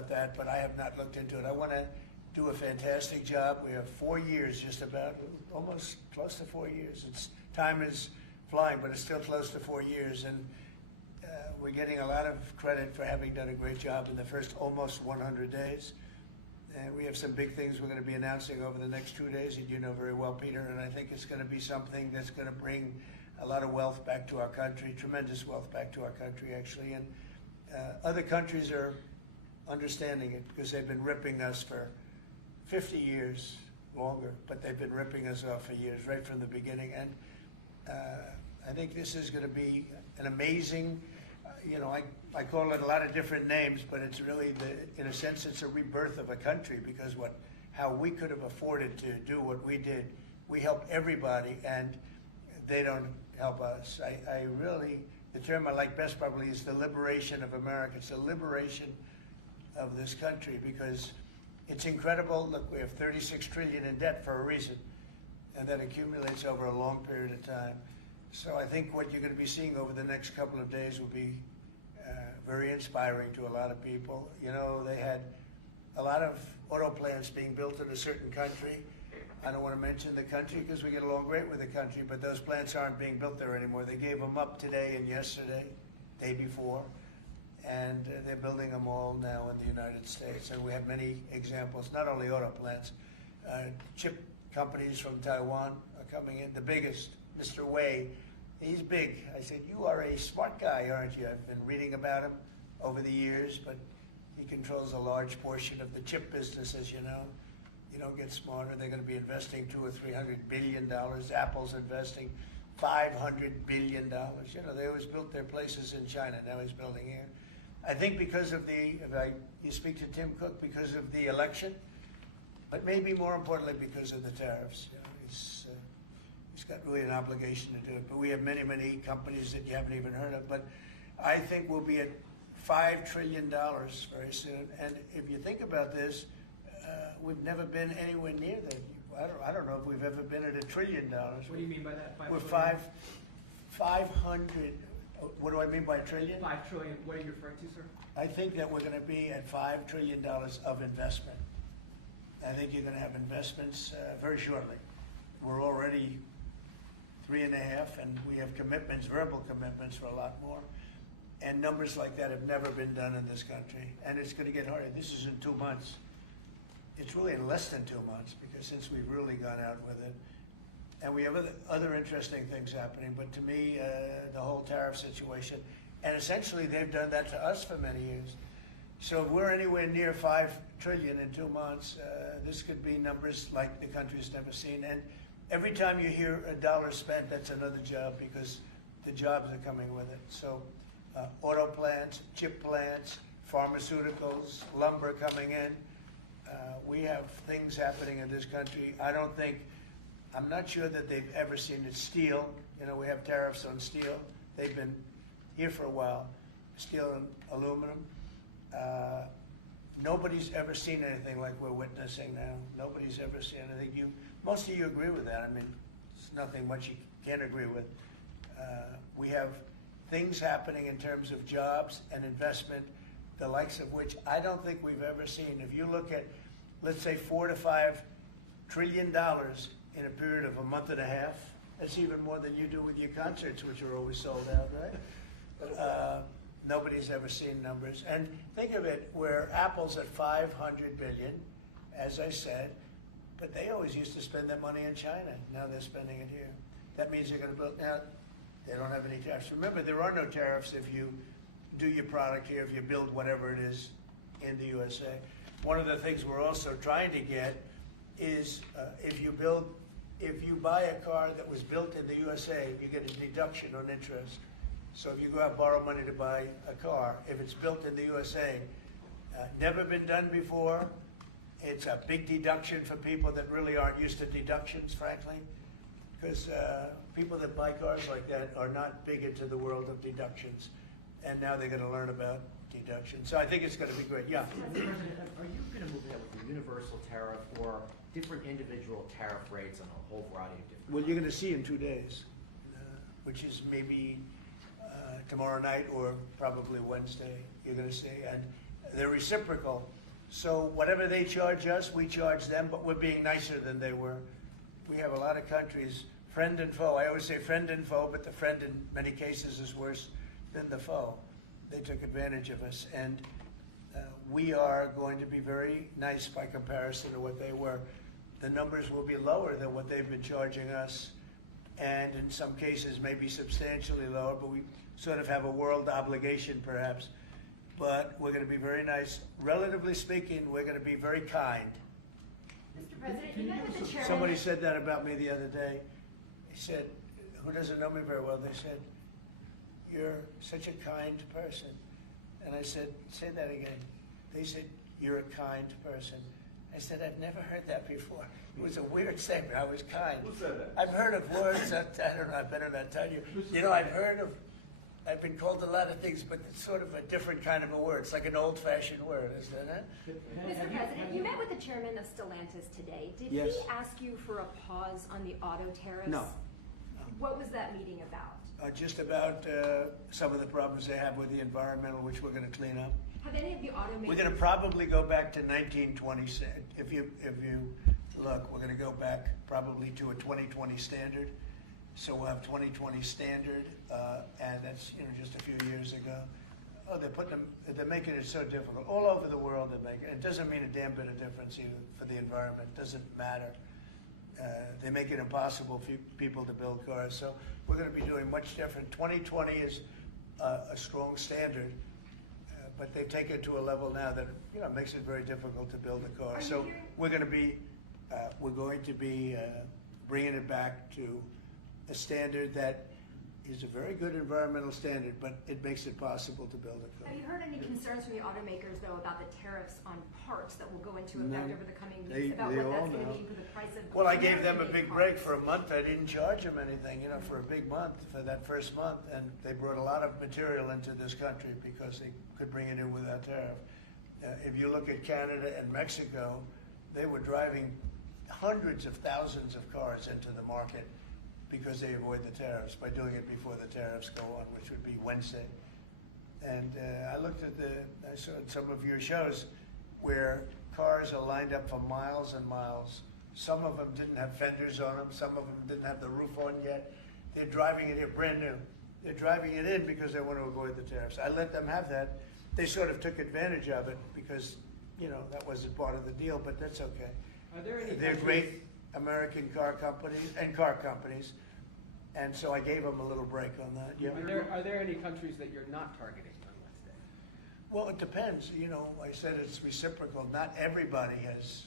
about that, but I have not looked into it. I want to do a fantastic job. We have 4 years, just about, almost close to 4 years. Time is flying, but it's still close to 4 years, and we're getting a lot of credit for having done a great job in the first almost 100 days. And we have some big things we're going to be announcing over the next 2 days, and you know very well, Peter, and I think it's going to be something that's going to bring a lot of wealth back to our country, tremendous wealth back to our country, actually. And other countries are understanding it because they've been ripping us for 50 years, longer, but they've been ripping us off for years, right from the beginning. And I think this is going to be an amazing, I call it a lot of different names, but it's really, in a sense, it's a rebirth of a country, because how we could have afforded to do what we did, we help everybody, and they don't help us. I really, the term I like best probably is the liberation of America. It's the liberation of this country, because it's incredible. Look, we have 36 trillion in debt for a reason, and that accumulates over a long period of time. So I think what you're going to be seeing over the next couple of days will be very inspiring to a lot of people. You know, they had a lot of auto plants being built in a certain country. I don't want to mention the country because we get along great with the country, but those plants aren't being built there anymore. They gave them up today and yesterday, day before, and they're building them all now in the United States. And we have many examples, not only auto plants, chip companies from Taiwan are coming in. The biggest, Mr. Wei, he's big. I said, you are a smart guy, aren't you? I've been reading about him over the years, but he controls a large portion of the chip business, as you know. You don't get smarter. They're going to be investing $200 or $300 billion. Apple's investing $500 billion. You know, they always built their places in China. Now he's building here. I think because of you speak to Tim Cook, because of the election, but maybe more importantly because of the tariffs. You know, he's got really an obligation to do it. But we have many, many companies that you haven't even heard of. But I think we'll be at $5 trillion very soon. And if you think about this, we've never been anywhere near that. I don't know if we've ever been at $1 trillion. What do you mean by that? We're 500. What do I mean by trillion? 5 trillion. What are you referring to, sir? I think that we're going to be at $5 trillion of investment. I think you're going to have investments very shortly. We're already 3.5, and we have commitments, verbal commitments for a lot more. And numbers like that have never been done in this country. And it's going to get harder. This is in 2 months. It's really in less than 2 months, because since we've really gone out with it. And we have other interesting things happening. But to me, the whole tariff situation, and essentially they've done that to us for many years. So if we're anywhere near 5 trillion in 2 months, this could be numbers like the country's never seen. And every time you hear a dollar spent, that's another job, because the jobs are coming with it. So auto plants, chip plants, pharmaceuticals, lumber coming in. We have things happening in this country. I'm not sure that they've ever seen it. Steel, you know, we have tariffs on steel. They've been here for a while. Steel and aluminum. Nobody's ever seen anything like we're witnessing now. Nobody's ever seen anything. Most of you agree with that. I mean, it's nothing much you can't agree with. We have things happening in terms of jobs and investment, the likes of which I don't think we've ever seen. If you look at, let's say, $4 to $5 trillion in a period of a month and a half, that's even more than you do with your concerts, which are always sold out, right? Nobody's ever seen numbers. And think of it, where Apple's at $500 billion, as I said, but they always used to spend that money in China. Now they're spending it here. That means they're going to build, now they don't have any tariffs. Remember, there are no tariffs if you do your product here, if you build whatever it is in the USA. One of the things we're also trying to get is if you buy a car that was built in the USA, you get a deduction on interest. So if you go out and borrow money to buy a car, if it's built in the USA, never been done before, it's a big deduction for people that really aren't used to deductions, frankly, because people that buy cars like that are not big into the world of deductions, and now they're going to learn about deductions. So I think it's going to be great. Yeah. Mr. President, are you going to move ahead with a universal tariff or different individual tariff rates on a whole variety of different? Well, you're going to see in 2 days, which is maybe tomorrow night or probably Wednesday. You're going to see, and They're reciprocal. So whatever they charge us, we charge them, but we're being nicer than they were. We have a lot of countries, friend and foe. I always say friend and foe, but the friend in many cases is worse than the foe. They took advantage of us, and we are going to be very nice by comparison to what they were. The numbers will be lower than what they've been charging us, and in some cases maybe substantially lower, but we sort of have a world obligation perhaps. But we're going to be very nice. Relatively speaking, we're going to be very kind. Mr. President, you met with the chairman. Somebody said that about me the other day. He said, who doesn't know me very well, they said, "You're such a kind person." And I said, "Say that again." They said, "You're a kind person." I said, "I've never heard that before." It was a weird statement. I was kind. Who said that? I've heard of words that, I don't know, I better not tell you. You know, I've been called a lot of things, but it's sort of a different kind of a word. It's like an old-fashioned word, isn't it? Mr. President, you met with the chairman of Stellantis today. Did Yes. he ask you for a pause on the auto tariffs? No. What was that meeting about? Just about some of the problems they have with the environmental, which we're going to clean up. Have any of the automakers? We're going to probably go back to 1920. If you look, we're going to go back probably to a 2020 standard. So we'll have 2020 standard, and that's just a few years ago. Oh, they're making it so difficult all over the world. They're making it. It doesn't mean a damn bit of difference either for the environment. It doesn't matter. They make it impossible for people to build cars. So we're going to be doing much different. 2020 is a strong standard, but they take it to a level now that makes it very difficult to build a car. So we're going to be bringing it back to a standard that is a very good environmental standard, but it makes it possible to build a car. Have you heard any concerns from the automakers, though, about the tariffs on parts that will go into effect No. over the coming They- weeks, about they what all that's going know. to mean for the price of Well, I gave them a American-made big break cars? for a month. I didn't charge them anything, for a big month, for that first month. And they brought a lot of material into this country because they could bring it in without tariff. If you look at Canada and Mexico, they were driving hundreds of thousands of cars into the market because they avoid the tariffs by doing it before the tariffs go on, which would be Wednesday. And I saw some of your shows where cars are lined up for miles and miles. Some of them didn't have fenders on them. Some of them didn't have the roof on yet. They're driving it in brand new. They're driving it in because they want to avoid the tariffs. I let them have that. They sort of took advantage of it because, that wasn't part of the deal, but that's okay. Are there any They're countries- great American car companies, and so I gave them a little break on that. Yeah. Are there any countries that you're not targeting on Wednesday? Well, it depends. I said it's reciprocal. Not everybody has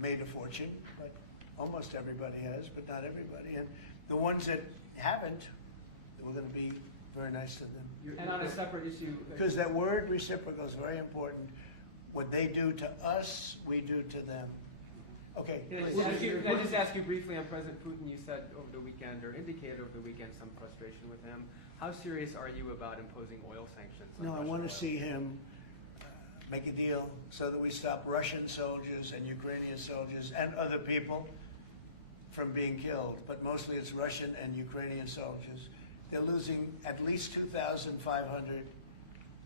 made a fortune, but almost everybody has, but not everybody. And the ones that haven't, we're going to be very nice to them. And on a separate issue, Because that word reciprocal is very important. What they do to us, we do to them. Okay. Can I just ask you briefly on President Putin? You said over the weekend, or indicated over the weekend, some frustration with him. How serious are you about imposing oil sanctions on No, I Russian want oil? to see him make a deal so that we stop Russian soldiers and Ukrainian soldiers and other people from being killed. But mostly it's Russian and Ukrainian soldiers. They're losing at least 2,500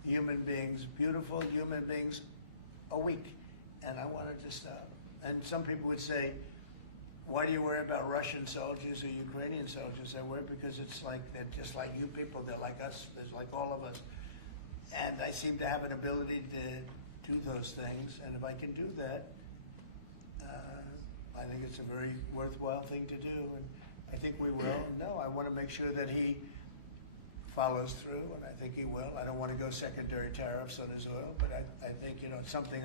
human beings, beautiful human beings, a week. And I want it to stop. And some people would say, why do you worry about Russian soldiers or Ukrainian soldiers? I worry because they're just like you people. They're like us. They're like all of us. And I seem to have an ability to do those things. And if I can do that, I think it's a very worthwhile thing to do. And I think we will. No, I want to make sure that he follows through, and I think he will. I don't want to go secondary tariffs on his oil, but I think, it's something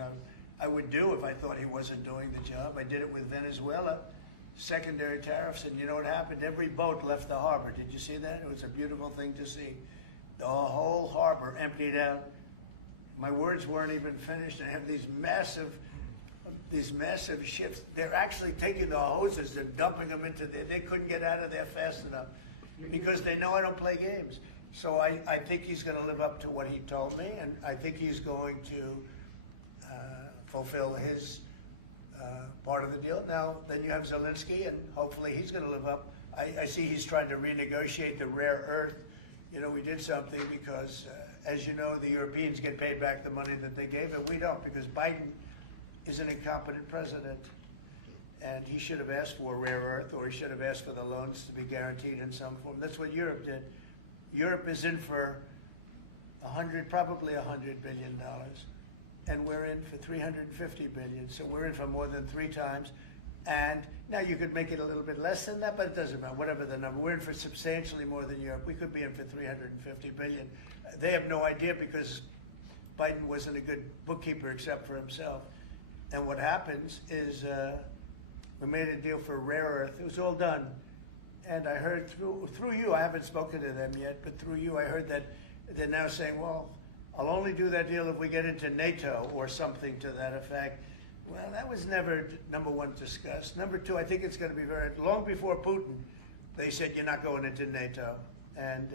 I would do if I thought he wasn't doing the job. I did it with Venezuela, secondary tariffs, and you know what happened? Every boat left the harbor. Did you see that? It was a beautiful thing to see. The whole harbor emptied out. My words weren't even finished. I have these massive ships. They're actually taking the hoses and dumping them into there. They couldn't get out of there fast enough because they know I don't play games. So I think he's going to live up to what he told me, and I think he's going to fulfill his part of the deal. Now, then you have Zelensky, and hopefully he's going to live up. I see he's trying to renegotiate the rare earth. We did something because as you know, the Europeans get paid back the money that they gave, and we don't, because Biden is an incompetent president. And he should have asked for rare earth, or he should have asked for the loans to be guaranteed in some form. That's what Europe did. Europe is in for probably $100 billion, and we're in for $350 billion. So we're in for more than 3 times. And now you could make it a little bit less than that, but it doesn't matter, whatever the number. We're in for substantially more than Europe. We could be in for $350 billion. They have no idea because Biden wasn't a good bookkeeper except for himself. And what happens is we made a deal for rare earth. It was all done. And I heard through you, I haven't spoken to them yet, but through you I heard that they're now saying, well, I'll only do that deal if we get into NATO or something to that effect. Well, that was never, number one, discussed. Number two, I think it's going to be long before Putin, they said you're not going into NATO. And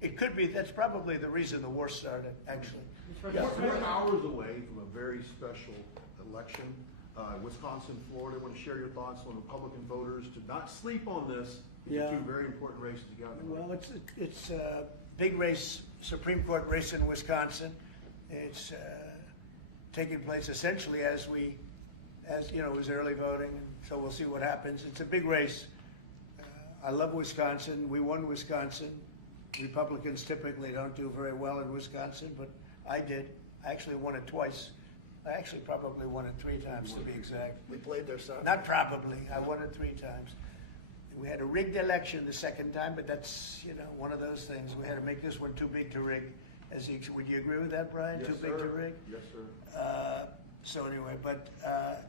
it could be, that's probably the reason the war started, actually. Yes, we're hours away from a very special election. Wisconsin, Florida, I want to share your thoughts on Republican voters to not sleep on this. Yeah. 2 very important races you got. Well, it's a big race, Supreme Court race in Wisconsin. It's taking place essentially as you know, it was early voting, and so we'll see what happens. It's a big race. I love Wisconsin. We won Wisconsin. Republicans typically don't do very well in Wisconsin, but I did. I actually won it twice. I actually probably won it 3 times to be exact. We played their side. Not probably. I won it 3 times. We had a rigged election the second time, but that's, you know, one of those things. We had to make this one too big to rig. Would you agree with that, Brian? Yes, Too big sir. to rig? Yes, sir. So anyway, but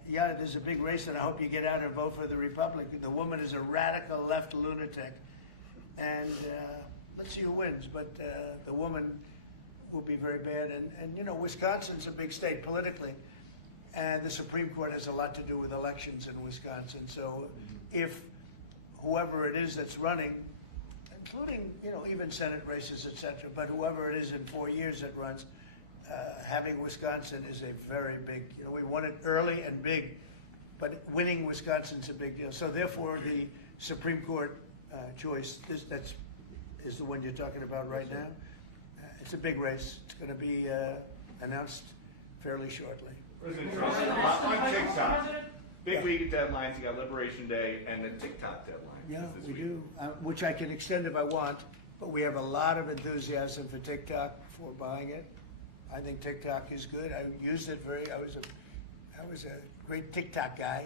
yeah, there's a big race, and I hope you get out and vote for the Republican. The woman is a radical left lunatic, and let's see who wins. But the woman will be very bad, and you know, Wisconsin's a big state politically, and the Supreme Court has a lot to do with elections in Wisconsin. So if whoever it is that's running, including, you know, even Senate races, et cetera, but whoever it is in 4 years that runs, having Wisconsin is a very big, you know, we won it early and big, but winning Wisconsin's a big deal. So therefore, the Supreme Court choice is the one you're talking about right now. It's a big race. It's going to be announced fairly shortly. President Trump, on TikTok, big week of deadlines. You got Liberation Day and the TikTok deadline. Yeah, is this we week. do, which I can extend if I want, but we have a lot of enthusiasm for TikTok, for buying it. I think TikTok is good. I used it I was a great TikTok guy,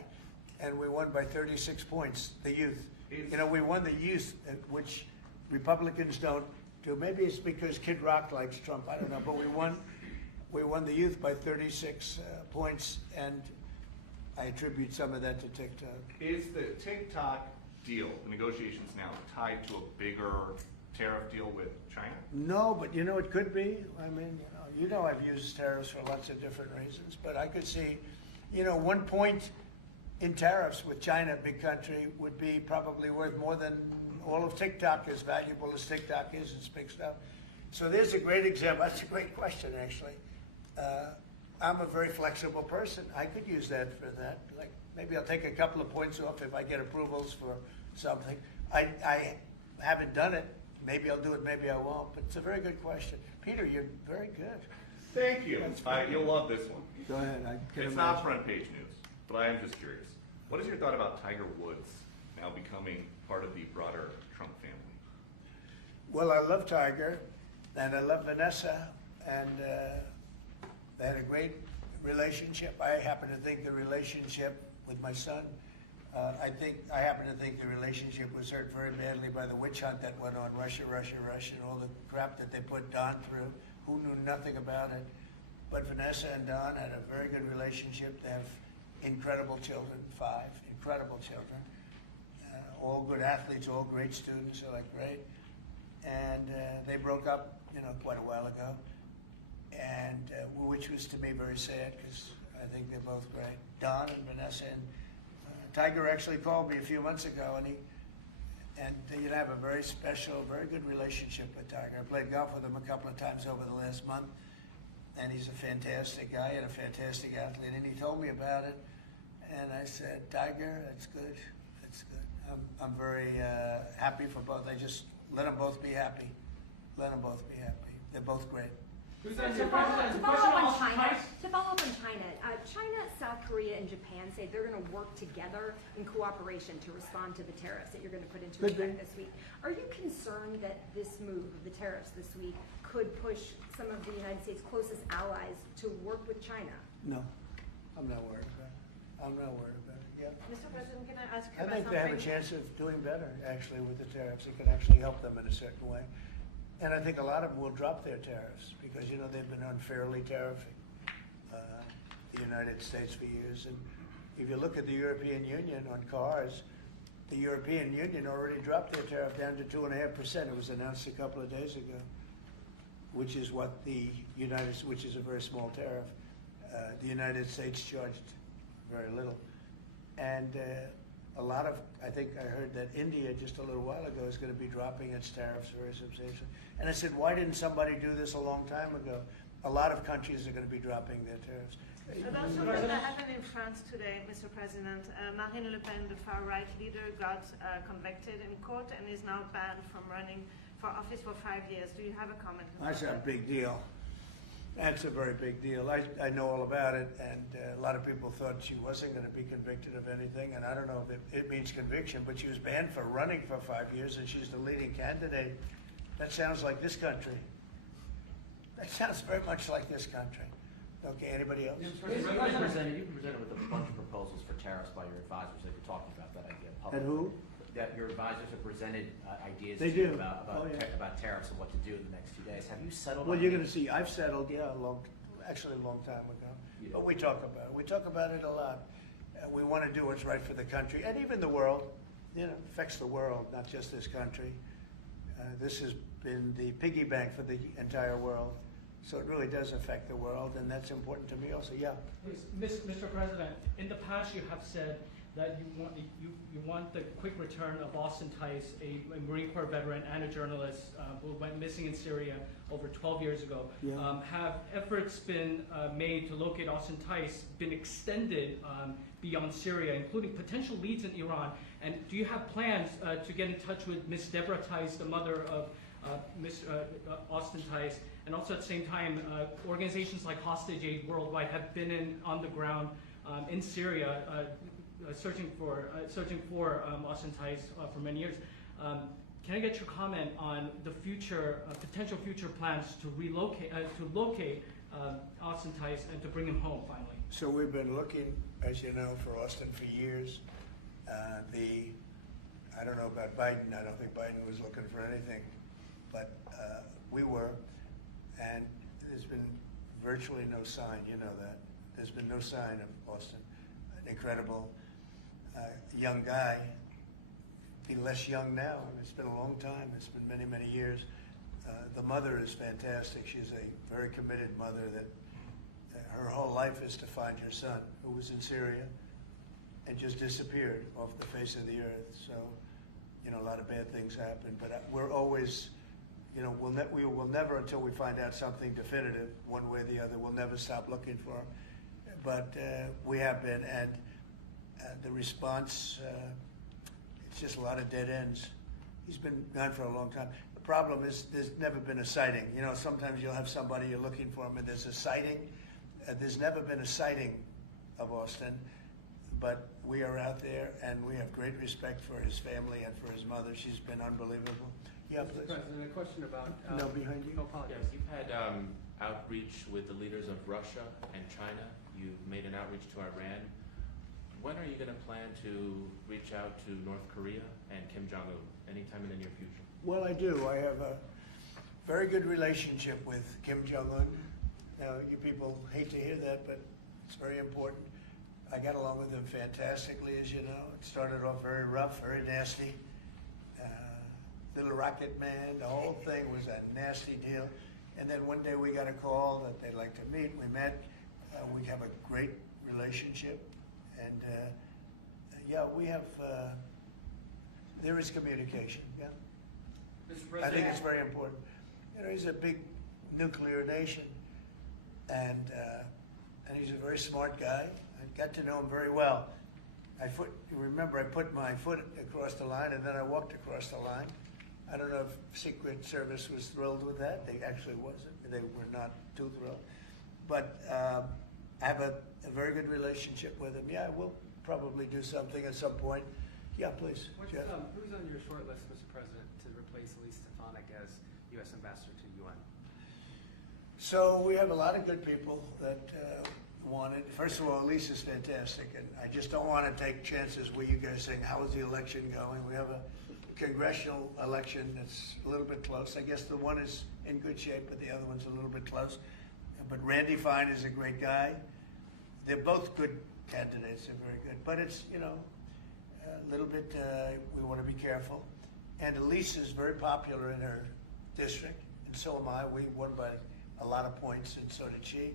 and we won by 36 points, the youth. You know, we won the youth, which Republicans don't do. Maybe it's because Kid Rock likes Trump, I don't know, but we won the youth by 36 points, and I attribute some of that to TikTok. Is the TikTok deal, the negotiations now, tied to a bigger tariff deal with China? No, but you know, it could be. I mean, you know I've used tariffs for lots of different reasons, but I could see, you know, 1 point in tariffs with China, big country, would be probably worth more than all of TikTok, as valuable as TikTok is. It's big stuff. So there's a great example. That's a great question, actually. I'm a very flexible person. I could use that for that. Like, maybe I'll take a couple of points off if I get approvals for something. I haven't done it. Maybe I'll do it, maybe I won't. But it's a very good question. Peter, you're very good. Thank you. That's very You'll love this one. Go ahead. I can It's imagine. not front page news, but I am just curious. What is your thought about Tiger Woods now becoming part of the broader Trump family? Well, I love Tiger, and I love Vanessa, and they had a great relationship. I happen to think the relationship with my son, I happen to think the relationship was hurt very badly by the witch hunt that went on, Russia, and all the crap that they put Don through, who knew nothing about it. But Vanessa and Don had a very good relationship. They have incredible children, 5 incredible children. All good athletes, all great students, they're like great. And they broke up, you know, quite a while ago, and which was to me very sad because I think they're both great. Don and Vanessa, and Tiger actually called me a few months ago, and you have a very special, very good relationship with Tiger. I played golf with him a couple of times over the last month, and he's a fantastic guy and a fantastic athlete. And he told me about it, and I said, Tiger, that's good, that's good. I'm very happy for both. I just let them both be happy. Let them both be happy. They're both great. President, To follow up on China, China, South Korea, and Japan say they're going to work together in cooperation to respond to the tariffs that you're going to put into Could be. effect this week. Are you concerned that this move of the tariffs this week could push some of the United States' closest allies to work with China? No, I'm not worried about it. I'm not worried about it, yeah. Mr. President, can I ask I you about think they have a something? chance of doing better, actually, with the tariffs. It can actually help them in a certain way. And I think a lot of them will drop their tariffs because, you know, they've been unfairly tariffing the United States for years. And if you look at the European Union on cars, the European Union already dropped their tariff down to 2.5%. It was announced a couple of days ago, which is what which is a very small tariff. The United States charged very little. And I think I heard that India just a little while ago is going to be dropping its tariffs very substantially. And I said, why didn't somebody do this a long time ago? A lot of countries are going to be dropping their tariffs. About something that happened in France today, Mr. President. Marine Le Pen, the far-right leader, got convicted in court and is now banned from running for office for 5 years. Do you have a comment? That's a big deal. That's a very big deal. I know all about it, and a lot of people thought she wasn't going to be convicted of anything, and I don't know if it means conviction, but she was banned for running for 5 years, and she's the leading candidate. That sounds like this country. That sounds very much like this country. Okay, anybody else? You've been presented with a bunch of proposals for tariffs by your advisors that you're talking about that idea publicly. And who? That your advisors have presented ideas They to you do. about Oh, yeah. about tariffs and what to do in the next 2 days. Have you settled Well, on you're any- going to see, I've settled, yeah, a long time ago. You But did. we talk about it. We talk about it a lot. We want to do what's right for the country and even the world. You know, it affects the world, not just this country. This has been the piggy bank for the entire world. So it really does affect the world, and that's important to me also. Yeah. Mr. President, in the past you have said that you want the quick return of Austin Tice, a Marine Corps veteran and a journalist who went missing in Syria over 12 years ago. Yeah. Have efforts been made to locate Austin Tice been extended beyond Syria, including potential leads in Iran? And do you have plans to get in touch with Ms. Deborah Tice, the mother of Austin Tice? And also at the same time, organizations like Hostage Aid Worldwide have been on the ground in Syria searching for Austin Tice for many years. Can I get your comment on the future, potential future plans to locate Austin Tice and to bring him home finally? So we've been looking, as you know, for Austin for years. I don't know about Biden. I don't think Biden was looking for anything, but we were. And there's been virtually no sign, you know that. There's been no sign of Austin. An incredible young guy. Be less young now. It's been a long time. It's been many, many years. The mother is fantastic. She's a very committed mother that her whole life is to find her son, who was in Syria and just disappeared off the face of the earth. So, you know, a lot of bad things happen. But we're always... You know, we will never, until we find out something definitive, one way or the other, we'll never stop looking for him. But we have been, and the response, it's just a lot of dead ends. He's been gone for a long time. The problem is there's never been a sighting. You know, sometimes you'll have somebody you're looking for him and there's a sighting. There's never been a sighting of Austin, but we are out there and we have great respect for his family and for his mother. She's been unbelievable. Yeah, Mr. please. President, a question about... No, behind you. Oh, apologies. Yes, you've had outreach with the leaders of Russia and China. You've made an outreach to Iran. When are you going to plan to reach out to North Korea and Kim Jong-un? Anytime in the near future? Well, I do. I have a very good relationship with Kim Jong-un. Now, you people hate to hear that, but it's very important. I got along with him fantastically, as you know. It started off very rough, very nasty. Little rocket man, the whole thing was a nasty deal. And then one day we got a call that they'd like to meet. We met. We have a great relationship. And yeah, we have, there is communication, yeah. Mr. I President, think it's very important. You know, he's a big nuclear nation. And he's a very smart guy. I got to know him very well. Remember, I put my foot across the line and then I walked across the line. I don't know if Secret Service was thrilled with that. They actually wasn't. They were not too thrilled. But I have a very good relationship with him. Yeah, we'll probably do something at some point. Yeah, please. Jeff. Who's on your short list, Mr. President, to replace Elise Stefanik as U.S. Ambassador to UN? So we have a lot of good people that want it. First of all, Elise is fantastic, and I just don't want to take chances with you guys saying, how is the election going? We have a congressional election that's a little bit close. I guess the one is in good shape, but the other one's a little bit close. But Randy Fine is a great guy. They're both good candidates. They're very good. But it's, you know, a little bit, we want to be careful. And Elise is very popular in her district, and so am I. We won by a lot of points, and so did she.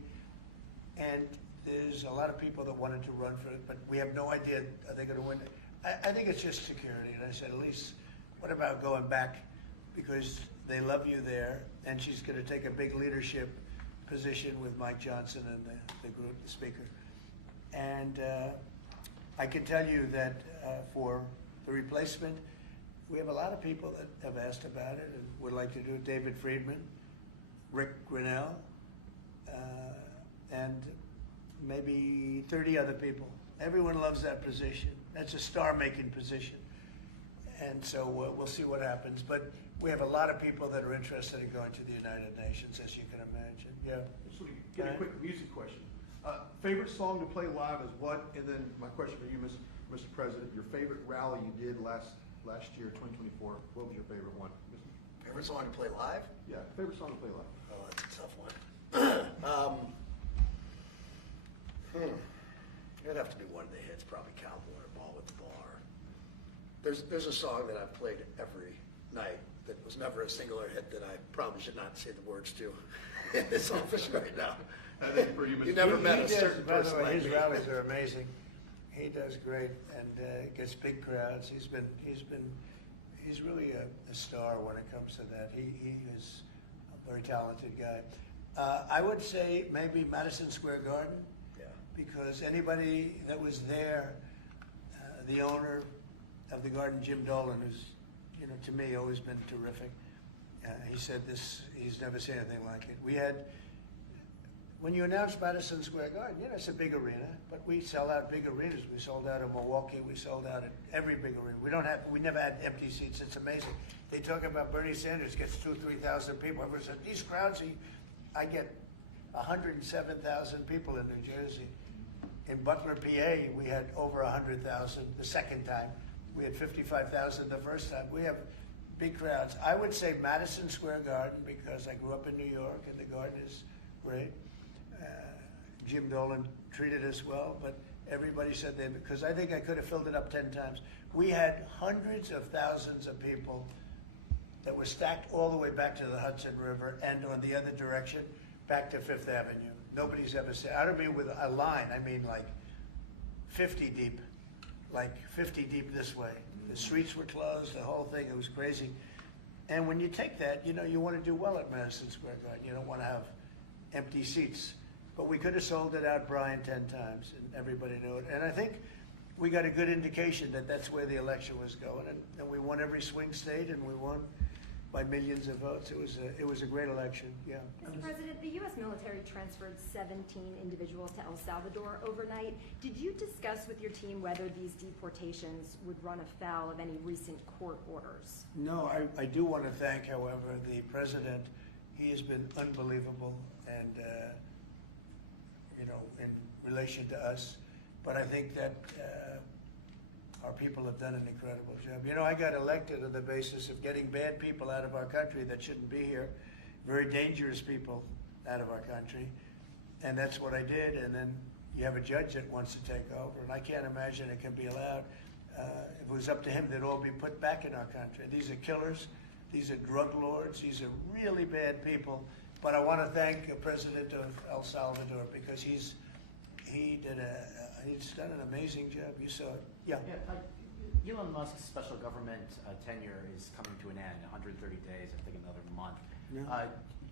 And there's a lot of people that wanted to run for it, but we have no idea, are they going to win it? I think it's just security. And I said, Elise, what about going back? Because they love you there, and she's going to take a big leadership position with Mike Johnson and the group, the speaker. And I can tell you that for the replacement, we have a lot of people that have asked about it and would like to do it. David Friedman, Rick Grinnell, and maybe 30 other people. Everyone loves that position. That's a star-making position. And so we'll see what happens. But we have a lot of people that are interested in going to the United Nations, as you can imagine. Yeah. So we get a quick music question. Favorite song to play live is what? And then my question for you, Mr. President, your favorite rally you did last year, 2024. What was your favorite one? Favorite song to play live? Yeah, favorite song to play live. Oh, that's a tough one. It'd have to be one of the hits, probably Cowboy or Ball with the Bar. There's a song that I've played every night that was never a singular hit that I probably should not say the words to in this office right now. I think for you, Mr. You never met a He does, certain by the person way, like his me. rallies are amazing. He does great and gets big crowds. He's really a star when it comes to that. He is a very talented guy. I would say maybe Madison Square Garden. Yeah. Because anybody that was there, the owner of the garden, Jim Dolan, who's, you know, to me always been terrific. He said this, he's never seen anything like it. We had, when you announce Madison Square Garden, you know, it's a big arena, but we sell out big arenas. We sold out in Milwaukee, we sold out at every big arena. We never had empty seats, it's amazing. They talk about Bernie Sanders gets 2,000 to 3,000 people. Everyone said, these crowds, I get 107,000 people in New Jersey. In Butler, PA, we had over 100,000 the second time. We had 55,000 the first time. We have big crowds. I would say Madison Square Garden because I grew up in New York and the garden is great. Jim Dolan treated us well, but everybody said they, because I think I could have filled it up 10 times. We had hundreds of thousands of people that were stacked all the way back to the Hudson River and on the other direction, back to Fifth Avenue. Nobody's ever said, I don't mean with a line, I mean like 50 deep, like 50 deep this way. The streets were closed, the whole thing, it was crazy. And when you take that, you know, you want to do well at Madison Square Garden. You don't want to have empty seats. But we could have sold it out, Brian, 10 times, and everybody knew it. And I think we got a good indication that that's where the election was going. And we won every swing state, and we won by millions of votes. It was a great election, yeah. Mr. President, the U.S. military transferred 17 individuals to El Salvador overnight. Did you discuss with your team whether these deportations would run afoul of any recent court orders? No, I do want to thank, however, the president. He has been unbelievable and, you know, in relation to us. But I think that our people have done an incredible job. You know, I got elected on the basis of getting bad people out of our country that shouldn't be here, very dangerous people out of our country. And that's what I did. And then you have a judge that wants to take over. And I can't imagine it can be allowed. If it was up to him, they'd all be put back in our country. These are killers. These are drug lords. These are really bad people. But I want to thank the president of El Salvador because he's done an amazing job. You saw it. Yeah. Elon Musk's special government tenure is coming to an end, 130 days, I think another month. Yeah.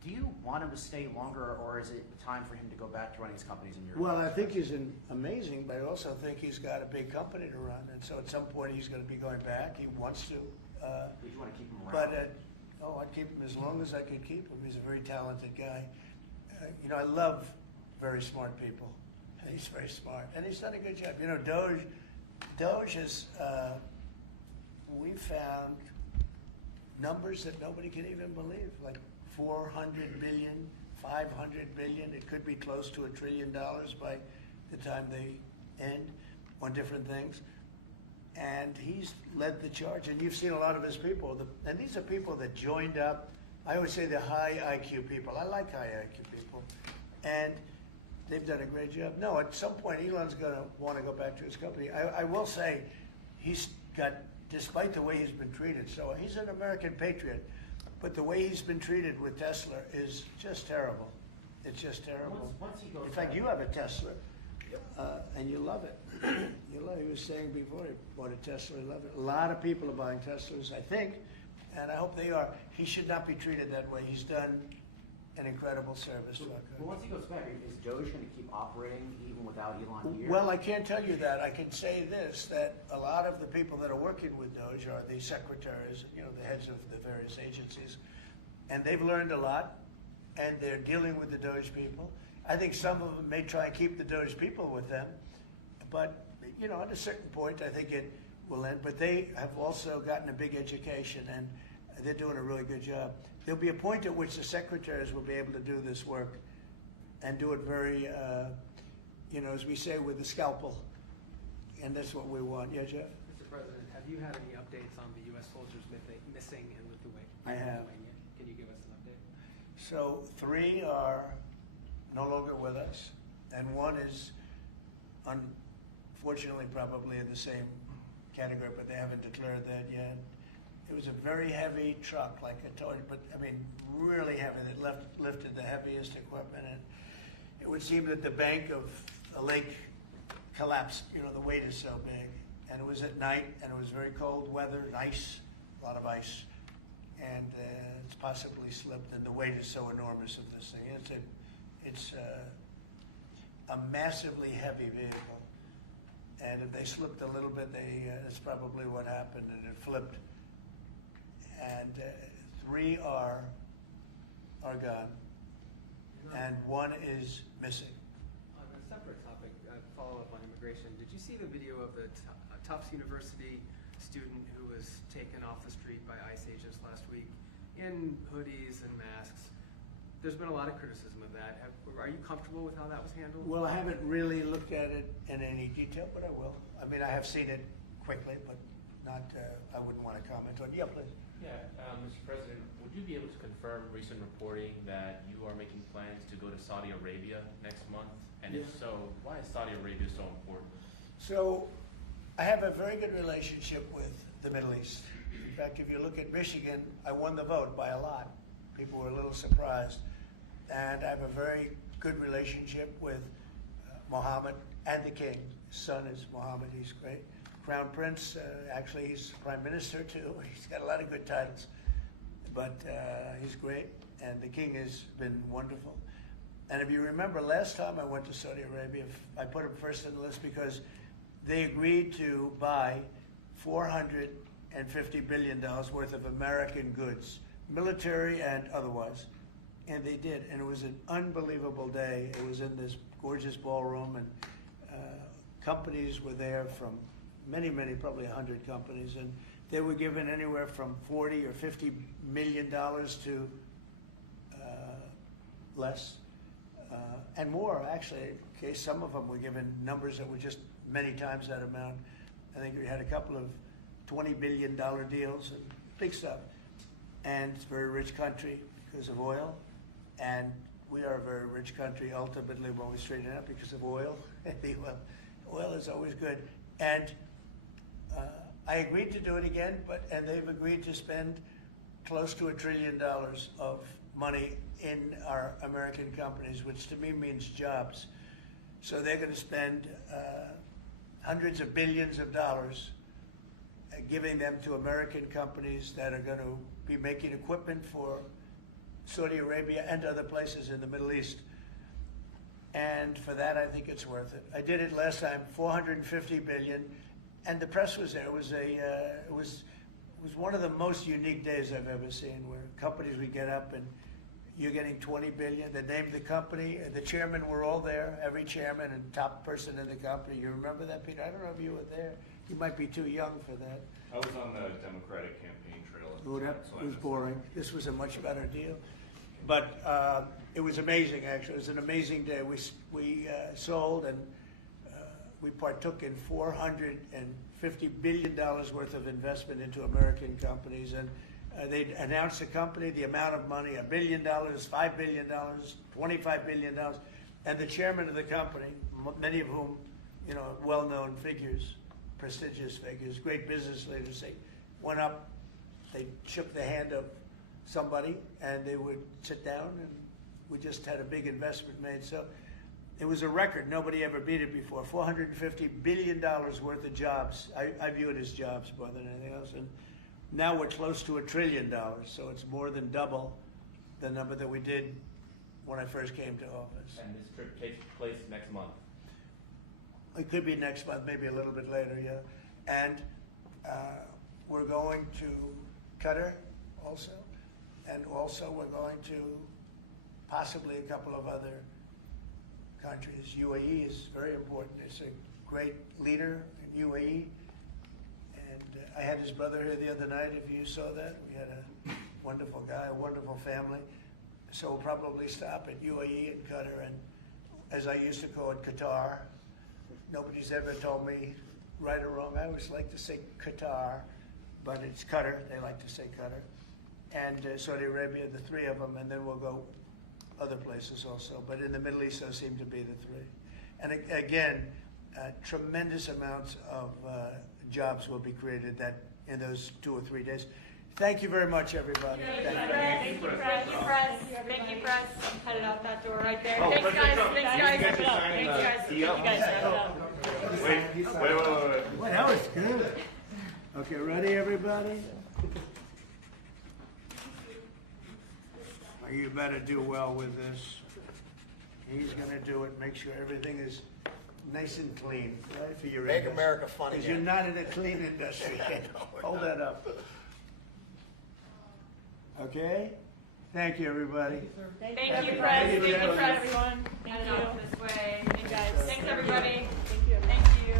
Do you want him to stay longer, or is it time for him to go back to running his companies in Europe? Well, I think he's amazing, but I also think he's got a big company to run. And so at some point he's going to be going back. He wants to. Did you want to keep him around? But, I'd keep him as long as I could keep him. He's a very talented guy. I love very smart people. And he's very smart. And he's done a good job. Doge has, we found numbers that nobody can even believe, like 400 billion, 500 billion. It could be close to $1 trillion by the time they end on different things. And he's led the charge, and you've seen a lot of his people. And these are people that joined up. I always say the high IQ people. I like high IQ people. And they've done a great job. No, at some point, Elon's going to want to go back to his company. I will say he's got, despite the way he's been treated, so he's an American patriot, but the way he's been treated with Tesla is just terrible. It's just terrible. Once he goes In fact, back- you have a Tesla. And you love it. You love it. He was saying before he bought a Tesla, he loved it. A lot of people are buying Teslas, I think, and I hope they are. He should not be treated that way. He's done an incredible service to our But country. once he goes back, is Doge going to keep operating even without Elon here? Well, I can't tell you that. I can say this, that a lot of the people that are working with Doge are the secretaries, the heads of the various agencies, and they've learned a lot, and they're dealing with the Doge people. I think some of them may try and keep the Doge people with them, but, at a certain point, I think it will end. But they have also gotten a big education, and they're doing a really good job. There'll be a point at which the secretaries will be able to do this work and do it very, as we say, with the scalpel. And that's what we want. Yeah, Jeff? Mr. President, have you had any updates on the U.S. soldiers missing in Lithuania? I have. Can you give us an update? So 3 are no longer with us, and 1 is unfortunately probably in the same category, but they haven't declared that yet. It was a very heavy truck, like I told you, but really heavy. That lifted the heaviest equipment, and it would seem that the bank of a lake collapsed. The weight is so big, and it was at night, and it was very cold weather, and ice, a lot of ice, and it's possibly slipped. And the weight is so enormous of this thing. It's a massively heavy vehicle, and if they slipped a little bit, that's probably what happened, and it flipped. And 3 are gone, and 1 is missing. On a separate topic, follow up on immigration. Did you see the video of the Tufts University student who was taken off the street by ICE agents last week in hoodies and masks? There's been a lot of criticism of that. Are you comfortable with how that was handled? Well, I haven't really looked at it in any detail, but I will. I have seen it quickly, but not. I wouldn't want to comment on it. Yeah, please. Yeah, Mr. President, would you be able to confirm recent reporting that you are making plans to go to Saudi Arabia next month? And if so, why is Saudi Arabia so important? So, I have a very good relationship with the Middle East. In fact, if you look at Michigan, I won the vote by a lot. People were a little surprised. And I have a very good relationship with Mohammed and the king. His son is Mohammed. He's great. Crown Prince, actually, he's Prime Minister, too. He's got a lot of good titles. But he's great. And the king has been wonderful. And if you remember, last time I went to Saudi Arabia, I put him first on the list because they agreed to buy $450 billion worth of American goods, military and otherwise. And they did. And it was an unbelievable day. It was in this gorgeous ballroom, and companies were there from many, probably 100 companies. And they were given anywhere from $40 or $50 million to less. And more, actually. Okay, some of them were given numbers that were just many times that amount. I think we had a couple of $20 billion deals and big stuff. And it's a very rich country because of oil. And we are a very rich country ultimately when we straighten it out because of oil. Oil is always good. And I agreed to do it again, and they've agreed to spend close to $1 trillion of money in our American companies, which to me means jobs. So they're going to spend hundreds of billions of dollars giving them to American companies that are going to be making equipment for Saudi Arabia and other places in the Middle East. And for that, I think it's worth it. I did it last time, $450 billion, and the press was there. It was was one of the most unique days I've ever seen, where companies would get up and you're getting 20 billion. They named the company, the chairmen were all there, every chairman and top person in the company. You remember that, Peter? I don't know if you were there. You might be too young for that. I was on the Democratic campaign trail. at the Oh, time, that so I was missed boring. This was a much better deal. But it was amazing, actually. It was an amazing day. We sold and we partook in $450 billion worth of investment into American companies. And they announced the company, the amount of money, $1 billion, $5 billion, $25 billion. And the chairman of the company, many of whom, you know, well-known figures, prestigious figures, great business leaders, they went up, they shook the hand of somebody, and they would sit down, and we just had a big investment made. So it was a record. Nobody ever beat it before. $450 billion worth of jobs. I view it as jobs more than anything else. And now we're close to $1 trillion, so it's more than double the number that we did when I first came to office. And this trip takes place next month. It could be next month, maybe a little bit later, yeah. And we're going to Qatar also. And also we're going to possibly a couple of other countries. UAE is very important. It's a great leader in UAE. And I had his brother here the other night, if you saw that. We had a wonderful guy, a wonderful family. So we'll probably stop at UAE and Qatar, and as I used to call it, Qatar. Nobody's ever told me right or wrong. I always like to say Qatar, but it's Qatar. They like to say Qatar. And Saudi Arabia, the three of them, and then we'll go other places also. But in the Middle East, those seem to be the three. And again, tremendous amounts of jobs will be created in those 2 or 3 days. Thank you very much, everybody. Thank you, press. Thank you, press. Headed out that door right there. Oh, Thanks, let's guys. go. Thanks, You guys. guys are Thanks, signing guys. the You deal. guys wrap it up. Wait. Well, that was good. Okay, ready, everybody? Well, you better do well with this. He's gonna do it. Make sure everything is nice and clean, right, for your Make industry. America fun Because you're again. not in a clean industry. Hold that up. Okay? Thank you, everybody. Thank you, press. Thank you, press, everyone. Thank you. This way. Thanks, guys. Thanks, everybody. Thank you.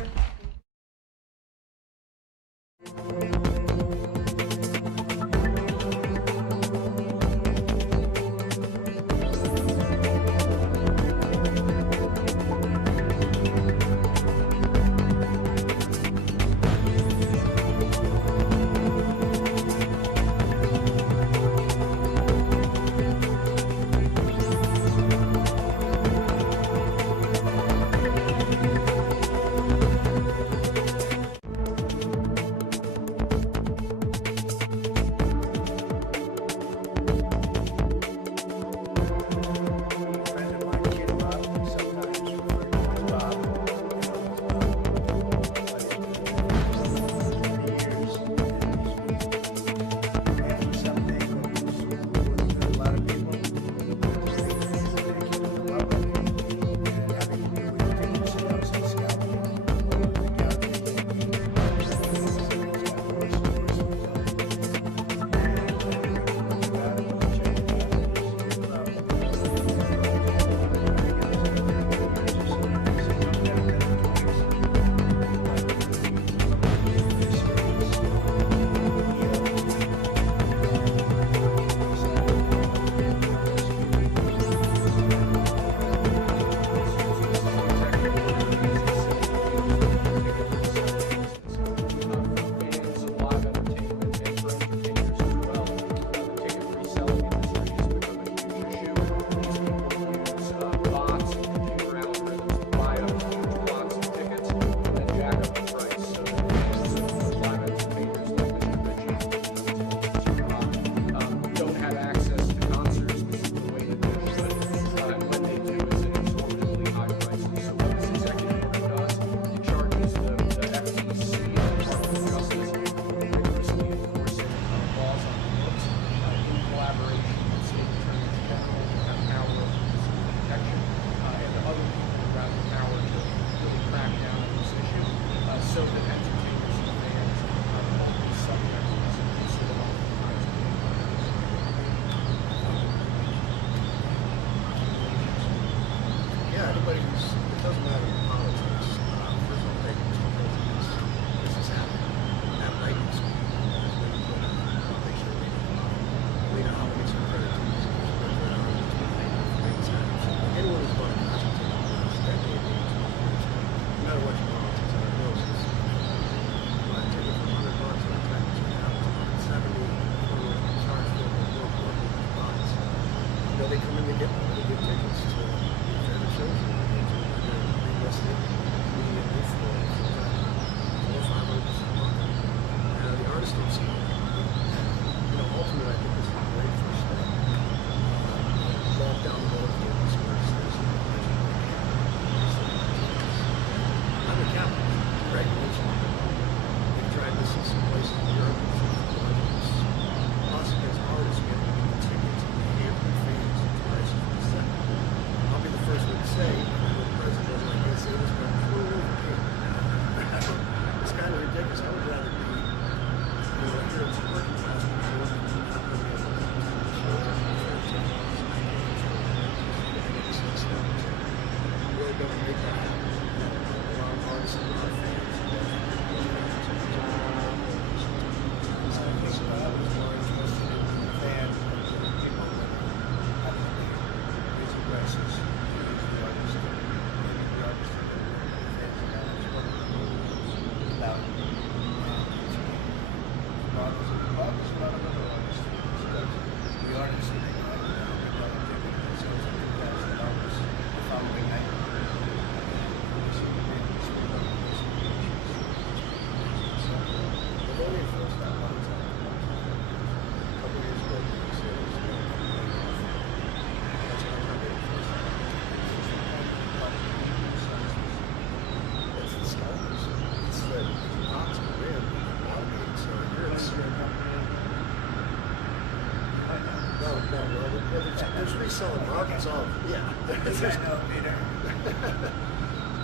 reselling markets, all, yeah. I know, Peter.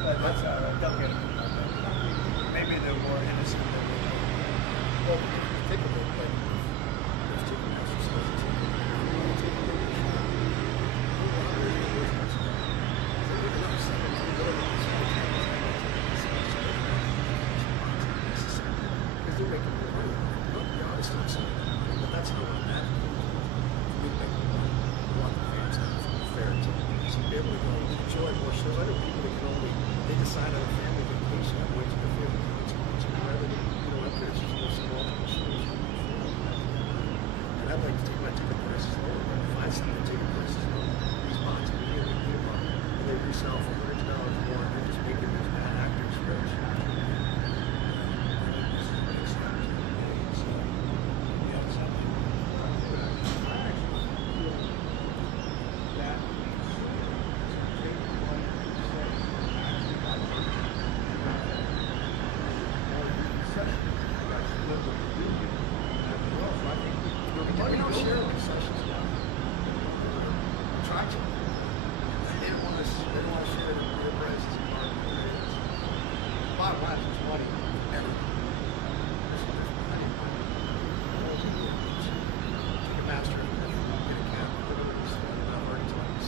But that's all right, don't get me wrong. Maybe they're more innocent than we know. Well, typically, like, there's two exercises. Because they're making more money. They're obviously excited. But that's how I'm at. We make more. We want the fans to have fair to be able to go enjoy more shows. I know people that can only, they decide on a family vacation, I'm going to the family vacation, rather than, up there, it's just go see multiple shows. And I'd like to take my ticket prices lower, but find some ticket prices lower. These boxes, and they resell for $100 more, and they're just making these bad actors rich. They don't share concessions now. Try to. They don't want to share their prices and market. Bottom line is money. Everything. There's plenty of money. Take a master, get a cap, put it in the hard times.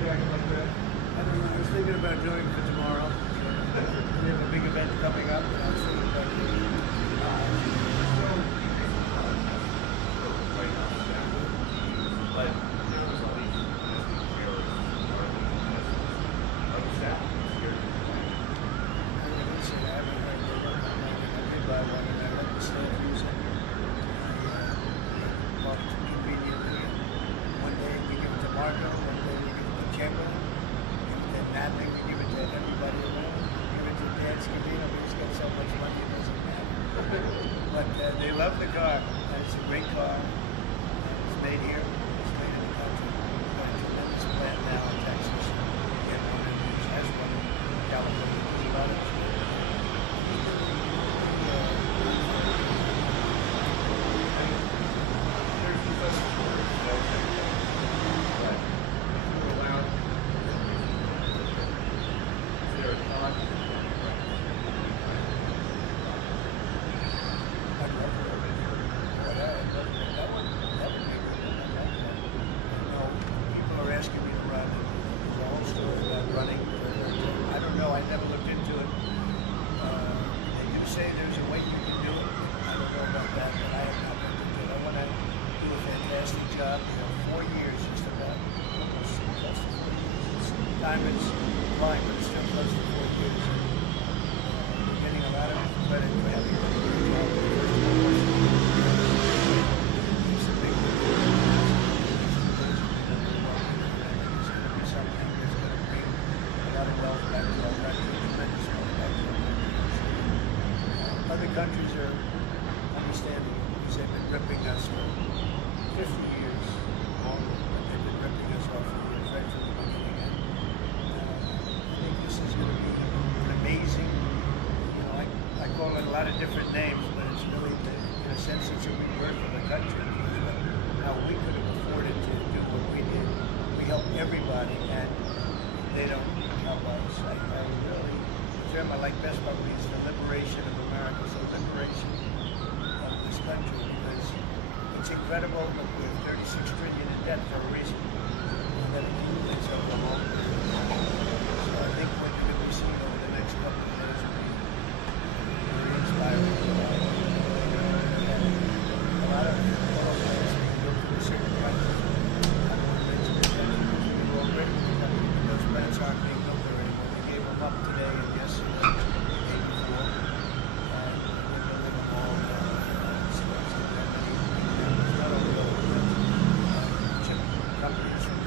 I don't know, I was thinking about doing it for tomorrow. We have a big event coming up, and I was thinking about doing it. One day we give it to Marco, one day we give it to Kimber, and Natalie, we give it to everybody around. Give it to Dan Scavino, he's got so much money it doesn't matter. But they love the car, and it's a great car. It's made here, it's made in the country. We've got a tremendous plant now in Texas. We have one in New Jersey, one in California. There's a lot of people are asking me to run. There's a whole story about running. I don't know. I never looked into it. They do say there's a way you can do it. I don't know about that, but I have not looked into it. I want to do a fantastic job. 4 years, just about. Almost close to 4 years. Time is flying, but it's still close to 4 years. Getting a lot of credit for having done a good job. It's a big deal. Something that's going to bring a lot of wealth back to our country, tremendous wealth back to our country. Other countries are understanding it because they've been ripping us for 50 years longer, but they've been ripping us off for years, right from the beginning. I think this is going to be an amazing, I call it a lot of different names, but it's really, in a sense, it's a rebirth of the country. How we could have afforded to do what we did. We help everybody, and they don't help us. I really, the term I like best probably is the liberation of America. It's the liberation of this country, because it's incredible that we're 36 trillion in debt for a reason. And then it's over long. So I think what you're going to be seeing over the next couple of years will be very inspiring. A lot of fellow players can go to a certain country. I don't want to mention the country because we were already in the country, but those plants aren't being built there anymore. They gave them up today and yesterday, the day before. They're building them all now. It's not only chip companies from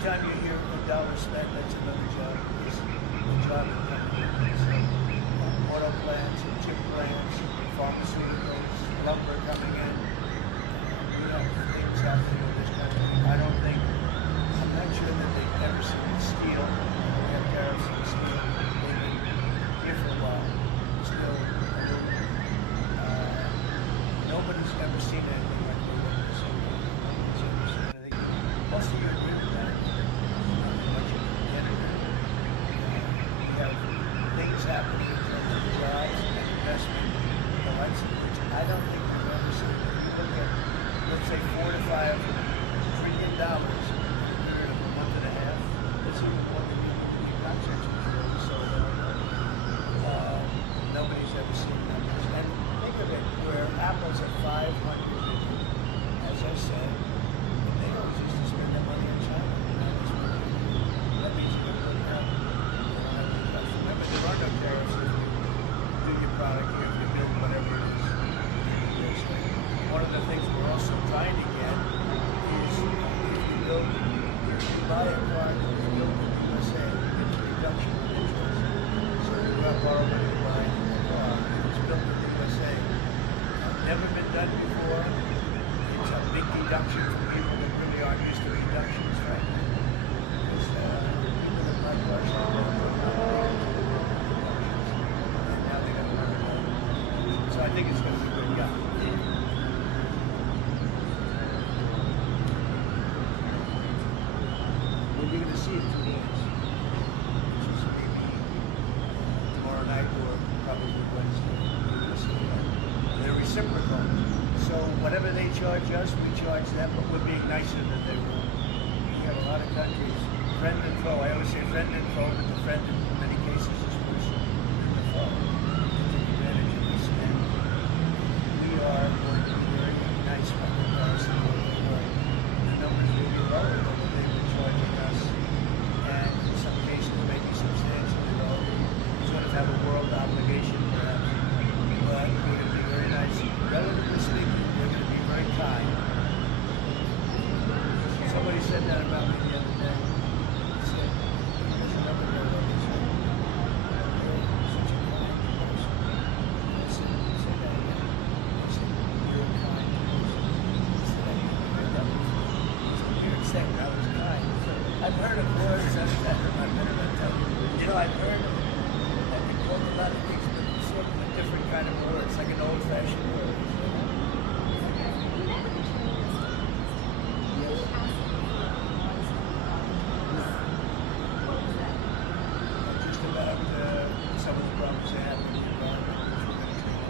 time you hear a dollar spent, that's another job. It's a job in company. So, auto plants, chip plants, pharmaceuticals, lumber coming in. We have things happening in this country. I'm not sure that they've ever seen steel. We have tariffs on steel. They've been here for a while. Still, nobody's ever seen anything like we witnessed. Nobody's ever seen anything. Most of you agree with that. Much of you get it. We have things happening in terms of jobs and investment. I don't think we've ever seen it. If you look at, let's say, $4 to $5 trillion in a period of a month and a half, it's even more than the contracts which were so nobody's ever seen numbers. And think of it, where Apple's at 500 billion, as I said, and they always used to spend their money in China. That means you're going to put out. Remember, there are no tariffs if you do your product here, if you build whatever it is. One of the things we're also trying to get is if you buy a car that is built in the USA, it's a reduction in interest. So if you have borrowed money to buy a car that's built in the USA, never been done before. It's a big deduction for people that really aren't used to deductions, frankly. Because people that buy cars are and now they're going to learn about it. So I think it's going to be good. Yeah. You're going to see it 2 days, which is maybe tomorrow night or probably Wednesday. You're going to see it. They're reciprocal. So whatever they charge us, we charge them, but we're being nicer than they were. We have a lot of countries, friend and foe. I always say friend and foe, but the friend in many cases is worse than the foe. They take advantage of this, and we are going to be very nice by comparison to what they were. The numbers will be lower than what they've been charging us, and in some cases maybe substantially lower. We sort of have a world obligation perhaps, but we're going to be very nice. Relatively speaking, we're going to be very kind. Somebody said that about me the other day. He said, there's another word that he said, you're such a kind person. I said, say that again. I said, you're a kind person. He said, I didn't hear that before. He said, you're saying I was kind. I've heard of words, I've heard about telling you. You know, I've heard of I've been called a lot of things, but sort of a different kind of word. It's like an old-fashioned word. Just about some of the problems they have in the environment, which we're going to take.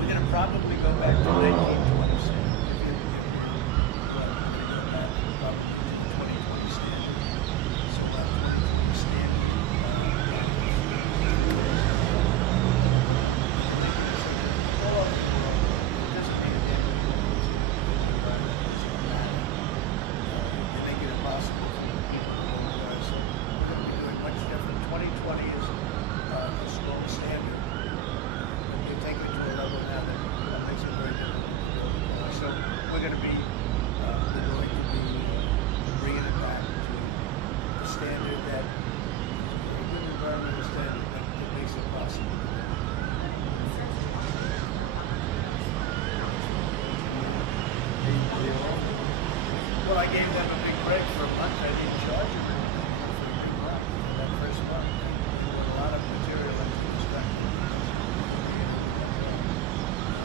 We're going to probably go back to 1920 standards. We're going to go back probably to the 2020 standard. So about 2020 standard. All over the world, just pandemic, environment is going to matter. They make it impossible for people to go there. So we're going to be doing much different. 2020 is a strong standard. But you take it to a level now that makes it very difficult to go there. So we're going to be bringing it back to a standard that is a good environmental standard that makes it possible. Well, I gave them a big break for a month. I didn't charge them for a big month, for that first month. They put a lot of material into this country.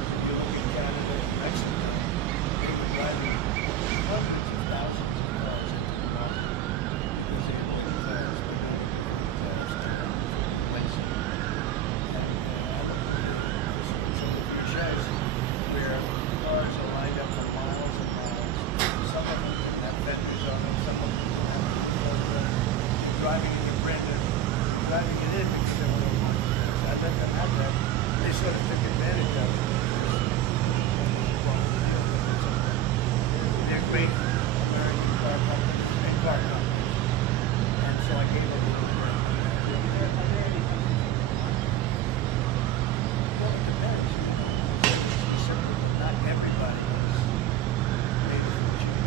If you look at Canada and Mexico, they were driving hundreds of thousands of cars into the market because they were putting tariffs, but not tariffs to Wednesday. And I looked at some of your shows where cars are lined up for miles and miles. Some of them have vendors on them, some of them have driving in your brand new, driving it in because they want to work. I let them have that. They sort of took advantage of it. They're great American car companies and car companies. And so I gave them a little break. Are there any things that you want? Well, it depends. Not everybody is made a fortune.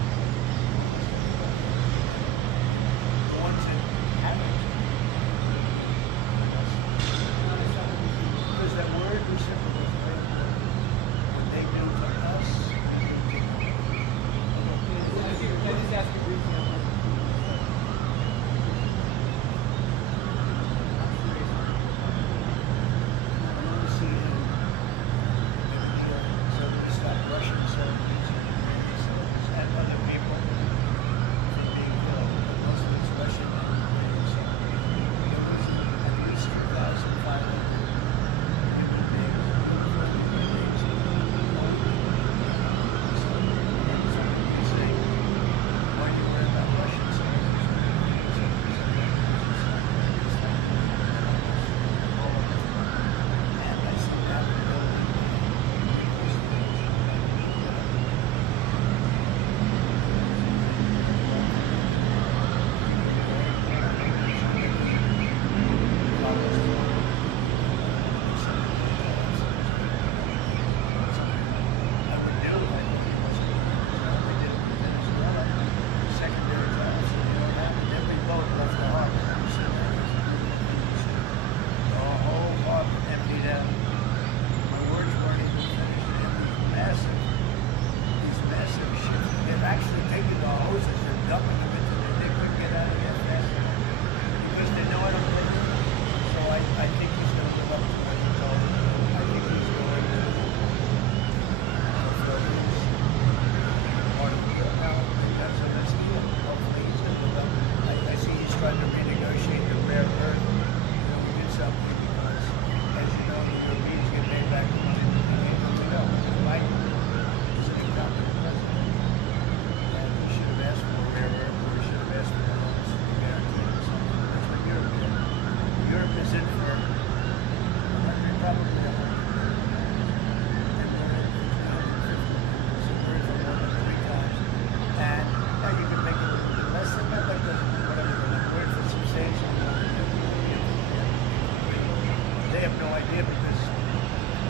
idea because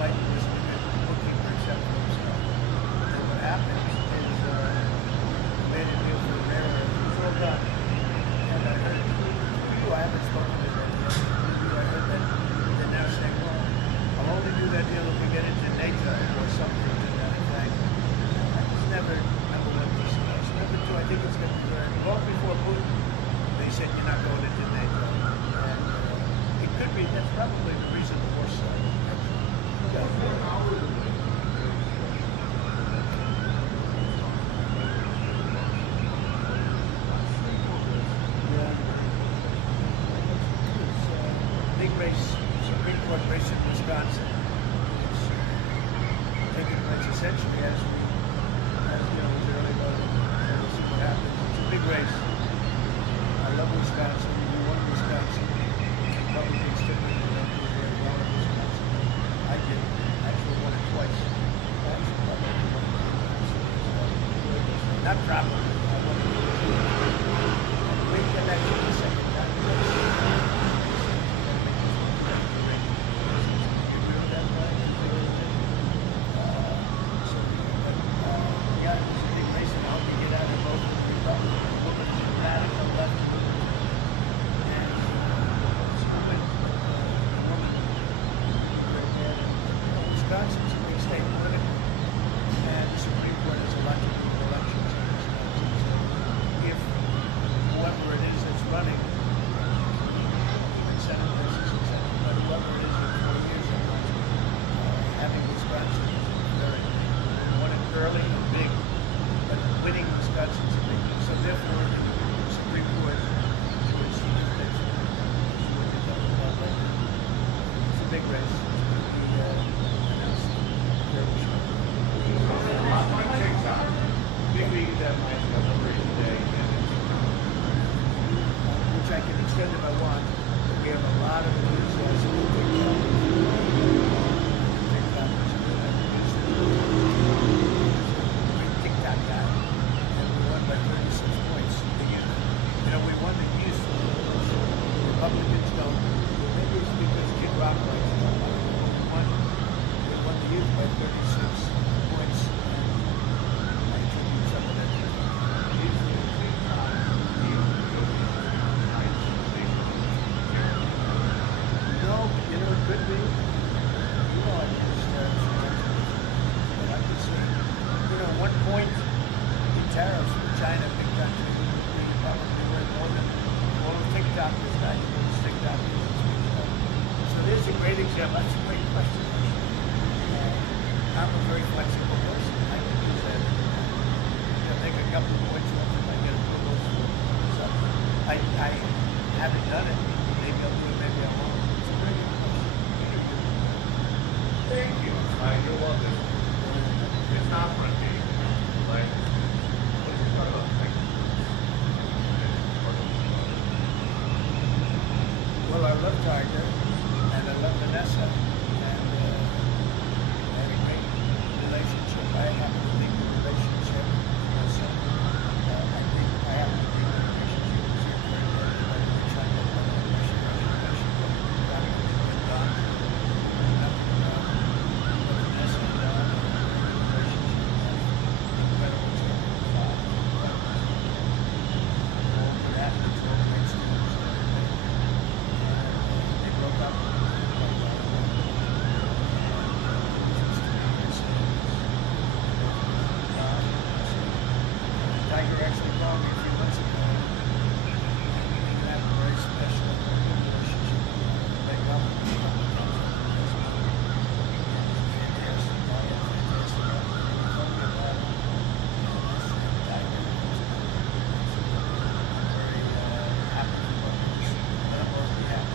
Mike was a good bookkeeper except for himself. And what happened is we made a deal for the railroad. It was all done. And I heard you, I haven't spoken to them yet. I heard that they're now saying, well, I'll only do that deal if we get into NATO or something to that effect. That was never number one discussed. Number two, I think it's going to be very long before Putin. They said you're not going into NATO. And it could be, that's probably the reason the war started. Big race, Supreme Court race in Wisconsin. It's taking place essentially as you know, with the early voting. So we'll see what happens. It's a big race. I love Wisconsin. We won Wisconsin. Republicans typically don't do very well in Wisconsin. I did. Actually won it twice. Not probably. I won it. Big connection in the second. Wisconsin's a big state politically, and the Supreme Court has a lot to do with elections in Wisconsin. So if whoever it is that's running, even Senate races, but whoever it is in 4 years or not, having Wisconsin is very, won it early and big, but winning Wisconsin is a big deal. So therefore, the Supreme Court should see the race. It's a big race. Big league that might have a great day. Which I can extend if I want, but we have a lot of enthusiasm for TikTok. TikTok is good. I produced it. Great TikTok guy. And we won by 36 points. You know, we won the youth. Republicans don't. Maybe it's because Kid Rock likes it. We won the youth by 36 points. I attribute some of that to no, you know, it could be. You know, I just, but I could see, you know, one point in tariffs with China, big country, we probably were more than all of TikTok is not even TikTok is. So there's a great example. That's a great question. I'm a very flexible person. I can use that. I'll take a couple of points off if I get approval for something. I haven't done it. Maybe I'll do it, maybe I won't. It's a very good question. Thank you. You're welcome. It's not for a game. Like, what is it about Well, I love Tiger, and I love Vanessa, and I had a great relationship. I have a big relationship. So, I think I have a big relationship with your Tiger actually called me a few months ago. We have a very special relationship. They come to me all the time. Fantastic guy, fantastic guy. Told me about him. Tiger. I'm very happy for him. But I'm mostly happy.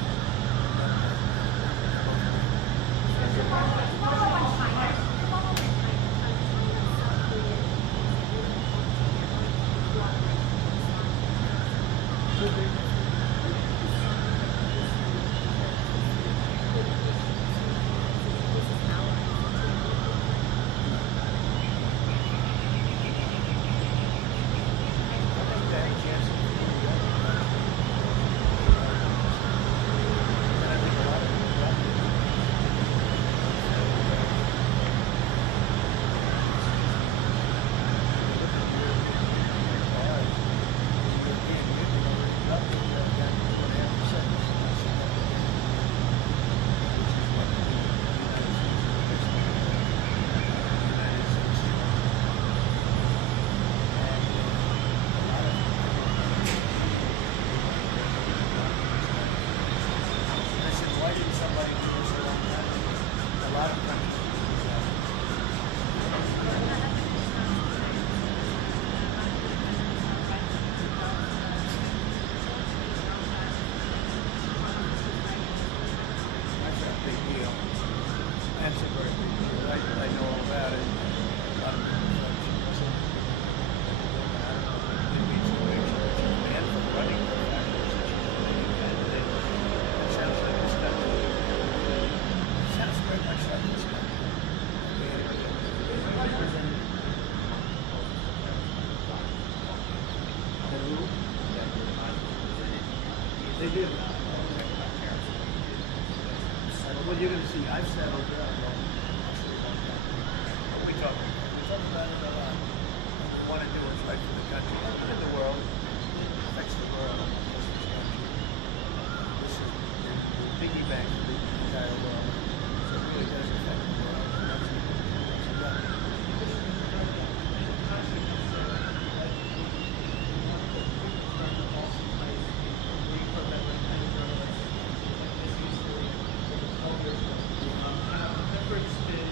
They do. Well, you're gonna see, I've settled down. We talk about it a lot. We want to do what's right for the country, not in the world. It affects the world, not just this country. This is the piggy bank for the entire world. So it really does affect the world. And that's what efforts been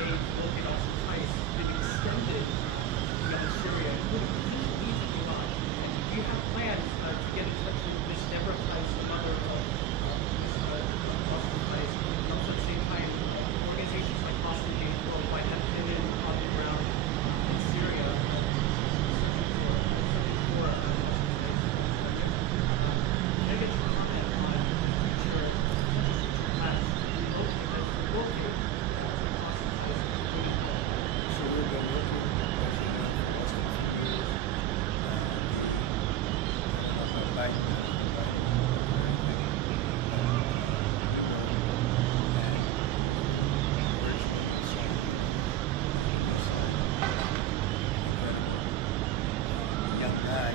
made to locate Austin Tice been extended beyond Syria, including potential leads in Iran. And do you have plans to get in touch with Ms. Deborah Tice, the mother of Ms. Austin Tice? And also at the same time, organizations like Austin Gate Worldwide have been on the ground in Syria searching for Austin Tice. Can I get your comment on future plans to locate Austin Tice? So we've been working with the president of Western Syria, back young guy,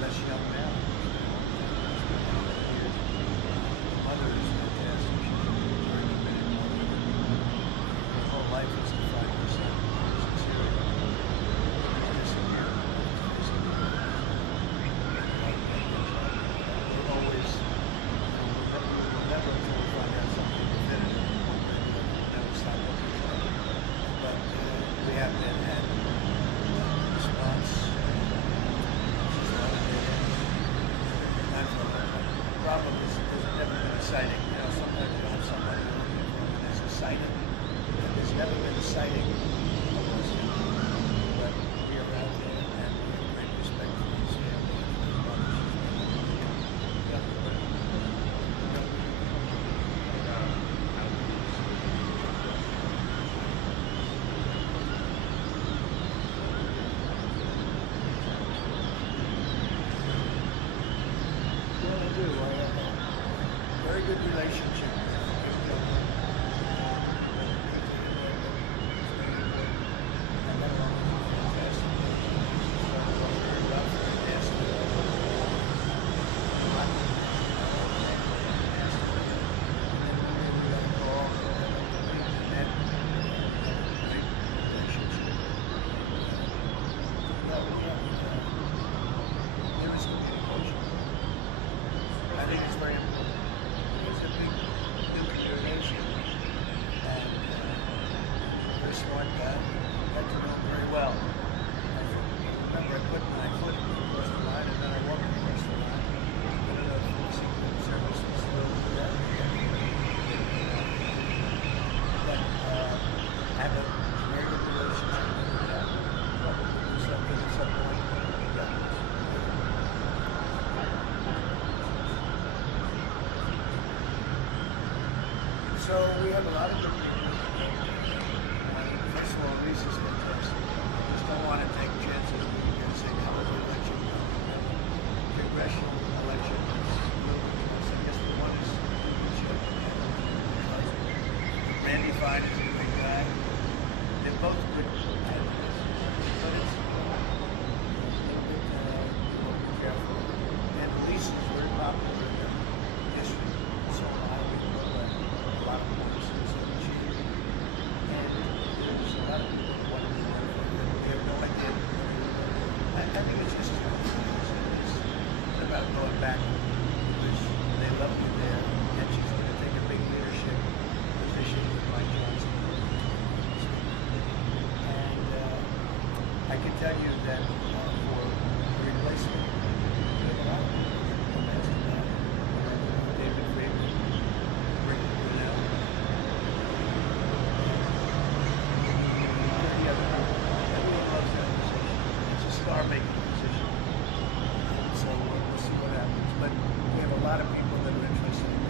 less young now. Mother is fantastic. She's a very committed mother. Her whole life is defined by sincerity. We're always, we'll never until we find out something definitive. We'll never stop looking for it. But we have been at response. She's not a dead end. The problem is there's never been a sighting. You know, sometimes you have somebody looking for them and there's a sighting. And there's never been a sighting of us. But we are out there and we have great respect for these families. Well, I do. I have a very good relationship with them. And that one was fantastic. Very rough, very nasty. We got a call and great relationship. No, there is communication. I think it's very important. He's a big nuclear nation, and very smart guy. Got to know him very well. I remember I put my foot across the line, and then I walked across the line. I don't know if the Secret Service was still with that. But I have a very good relationship with him. Probably do something at some point. Yeah. So we have a lot of good people. First of all, Lisa's fantastic. Just don't want to take chances with you and say, how was the election? Congressional election is really close. I guess the one is Randy Fine is a great guy. They're both good candidates. But it's a little bit careful. And Lisa's very popular in the district. So I would know that a lot of places have cheated. And there's a lot of people who want to do that. We have no idea. I think it's just it's about going back, which they love you there, and she's going to take a big leadership position with Mike Johnson. And I can tell you that for replacement, we have a lot of people who have asked about it. David Friedman, Rick Brunel, everyone loves that position. It's a star-making position. So we'll see what happens. But we have a lot of people that are interested in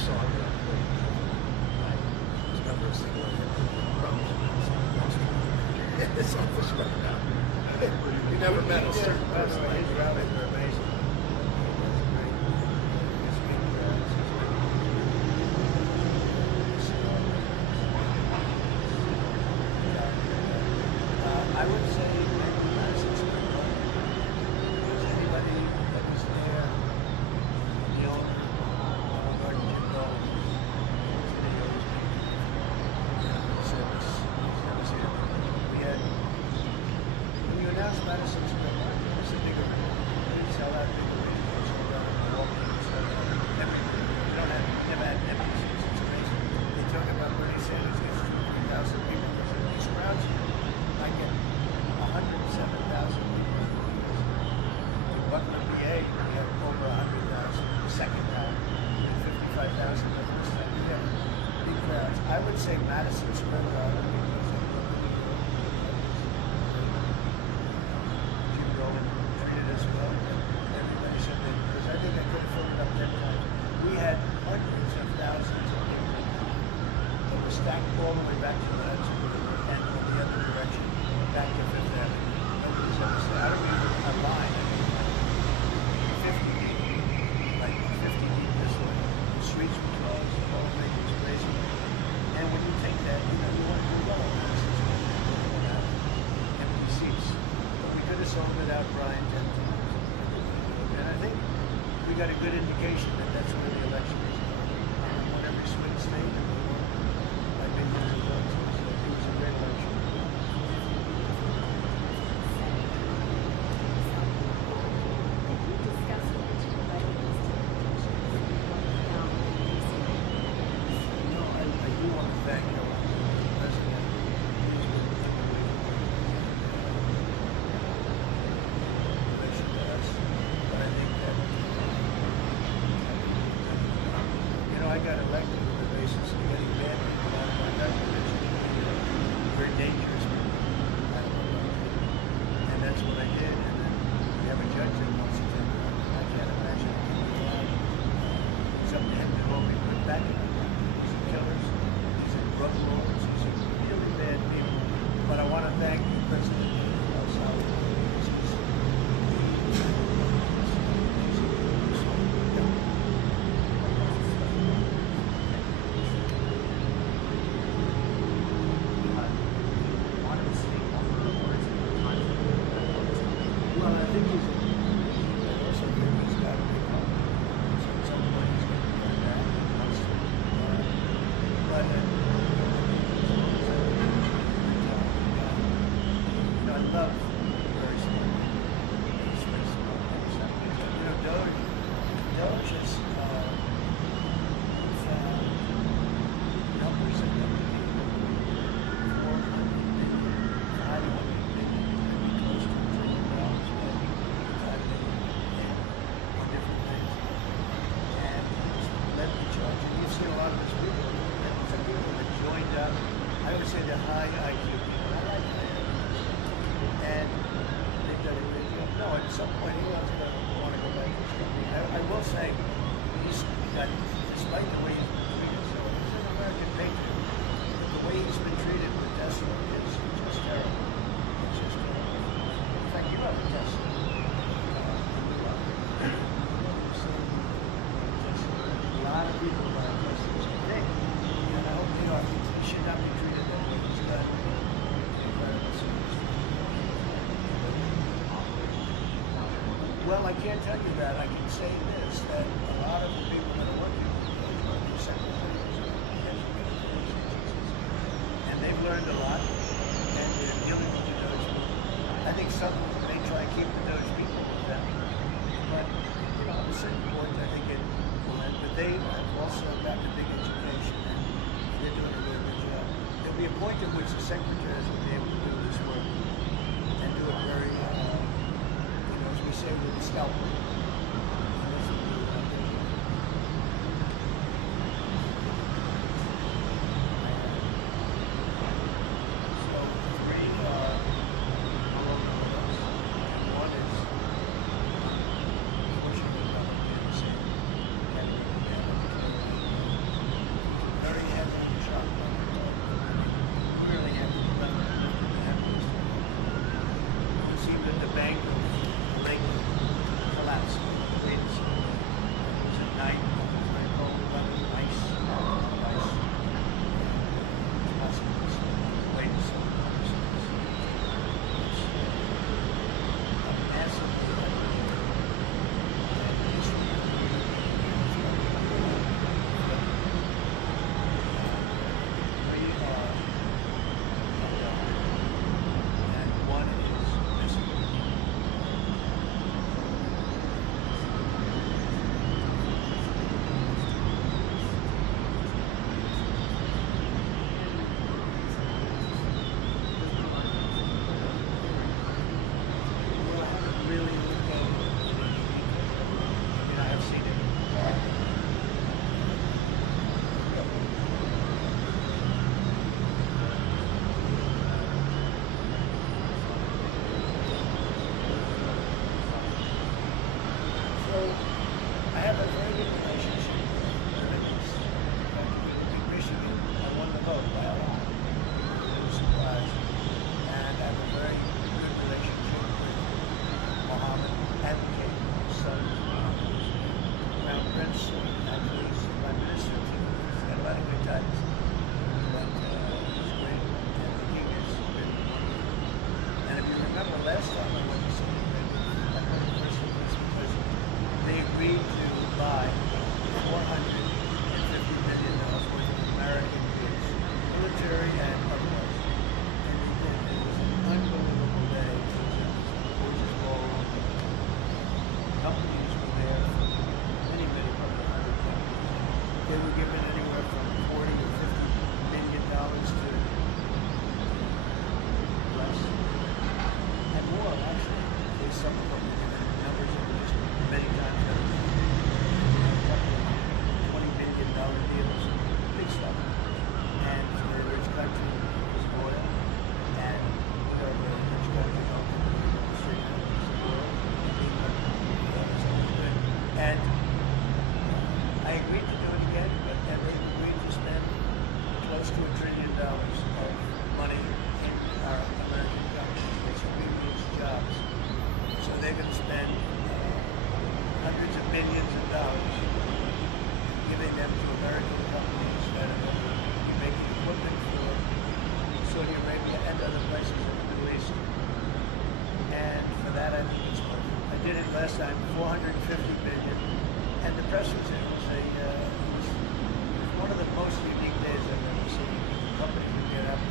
song that I played every night. There's never a single hit. Probably should not sing it. It's office right now. You never met a certain person like His rallies are amazing. That's great. It's big crowds. I would say maybe Madison Square Garden. Because anybody that was there, the owner, Garden Jim Dolan, his videos, said this, never seen it. We had, when you announced Madison Square Garden, it was a big event. They sell out big arenas, they sell out Milwaukee, they sell out everywhere. You don't have, never had empty seats, it's amazing. They talk about Bernie Sanders gets 3,000 people, because in these crowds, I get 107,000 people. In Buckland, PA, we have over 100,000 the second time, and 55,000 the first time. We have big crowds. I would say Madison Square Garden, because of Jim Dolan treated us well, and everybody said that, because I think I could have filled it up 10 times. We had hundreds of thousands of people that were stacked all the way back to the Hudson and in the other direction, back to Fifth Avenue. Nobody's ever said, I don't remember a line, 50 deep, like 50 deep this way. The streets were closed, the whole thing was crazy. And when you take that, you know, you want to do well. Empty seats. But we could have sold it out, Brian, 10 times. And I think we got a good indication that that's where the election is going. And won every swing state, and we won by big results. So it was a great election. Did you discuss with your team whether these deportations would run afoul of any recent elections? No, I do want to thank the President. He's been relation to us, but I think that, you know, I got elected on the basis of getting bad people out of my government. Very dangerous people out of my government. And that's what I did, and then we have a judge that wants to take it. I can't imagine it can be allowed. It's up to him to go be put back in the government. These are killers, these are drug lords, these are really bad people. But I want to thank the President of El Salvador. Well, I think he's also he's got to be home. So at some point he's going to come back. He wants to. But you know, I love very small. He's very small. You know, Doge has found numbers of young people, 400 million, 500 million, maybe close to $1 trillion, maybe 5 million on different things. And he's led the charge. And you've seen a lot of those people. And some people that joined up. I would say they're high IQ people. I like high IQ. And they've done a great job. No, at some point he wants to want to go back to his company. I will say he's got, despite the way he's been treated, so he's an American patriot. The way he's been treated with Tesla is just terrible. It's just terrible. In fact, you have a Tesla. A lot of people buy Teslas today. And I hope, you know, he should not be treated that way. He's got incredible service. Well, I can't tell you that. I can say this, that a lot of the people that are working with those are the secretaries and they've learned a lot, and they're dealing with the Doge people. I think some may try to keep the Doge people with them, but you know, at a certain point, I think it will end. But they have also gotten a big education, and they're doing a really good job. There'll be a point at which the secretaries will be able to do this work and do it very, you know, as we say, with the scalpel. And that's what we're doing. So, three are along with us. And one is pushing the government in the same category. close to $1 trillion of money in our American companies, which means jobs. So they're going to spend hundreds of millions of dollars giving them to American companies that are going to be making equipment for Saudi Arabia and other places in the Middle East. And for that, I think it's worth it. I did it last time, $450 billion, and the press was in. It was one of the most unique days I've ever seen. The company would get up,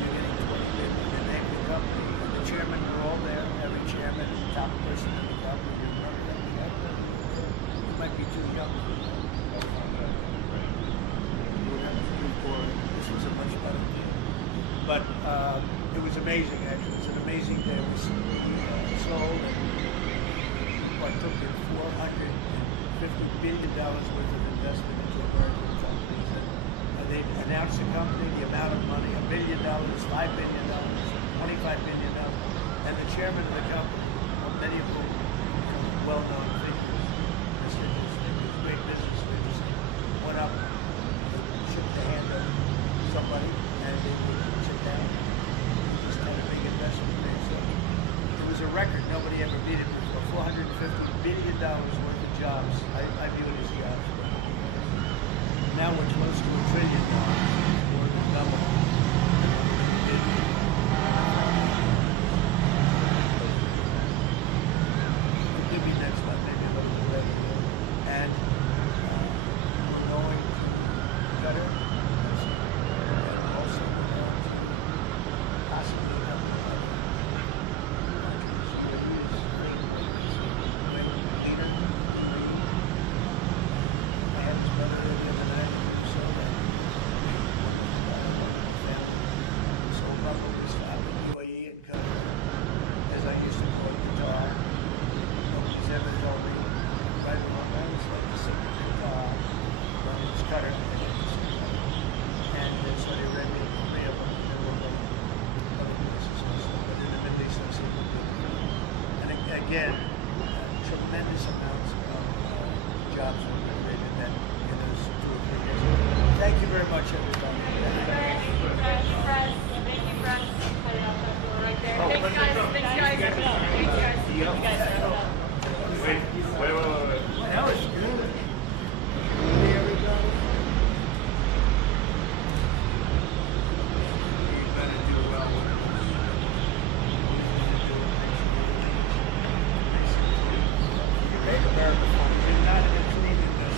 you're getting 20 billion, and name the company. And the chairman were all there, every chairman, top person in the company. You remember that? You might be too young. This was a much better deal. But it was amazing, actually. It was an amazing day. We sold and took in $450 billion worth of investment into American companies. And they announced the company, the amount of money, $1 billion, $5 billion, $25 billion. And the chairman of the company, many of whom become well-known figures, great business leaders, went up, shook the hand of somebody, and they would sit down. Just had a big investment there. So it was a record. Nobody ever beat it before. $450 billion worth of jobs. I view it as the opposite. Now we're close to $1 trillion. More than double. Give me next month, maybe a little bit later. And we're going to Qatar. And also we're going to possibly have again, tremendous amounts of jobs were created that in those 2 or 3 years. Thank you very much, everybody. Thank you, friends. Thank you, friends. Right there. Thanks, guys. Thanks, guys. Thanks, guys. You guys. Wait. That was good. Hey, everybody. You better do well. Make America fun. You're not even cleaning this.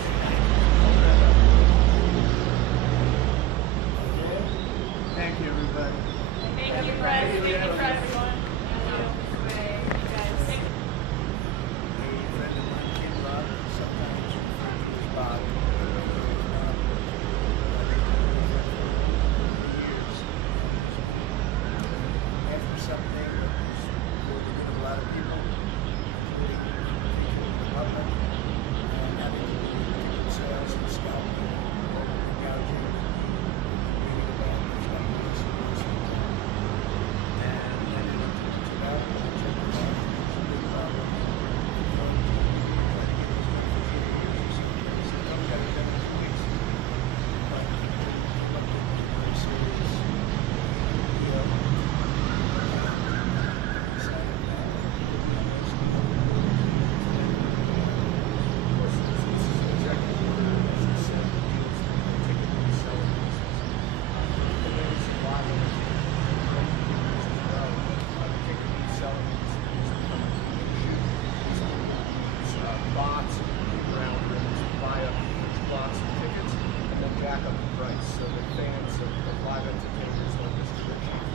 Hold that up. Okay? Thank you, everybody. Thank you, friends. Thank you for everyone. Thank you, guys. Thank you. A friend of mine, Kid Rob, sometimes referred to as Bob. Years. After something that was really good of a lot of people, including the public, and having to do ticket sales and scalping, gouging, reading about these companies and those things. And then it took it out, and I checked it out, and it was a big problem. Trying to get these done for 2 years or something. They said, "No, we got it done in 2 weeks." But it looked at a very serious deal. Decided that of course, this is an executive order, as I said, that deals with the ticket and selling business. There is a lot of business as well. The ticket and selling is becoming a huge issue. These bots around rooms buy up huge lots of tickets and then jack up the price so that fans of live entertainers like Mr. Richie and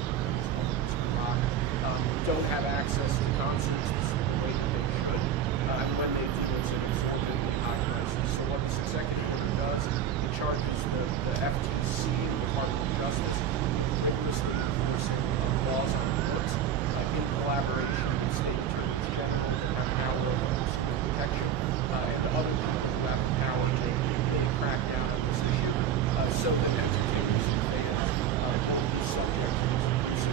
Rock don't have access to concerts the way that they should. And when they do, it's an exorbitantly high prices. So what this executive order does, it charges the FTC, the Department of Justice, rigorously enforcing laws on the books in collaboration with state attorneys general that have power over school protection and other people who have the power to crack down on this issue so that entertainers and fans won't be subject to this.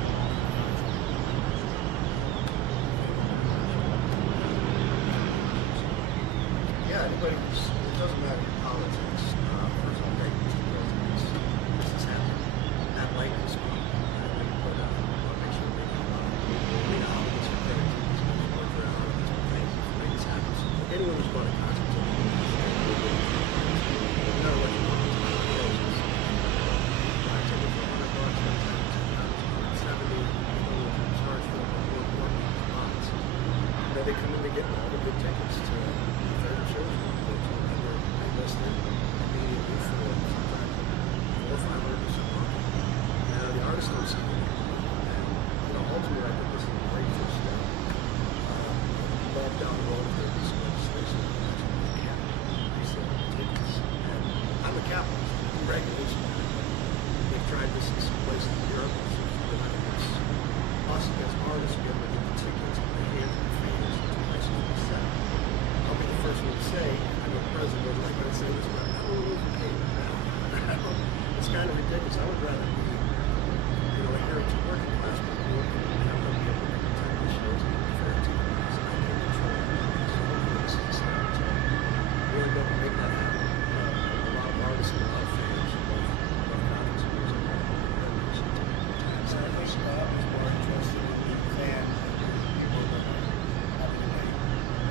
regulation. They've tried this in some places in Europe. It's us against artists. We have to get the tickets and the hands and the fans and the prices we set. I'll be the first one to say, I'm a president, I'm not going to say this, but I'm cool with payment now. It's kind of ridiculous. I would rather be, a heritage working class people working and have them be able to attend the shows and be fair to them. So I can't control it. So hopefully this is a we end up making that happen. A lot of artists and a lot of fans, both concerts and music, So I think Bob is more interested in the fans and the people that are having to pay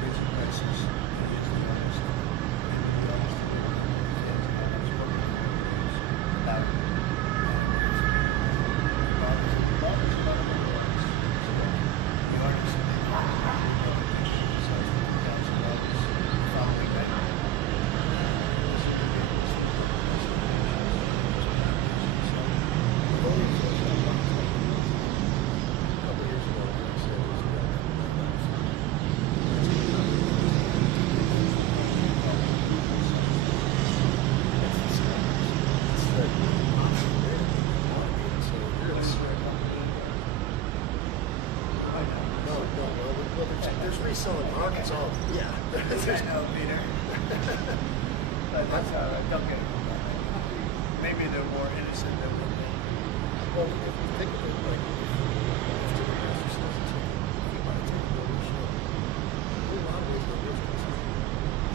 music prices. There's reselling markets all, yeah. I know, Peter. But that's all right, don't get it. Maybe they're more innocent than what they. Well, if you think of it, like, if the master sells a ticket, you buy a ticket, go to the show. In a lot of ways, they're business.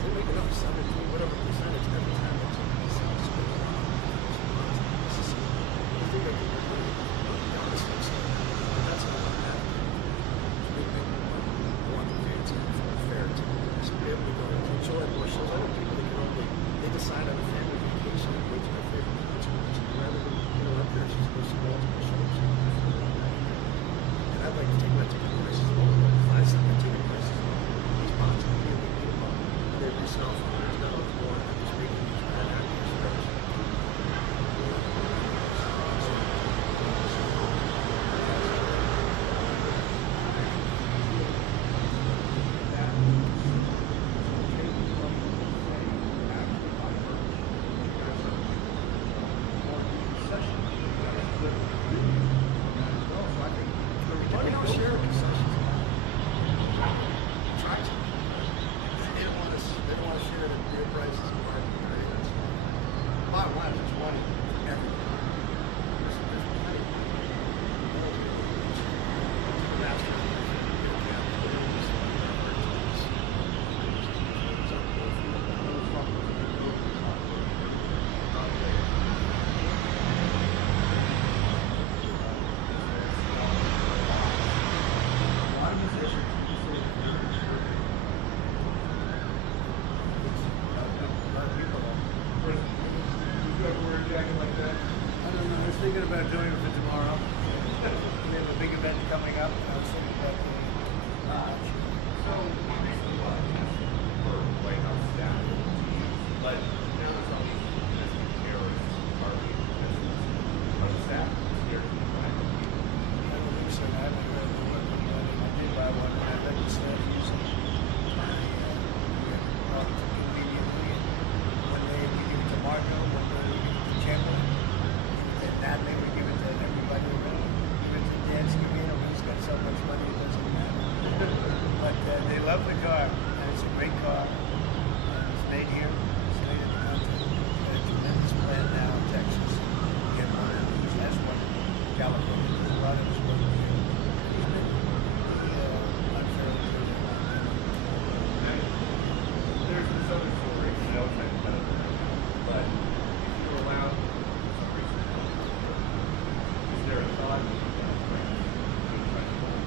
They make enough 17, whatever percentage every time they take these sales. This is, if they make it, honestly, that's a lot of that. I want the fans to have fair to be able to go and enjoy more shows. I know people that can only, they decide on a family vacation and go to their favorite concert rather than, up there, she's supposed to go multiple shows. And I'd like to take my ticket prices lower, but if I set my ticket prices lower, these boxes really need a bump. They're resell for $100 more, and I'm just making these bad actors represent. Thinking about doing it for tomorrow. We have a big event coming up. I was thinking about doing it. So, obviously, a lot of for White House staff to use, but there was all these domestic terrorist targeting of staff here in the United States. I believe so. I haven't read the one, but I did buy one. I let the staff use it. Conveniently. One day we give it to Marco, one day we give it to Chamberlain. And Natalie, we give it to everybody around. Give it to Dan Scavino. He's got so much money it doesn't matter. But they love the car, and it's a great car. It's made here. It's made in the country. We've got a tremendous plan now in Texas. We get one of these. That's one in California. There's a lot of us working here. He's been unfairly good. There's this other story, and I was trying to cut it down, but if you were allowed for some reason, is there a thought that you can bring to the president?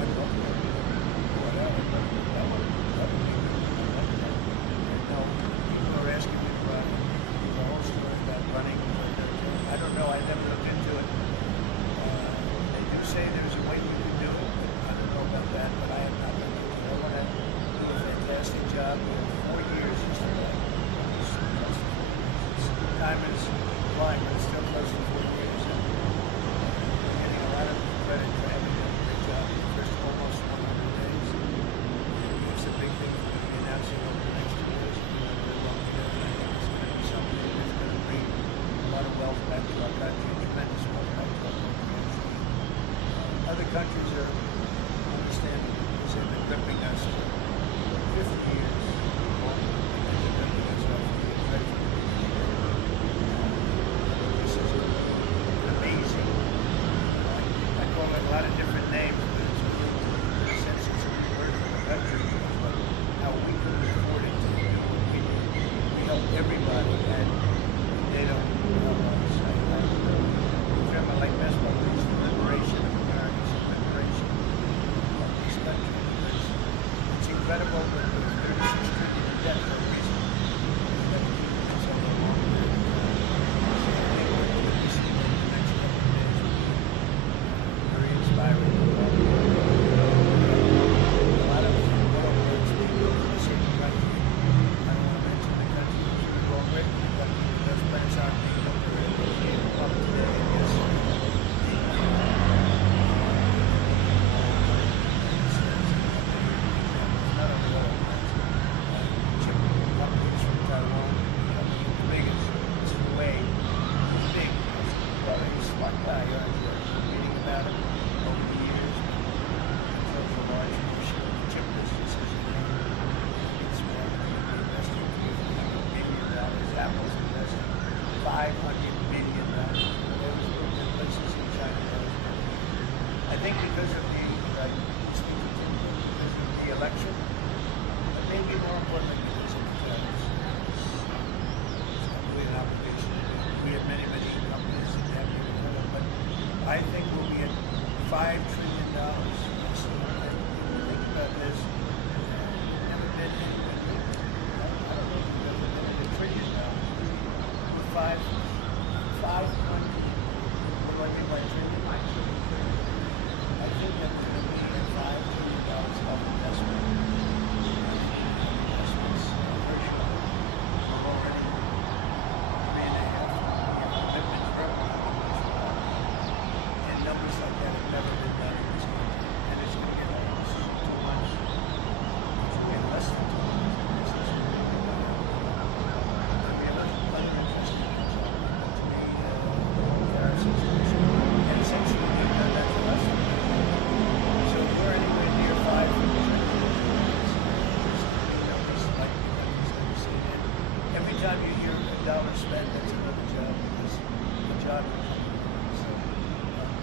I'd love to. Whatever. That would be good. No, people are asking me about the whole story about running. I don't know. I never looked into it. They do say there's a way we can do it. I don't know about that, but I have not looked into it. I want to do a fantastic job. We have 4 years just to time is flying, but it's still close to 4 years. And we're getting a lot of credit for having done a great job in the first almost 100 days. We have some big things we're going to be announcing over the next 2 years. We're going to do one together. I think it's going to be something. countries are understanding because they've been ripping us for 50 years. They've been ripping us off for years, right from the beginning. This is an amazing, I call it a lot of different names, but it's really, in a sense, it's a good word for the country. But how we could afford it to do what we do. We help everybody, and they don't help us. Remember, like best of it's the liberation of America, it's the liberation of this country. It's incredible that we're 36 trillion in debt for a reason. We never keep it so long. I think we're going to be seeing in the next couple of days will be very inspiring. A lot of world wars being built in the same country. I don't want to mention the country which we've all written, but those plants aren't being built up today, I guess. Not only oil plants, chip companies from Taiwan, the biggest, it's way big. Probably a smart guy, reading about it over the years. Controls a large portion of the chip business, as you know. It's more than investing $300 billion. Apple's investing $500 billion. There was places in China that was money. I think because of the election, but maybe more importantly because of the tariffs. It's probably an obligation. We have many, many companies that have to do it, but I think we'll be at $5 trillion. So think about this. Never been anything. I don't know if we've ever been at $1 trillion. With 500. What do I mean by trillion? I think that we're going to be at $5 trillion of investment. Investments, commercial, are already 3.5. We have commitment from and numbers like that have never been done in this country. And it's going to get almost 2 months. It's going to get less than 2 months. We have plenty of interesting things on the tariff situation. And essentially, we've done that for less than 2 months. So we're anywhere near 5 trillion. Every time you hear a dollar spent, that's another job. Because the job is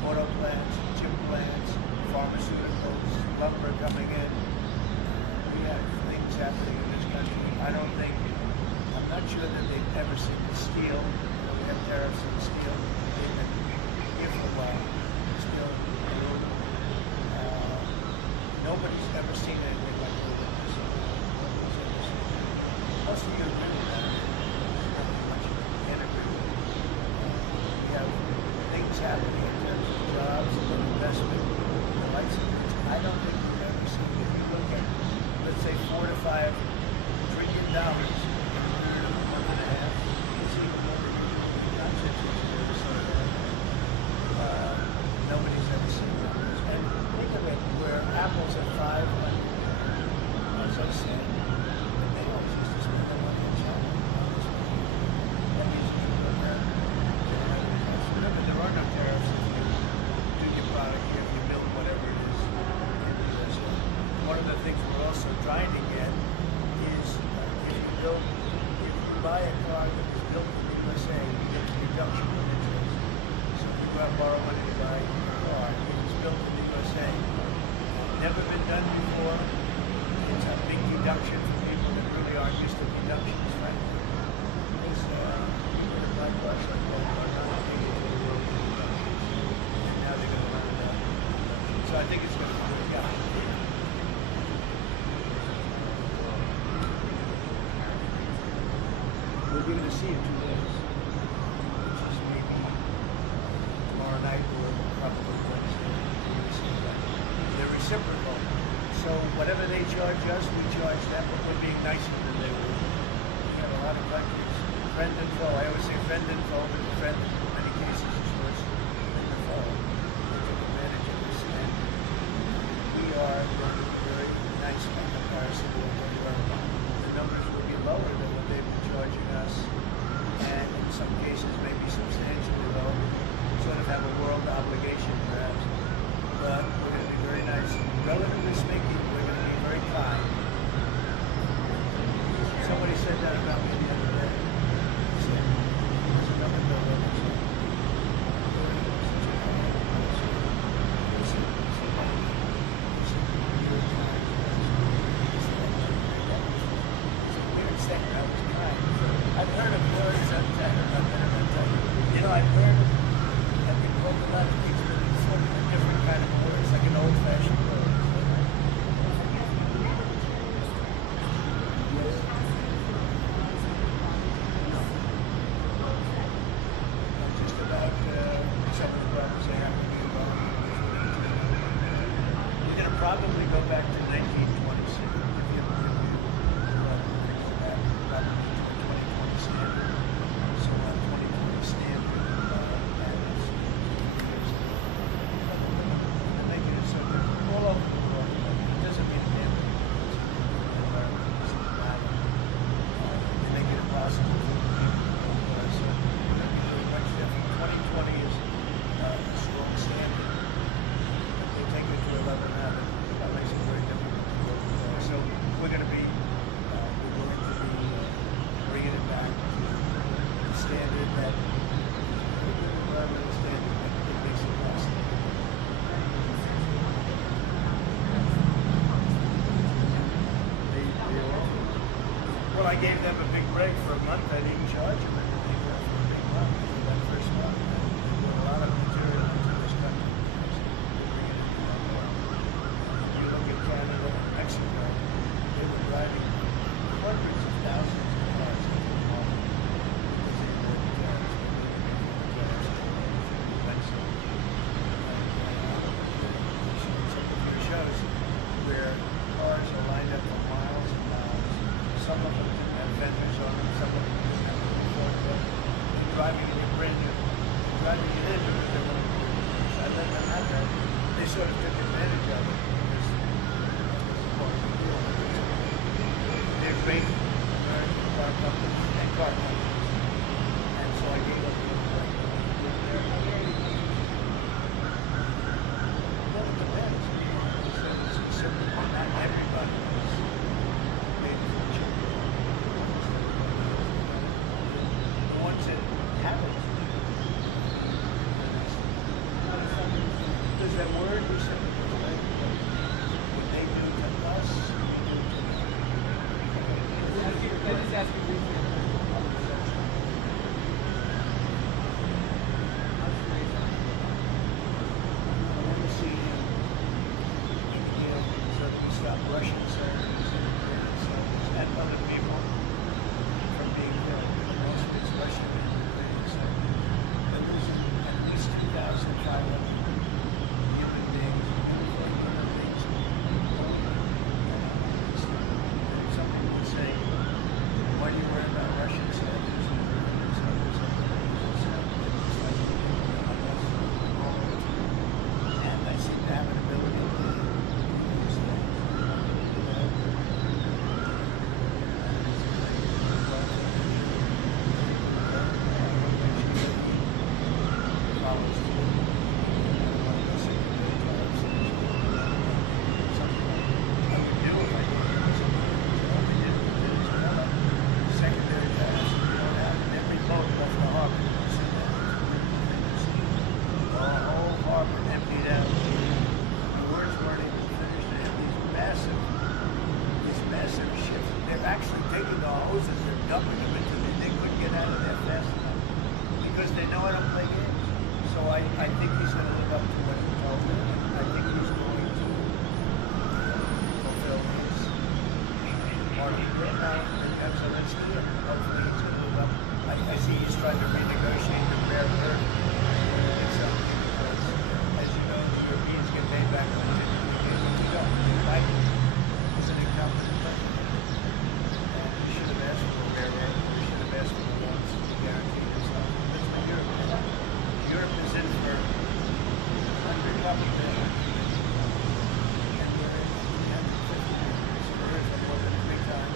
auto plants, chip plants, pharmaceuticals, lumber coming in. We have things happening in this country. I don't think, I'm not sure that they've ever seen the steel. We have tariffs on steel. They've been here for a while. Steel, nobody's ever seen anything like this. Nobody's ever seen it. Most of you agree with that. Not much of you can agree with it. We have things happening in terms of jobs and investment and the likes of things. I don't think we've ever seen it. If you look at, let's say, $4 to $5 trillion in a period of a month and a half, you see the more jobs that you've ever seen that. Nobody's ever seen that. And think of it, where Apple's at 500, as I said, and they always used to spend their money in China. That means you can America. Remember, there are no tariffs if you do your product here, if you build whatever it is in the USA. One of the things we're also trying to get is if you buy a car that is built in the USA, you get a reduction in interest. So if you go out and borrow money to buy a car, it's built in the USA. Never been done before. It's a big deduction for people that really aren't used to deductions, frankly. Because people that buy cars like that are not taking to the world of deductions. And now they're going to learn about deductions. So I think it's going to work out. We're going to see in 2 days, which is maybe tomorrow night or probably Wednesday. We're going to see that. They're reciprocal. So whatever they charge us, we charge them, but we're being nicer than they were. We have a lot of countries, friend and foe. I always say friend and foe, but the friend in many cases is worse than the foe. They took advantage of this, and we are running very nice by comparison to what we are. The numbers will be lower than what they've been charging us, and in some cases maybe substantially lower. We sort of have a world obligation perhaps, but driving in your brand new, driving it in because they want to do it. So I let them have that. They sort of took advantage of it because they're great American car companies and car companies. And so I gave up the well, it depends. It's not everybody is made for children. The ones that have it. Does that word you said what they do to us? Let's ask you briefly. I want to see him in jail so that we stop Russian soldiers and other people from being killed. Most of it's Russian and Ukrainian soldiers. They're losing at least 2,500 human beings. Some people say, why do you worry about Russian soldiers? And I seem to have an ability to use secondary tasks. You don't have every boat left the harbor. The whole harbor emptied out. The words weren't even finished. They have these massive ships. They're actually taking the hoses and dumping them into the, they couldn't get out of there fast enough because they know how to play games. So I think he's going to live up to what he told me. I think he's going to fulfill his part of the grant now. And so let's do it. Hopefully he's going to live up. I see he's trying to renegotiate the rare earth. As you know, the Europeans get paid back on it. Biden is an incompetent president. And we should have asked for a rare earth. We should have asked for the loans to guarantee this stuff. That's what Europe is. Europe is in for $100 billion. And we're in $150 billion. So we're in for more than 3 times.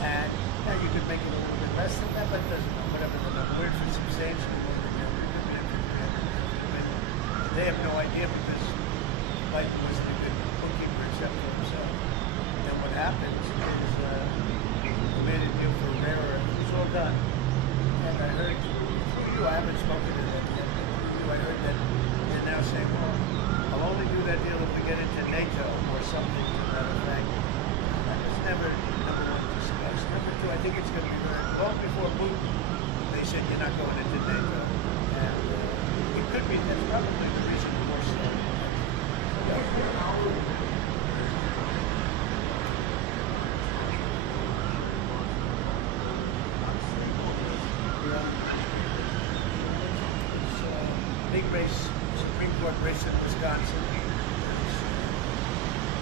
And now you could make it a little bit less than that, but it doesn't know whatever the number. We're in for substantially more than that. They have no idea because Biden wasn't a good bookkeeper except for himself. And what happens is we made a deal for rare earth. It was all done. And I heard through you, I haven't spoken to them yet, but through you I heard that they're now saying, well, I'll only do that deal if we get into NATO or something to that effect. That was never number one discussed. Number two, I think it's going to be heard long before Putin. They said you're not going into NATO. And it could be, that's probably the reason more so. Big race, Supreme Court race in Wisconsin.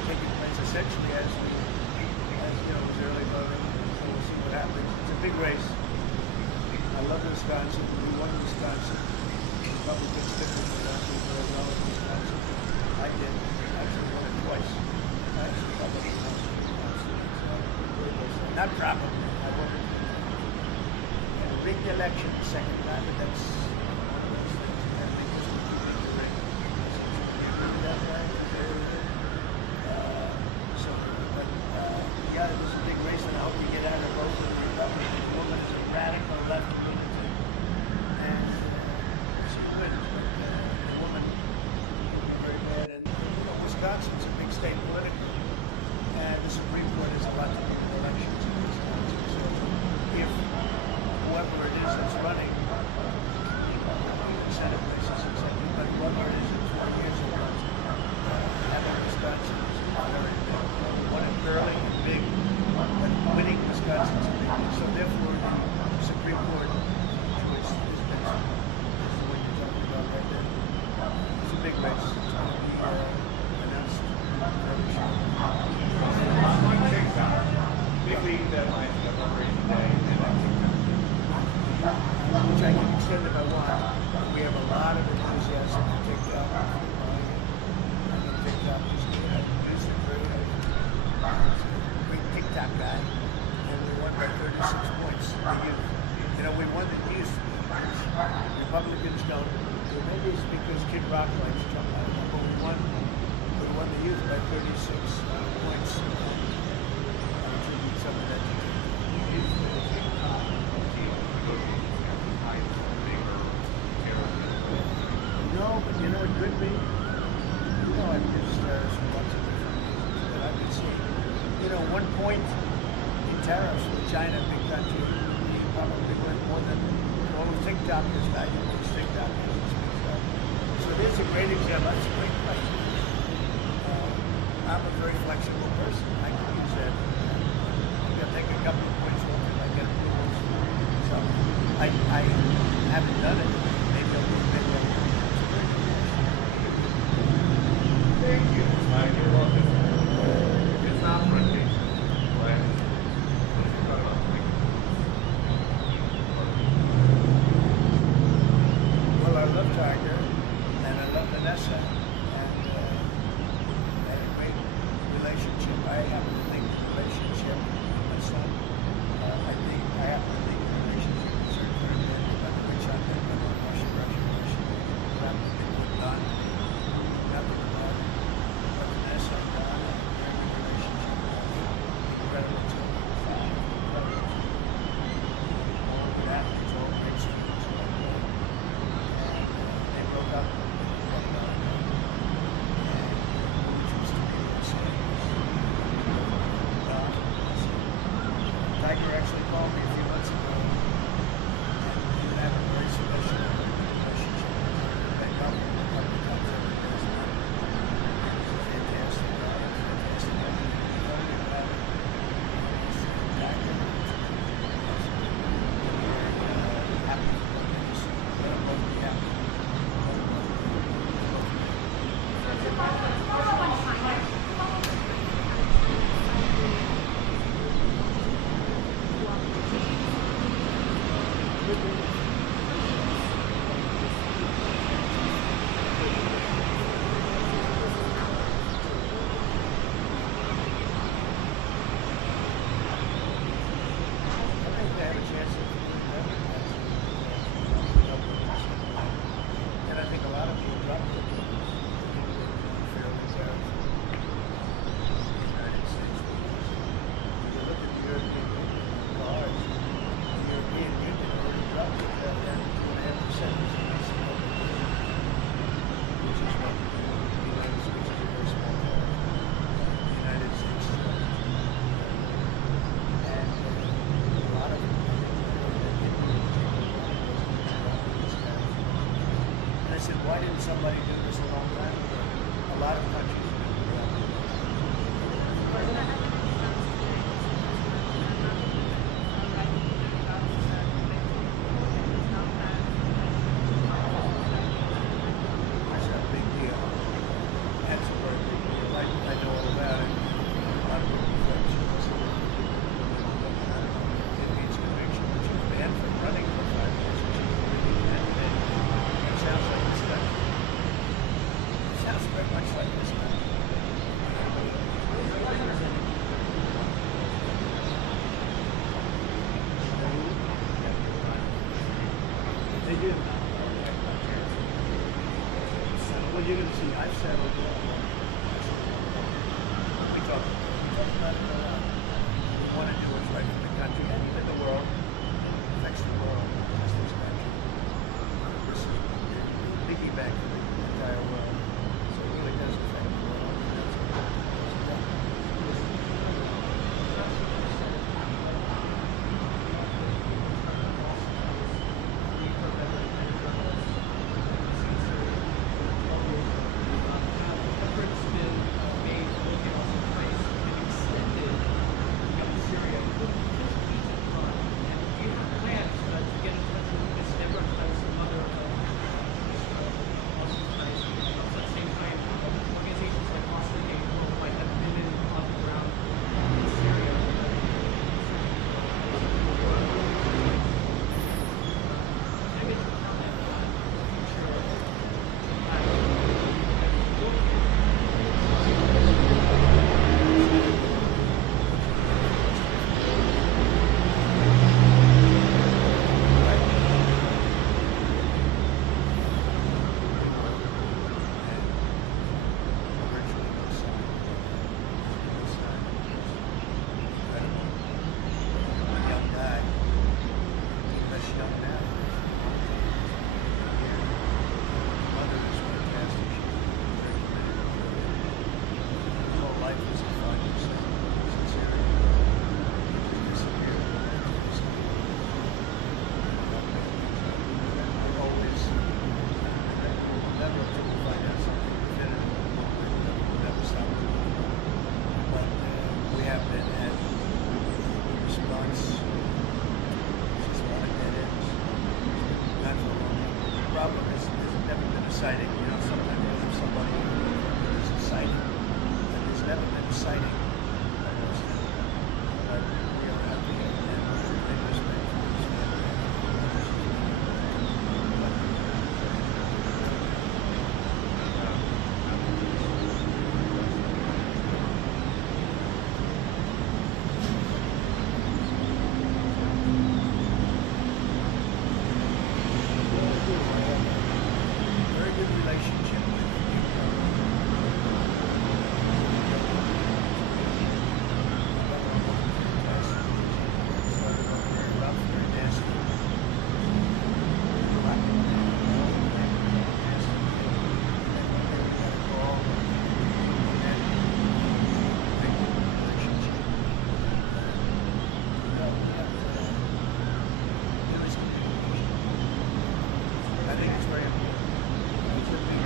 Taking place essentially as you know, it was early voting, so we'll see what happens. It's a big race. I love Wisconsin. We won Wisconsin. Republicans took Wisconsin for a well in Wisconsin. I did. Actually won it twice. Actually, probably won Wisconsin. Not probably. I won it. And a rigged election the second time, but that's one of those things. And they just keep it rigged. You remember that, right? So, but yeah, it was a big race, and I hope we get out of both of the Republican woman is a radical left lunatic. And she wins, but the woman very bad. And you know, Wisconsin's a big state politically, and the Supreme Court has a lot to do with elections in Wisconsin. So if whoever it is that's running, Senate races, but whoever it is in 4 years ago, having Wisconsin is very big. One in Burlington, big, but winning Wisconsin is big. So therefore, the Supreme Court choice is next. This is what you're talking about right there. It's a big race. It's going to be announced very shortly. TikTok. Big league deadline is November 8th today, and that TikTok. which I can extend if I want. We have a lot of enthusiasm for TikTok. I think TikTok is good. I used it very great TikTok guy, and we won by 36 points. You know, we won the youth. Republicans don't. Maybe it's because Kid Rock likes Trump. I don't know, but we won the youth by 36 points. Some of that. No, but you know, it could be. You know, I've just some lots of different reasons that I've been seeing. You know, 1 point in tariffs with China, big country, probably worth more than all the TikTokers. I think these TikTokers. So there's a great example. That's a great question. I'm a very flexible person. I can use that. Maybe I'll take a couple of points off if I get approvals. So I haven't done it. Maybe I'll do it. Maybe I'll do it. Thank you. You're welcome. It's not frontation. What is it about? Well, I love Tiger, and I love Vanessa, and I had a great relationship. I happen to think the relationship with my son. I think I happen to think the relationship is very good. By the way, Chuck, I'm going to Russia. But I'm done. Nothing about it. But Vanessa and Don have a very good relationship. Incredible to me. All of that is all great students. They broke up. Tiger actually called me a few months ago, and we have a very special relationship. They got me a couple of times every day. He's a fantastic guy, fantastic guy. Tiger, happy for us. Let them both be happy. And I think a lot of people drop it. Fairly fair. The United States. If you look at the European Union cars, the European Union already dropped it down to 2.5%, which is what the United States is a very small car. The United States is and a lot of people and I said, why didn't somebody do this a long time ago? A lot of countries do that. That's a big deal. That's a very big deal. I know all about it. A lot of people French. It needs conviction, but you're banned from running for 5 years. It sounds like this country. It sounds very much like this country. They do. Well, you're going to see, I've settled down. We talk about it a lot. We want to do what's right for the country and even the world. It affects the world, not just this country. This is piggyback for the entire world. So it really does affect the world. Efforts been made to look at also price and extended beyond Syria, including just Egypt, and sighting. You know, sometimes you have somebody who's a sighting, and there's never been a sighting of those things. But we are happy and they respect for this family. Very good relationship with I think it's very important. He's a big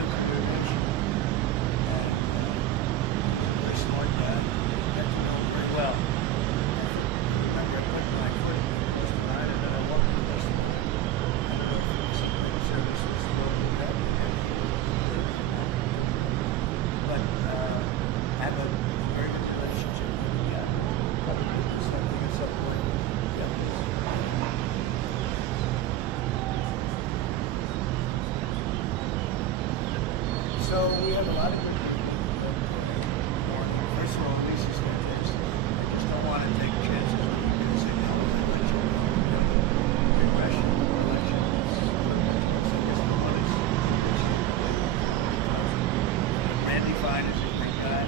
nuclear nation. And very smart guy. Got to know him very well. I remember I put my foot in the rest of the night, and then I walked the rest of the night. I don't know if the Secret Service was supposed to do that. But I have a very good relationship with the guy. Probably something at some point. Yeah. So we have a lot of good people. First of all, Lisa's fantastic. I just don't want to take chances with you and say, no, I let you go. Regression, election. So I guess the one is Randy Fine is a great guy.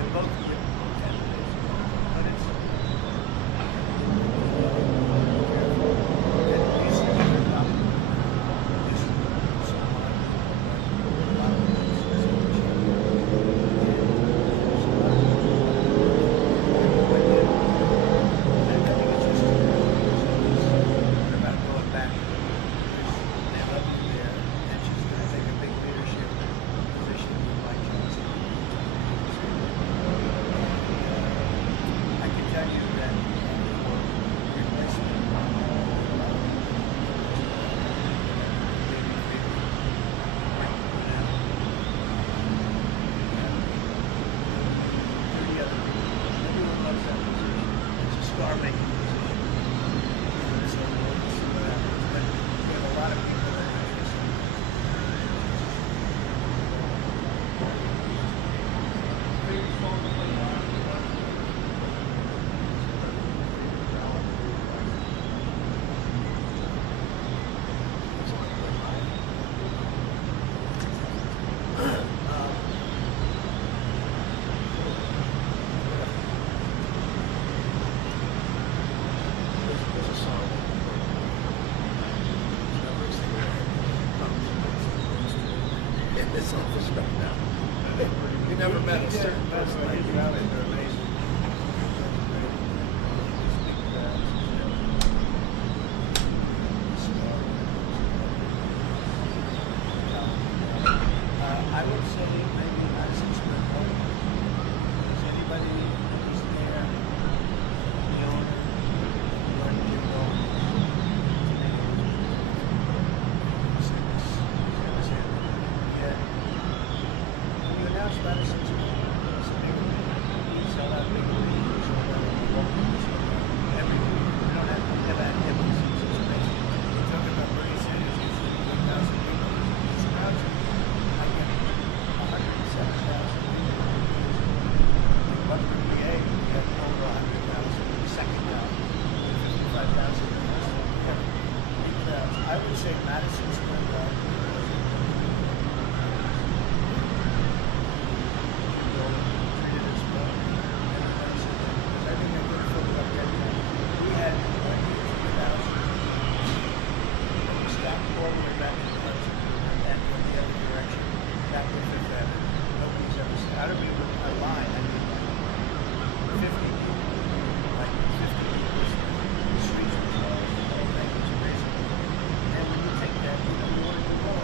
They're both good candidates. But it's he's a different topic. This is someone star-making position. So we'll see what happens. But we have a lot of people that are interested. Favorite song to play live? There's a song. In this office right now. You never met a certain person like you. They're amazing. I would say maybe Madison Square Garden. Is anybody who's there? The owner, Gordon Jimbo. Yeah. When you announce Madison Square Garden, it's a big thing. You sell out big leagues, you sell out everything. We don't have to have activities. It's amazing. We're talking about Bernie Sanders, he's 1,000 people. It's announcing. I get 107,000 people. One for PA, we have over 100,000. Second round, 55,000. Big crowds. I would say Madison Square Garden. Treated us well. Everybody said that. I think I could have filled up that time. We had 1,000. We stopped all the way back to the left and went the other direction. Back to Fifth Avenue. Nobody's ever seen. I don't mean a line. I mean 50 people. Like 50 people. The streets were closed. The whole thing was crazy. And when you take that, you know, you want to do more.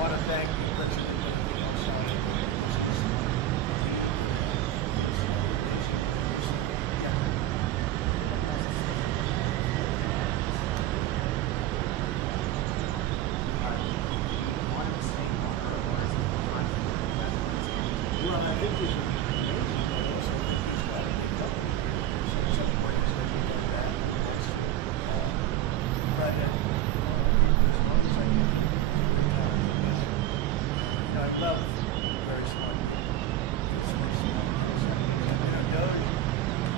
want to thank Richard and everybody else on it. Well, I think there's a I love very smart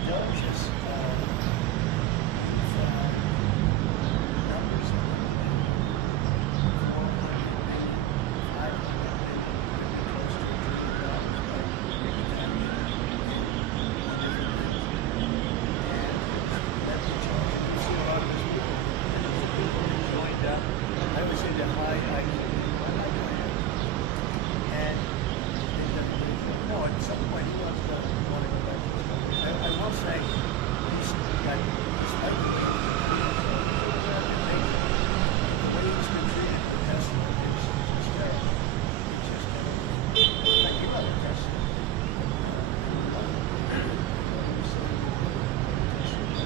Doge is numbers I was into high IQ. And no, at some point he wants to want to go back to his country. I will say he's got despite the way he's been treated for Tesla is just terrible. It's just terrible. Like you love Tesla.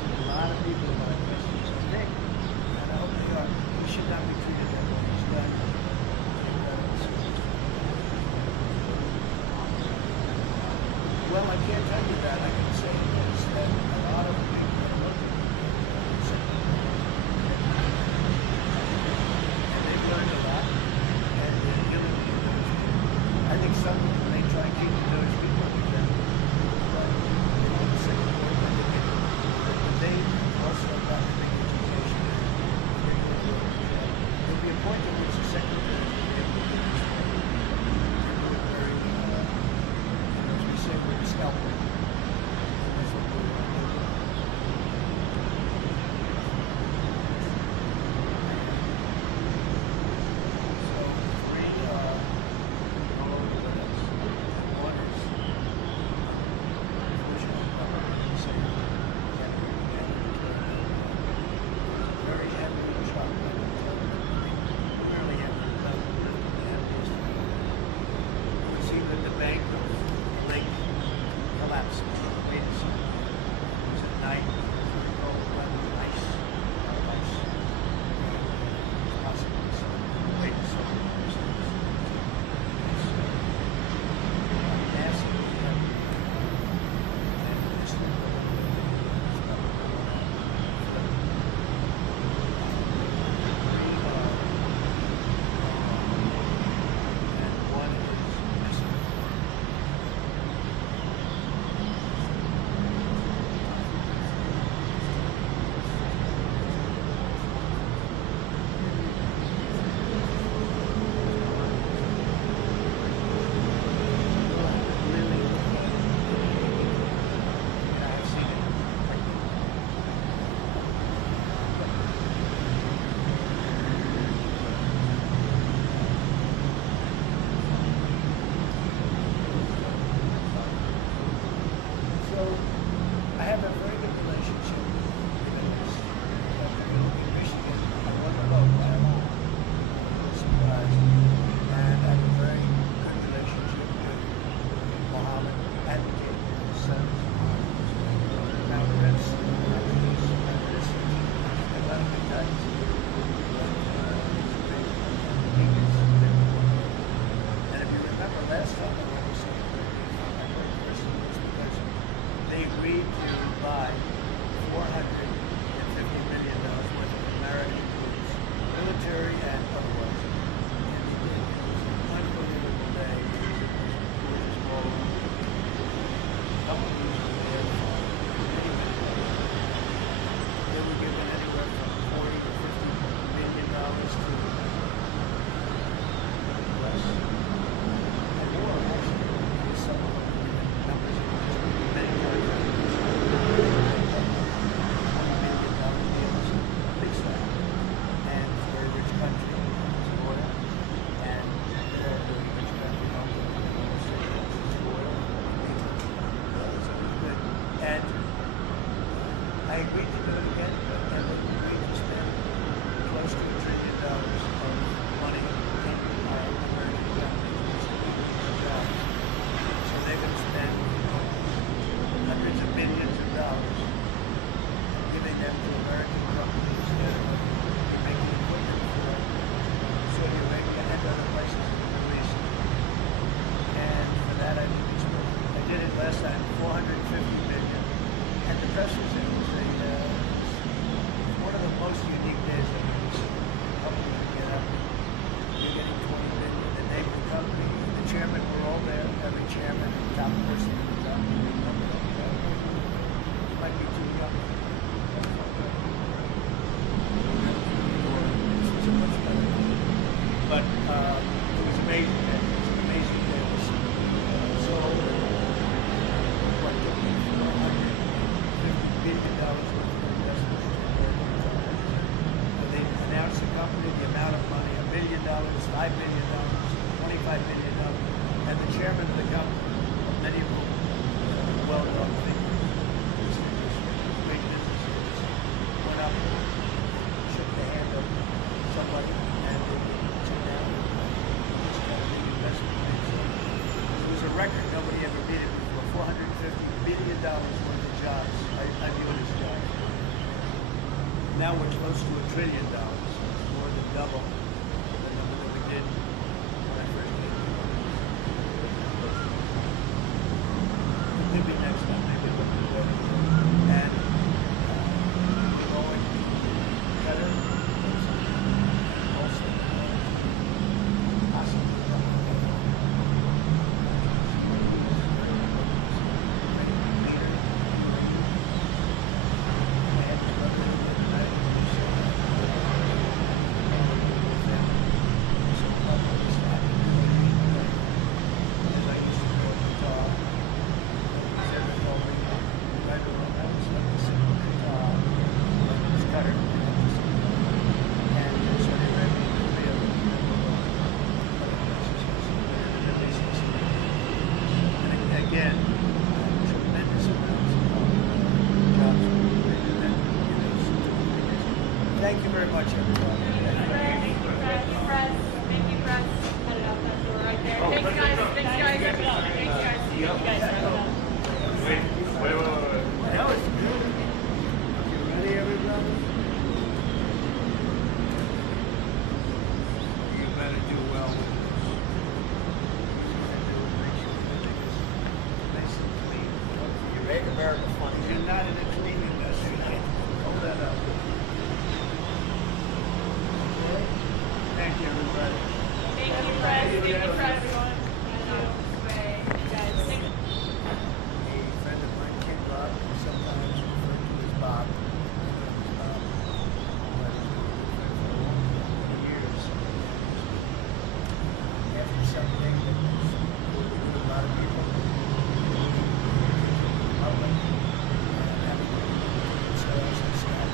A lot of people like Tesla. So Nick, and I hope they are. He should not be treated that way. He's done $5 million, $25 million, and the chairman of the company, many of whom well-known figures, great businesses, went up, shook the hand of somebody, and took down just got a big investment. So it was a record. Nobody ever beat it before. $450 billion worth of jobs. I view it as jobs. Now we're close to $1 trillion. It's more than double the number that we did when I first came here. Maybe next time, maybe we'll do better. And going better, also possibly again, tremendous amounts of jobs were created and, thank you very much, everyone. Thank you, press. Thank you, press. Headed out that door right there. Thanks, guys. Thanks, guys. Thanks, guys. You guys head out. Wait. That was good. You ready, everybody? You better do well with this. Nice and clean. You make America funny. You're not in the clean industry. Hold that up. Okay? Thank you, everybody. Thank you, press. Thank you, press. Thank you, guys. A friend of mine, Ken Rob, sometimes referred to as Bob. But he's been a good friend for a long years. After something that was important to a lot of people, public, having sales and stuff,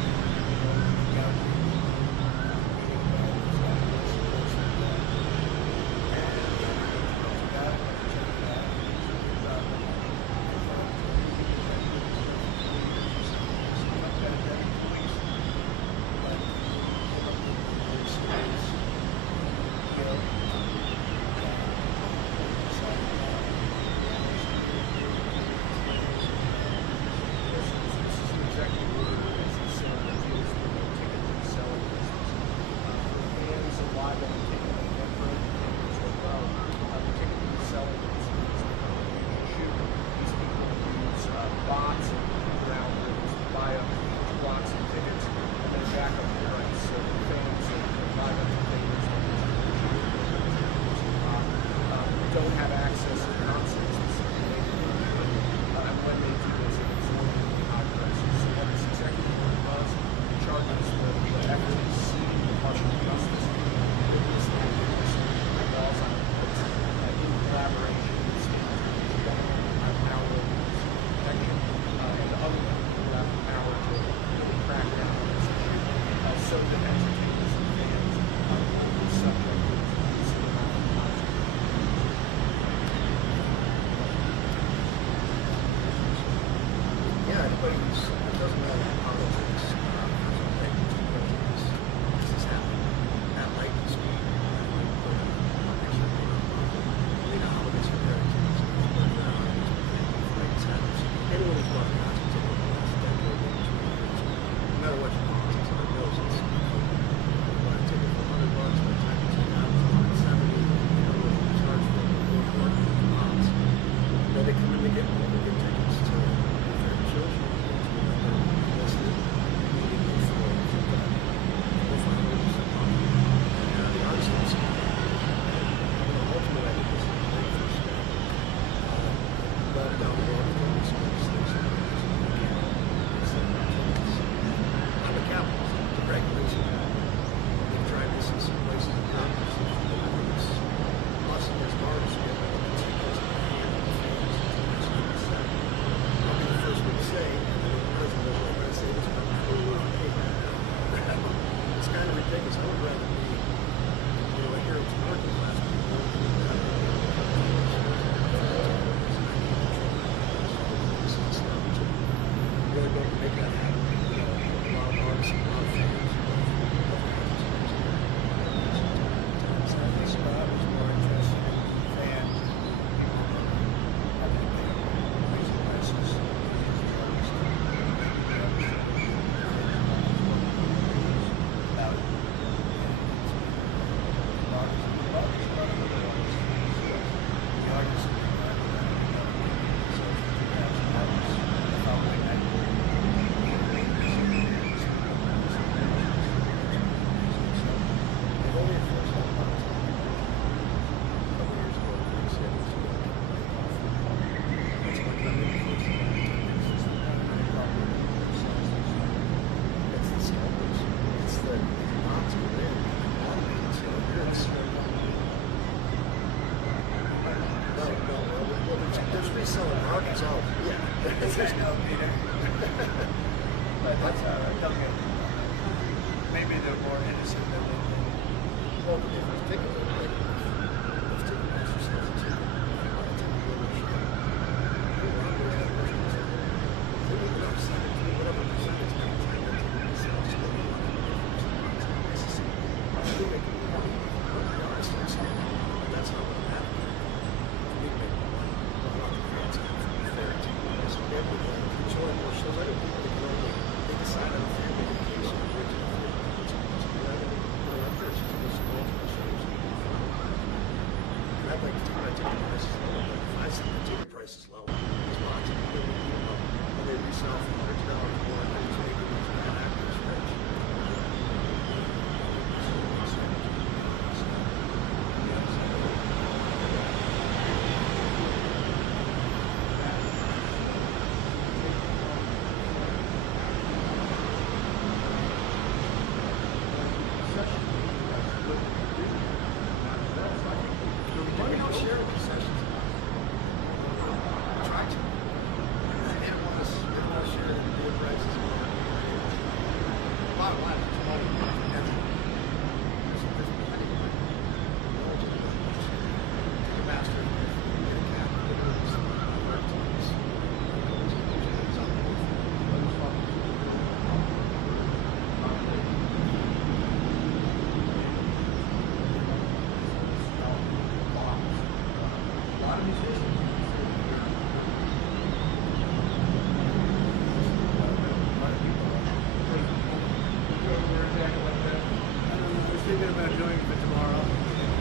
planning on doing for tomorrow.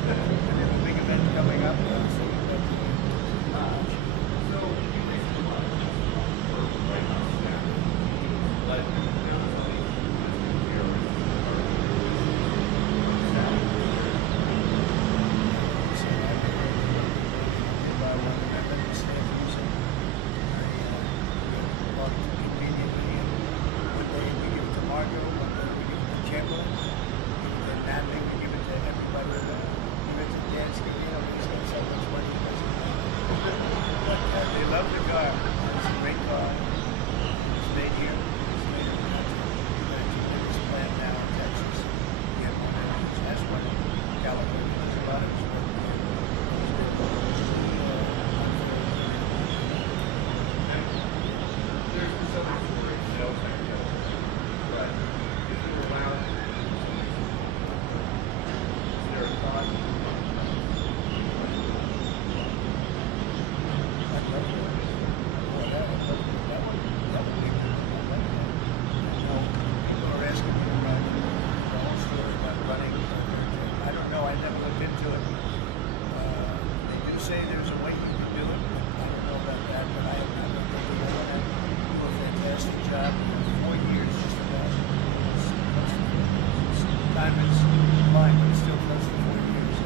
We have a big event coming up. So you recently won for White House staff. But now there's all these terrorists they love the car. It's a great car. It's made here. It's made in the country. We're going to keep this plant now in Texas. Get one of these. That's what California does a lot of. There's been so many stories, sales activity, but if you were allowed, is there a thought? Time is flying, but it's still close to 4 years.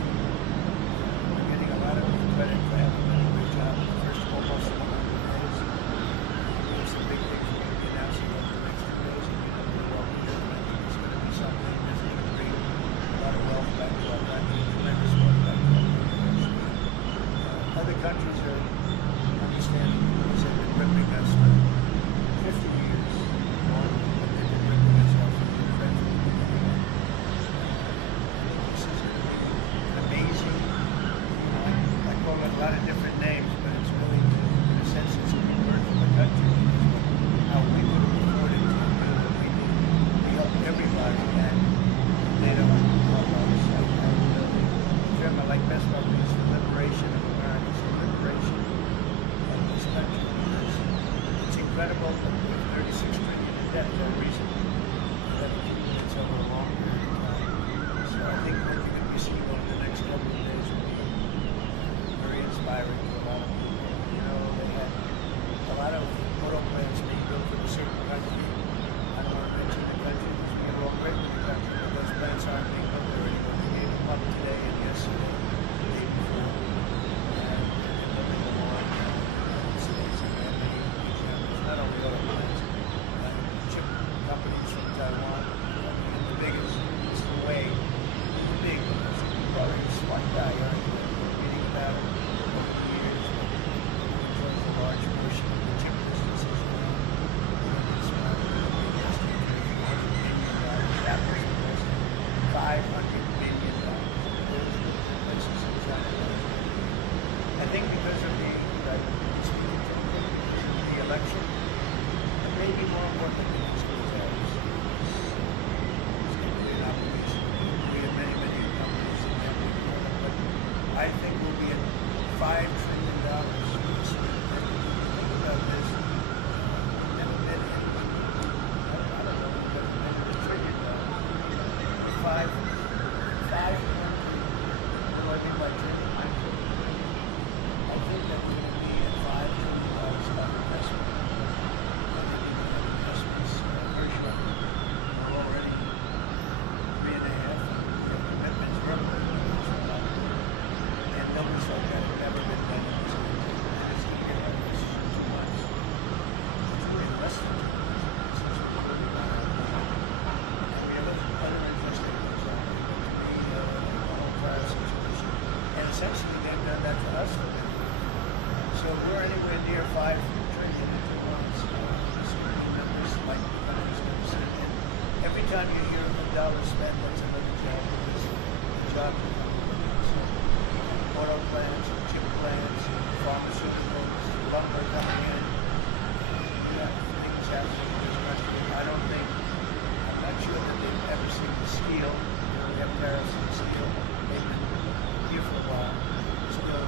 We're getting a lot of credit for having done a great job in the first almost 100 days. It's a big thing for me to be announcing over the next 2 days. And I think it's going to be something that's going to bring a lot of wealth back to our country, tremendous wealth back to our country. Other countries are understanding because they've been ripping us for 50 years. But they've been ripping us off for the country. Amazing. I call it a lot of different names, but it's really, in a sense, it's a good word for the country. How we would have afforded to do what we did. We helped everybody, and they don't help us. The term I like best about it is the liberation of America. It's the liberation of this country. It's incredible that we're 36 trillion in debt for a reason. That it's over a long period of time. So I think what we're going to be seeing over the next couple of days will be very inspiring to a lot of people. You know, they had a lot of auto plants being built in a certain country. I don't want to mention the country because we have all great in the country, but those plants aren't being built there anymore. They gave them up today and yesterday, the day before. And they're building them on in the United States. And we have many examples, not only auto plants, but chip companies from Taiwan. And the biggest, it's the way big, because you're probably a smart guy, aren't you? Reading about it over the years, controls a large portion of the chip businesses now. It's that was invested $500 million. Places in China. I think because of the election, and maybe more importantly, because of the tariffs, it's going to be an obligation. We have many, many companies in that but I think we'll be at $5 trillion. Think about this. Never been in. I don't know, but $1 trillion. Five. What do I mean by trillion? I think that we're going to be at $5 trillion of investment. I think investments very short. We're already 3.5. Commitments verbally. And numbers like that have never been done in this country. And it's going to get like this in 2 months. It's really less than 2 months. And we have other interesting things on the whole tariff situation. And essentially they've done that to us. So if we're anywhere near $5 trillion in 2 months. Numbers like the country's going to sit in. Every time you hear a dollar spent, that's another job. Because the job auto plants, chip plants, pharmaceuticals, lumber coming in. Yeah, things happening in this country. I'm not sure that they've ever seen the steel. You know, we have tariffs on steel. They've been here for a while. Still,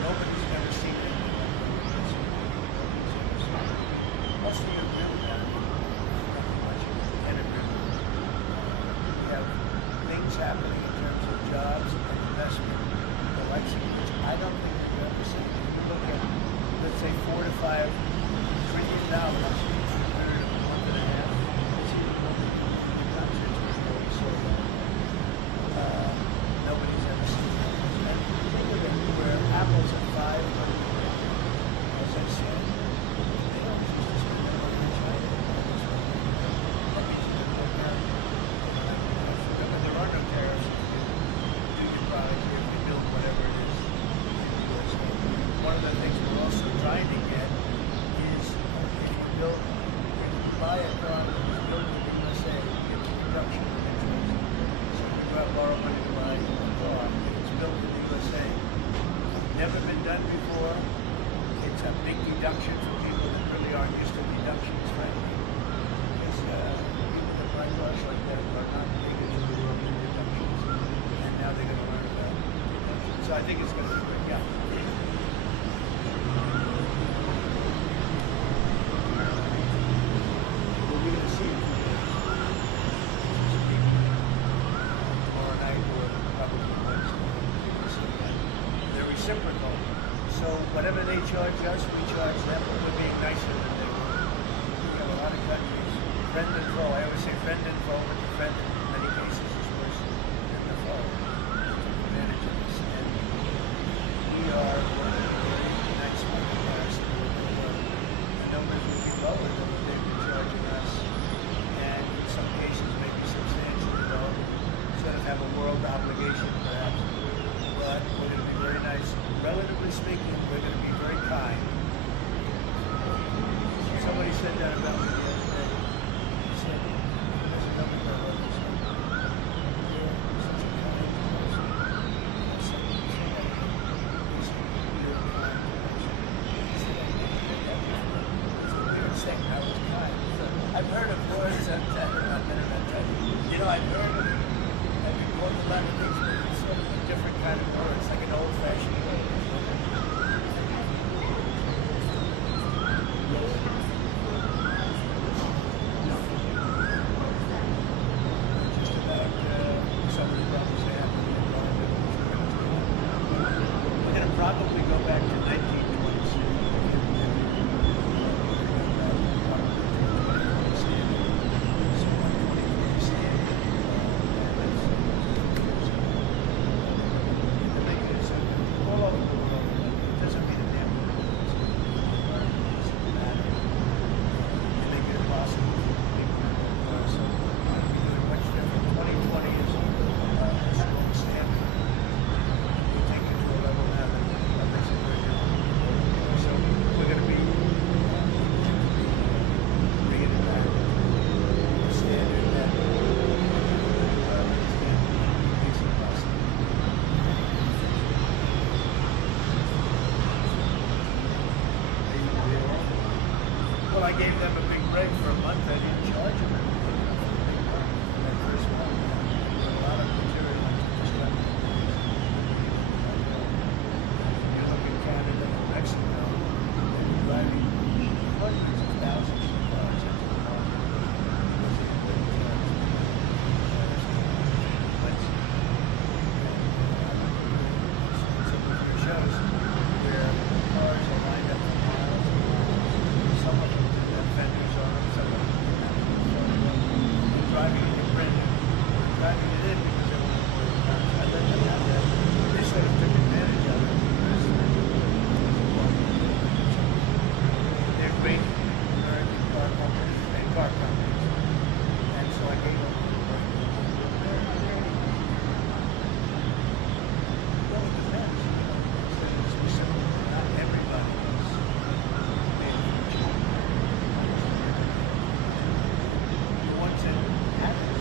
nobody's ever seen anything like this. Nobody's ever seen it. Most of you agree with that. Nothing much. You can agree with it. happening in terms of jobs and investment collection, which I don't think we've ever seen. If you look at, let's say, $4 to $5 trillion, third of a month and a half, it's even more than the country was really so nobody's ever seen that. And think of it, where Apple's at 5, but as I said, they don't choose to spend their money in China. That means you can look at, there are no tariffs if you do your product here, if you build whatever it is in the USA. One of the things we're also trying to get is if you build, if you buy a car that was built in the USA, you get a reduction in interest. So if you go out and borrow money to buy a car, if it's built in the USA, never been done before, it's a big deduction for people that really aren't used to deductions, frankly. Because people that buy cars like that are not big into the world of deductions. And now they're going to learn about deductions. So I think it's going to work out. Well, we're going to see tomorrow night or probably Wednesday. They're reciprocal. So whatever they charge us, we charge them, but we're being nicer than they were. We have a lot of countries, friend and foe. I always say friend and foe, but the friend in many cases is worse than the foe. Take advantage of this. And we are one of the very nice multipliers in the world. The numbers will be lower than what they've been charging us, and in some cases maybe substantially lower. Instead of have a world obligation, perhaps. But we're going to be very nice. Relatively speaking, we're going to be very kind. Somebody said that about me the other day. He said, there's another girl who said, you're such a kind person. I said, you say that again. He said, you're a kind person. He said, I didn't get that before. It's a weird saying, I was kind. So I've heard of words that I've been in that type. You know, I've heard of it. I've been quoted a lot of things, but it's sort of a different kind of word. It's like an old-fashioned word. Just about some of the problems they have with the environment. We're going to probably go back to 1920s. All over the world. It doesn't mean a damn thing. It doesn't matter. They make it impossible for people to go far. So we're going to be doing much different. 2020 is a gold standard. We take it to a level now that others are very different. So we're going to be bringing it back to the standard that is impossible. Well, I gave them a big break for a month. I didn't charge them anything for that first month. A lot of material just got you look at Canada and Mexico, they're driving hundreds of thousands of cars into the market because of the big tariffs. Some of your shows where cars are lined up for miles. Some of them have fenders on them, some of them they're driving it in brand new. They're driving it in because they want to avoid the cars. I let them have that. They sort of took advantage of it because they're great American car companies and car companies. And so I gave them a break. Well, it depends. Not everybody is manufactured. The ones that have it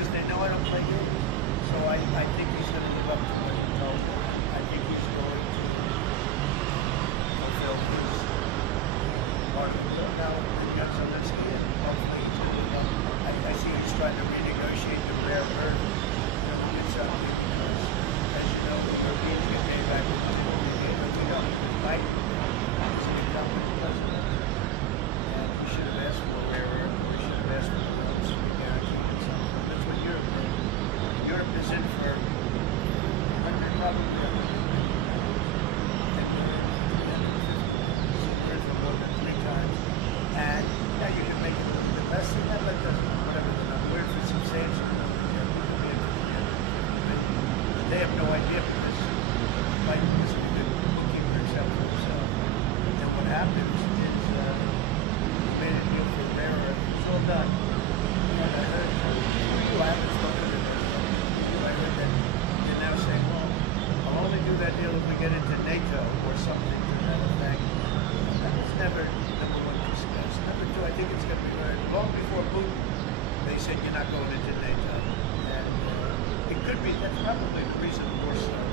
because they know I don't play games. So I think he's going to live up to what he told me. I think he's going to fulfill his part of the bill. Now, we've got some that's here. Hopefully he's going to live up. I see he's trying to renegotiate the rare bird. It's something because, as you know, the Europeans get paid back with the money we don't, right? He's an incumbent president. And we should have asked for a rare earth. We should have asked for the loans to be guaranteed. That's what Europe did. Europe is in for, probably, for more than 3 times. And now you can make it a little bit less than that, but whatever the number. We're for substantial number. But they have no idea because Biden is a good bookkeeper except for himself. And then what happens is he made a deal for rare earth. It's all done. And I heard, I haven't spoken to them. I heard that they're now saying, well, I'll only do that deal if we get into NATO or something to that effect. That was never number one discussed. Number two, I think it's going to be learned long before Putin. They said you're not going into NATO. And it could be, that's probably the reason the war started.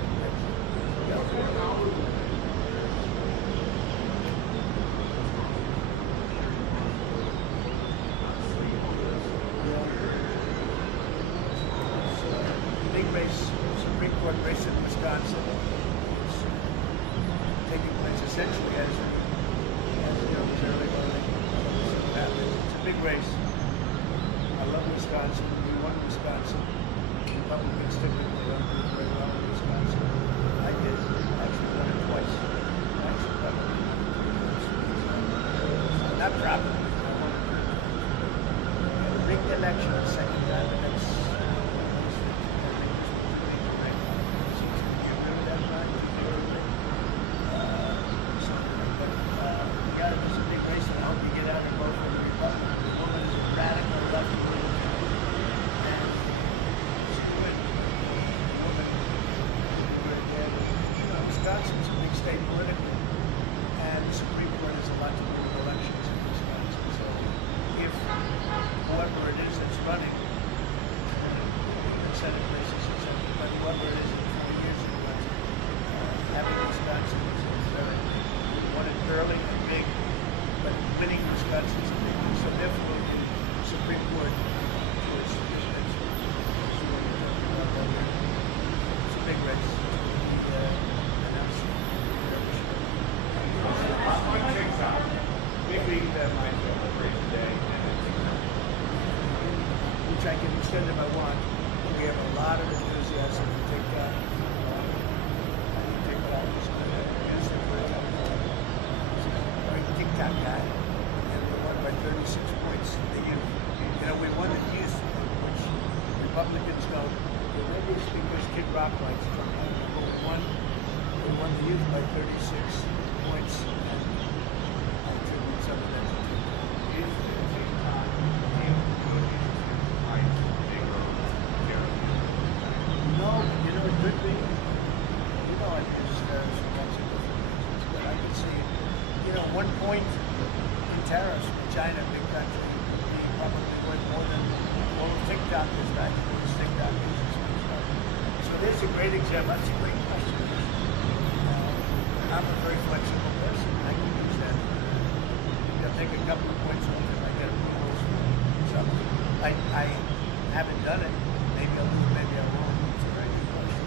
Big race, Supreme Court race in Wisconsin. It's taking place essentially as you know, was early voting. It's a big race. I love Wisconsin. We won Wisconsin. Republicans typically don't do very well in Wisconsin. I did. Actually won it twice. Actually won it twice. Not proud of it. I won it. A big election the second time, and that's Wisconsin's a big state politically, and the Supreme Court has a lot to do with elections in Wisconsin. So if whoever it is that's running, Senate races, etc., but whoever it is in 4 years who runs it, having Wisconsin is very, won it early and big, but winning Wisconsin is a big one. So therefore, the Supreme Court was it's a big race. Which I can extend if I want. We have a lot of enthusiasm for TikTok. I think TikTok is good. Great TikTok guy. And we won by 36 points. The youth. You know, we won the youth, which Republicans don't. Maybe it's because Kid Rock likes it. But we won the youth by 36 points. And I attribute some of that to TikTok. No, you know, it could be. You know, I just lots of different reasons, but I could see it. You know, 1 point in tariffs with China, big country, probably worth more than all of TikTok is back. TikTok is. So there's a great example. That's a great question. I'm a very flexible person. I can use that. I'll take a couple of points off if I get approvals for something. I haven't done it. Maybe I'll do it, maybe I won't. It's a very good question.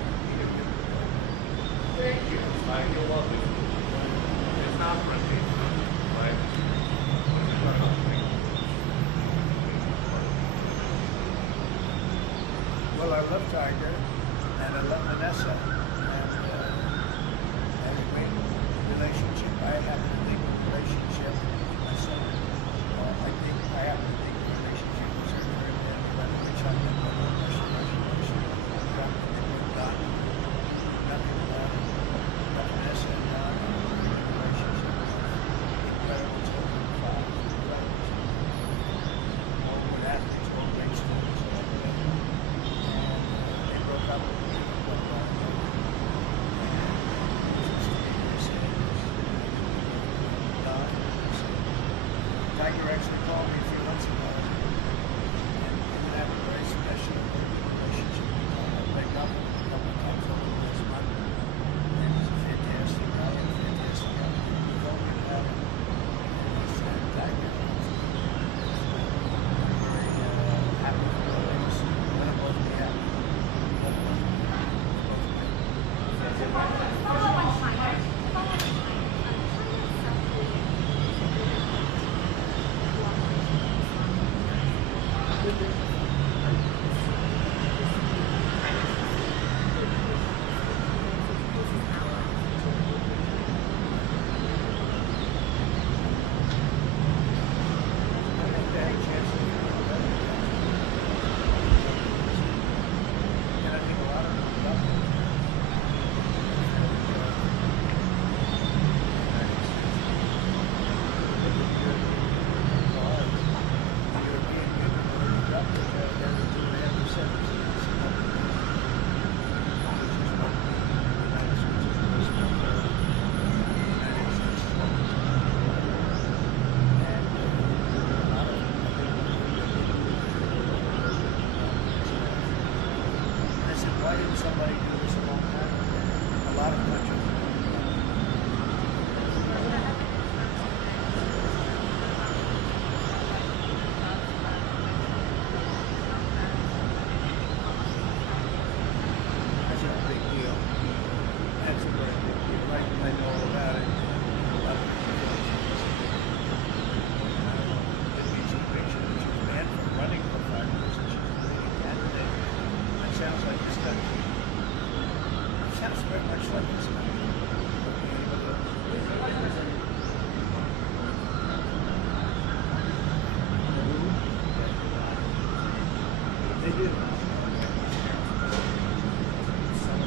Thank you. You're welcome. It's not friendly, right? Well, I love Tiger, and I love Vanessa, and have a great relationship. I happen to think the relationship with my son, I happen to think the relationship was very bad, but which I think was a Russian. Nothing about it. But Vanessa and Don, the relationship was incredible. Children, fathers, brothers, all good athletes, all great students, all good. They broke up with me. why didn't somebody do this a long time ago? A lot of countries. That's a big deal. That's a very big deal. I know all about it. A lot of people it means a picture that she's banned from running for 5 years and she's a leading candidate. It sounds like this country. It sounds very much like this country. They do.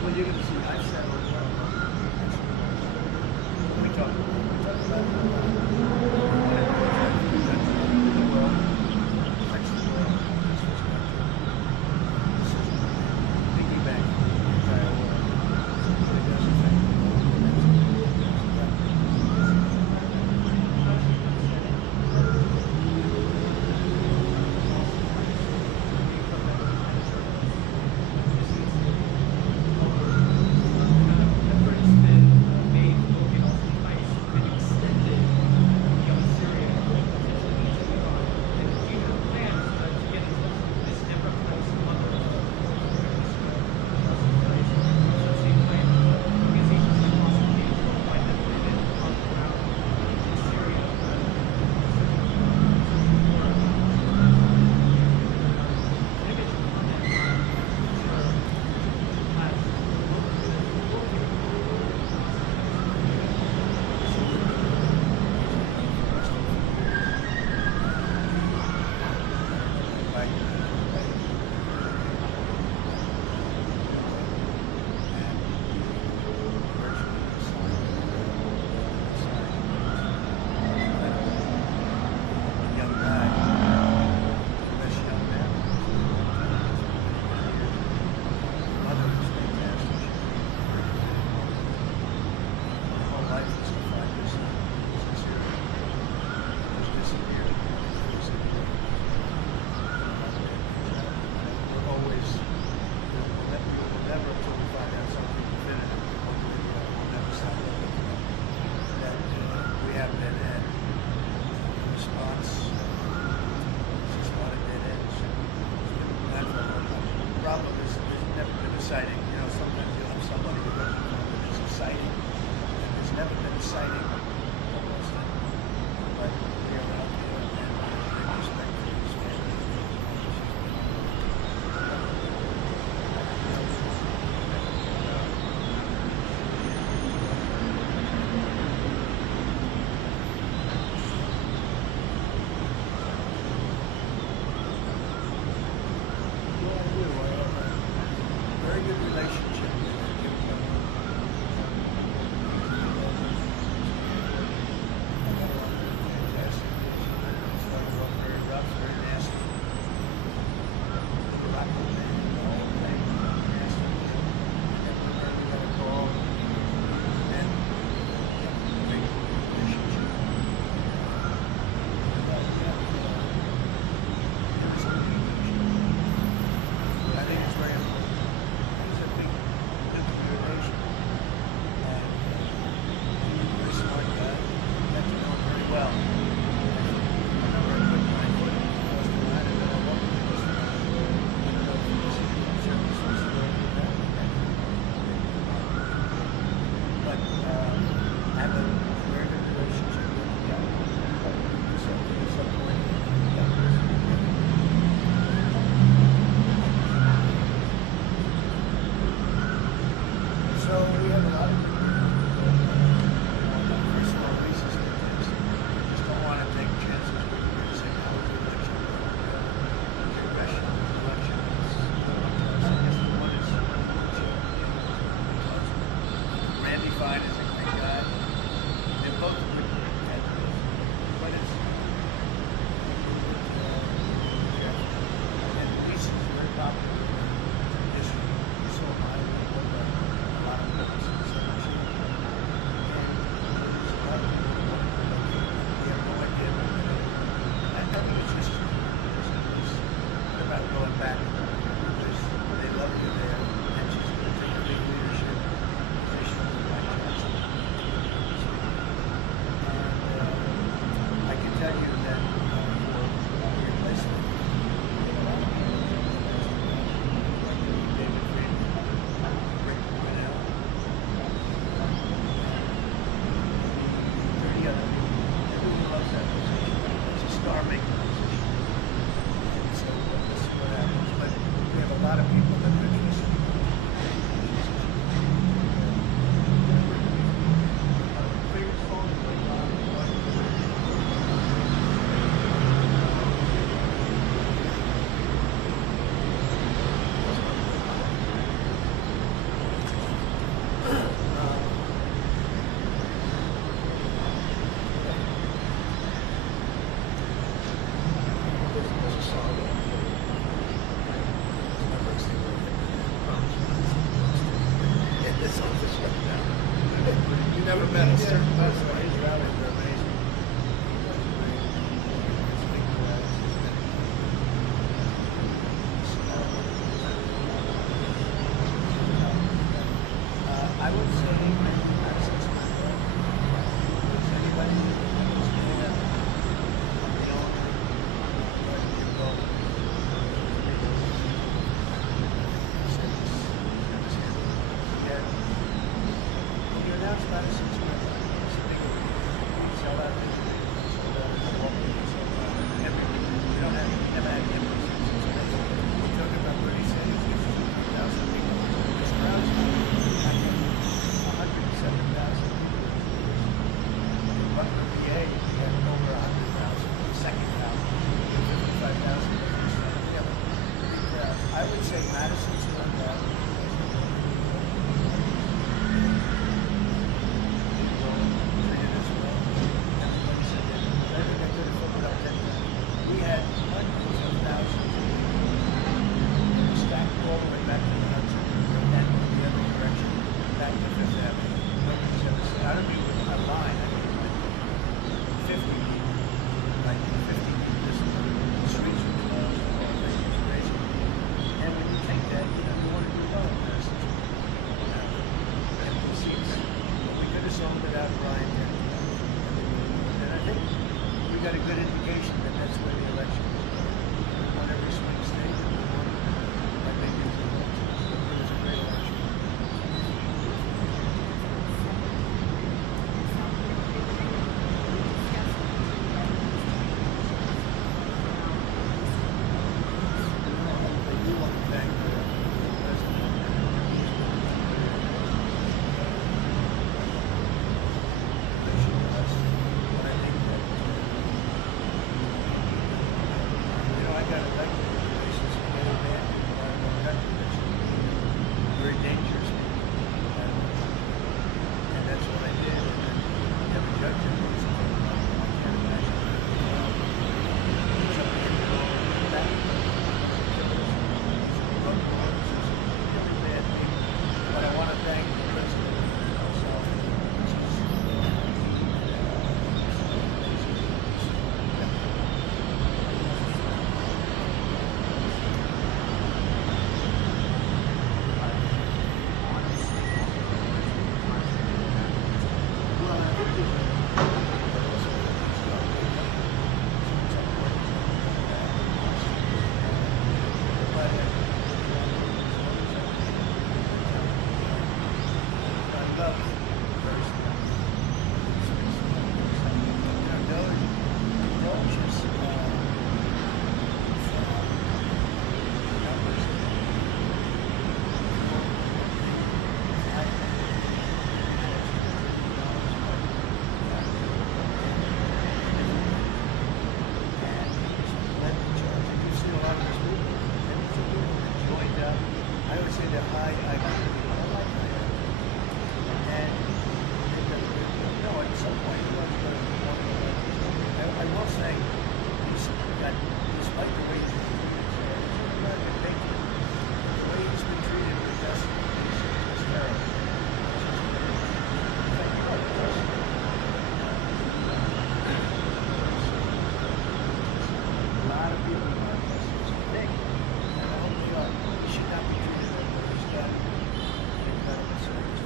Well, you're going to see, I've said it well. We talk about the world, affects the world, affects this country. This is piggyback the entire world. But it does affect the world. Efforts been made to locate Austin Tice, been extended beyond Syria, including potentially into Iran. And do you have plans to get in touch with Ms. Deborah Tice and others? Same plan, organizations like possibly find them women on the ground in Syria. Can I get your comment on Young guy, best young man. Mother was fantastic. My whole life was to find this sincerity. Just disappeared. We're always, we'll never until we find out something definitive. We'll never stop looking. That we have been at response. It's just not a dead end. It's been that for a long time. The problem is there's never been a sighting. You know, sometimes you'll have somebody who doesn't know that there's a sighting. And there's never been a sighting almost. But we are out there and I respect his family. Yeah, I do. Very good relationship. lot of people that are interested. Favorite song to play live as what? There's a song that it's on this right now. You never met us. Yeah, his rallies are amazing. I would say Madison's not bad. Is anybody stand up? You know, but you go. Yeah. You announced Madison's not bad. It's a big sell out. Sold out. Everything. We don't have, we never had differences. We're talking about Bernie Sanders gets 2,000 people. This crowd's I think 107,000 people. In Butler, PA, we had over 100,000. The second round, 55,000 the first time. We have a big crowd. I would say Madison's not bad. We had hundreds of thousands stacked all the way back to the Hudson and the other direction, back to Fifth Avenue. Nobody's ever seen. I don't mean a line, I mean like 50 people. Like 50 people. The streets were closed, the whole thing was crazy. And when you take that, you know, you want to do well in Madison. Empty seats. But we could have sold it out Brian. And I think we got a good indication that that's where the election is. We won every swing state, and we won, I think it was a great election. I do want to thank the president. But I think that I got elected in relations to get a man in our country that's very dangerous. And that's what I did. And then you have a judge that goes on. I can't imagine. Somebody in the law back. Drug laws, every bad thing. But I want to thank the president also. I would say they're high IQ. I like high IQ. And at some point you have to go to one of the levels. I will say, despite the way he's been treated, the way he's been treated with justice is terrible. A lot of people in our justice think, and I hope they are, he should not be treated that way. He's got incredible service.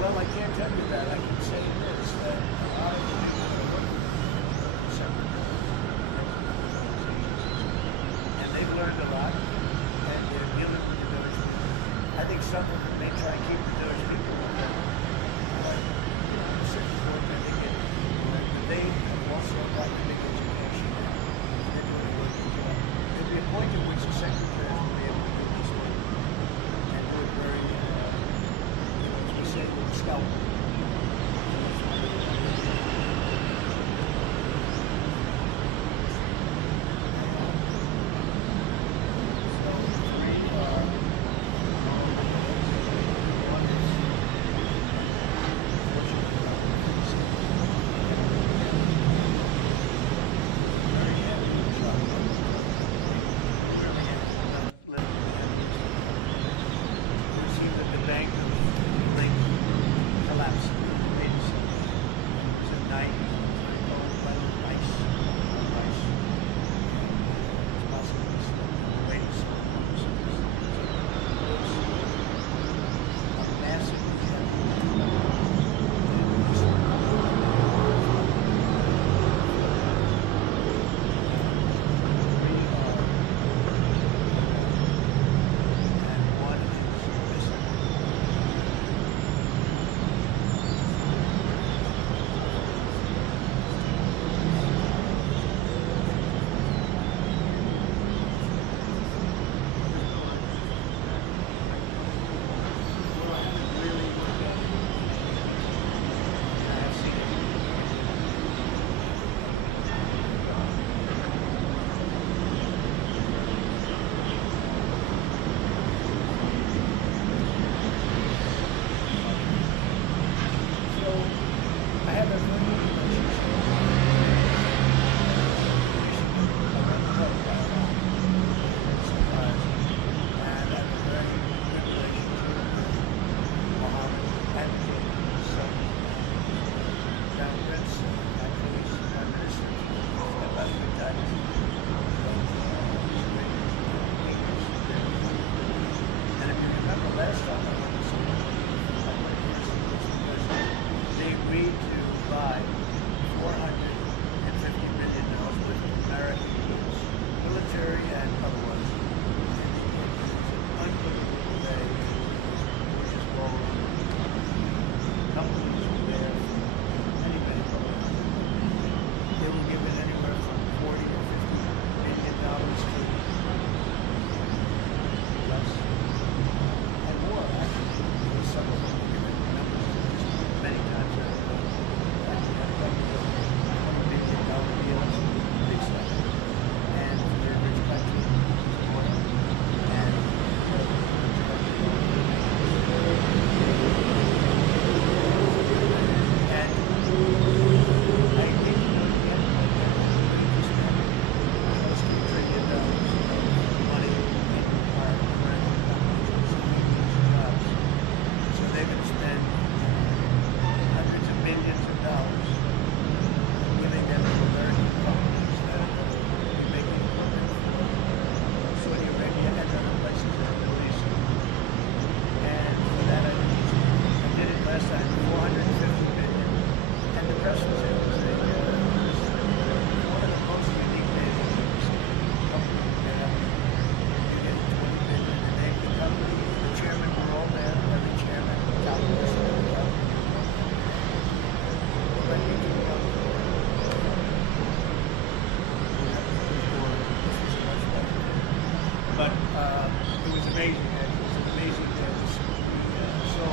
Well, I can't tell you that. I can say this, that a lot of the people that work for separate organizations, and they've learned a lot, and they're dealing with the Dutch people. I think some of them may try to keep the Dutch people with them. But they have also got the big education. They're doing a good job. amazing. It's an amazing business. So,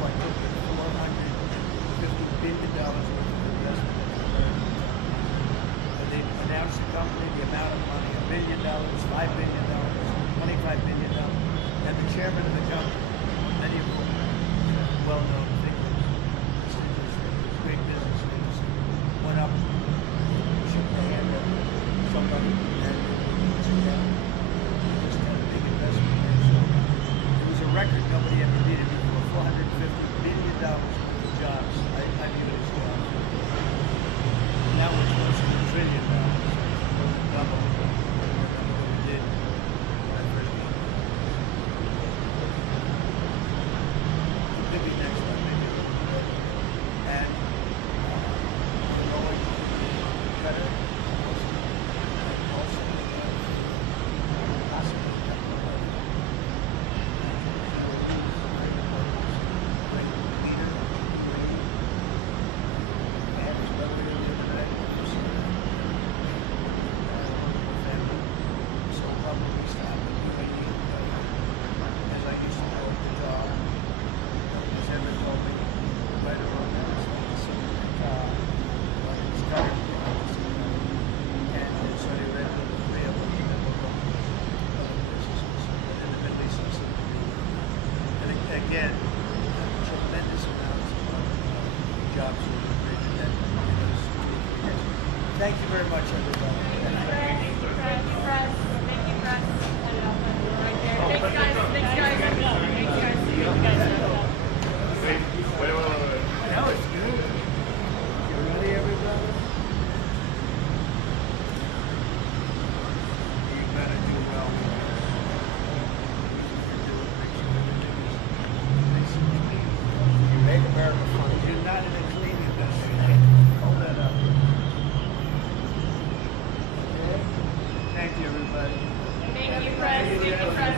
what took it $450 billion worth of investment in America. And they announced the company, the amount of money, $1 billion, $5 billion, $25 billion. And the chairman of the company, many of whom are well-known figures, this great business, they just went up, shook the hand of somebody, and sit down. Just had a big investment. It was a record. Nobody ever did it before. $450 billion worth of jobs. I view it as jobs. Now we're close to $1 trillion. Double what we did when I first came. Maybe next one, maybe. And we're going to cut it. Also, possibly again, tremendous amounts of jobs were created that thank you very much, everybody. Thank you, Fred. Thank you, Fred. Head it out that door right there. Thanks, guys. Thanks, guys. Thanks, guys. You guys set it up. Wait. Now it's good. You ready, everybody? You better do well. You make America funny. You're not in a clean industry. Hold that up. Okay? Thank you, everybody. Thank you, Fred. Thank you, Fred.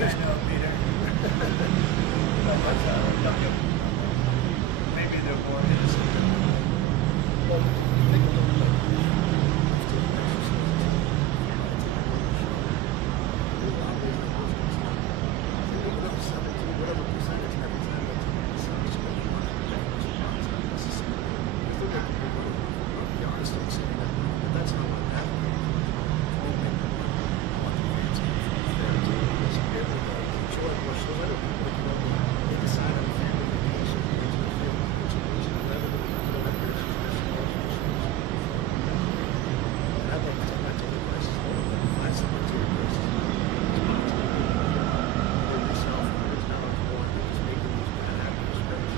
I know, Peter. Maybe they're more innocent than we are. Well, think a little bit. Whatever percentage every time they take the size of the money, that's necessary. If they're going to be honest and say that, but that's not what happened. They decide on a family vacation, they do a field, which is an 11 and I'd like to take my ticket prices lower, but find someone to ticket prices. Yourself, it's not on board, it's making these bad actors rich.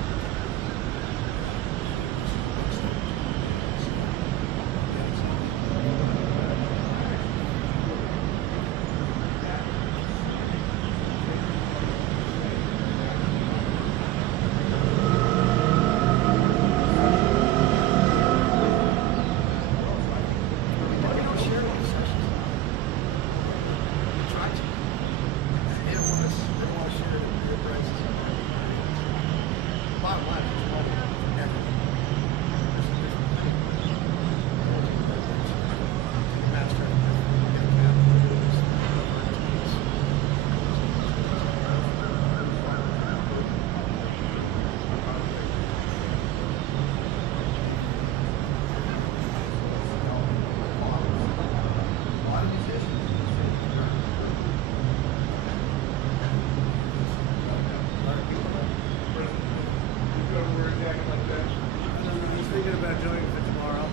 He's thinking about doing it for tomorrow.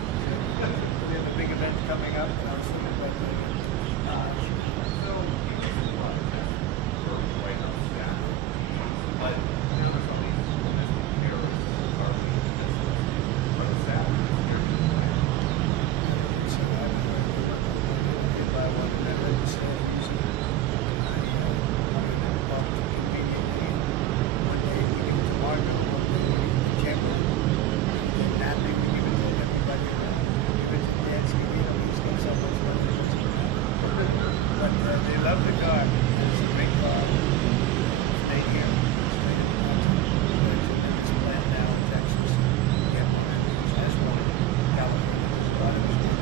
We have a big event coming up, and I was thinking about doing it. So, for White House staff, but now there's all these domestic terrorists targeting businesses. What is that? So I would get by one minute and say, one day we give it to Margot, one day we give it to Kimberly, and that day we give it to everybody around. Give it to Nancy, he's got so much money. But they love the car. It's a big car. Stay here. Stay in the country. We've got a tremendous plan now in Texas. We have one in as one in California. There's a lot of people.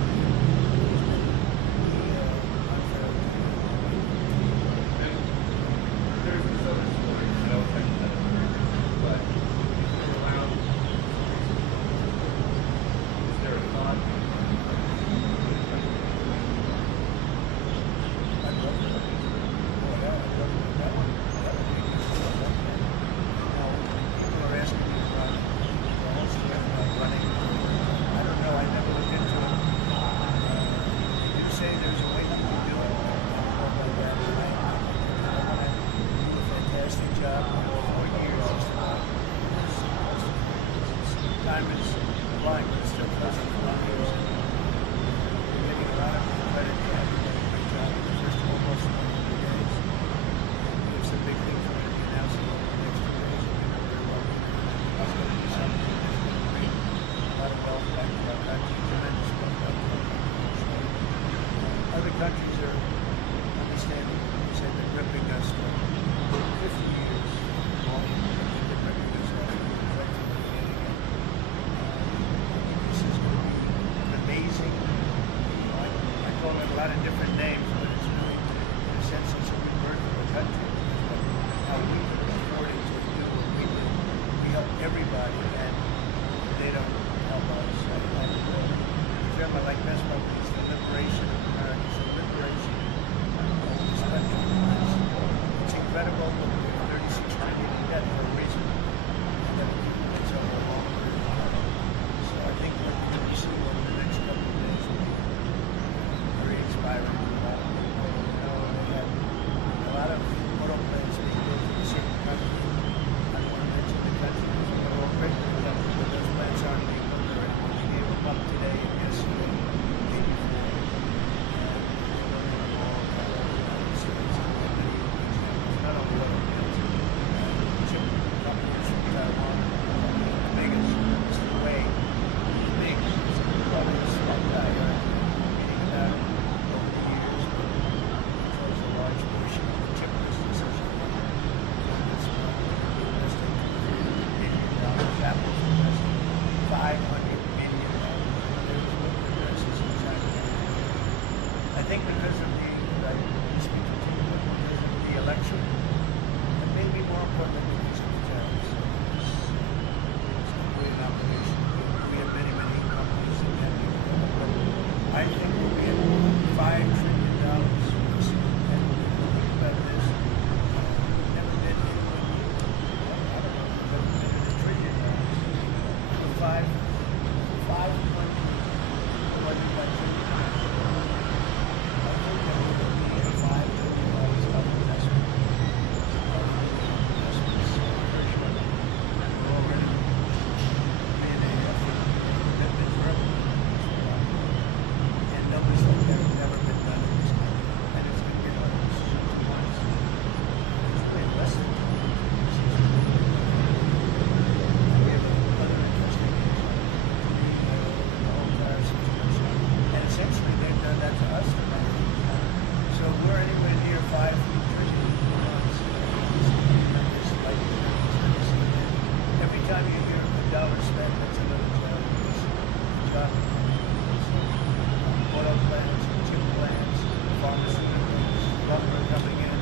There's this other story, I know it's hypothetical, but if you're allowed, is there a thought? I'd love to. Oh, yeah, I'd love to. That one. That would be good. Now, people are asking me about the whole script about running. I don't know. I never looked into it. You say there's a way that we do it. I don't know about that. I want to do a fantastic job for 4 years. Just about. Time is flying, but it's still close to 4 years. We're getting a lot of credit. Yeah, we're doing a great job in the first almost 100 days. It's a big thing for me to be announcing over the next 2 days. We know very well. I was going to do something that's going to bring a lot of wealth back to our country, tremendous wealth back to our country. Other countries are understanding. They say they're ripping us for 50 years. Long, they're ripping us off. Effectively getting it. This is going to be an amazing. I call it a lot of different names, but it's really, in a sense, it's a rebirth of the country. How we can afford it to do what we do. We help everybody, and they don't help us. I like best about it's the liberation of America. It's the liberation of this country. It's incredible. We're 36 million dead for a reason. And then it's over a long period of time. So I think what we see over the next couple of days will be very inspiring to a lot of people. You know, they have a lot of photo plans being built in a certain country. I don't want to mention the country because we're all great in the country, but those plans aren't being built already. We gave them up today and yesterday, the day before. think because of the election, and maybe more importantly, because of the tariffs, it's a great obligation. We have many, many companies that have been, I think we'll be at $5 trillion. And think about this, never been in, I don't know, never been in $1 trillion. Five divided by $2. I think that we will be at $5 billion of investment. Investments, very sure. And we're already being a commitment for everyone. And numbers like that have never been done in this country. And it's going to get like this once. It's way less than we have another interesting the whole tariff situation. And essentially they've done that to us for 19 years. So we're anywhere near $5 trillion. Every time you hear a dollar spent, that's another job. Oil plants, chip plants, pharmaceuticals, lumber coming in.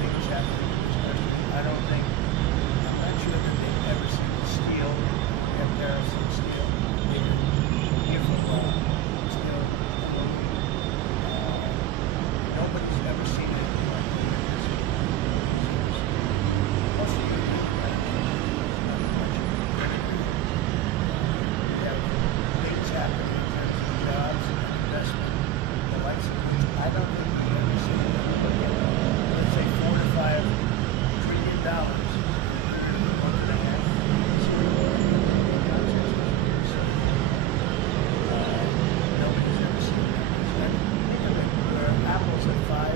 Things happening in this country. I'm not sure that they've ever seen steel. We have tariffs on steel. They've been here for a while. Steel, nobody's ever seen anything like this. Most of you we have things happening in terms of jobs and investment, the likes of which I don't think we've ever seen. Let's say $4 to $5 trillion. Nobody's ever seen that. Think of it, where Apple's at 500,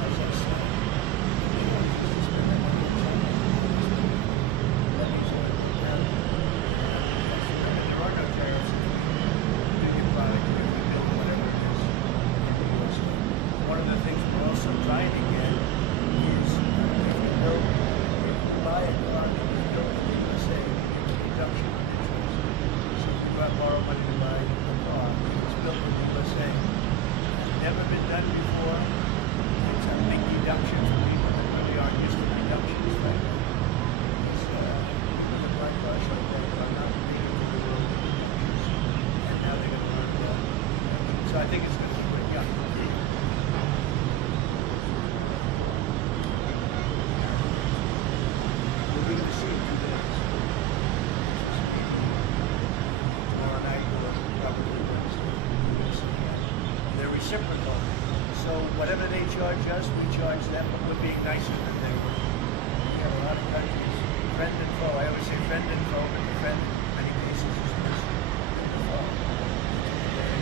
as I said. They don't use to spend that money in China. That means they're there are no tariffs. Do your product, do your bill, whatever it is, in the US. One of the things we're also trying to get is buy a car that is built in the USA, reduction of interest. So if you go out and borrow money to buy a car, it's built in the USA. Never been done before. It's a big deduction for people that really aren't used to deductions, right? It's look at my car show that are not being able to do deductions. And now they're going to learn that. So I think it's going to be great. Yeah. We're going to see it today. Tomorrow night or probably Wednesday. We're going to see that. They're reciprocal. So whatever they charge us, we charge them, but we're being nicer than they were. We have a lot of countries, friend and foe. I always say friend and foe, but the friend in many cases is worse than the foe. And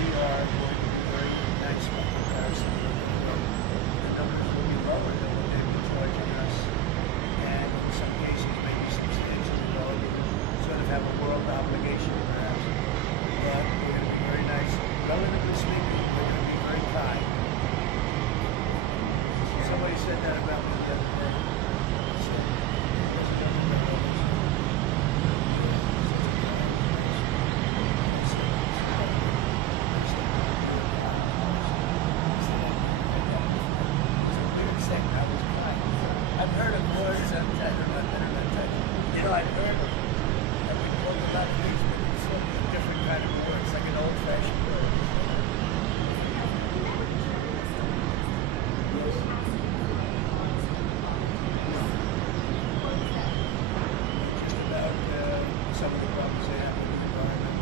we are going to be very nice by comparison. The numbers will be lower than what they've been charging us, and in some cases maybe substantially lower. We sort of have a world obligation perhaps, but we're going to be very nice. Relatively speaking, we're going to be very kind. Somebody said that about me the other day. I've heard of words that you know, I've heard of that we talk about things, but it's sort of a different kind of word. It's like an old-fashioned word. Just about some of the problems they have with the environment.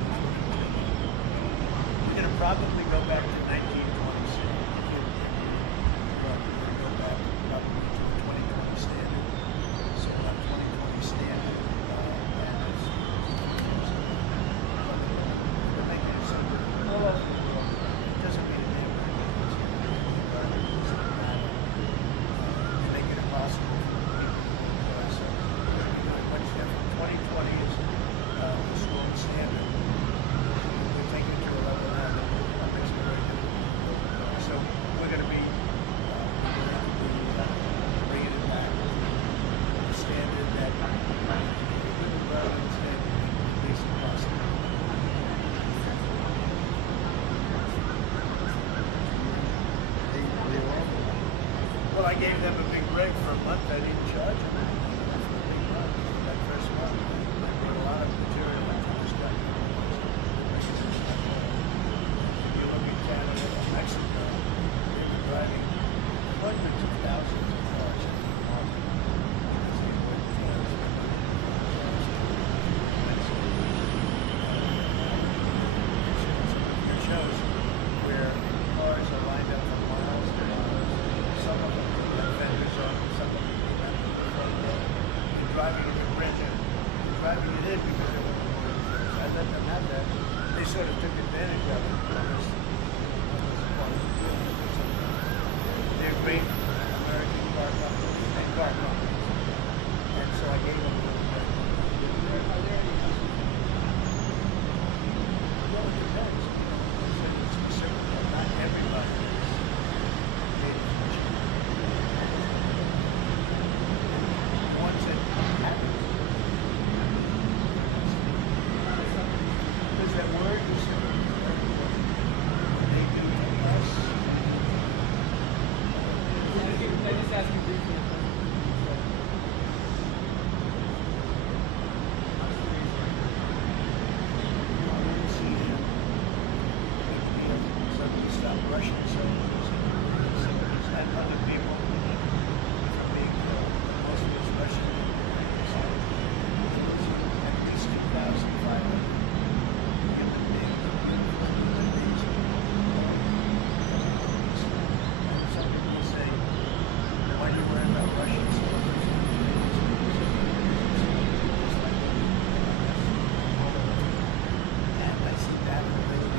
We're going to probably go back to 1926. We're going to go back probably to the 2020 standard. So about 2020 standard. We're making it simple. All over the world. It doesn't mean a damn thing. It doesn't matter. They make it impossible for people to do ourselves. We're doing much different. 2020 is the strong standard. We're taking it to a level now that makes it very difficult. driving it in because they were I let them have that. They sort of took advantage of it. They're great American car companies and car companies. And so I gave them a little bit. Are there any well, it depends. Not everybody is made of cheap. Ones that happen. There's that word you said, they do to us. I just asked you briefly a question. Stop Russian soldiers and other people from being killed. Most of those Russian at least 2,500 human beings. Some people say, why do you worry about Russian soldiers? And I see that related.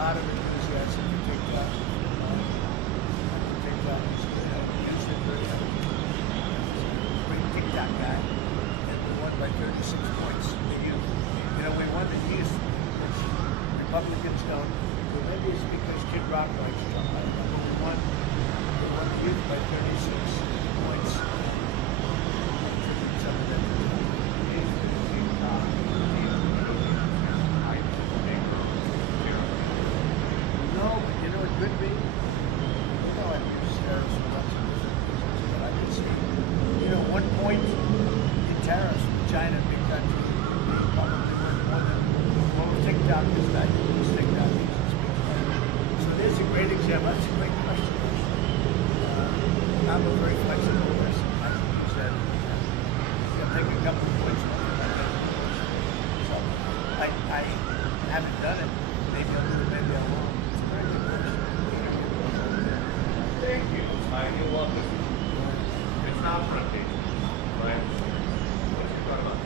lot of enthusiasm for TikTok. TikTok is against it, but great TikTok guy, and we won by 36 points. You know, we won the East, which Republicans don't. Well, maybe it's because Kid Rock likes Trump. I don't know, but we won the Youth by 36 points. Some of them. No, but you know it could be. You know, I've used tariffs for lots of different reasons, but I can see, you know, 1 point in tariffs with China, big country, probably worth more than all of TikTok is not use TikTok uses big country. So there's a great example. That's a great question. I'm a very flexible person. I can use that. It'll take a couple of points off of that. So I haven't done it. Maybe I'll do it, maybe I won't. It's a very good question. Thank you. You're welcome. It's not front page, right? What's your thought about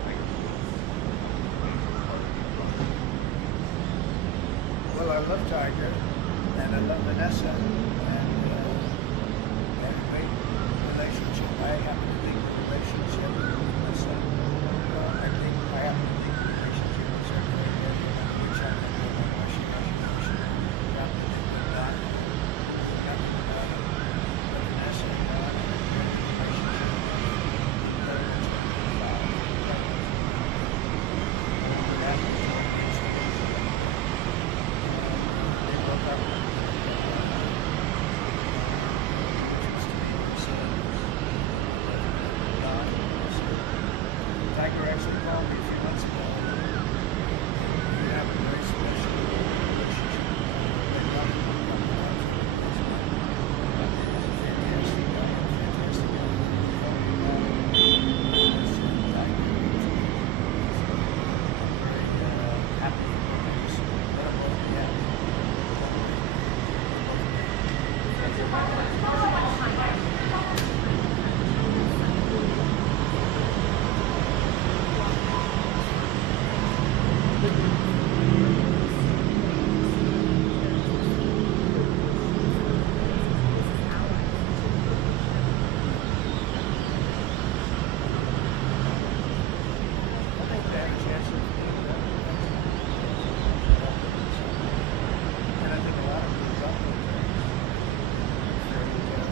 Well, I love Tiger, and I love Vanessa, and we have a great relationship. I happen to think the relationship with Vanessa, I think I happen to think the relationship is a very good, which I think is a Russian relationship. I happen to think of that. I happen to know that Vanessa and I have a great relationship. Very much involved. That is what makes it easy. They broke up. Tiger actually called me a few months ago. We have a very special relationship. They love me a couple of times. Fantastic guy, fantastic guy. Tiger is very happy. Let him both be happy. I think they have a chance of being better. And I think a lot of people out there are fairly good.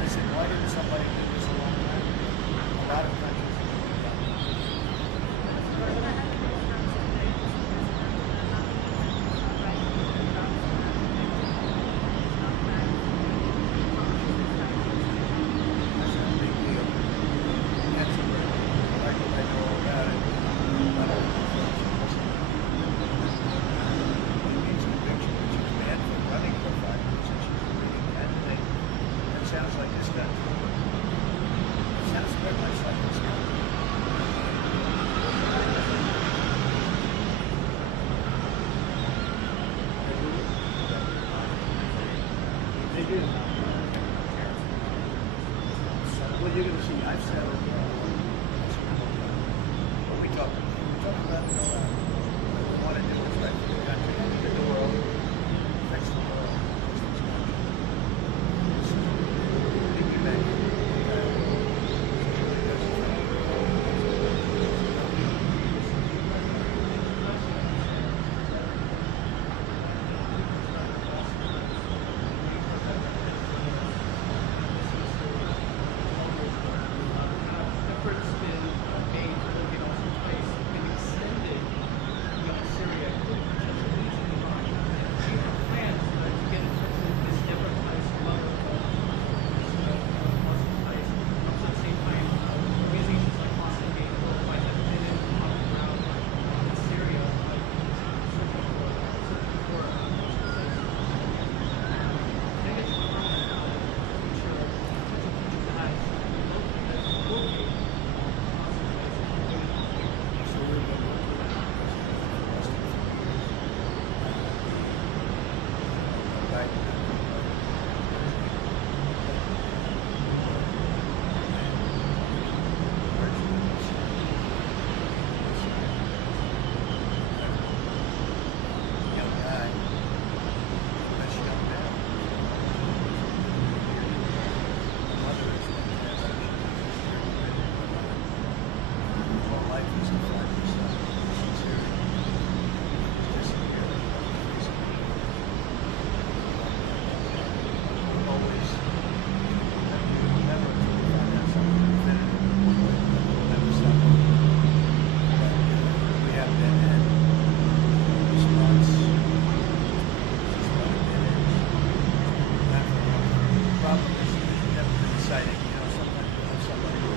I said, why didn't somebody do this a long time ago? A lot of countries have done it. That's a big deal. That's a great deal. I like to know all about it. I don't know if it's it means the picture that she's banned from running for 5 years and she's a leading candidate. That sounds like this country. It sounds very much like this country. They do. Well, you're going to see, I've said it. What we talk about it all out. What we want to do is right for the country, for the world, affects the world, affects this country. This is a big event. It really does affect. Efforts been made to look at Austin Tice, been extended sighting. You know, sometimes you have somebody who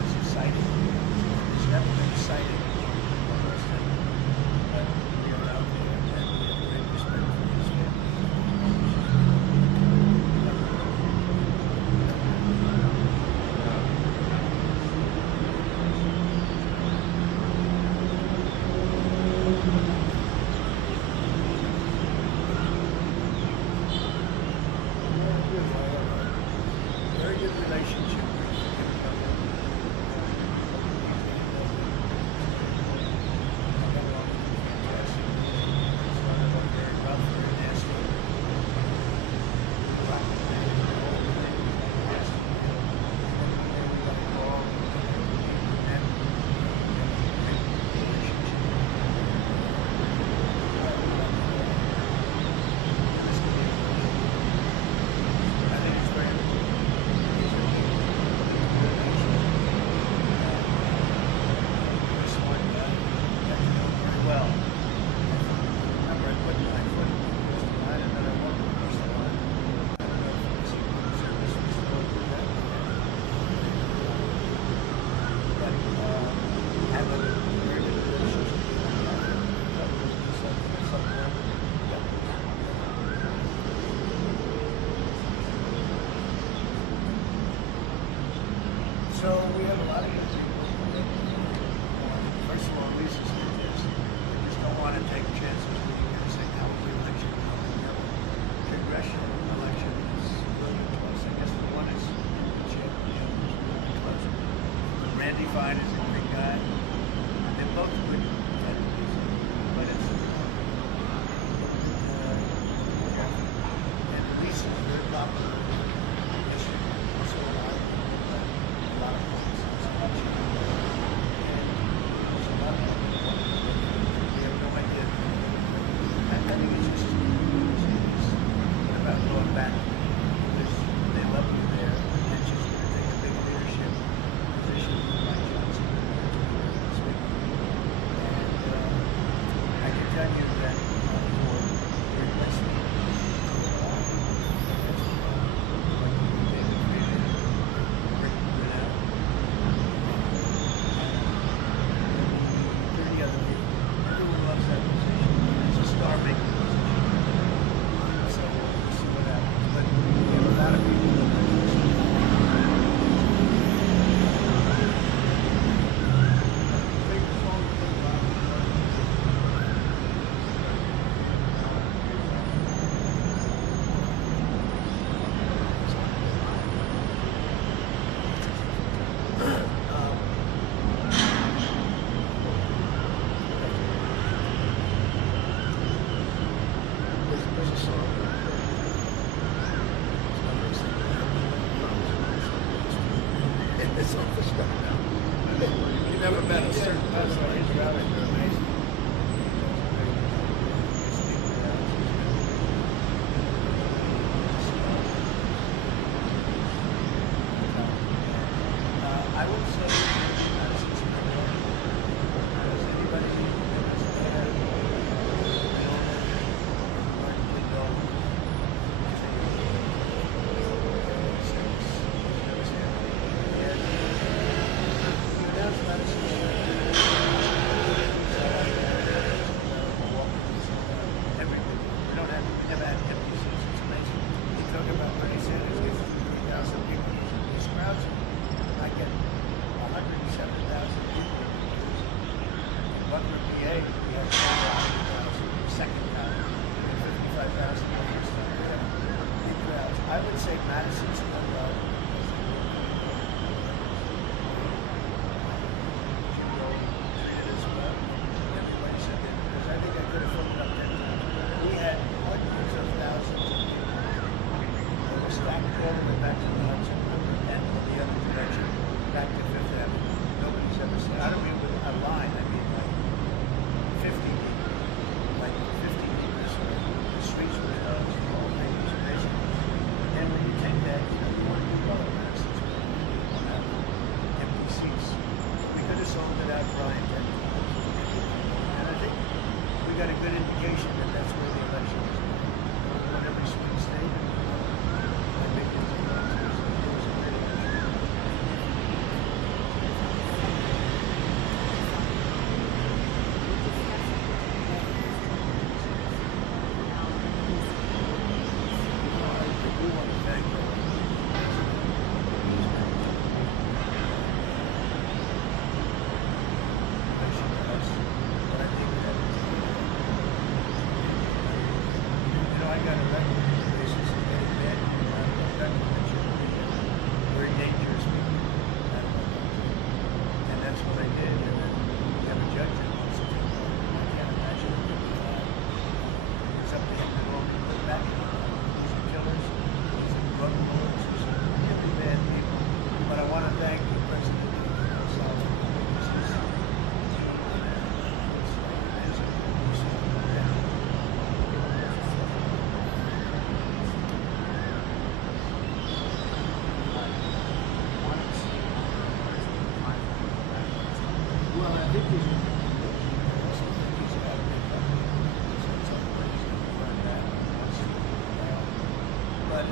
is a sighting. There's never been a sighting almost, but we are out there and we have great respect for these families. Very good relationship. I think it's very this one got to know very well. Remember, I put my foot across the line and then I walked across the line. I don't know if the Secret Service was supposed to do that. But I have a very good relationship with them. That was something. So we have a lot of good people. First of all, Lisa's good this. We just don't want to take chances with you guys saying how the election coming up. Congressional election is really close. I guess the one is champion is really close. Randy Fine is a great guy. They're both good candidates, but it's and Lisa's very popular. Yes, so a lot of points. We have no idea. I think it's just what about going back? Because they love you there. It's just going to take a big leadership position like Johnson. And I can tell you that for the replacement, everyone loves that position. It's a star-making position. So we'll see what happens. But we have a lot of people that like this. Favorite song to play live? There's a song. It's off the stuff now. You never met a certain That's why he's rather amazing. I would say since does anybody think he's got a big company. So it's like, he's going to run that. But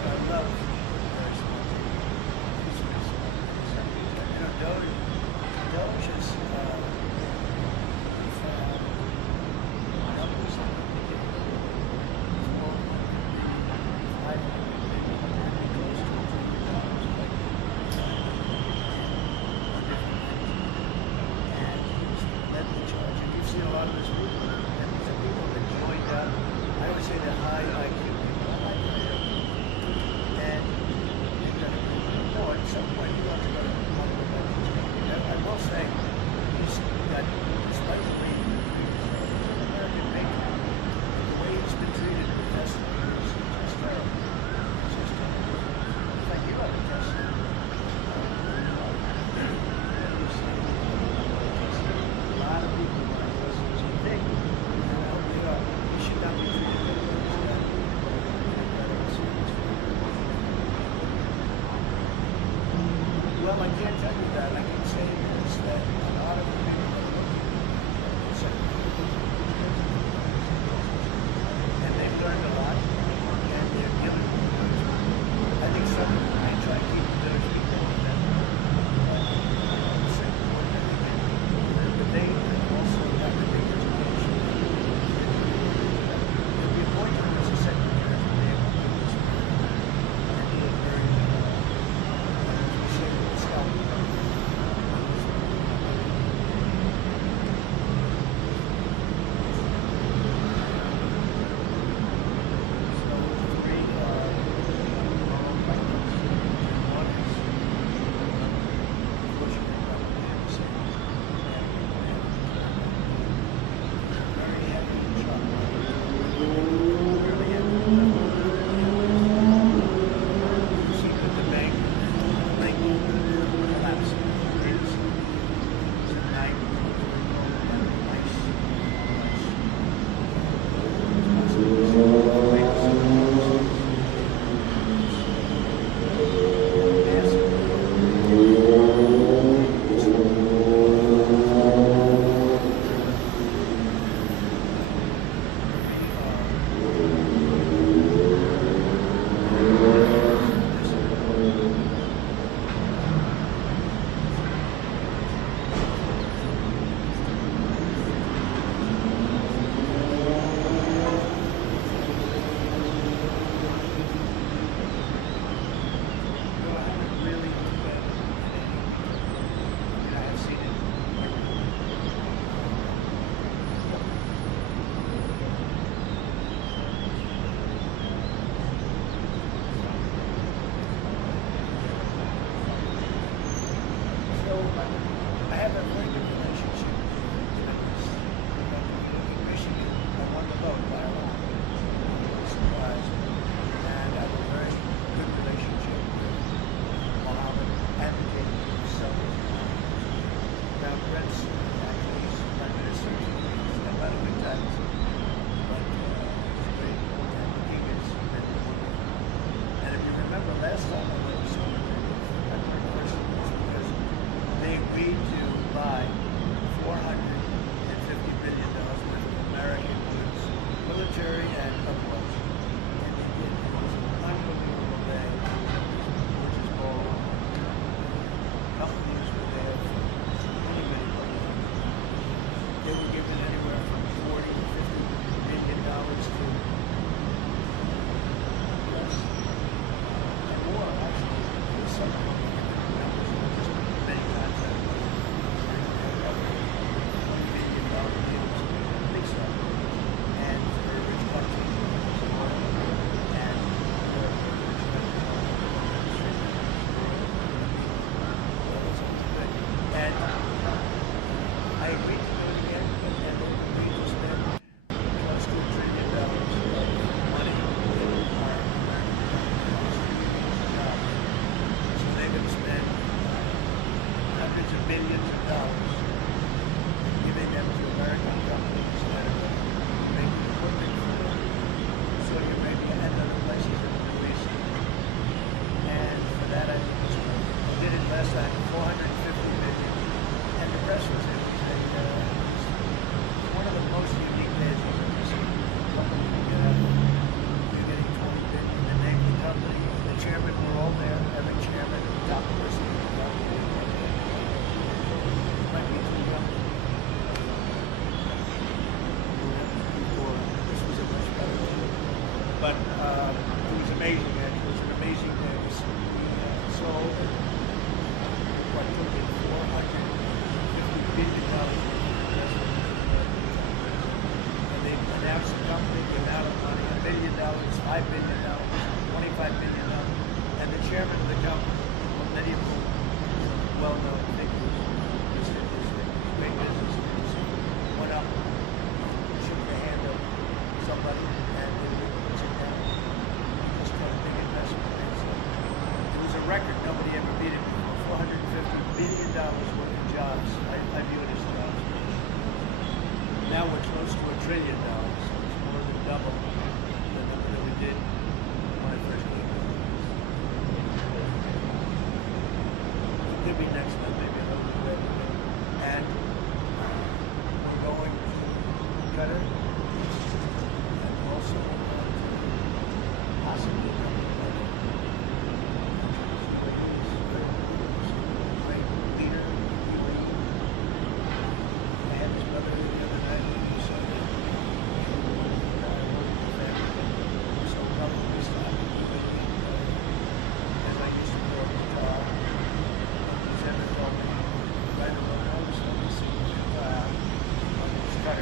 I love very small Doge is numbers that close to $1 billion. It was amazing, actually. It was an amazing day. We sold what took it $450 billion worth of investment. And they announced the company, the amount of money, $1 billion, $5 billion, $25 billion. And the chairman of the company, many of whom well-known figures, great business leaders, went up, shook the hand of somebody, and they sit down. Just had a big investment. It was a record. Nobody ever beat it before. $450 billion worth of jobs. I view it as jobs. Now we're close to $1 trillion. It's more than double the number that we did when I first came in. Could be next month, maybe a little bit later. And we're going to Qatar and also possibly great leader. I had his brother the other night. So probably stop. As I used to go to car. Ever told me, right around I was on the scene, Qatar,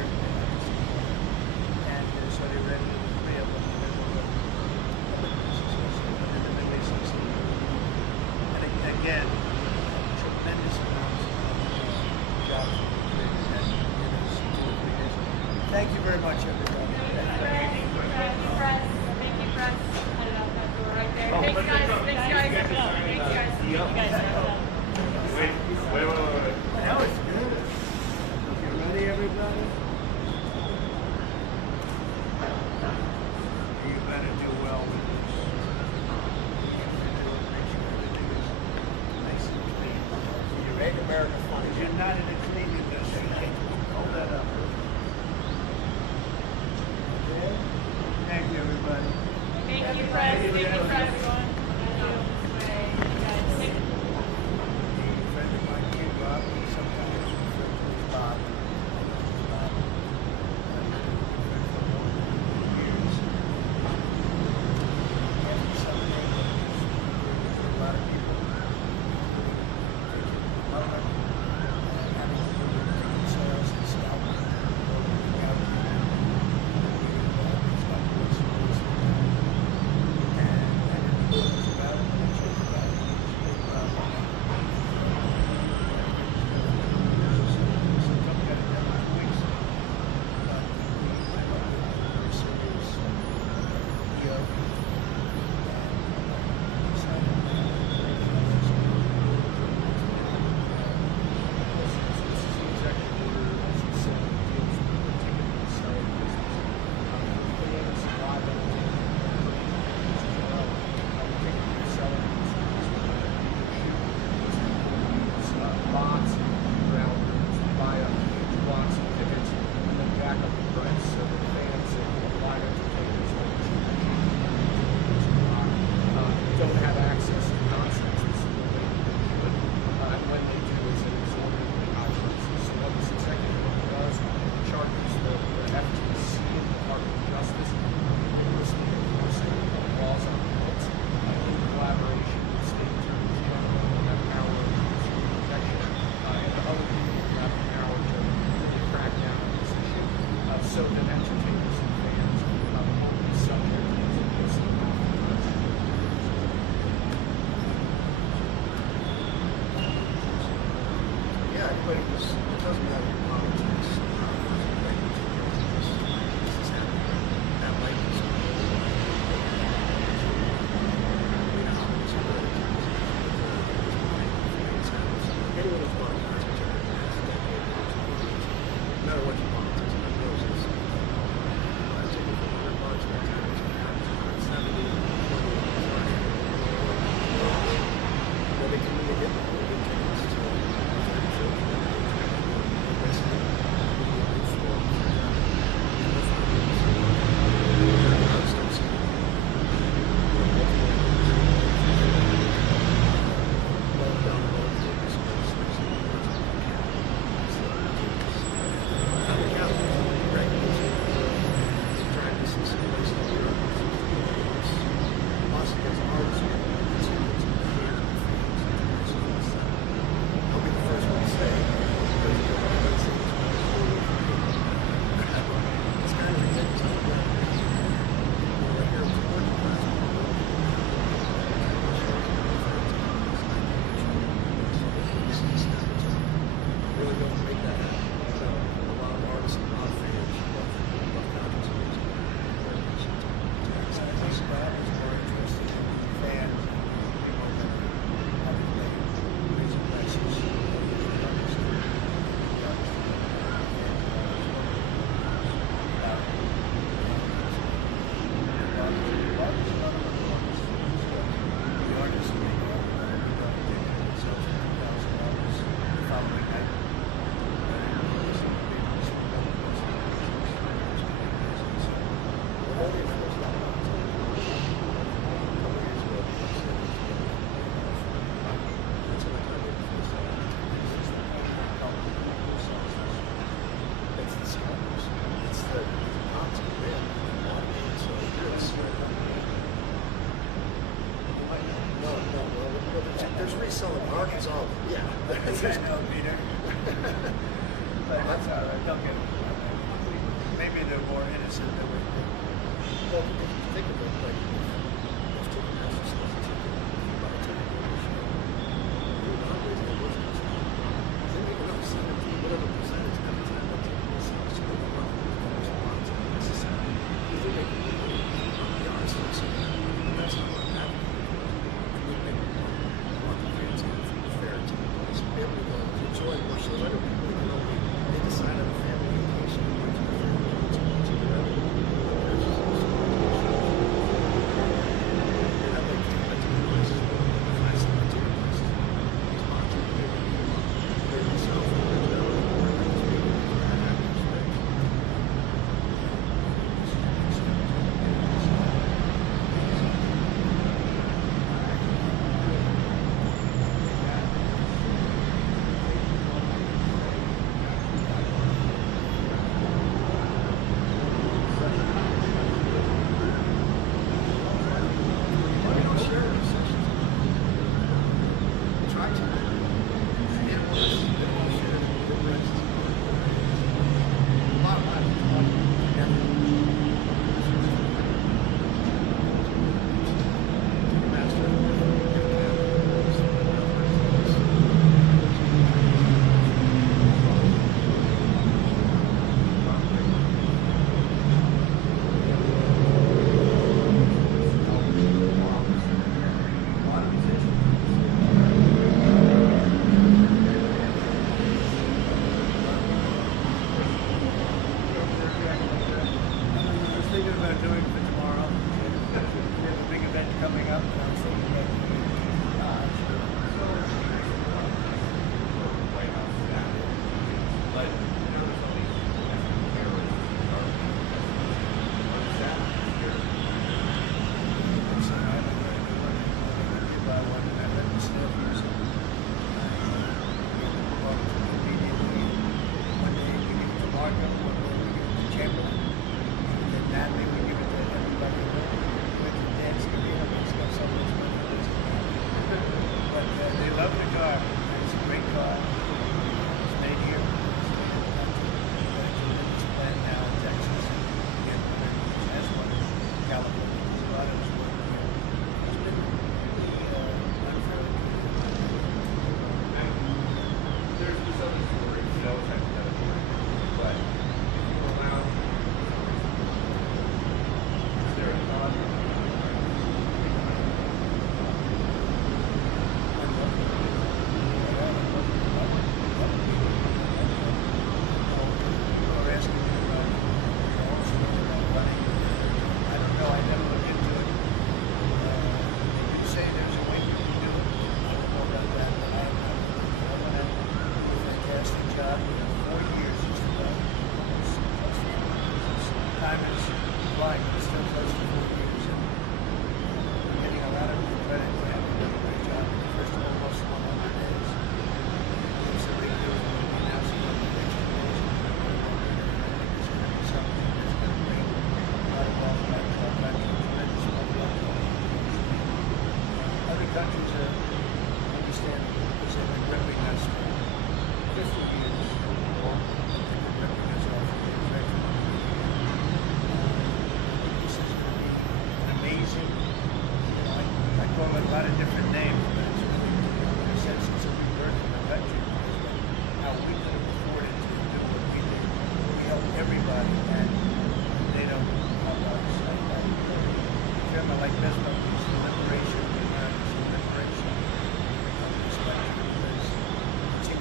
and Saudi Arabia, the three of them, and the Middle East. And again, tremendous amounts of jobs created in those 2 or 3 years. Thank you very much, everybody. Thank you, press. Thank you, press. Headed out that door right there. Thanks, guys. Thanks, guys. Thanks, guys. You guys. Wait. Now it's good. You ready, everybody? You better do well with this. Make sure everything is nice and clean. You make America funny. You're not in a clean industry. Hold that up. Okay? Thank you, everybody. Thank you, press. Thank you, press. Everyone. A friend of mine, Kid Rob, he sometimes referred to as Bob. Bob. I've been a friend for more than years. Every Sunday, a lot of people taking public and having to do with ticket sales and stuff. sell them Arkansas. Yeah. I know, Peter. But that's all right. Don't get it. Maybe they're more innocent than we think. Well, if you think of it, like, if two passes was a ticket, you buy a ticket, you're not raising the business. Then you can have 17, whatever percentage every time that ticket is sold. So they're not necessarily. You think they can do it? They are still selling it. That's not what happened. And we make more fans and fair to the place. Be able to go and enjoy more. So other people, you know, they decide on a family vacation, they went to the family, to whatever.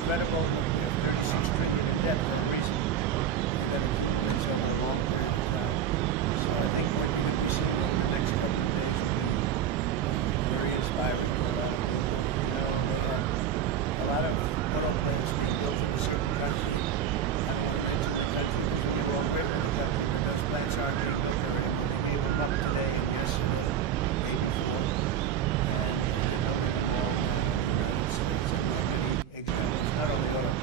incredible. We have 36 trillion in debt for a reason. That it's over a long period of time. So I think what you're going to be seeing over the next couple of days will be very inspiring for a lot of people. You know, they have a lot of auto plants being built in a certain country. I don't want to mention the country because we're all great in the country, but those plants aren't being built already. They gave them up today and yesterday, the day before. And they're building them all in the United States. And not only auto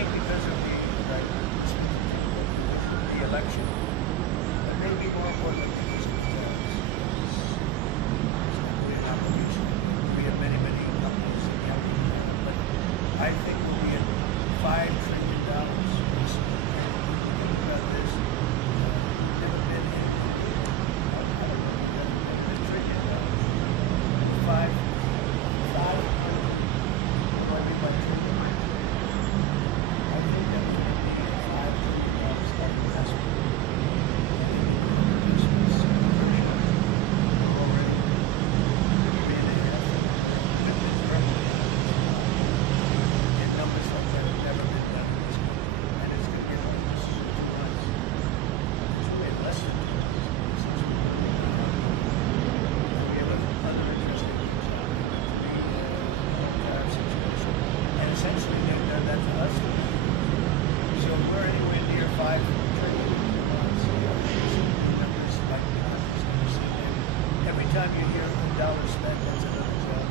think because of the election, but maybe more importantly, because of an obligation. We have many, many companies that have, but I think we'll be at $5 trillion. Think about this. Never been in. I don't know. Never been trillion. Five. What do you like trillion? I think that we're going to be at $5 trillion of investment. Already. And numbers like that have never been done in this country. And it's going to be like this 2 months. It's really less than 2 months. We have other interesting things happening to the tariff situation. And essentially they've done that to us. So if we're anywhere near $5 trillion in 2 months, numbers like that is going to see that. Every time you hear a dollar spent, that's another job.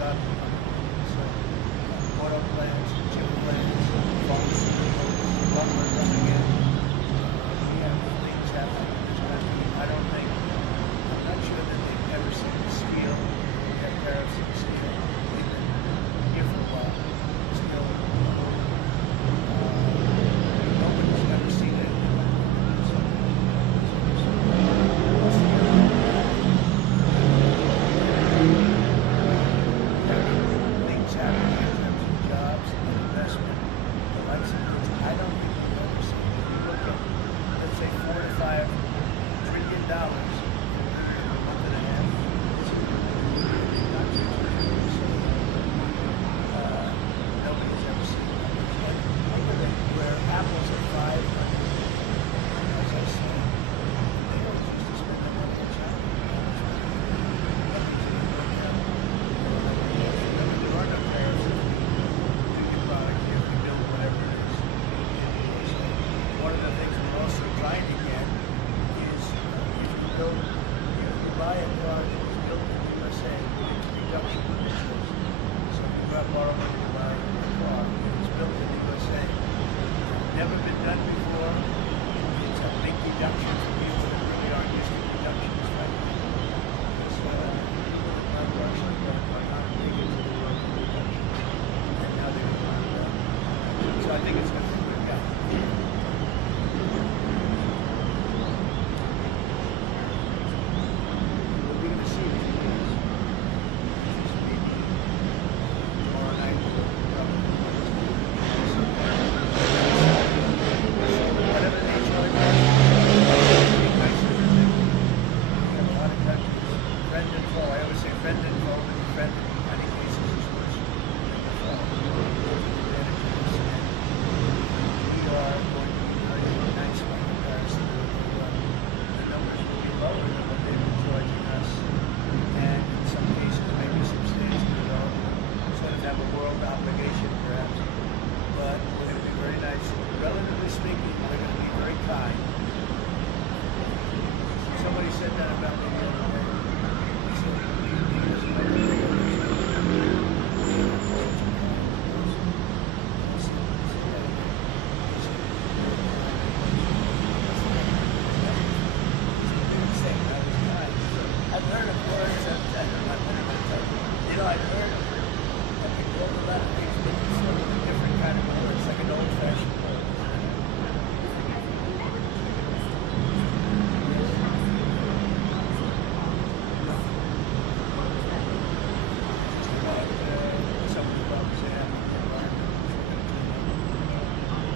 Job. So auto plants, chip plants, pharmaceuticals, lumber coming in. We have things happening in this country. I'm not sure that they've ever seen steel. We have tariffs on steel. We've been here for a while. Still, nobody's ever seen it. Things happening in terms of jobs and investment, the likes of which I don't think we've ever seen. If you look at, let's say, $4 to $5 trillion in a month and a half, it's not too much. So, nobody's ever seen that. Look at it, where Apple's at 5. As I said, they don't choose to spend their money in China. There are no tariffs if we do your product here, if we build whatever it is. One of the things we're also trying to get is if you buy a car that was built in the USA, it's a reduction in emissions. So if you borrow money to buy a car that's built in the USA, never been done before, it's a big deduction for people that really aren't used to deductions, right? Because my cars like that are not big into the world of deduction. And now they're going to so I think it's going to be a good guy. We're going to see it. Tomorrow night, whatever the nature of the we have a lot of countries. Friend and foe. I always say friend and foe, but friend in many cases is worse than the foe. We are going to be very nice by comparison to the numbers will be lower than what they've been charging us. And in some cases, maybe substantially lower. Sort of have a world obligation, perhaps. But we're going to be very nice. Relatively speaking, we're going to be very kind. Somebody said that about me the other day. He said, I've heard of words I've heard that we call a lot of things, but it's sort of a different kind of word. It's like an old-fashioned word. Some of the problems they have with the environment.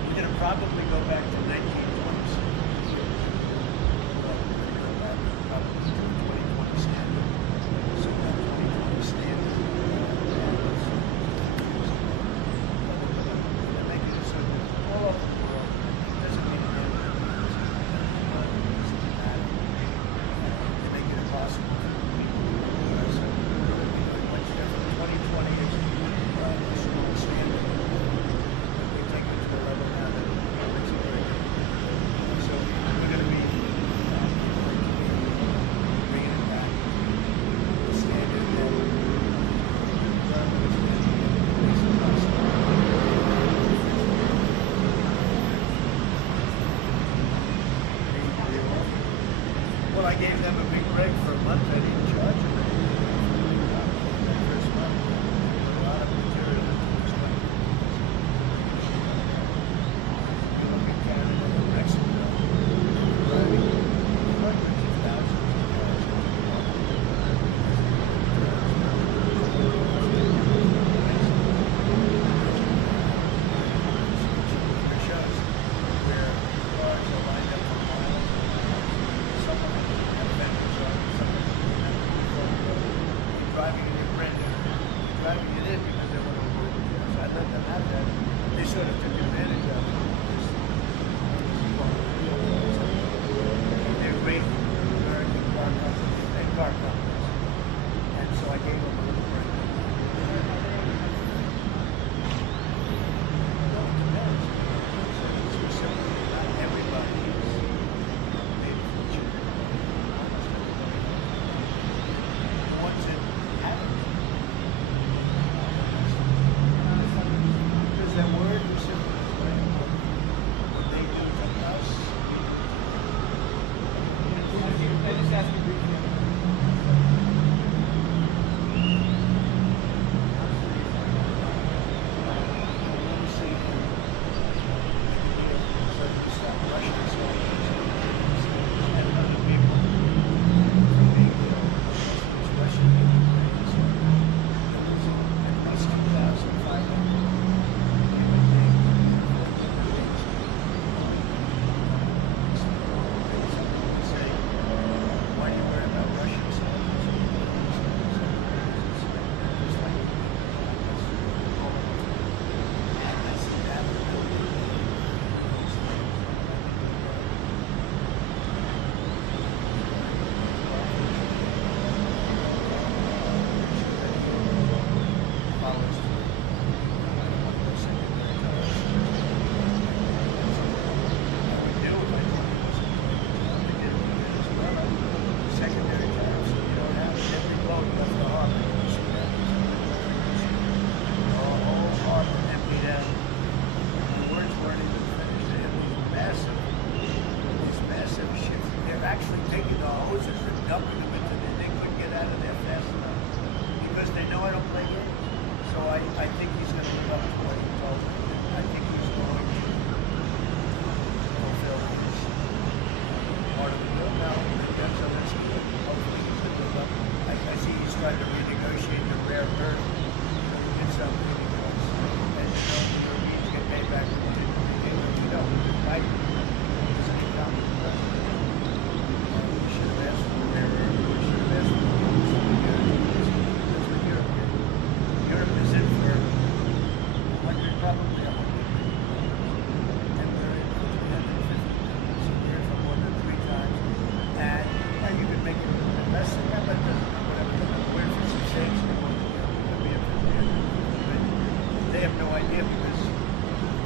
We're going to probably go back to 1920s. Probably to the 2020 standard. So that 2020 standard make it so all over the world. It doesn't mean it doesn't matter. They make it impossible for people to do it. So we're going to be doing much different. 2020 is the standard. We take it to a level now that makes it very difficult.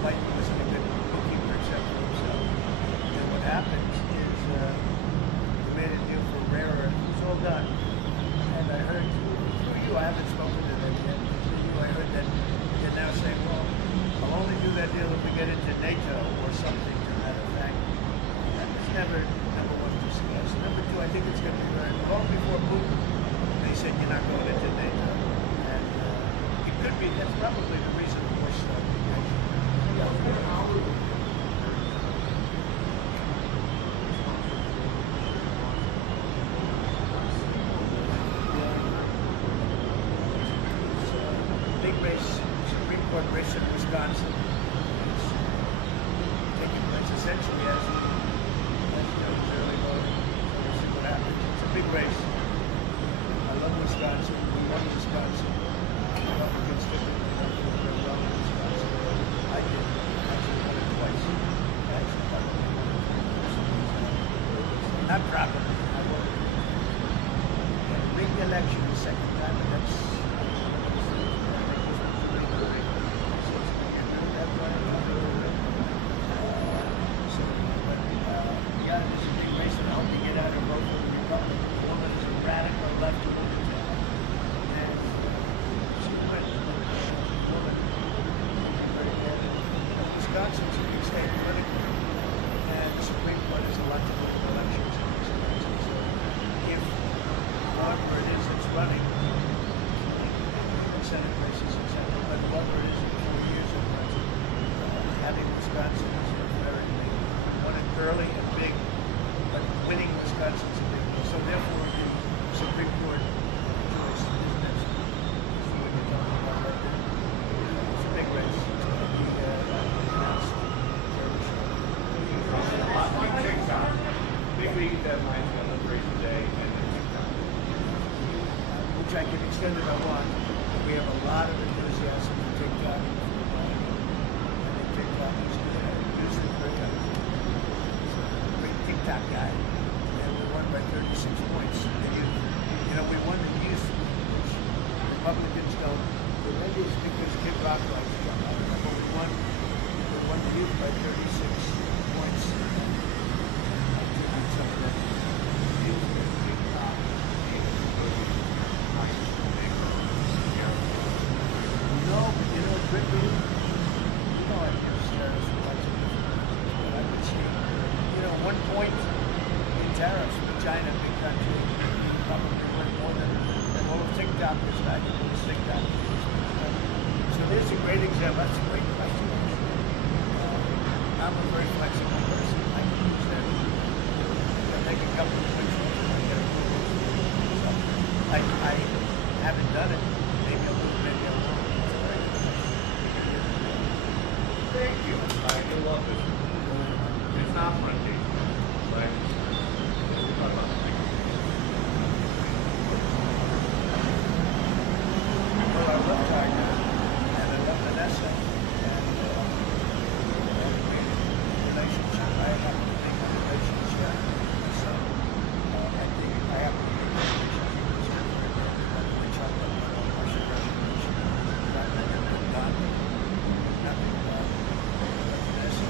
Mike wasn't a good bookkeeper except for himself. And what happened is we made a deal for rare earth. It was all done. And I heard through you, I haven't spoken to them yet. Through you, I heard that they're now saying, well, I'll only do that deal if we get into NATO or something to that effect. That was never, number one, discussed. Number two, I think it's going to be learned long before Putin. They said you're not going into NATO. And it could be, that's probably the reason the war started. Big race, Supreme Court race in Wisconsin. It's taking place essentially as you know, it's early voting. So we'll see what happens. It's a big race. I love Wisconsin. We won Wisconsin. I love against it. We're well in Wisconsin. I did. Actually won it twice. Actually won it twice. I'm proud of it. I won it. We had a big election the second time, and that's yeah, it's a big race, and I hope to get out and vote for the Republican. The woman is a radical left woman. And she went. Woman. Wisconsin's a big state politically, and the Supreme Court has a lot to do with elections in Wisconsin. So if whoever it is that's running, Senate races, etc., but whoever it is in 4 years of having Wisconsin is a very big, won it early and big, but winning Wisconsin is a big deal. So therefore, the Supreme Court choice is next. Is what you're talking about right there. It's a big race. It's going to be announced fairly shortly. On TikTok, big week deadlines on Liberation Day and then TikTok. Which I can extend if I want. We have a lot of enthusiasm for TikTok. I think TikTok is good. I use it very much. He's a great TikTok guy. And we won by 36 points. You know, we won the youth, which Republicans don't. But maybe it's because Kid Rock likes Trump. I don't know. But we won the youth by 36 points. I attribute some of that youth to TikTok. No, but you know, it could be. You know, I just lots of different reasons, but I would say, you know, 1 point in tariffs with China, big country, probably worth more than all of TikTok is valuable as TikTok is. So there's a great example. That's a great question. I'm a very flexible person. I can use that. I'll take a couple of quick ones and I get approval. So I haven't done it. Maybe a little bit. Thank you. I love this. It's not Monday, right? Well, I love Tiger, and I love Vanessa, and we have a great relationship. I happen to think my relationship with my son. I think I happen to think my relationship was good for him. We talked about Russian revolution. Nothing about Vanessa.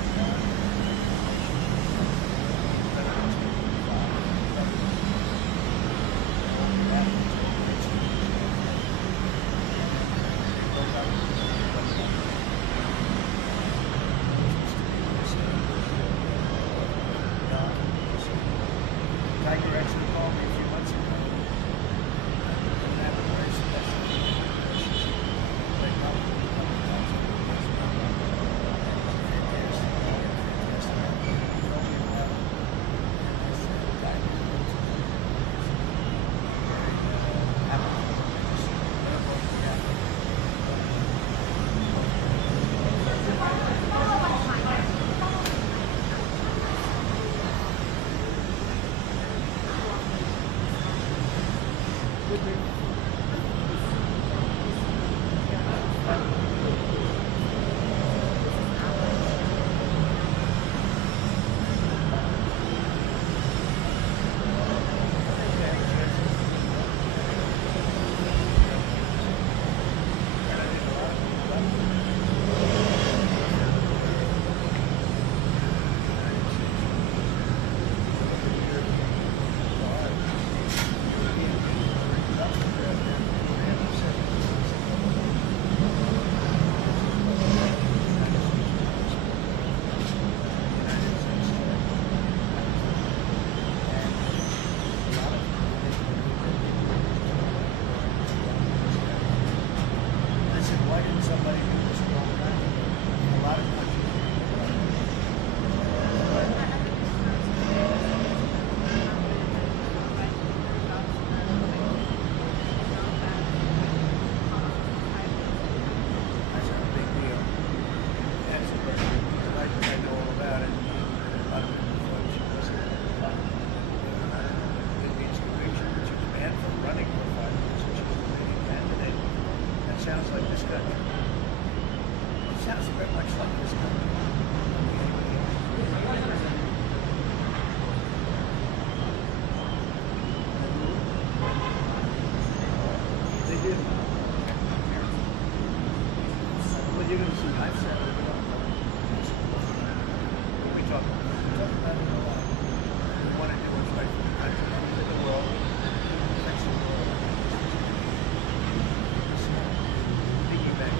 very much like this country. They did. Well, you're going to see, I've said it, we talk about it a lot. We want to do what's right for the country, for the world, fix the world. Piggyback.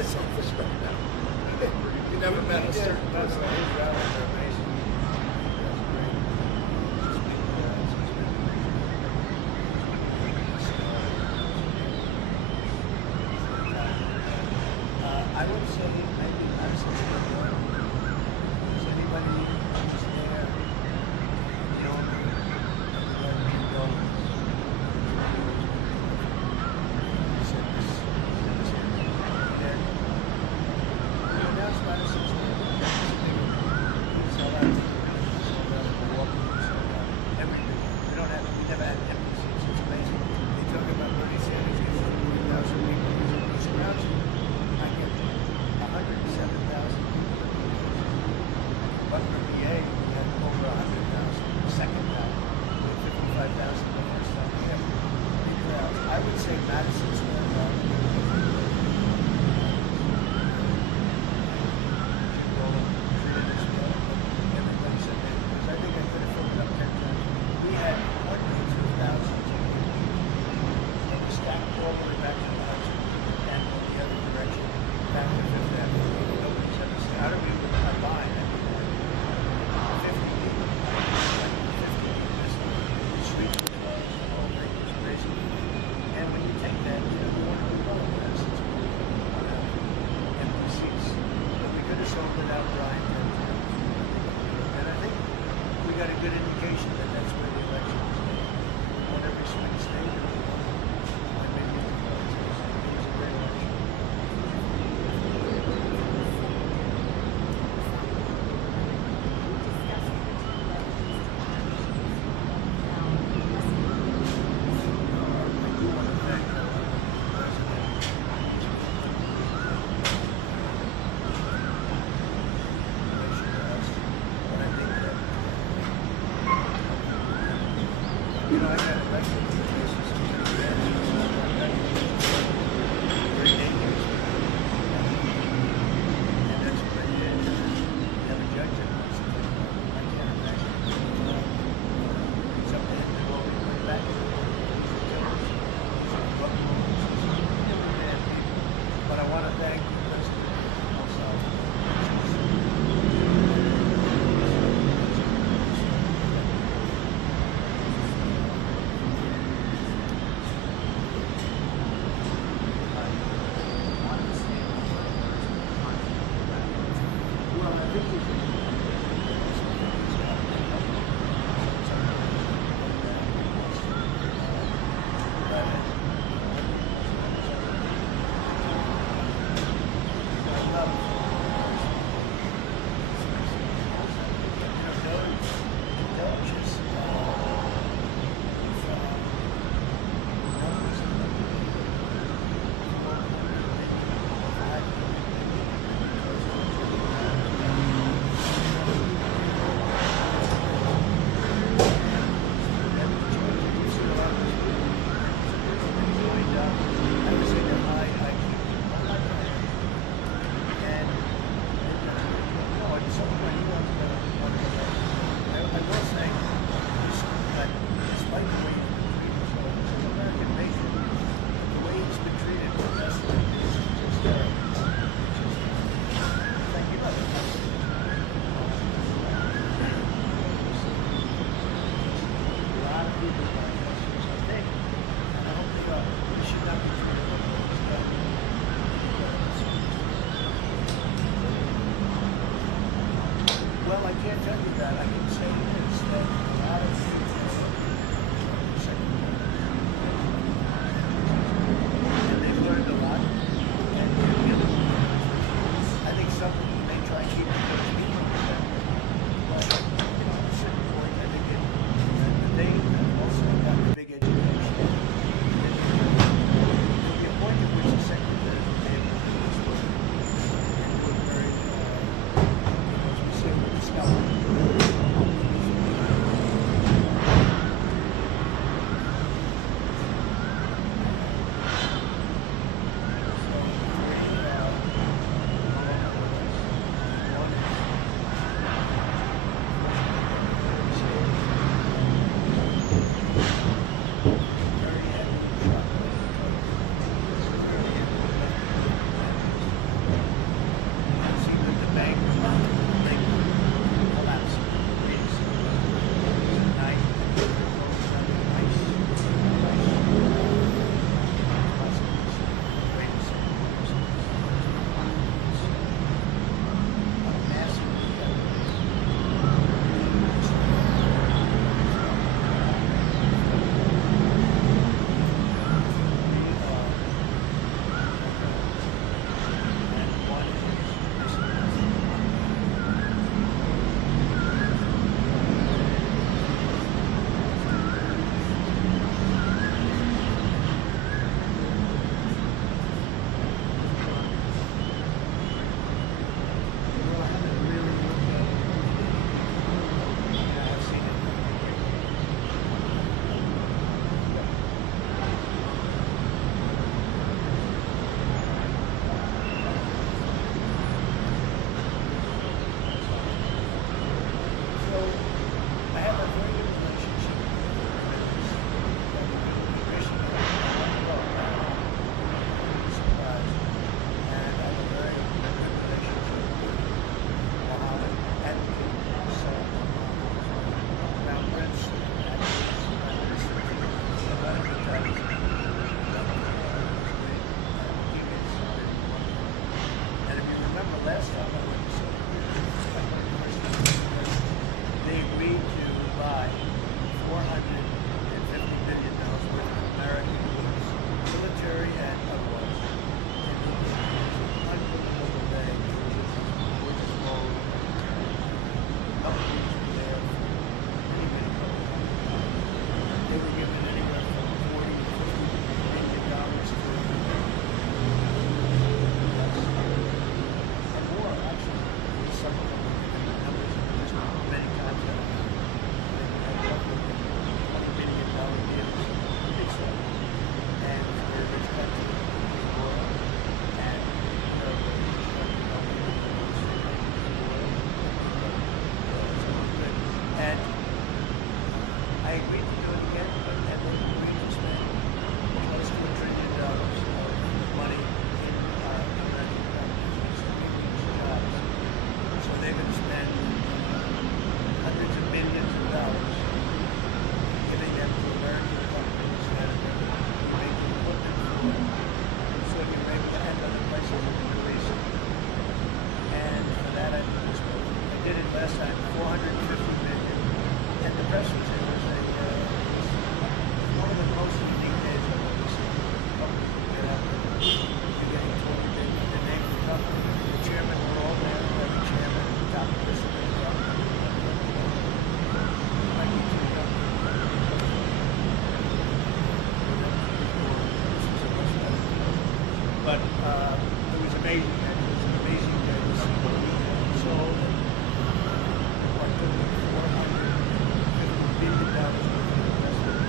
It's selfish stuff now. You never met us. Yeah, that's right. His rallies are amazing. That's great. I would say maybe Madison Square Garden. Is anybody who's there, you know, everybody can go. I would say Madison Square Garden. Everybody said that, because I think I could have filled it up 10 times. We had 22,000 and we stacked all the way back to the Hudson and the other direction, back to Fifth Avenue. Nobody's ever seen. I don't even know my line. I mean, 50 people. 50 people. The street was closed. The whole thing was crazy. And when you take that, you know, you want to go to empty seats. But we could have sold it out Brian 10 times. And I think we got a good indication that that's where the election is made. On every swing state, and maybe it was a great election. I do want to thank the President. But I think that, you know, I got elected to this is very dangerous. And that's what I did. Have a judge that wants to take it. I can't imagine. It's up to him to go and put it back in the world. But I want to thank the President also. Well, I think we can. Well, I can't tell you that. I can say this, that a lot of people and they've learned a lot. And I think some of them may try to keep it those people. But at a certain point, I think they also got a big education. To the point at which the secretary was able to do his work and do it very, as we say, with the scholar. last time I went to Syria, they agreed to buy $450 million worth of American goods, military and otherwise. And it was an unbelievable day. It was just a gorgeous road. Companies were there for many, many companies. They were given anywhere from $40 to $50 million for and more, actually. Some of them were given numbers of just many times that they had $20 billion deals, big stuff. And for this country, oil, and and I agreed to do it again, but then they agreed to spend close to $1 trillion of money in American companies to make these jobs. So they're going to spend hundreds of millions of dollars giving them to American companies that are going to make equipment for Saudi Arabia and other places in the Middle East. And for that, I did it last time, $450 million. And the press was it was one of the most unique days I've ever seen. Companies would get out there, you're getting $20 billion, the name of the company, the chairman were all there, every chairman, top person in the company. I need to go. But it was amazing. It was an amazing day to see what we had sold. What took me $450 billion worth of investment.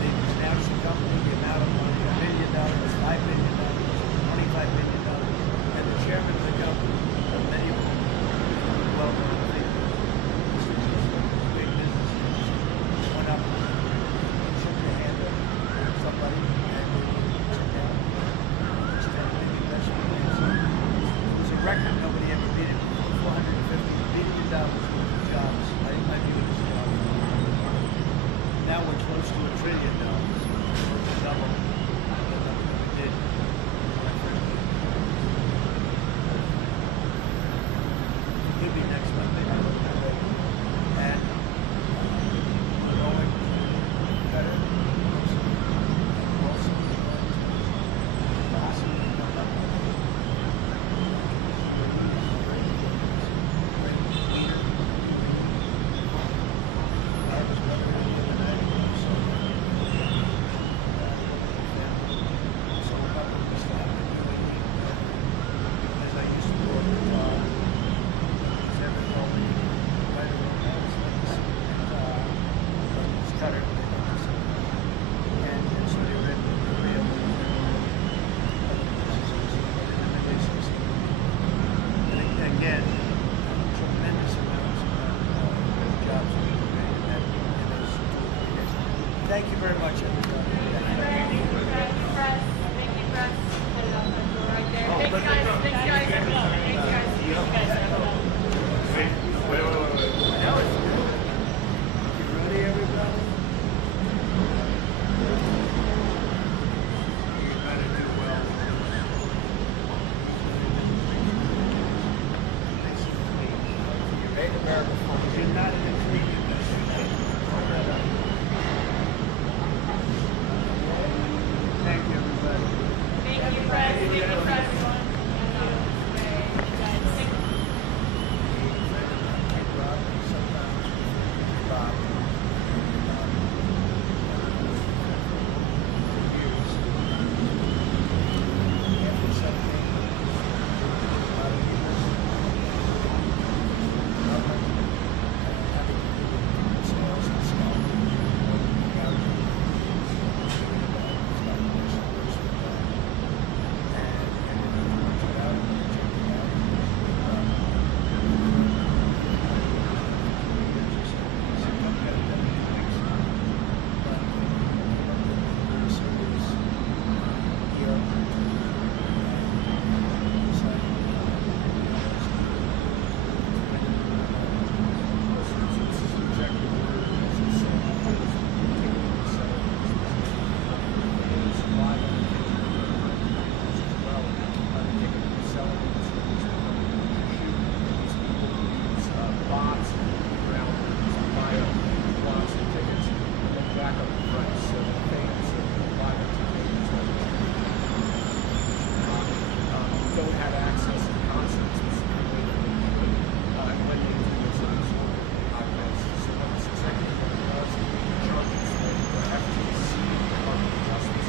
They announced the company, the amount of money, $1 million, $5 million, $25 million. And the chairman of the company, many of them, well-known figures, big businesses, went up and shook the hand of somebody and took down this $10 million. don't have access to concerts the same way that they could when they do this on Zoom podcasts. So what this executive order does, it charges the FTC, Department of Justice,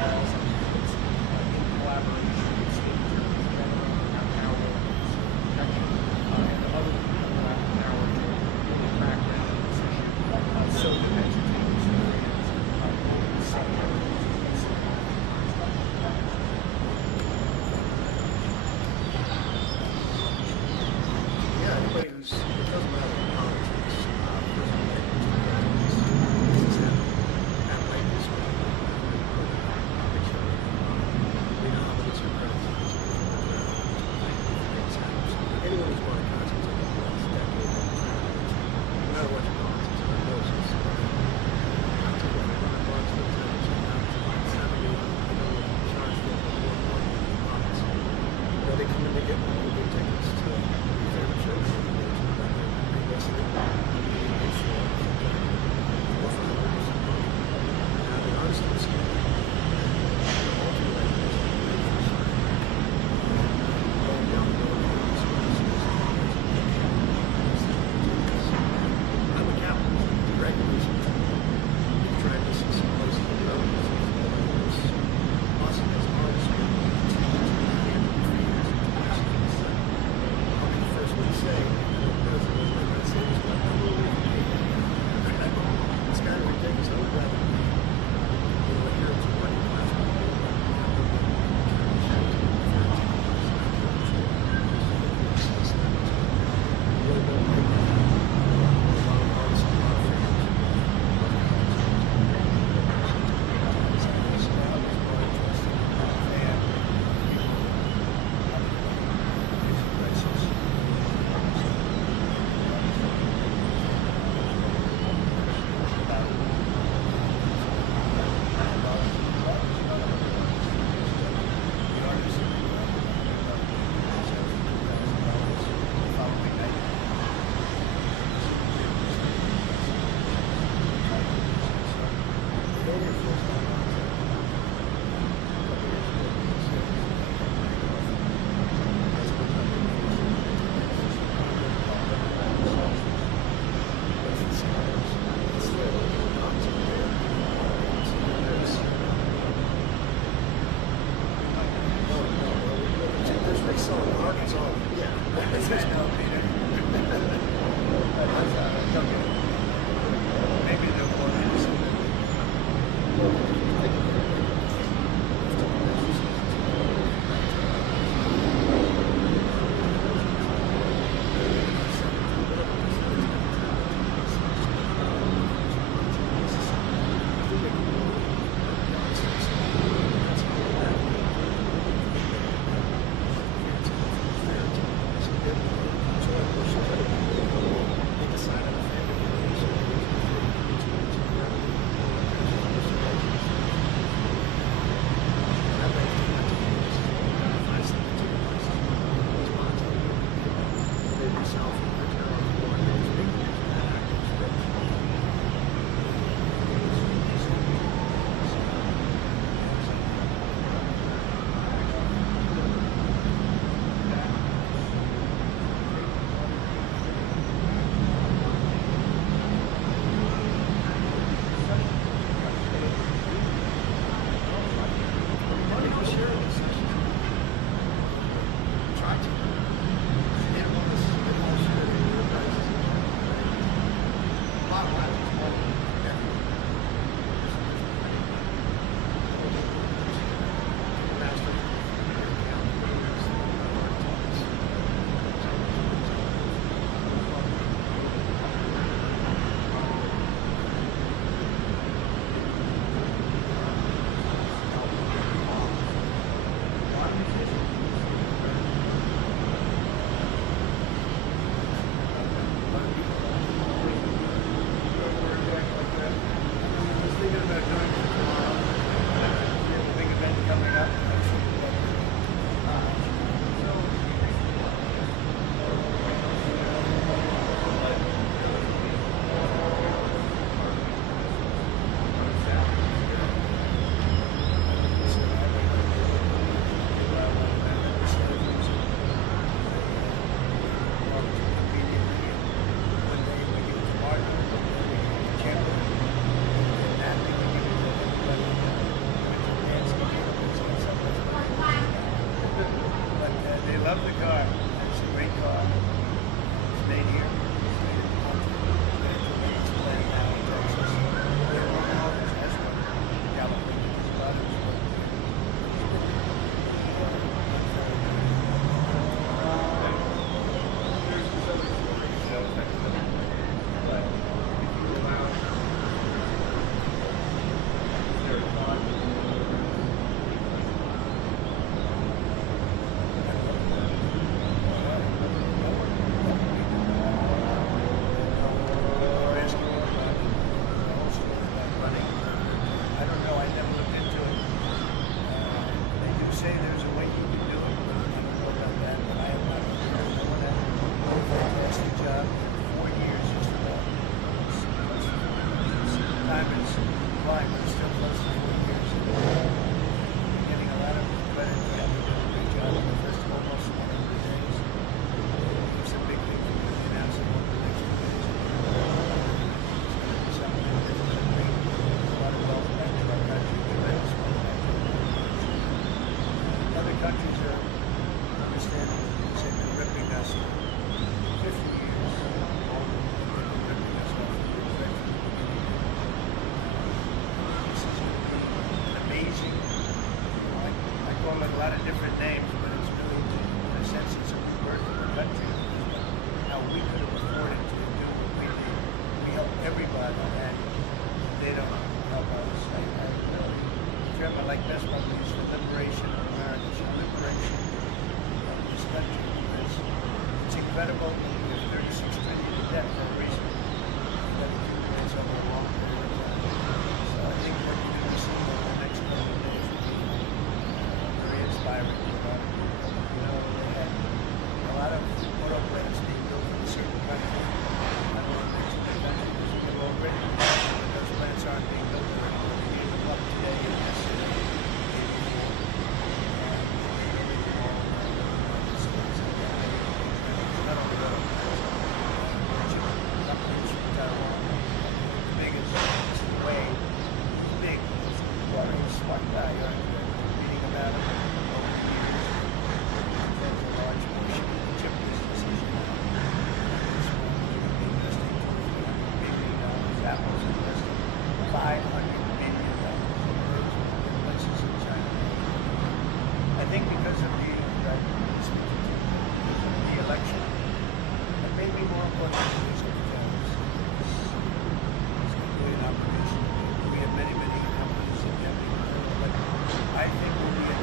laws and courts in collaboration with state attorneys general who have power over protection and other people who have power to really crack down on this issue. So the entertainment areas, Yeah, anybody who's, it doesn't matter what politics, that might be sort of, we know how these are anyone who's bought a concert ticket for the last decade, no matter what your politics are, knows this. I'm taking $5 to the tenants, I'm $70, you know, charge them more money in the pockets. You know, they come in to get money, they take us to favorite shows, they listen to them, they show up, more for now, the artists don't see it. Going down the road, I'm a capitalist, regulation. We've tried this in some places in the other places. Us as artists, we continue to be able to be I'll be the first one to say, the president was going to say this, but I'm really it's kind of ridiculous. I would rather be, you know, here to working class people. Really don't like a lot of artists, a lot of countries are understanding they've been ripping us for 50 years. They've been ripping us off the right from the beginning. This is going to be an amazing, I call it a lot of different names, but it's really, in a sense, it's a rebirth of the country. How we could have afforded to do what we did. We help everybody, and they don't help us. I really, German like best probably is the liberation of America, it's the liberation of this country. It's incredible. We have 36 trillion in debt for a reason. That accumulates over a long period of time. So I think what you're going to see over the next couple of days will be very inspiring to a lot of people. You know, they had a lot of auto plants being built in certain countries. I don't want to mention the country because they've already, those plants aren't being built anymore. They're giving up today in this city. Not only auto plants, companies from Taiwan. The biggest, it's the way, big, smart guy, reading about it over the years. There's a large portion of the chip business is investing $300 billion. Apple's investing $500 billion in places in China. I think because of the election, and maybe more importantly, because of the tariffs, it's going to be an opportunity. We have many, many companies that have been hurt, but I think we'll be at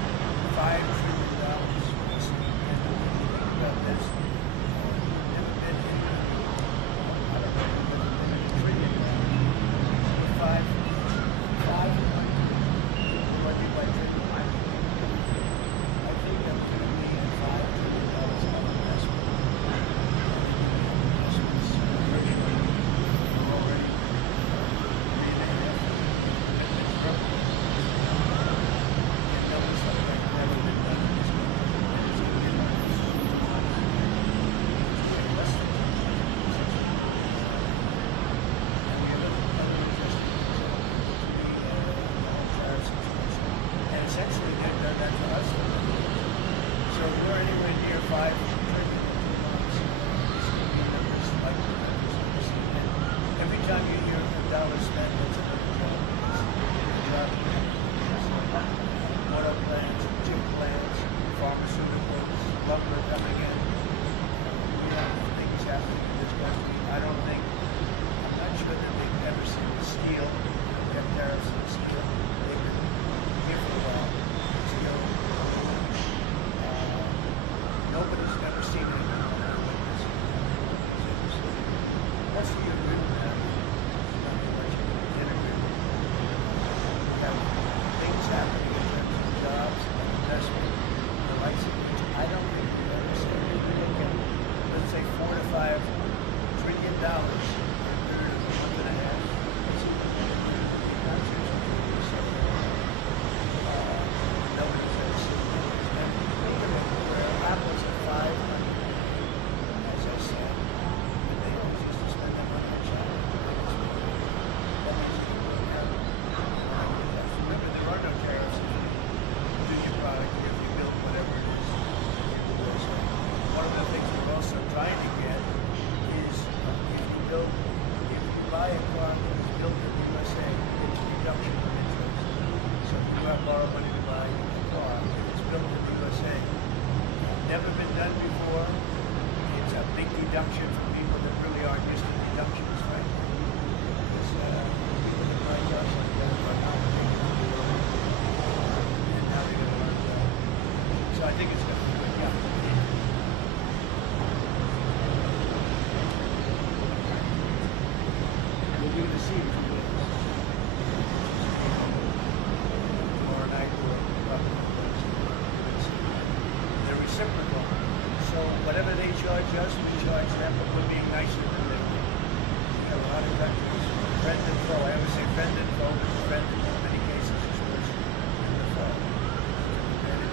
$5 trillion for this weekend. Think about this. Never been in, I don't know, never been in a trillion dollars. Five divided by trillion. I think that we're going to be at $5 trillion of investment. Investments already $3.5 and numbers like that have never been done in this country. And it's going to be less than and we have other interesting things to be the whole tariff situation. And essentially they've done that to us. So if we're anywhere near $5 trillion it's going to be numbers like the numbers that we're seeing. And every time you hear a dollar spent, that's another job. It's a job auto plants, chip plants, pharmaceuticals, lumber coming in. We have things happening in this country. I'm not sure that they've ever seen steel. We have tariffs on steel. They've been here for a while. Steel. Nobody's ever seen anything like this. What's the agreement now? Nothing much you can agree with. We have things happening in terms of jobs and investment, the likes of which I don't think we've ever seen. If you look at, let's say, $4 to $5 trillion in a period of a month and a half. Nobody's ever seen that. And think of it, where Apple's at 500, as I said, and they always used to spend that money on China. That means you can go down. Remember, there are no tariffs if you do your product, if you build whatever it is. So one of the things we're also trying to get is if you buy a car that is built in the USA, it's a reduction of interest. So if you borrow money to buy a car that is built in the USA, never been done before, it's a big deduction for people that really aren't used to deductions, right? Because people that buy cars like that are not and now they're going to learn that. So I think it's going to be good, yeah. We'll be to see if you will. Tomorrow night we're they're reciprocal. So whatever they charge us, we charge them, but we're being nicer than them. We have a lot of countries, friend and foe. I always say friend and foe, but the friend in many cases is worse than the foe. And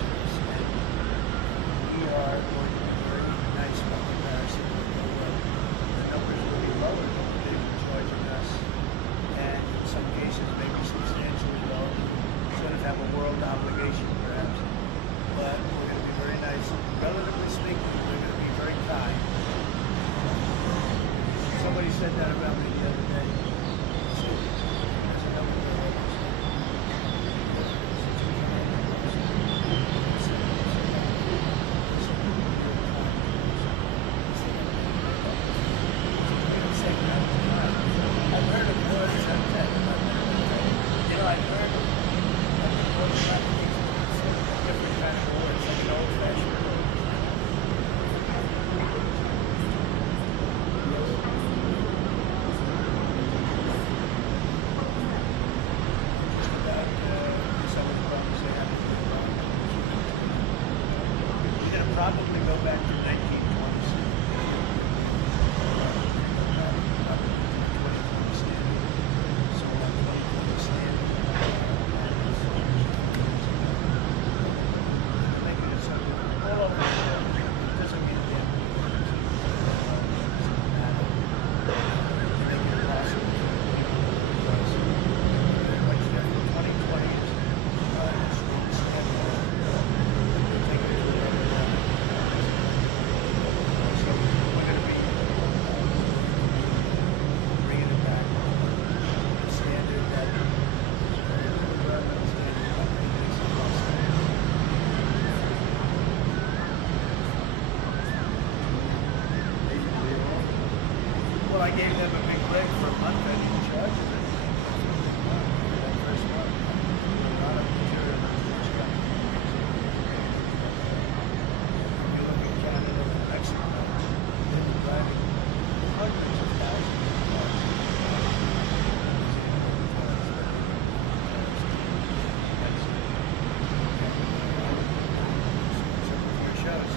we are going to be very nice by comparison with the world. The numbers will be lower than what they were charging us, and in some cases maybe substantially lower. Sort of have a world obligation perhaps, but we're probably go back to 1920s. Not 2020 standard. So that 2020 standard. Making it something all over the world. Doesn't mean that. Make it possible. What's different? 2020 is take it to another level. So we're going to be bringing it back. The standard that well, I gave them a big break for a month. I didn't charge them anything. That first month. A lot of material. If you look at Canada and Mexico, they've been driving hundreds of thousands of cars. Some of your shows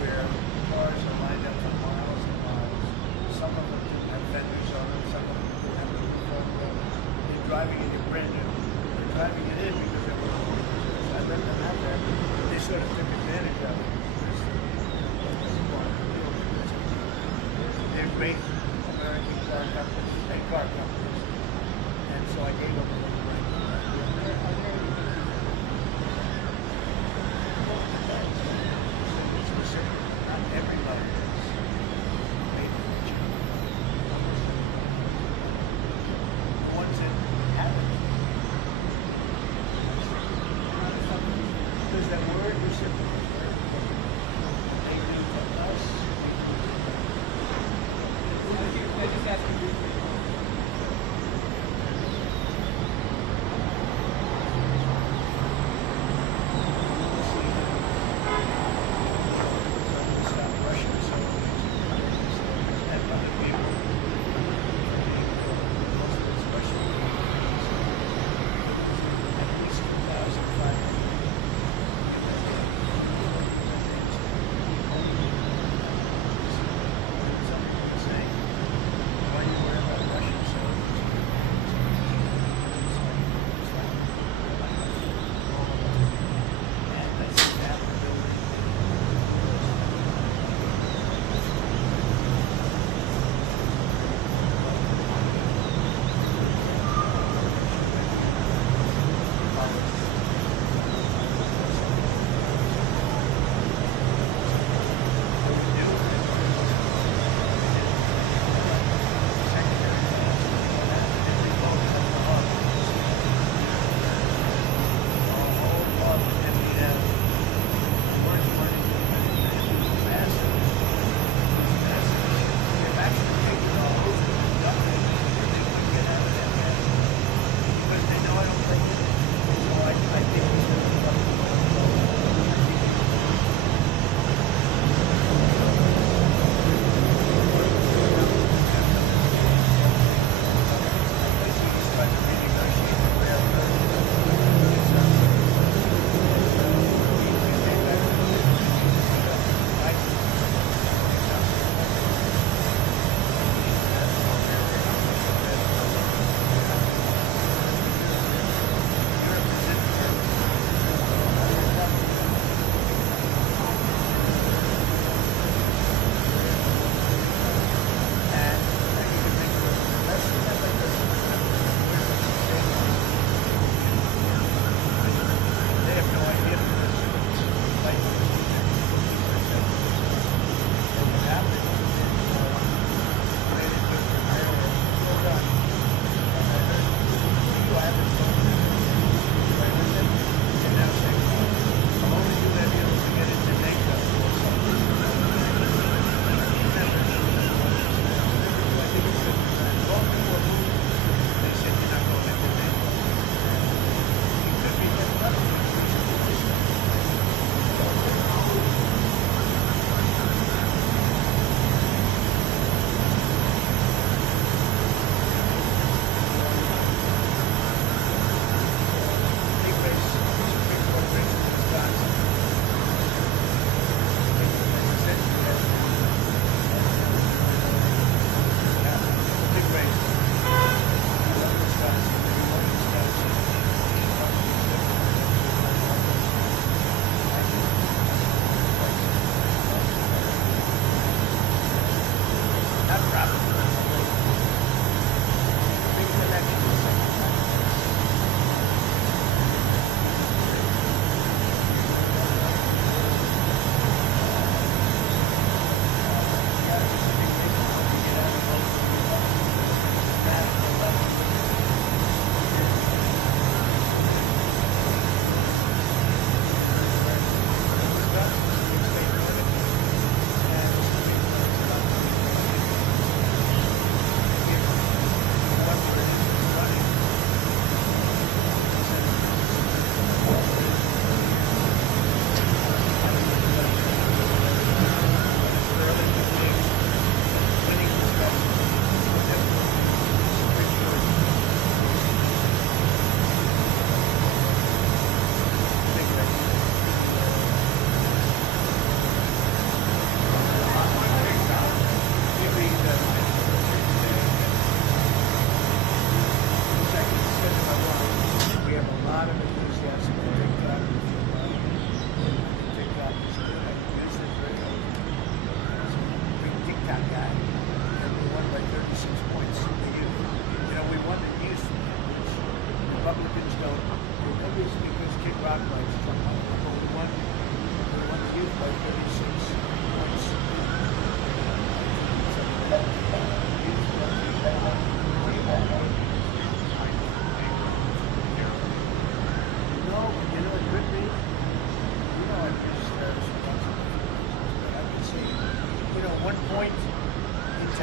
where cars are lined up for miles and miles. Some of them have fenders on them, some of them have a phone room. They're driving it in brand new. They're driving it in because they were, I let them out there. They sort of took advantage of it. They're great American car companies and car companies. And so I gave them a little break. Specific, not everybody is made in China. The ones that haven't. There's that word reciprocal. They do to us. I just asked you briefly. Stop Russia, so and other people. Most of it's Russian. At least 2,500.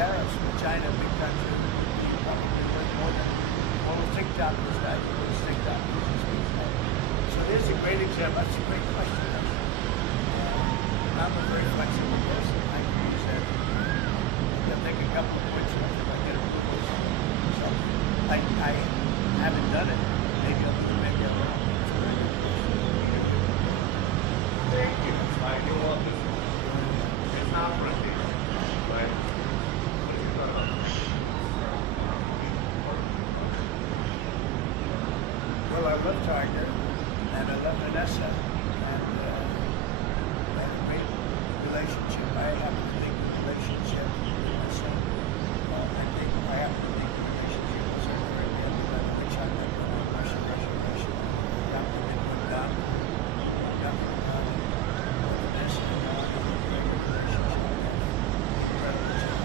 tariffs with China, a big country, probably worth more than all the TikTok was that. TikTok users. So there's a great example. That's a great question. I'm a very flexible person. I can use that. I'll take a couple of points off if I get approval. So I haven't done it. Maybe I'll do it. Maybe I won't. Thank you. It's like you want this. It's not working. But what is it about? Well, I love Tiger, and I love Vanessa, and we have a great relationship. I happen to think the relationship with my son. I think I happen to think the relationship was very good. Which I think Russia. Got me in one down. Got me down. With Vanessa, and I have a great relationship. Incredible job.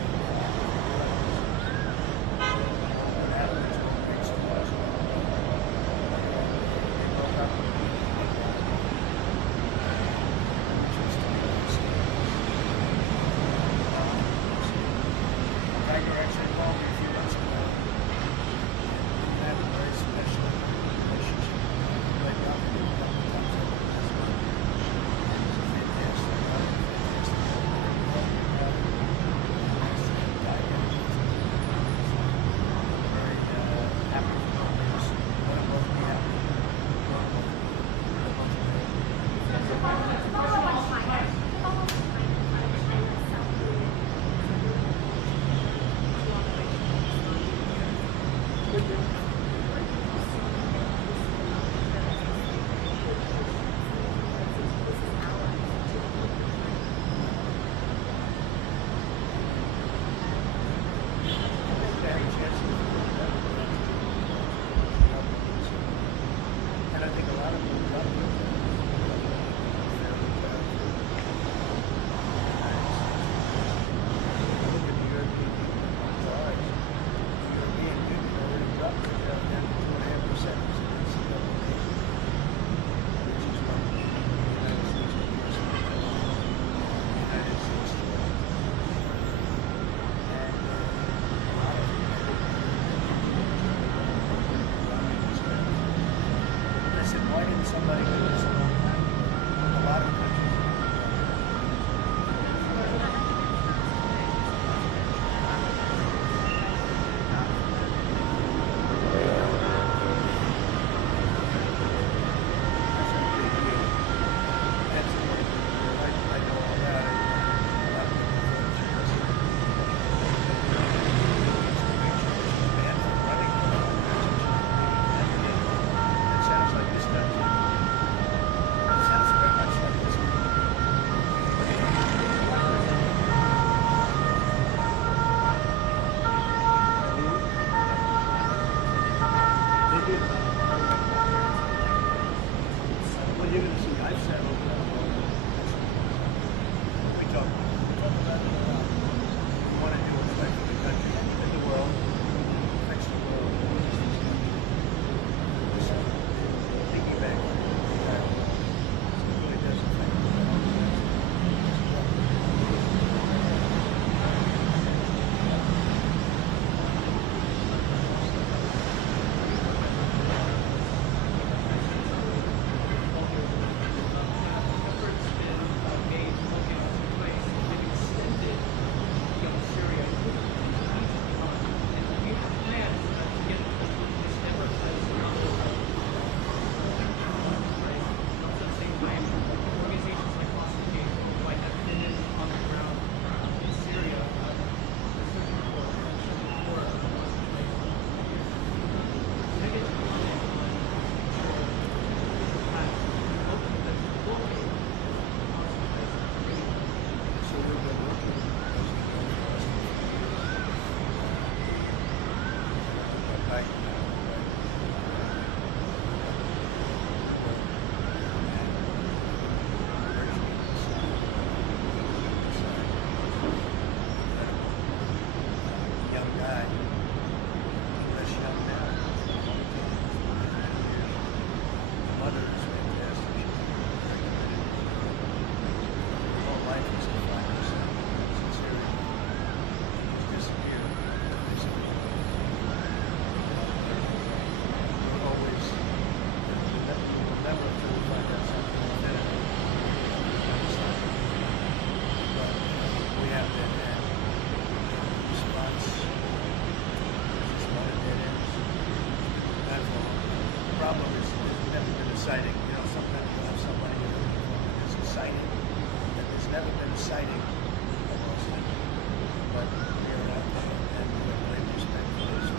sighting of Austin. But we are out there and we have great respect for his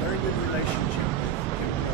very good relationship with him.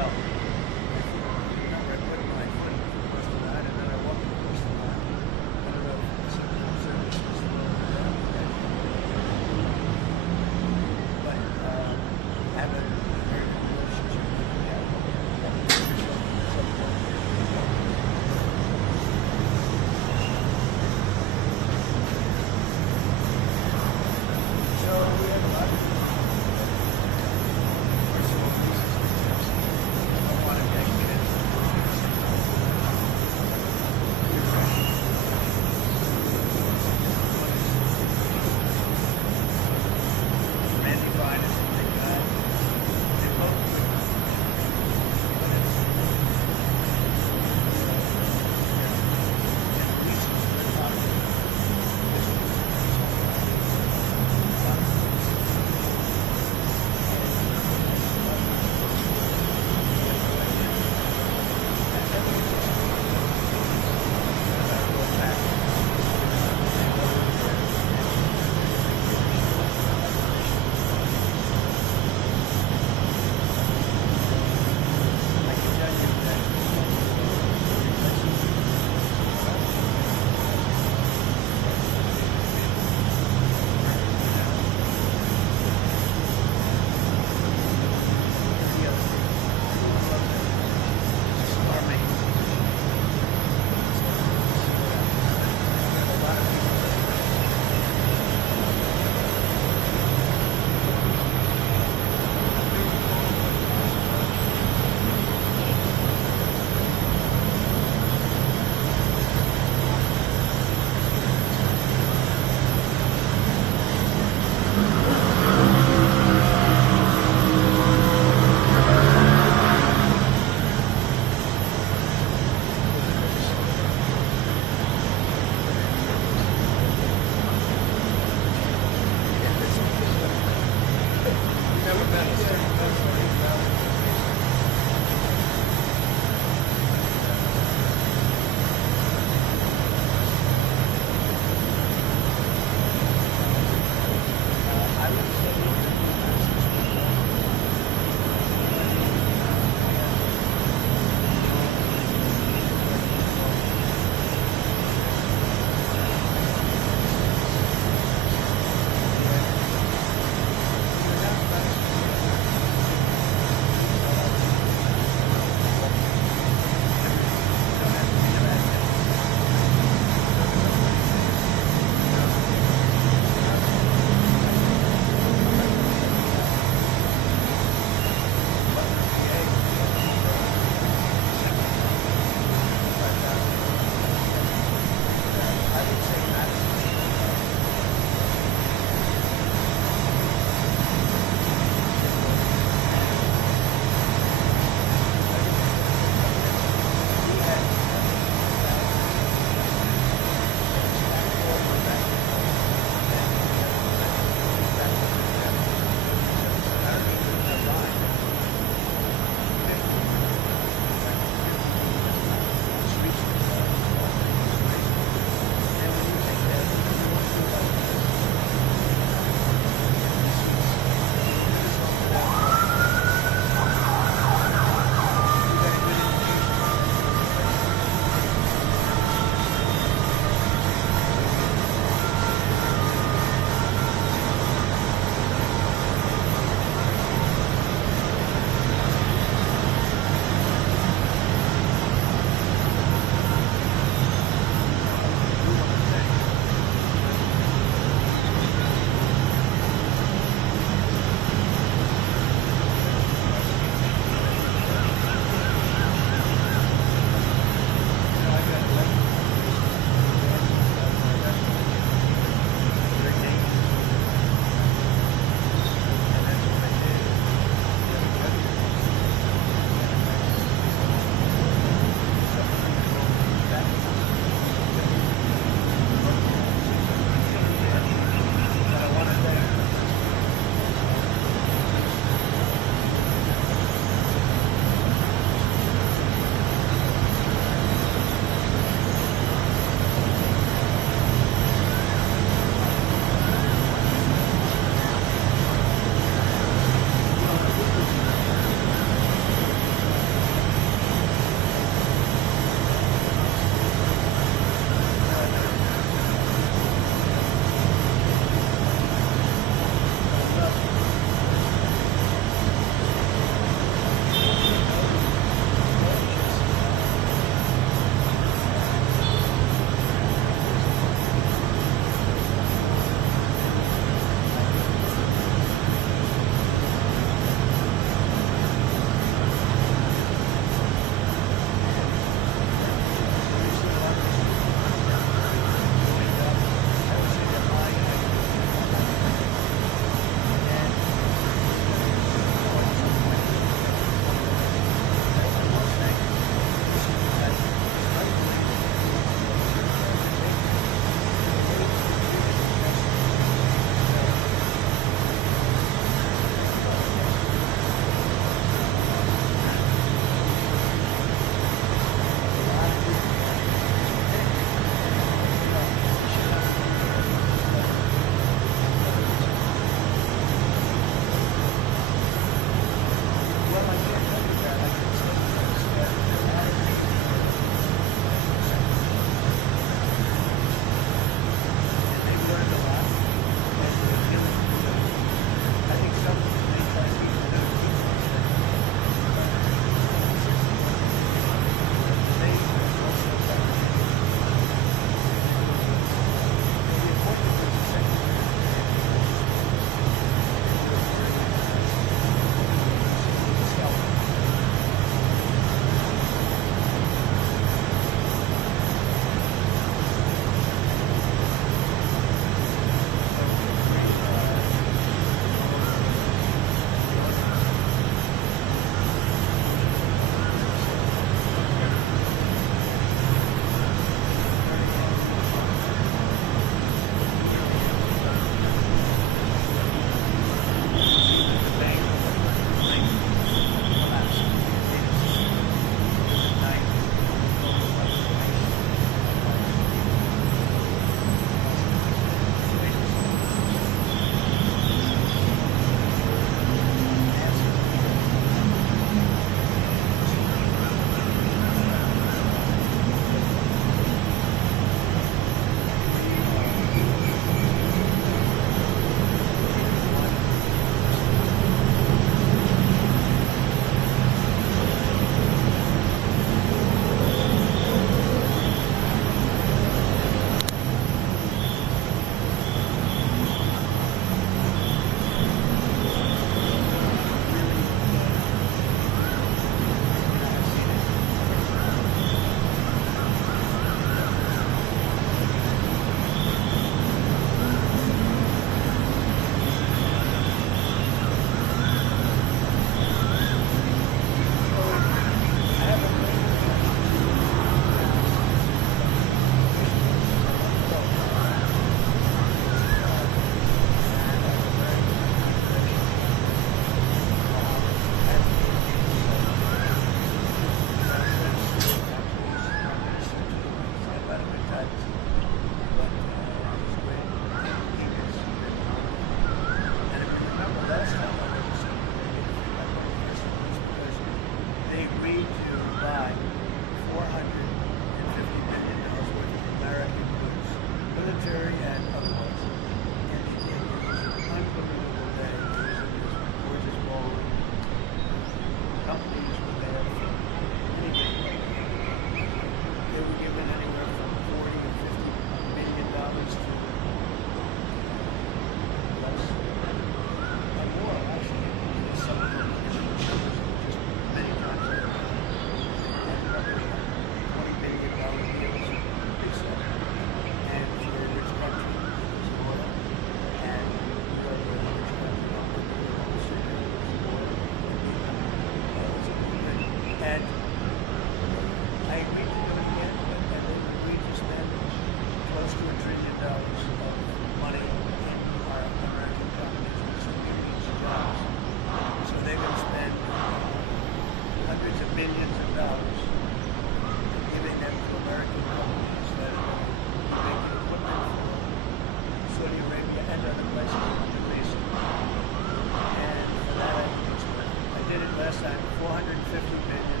last time, 450 million.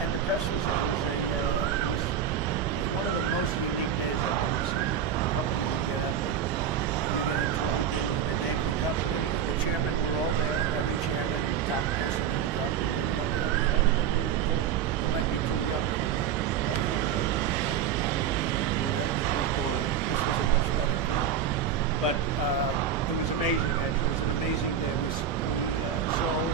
And the press was one of the most unique days I've ever seen. The name of the company, the chairman were all there, every chairman, top person in the company. Might be too young. But it was amazing. It was an amazing day. It was sold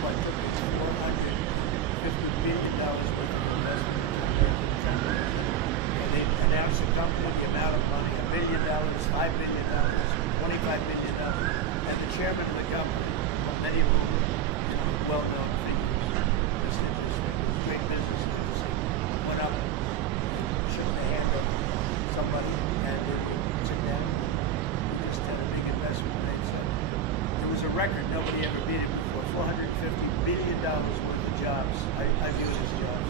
what took us $450 million worth of investment into American company. And they announced the company, the amount of money, $1 billion, $5 billion, $25 million. And the chairman of the company, well, many of whom well-known figures, great business leaders, went up and shook the hand of somebody and they would sit down. Just had a big investment made. So it was a record nobody ever beat it before. $450 billion worth of jobs. I view it as jobs.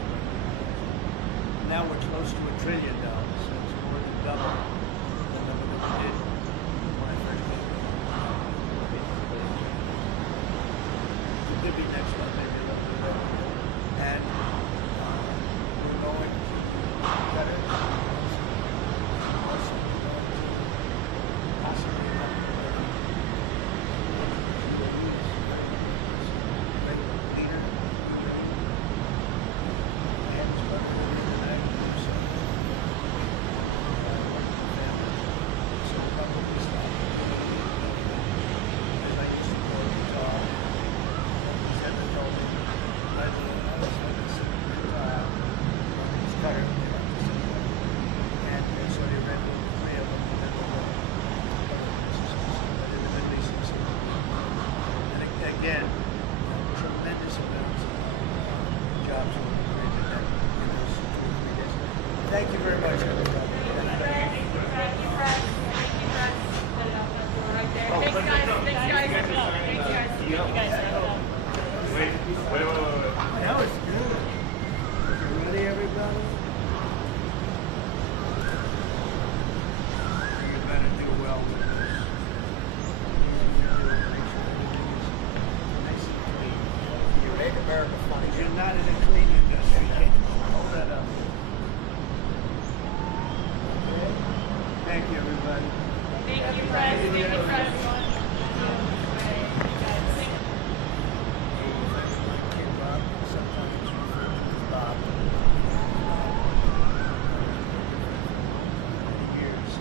Now we're close to $1 trillion, so it's more than double the number that we did when I first came. It could be next month, maybe a little bit better. And we're going better. Possibly leader. And so probably stop. As I used to call it, guitar. Said they told me, I was going to sing guitar. It's cutter. And so they ran with 3 of them. And again, tremendous amounts of jobs were created in those 2 or 3 days. Thank you very much, everybody. That was good. You ready, everybody? You better do well with this. Nice and clean. You make America funny. You're not in a clean industry. Hold that up. Okay? Thank you, everybody. Thank you, Fred. Thank you, Fred. Bob, sometimes referred to as Bob. Years.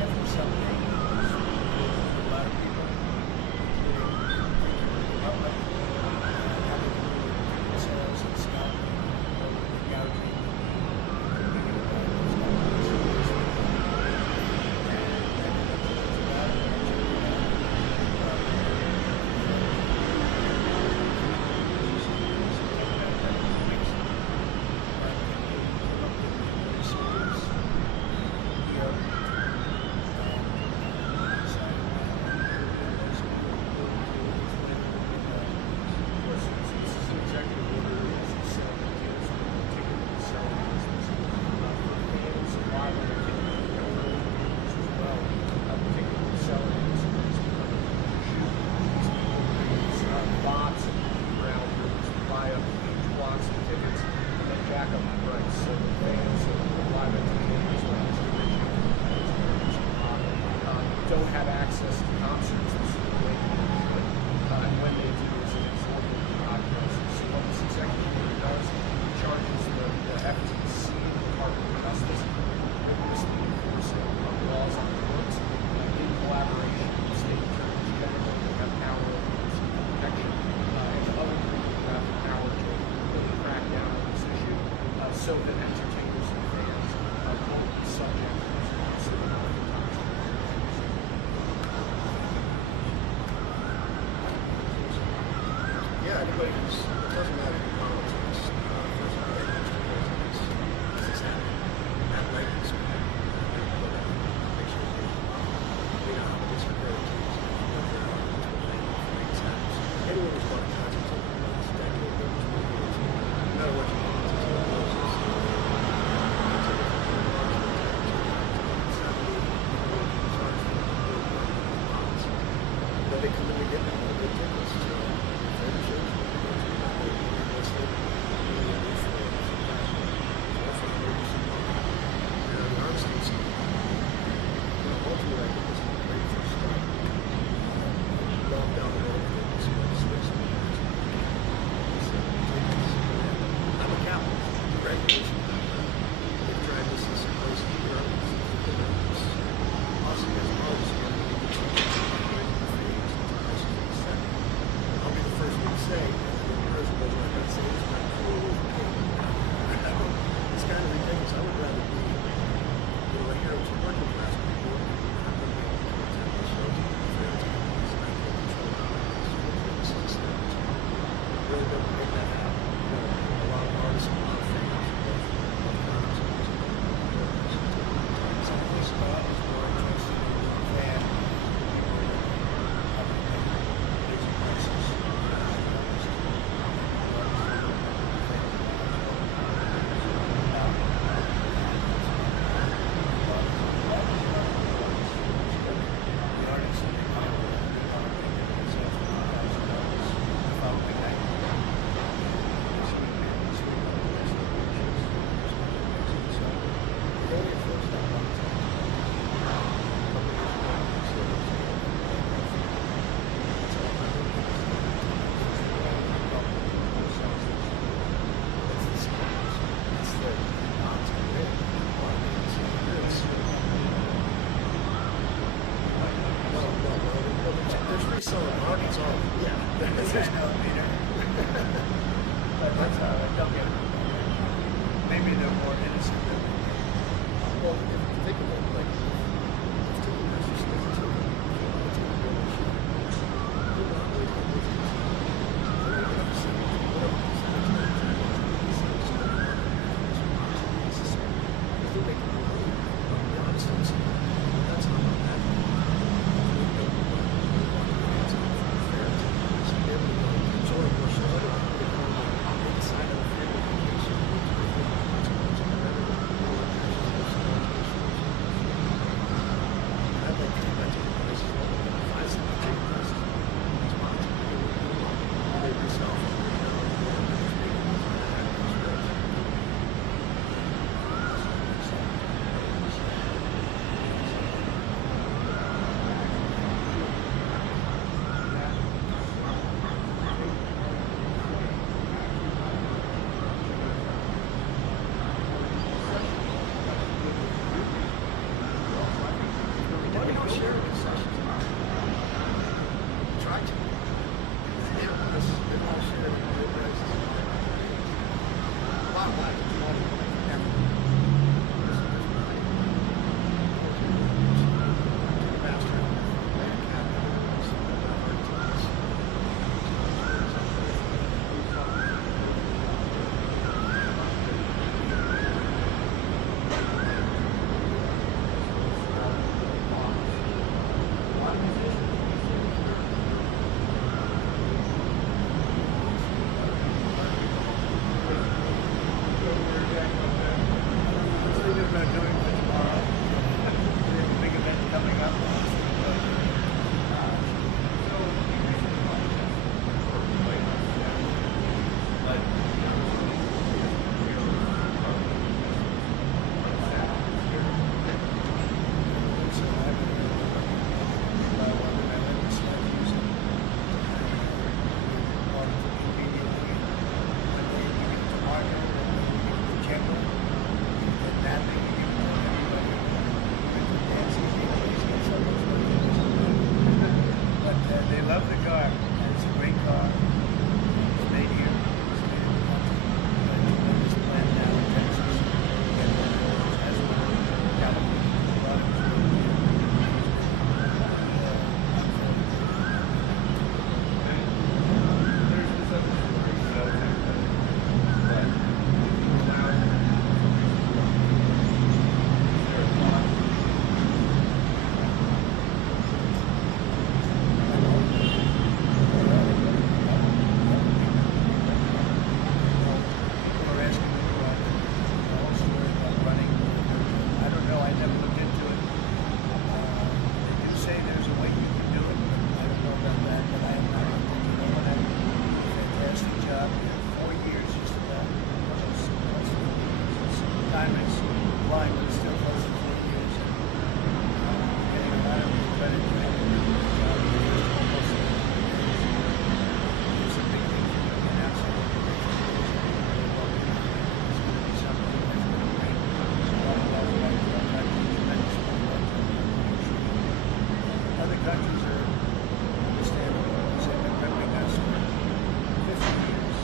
After something, a lot of people, public, having themselves and scalping, gouging. Don't have access to concerts the same way they do, and when they do, it's an exorbitant progress. So what this executive order does, it charges the FTC, the Department of Justice, rigorously enforcing laws on the books, in collaboration with the state attorneys general who have power over consumer protection, and other groups who have the power to really crack down on this issue, so that entertainers and fans won't be subject to this massive amount of Yeah, anybody who's, it doesn't matter in politics. There's not that much politics. This is happening. That might be smart. Make sure we don't have different priorities. Anyone who's going to concentrate on this decade, no matter what you do, they come in and get them. saw the Marty's all, yeah. Yes, I know, Peter. But that's all right, don't get it. Maybe they're more innocent than we are. Well, if you think of it, like, if two years is like two, it's a real issue. You're not really going to lose it. You're not going to see whatever percentage of the necessary. If they're making more money, I'll be honest, that's not what happened. Enjoy more shows. Inside of a family vacation. I'd like to get back to the places where we can find something to take places. Live yourself. We don't share concessions. Try to. They don't want us, they don't want to share the prices. Bottom line, it's money, never. Thinking about doing for tomorrow. We have a big event coming up. So I have one that I let the slide use it. Bought it immediately. One day we give it to Marco, then we give it to Checo. And that thing we give it to everybody. Dancing, he's got so much money. But they love the car. And it's a great car. It's made here. It's made in the country. Got a tremendous plant now in Texas. And has one in California. A lot of people are asking me about the whole story about running. I don't know. I never looked into it. They do say there's a way you can do it. I don't know about that, but I have not looked into it. I want to do a fantastic job. We have 4 years just about. Time is flying, but it's still close to 4 years. Getting a lot of credit for making a good job. Almost there's some big things we're going to announce. It's going to be something that's going to bring a lot of love back to our country, tremendous love back to our country. Other countries are understandable because they've been ripping us for 50 years.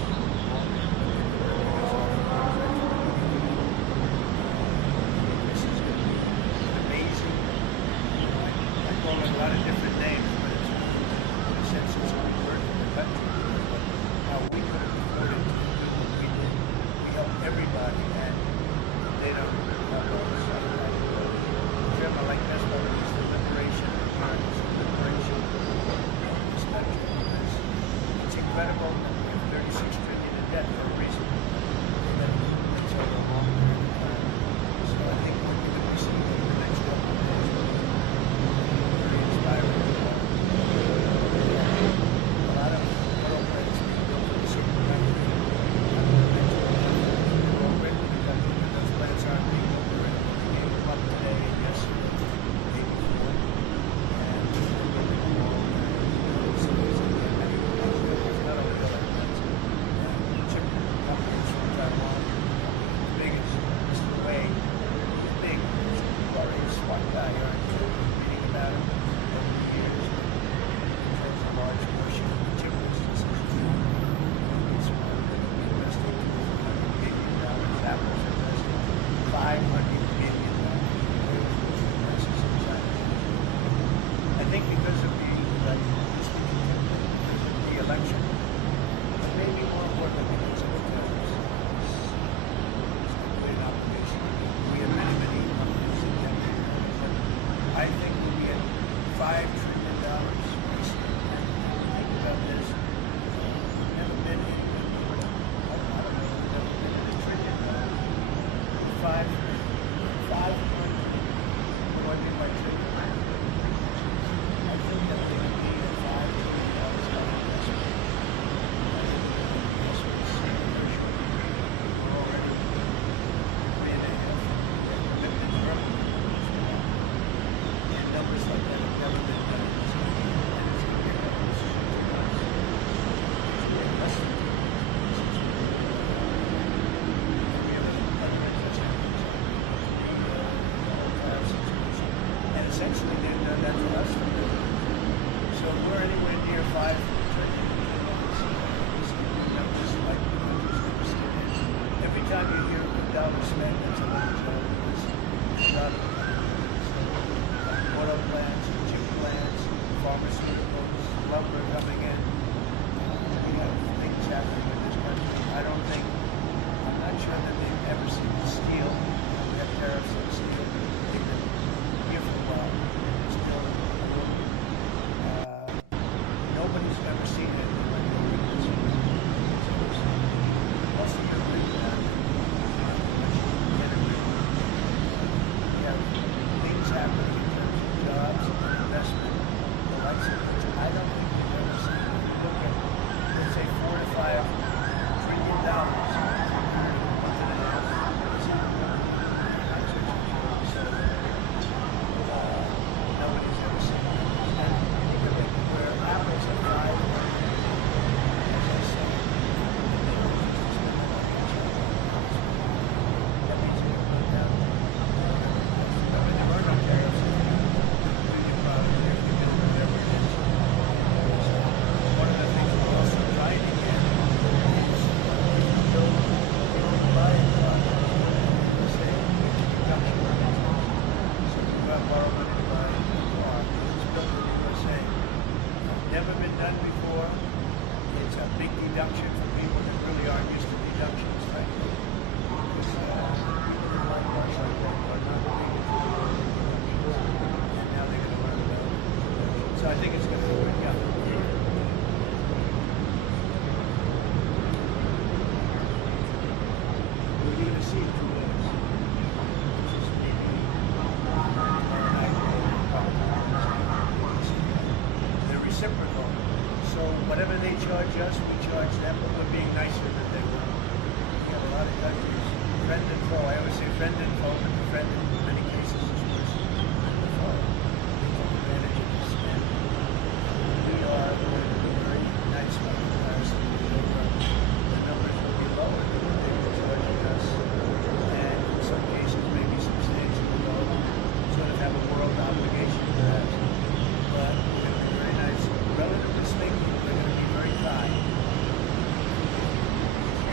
This is going to be amazing. I call it a lot of different names, but it's in a sense it's a word for the country. How we could have afforded to do what we did. We help everybody, and they don't help us. The term I like best about it is the liberation of minds, the liberation of this country. Because it's incredible that we have 36 trillion in debt for a reason. And it's over a long period of time. So I think what we're going to be seeing over the next couple of days will be very inspiring. A lot of thoroughbreds being built in a certain country. They're all written in the country, but those plants aren't being built. We gave them up today and yesterday, the day before. And we're building them all. So there's not only pharmaceuticals, lumber coming in. We have things happening in this country. I'm not sure that they've ever seen steel. We have tariffs on steel. They've been here for a while. Still, nobody's ever seen anything like this. Most of your big we have things happening in terms of jobs and investment, the likes of which I don't think we've ever seen. If you look at, let's say, $4 to $5 trillion. Nobody's ever seen it. And think of it, where apples are 5, as I say, that means it will go down. I mean, there are no tariffs. Do your product there, you build whatever it is. So one of the things we're also trying to get is build buying products. Say, production. So you go out and borrow money to buy a car. It's built in the USA. Never been done before. It's a big deduction for people that really aren't used to deductions, frankly. Because like cars like that are not big deductions. And now they're going to learn about it. So I think it's going to work out. We're going to see 2 ways. Which is maybe they're reciprocal. So whatever they charge us, we charge them, but we're being nicer than they were. We have a lot of countries, friend and foe. I always say friend and foe, but the friend in many cases is worse than the foe. They take advantage of this spend. We are very nice by comparison. The numbers will be lower than what they were charging us. And in some cases, maybe substantially lower. Sort of have a world obligation perhaps. But we're going to be very nice. Relatively speaking, we're going to be very kind.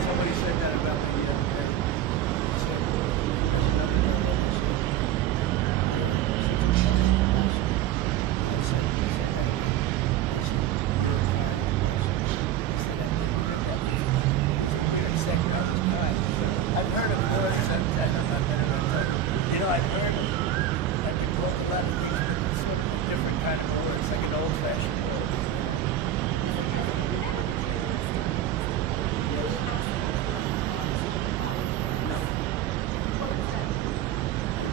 Somebody said that about me the other day. He said, there's another one that was I said, he said, hey. I said, you're kind. He said, I didn't hear that. He said, you're a second, I was kind. I've heard of words and I'm not going to tell you. You know, I've heard of I've been told a lot of things, but it's sort of a different kind of word. It's like an old-fashioned word.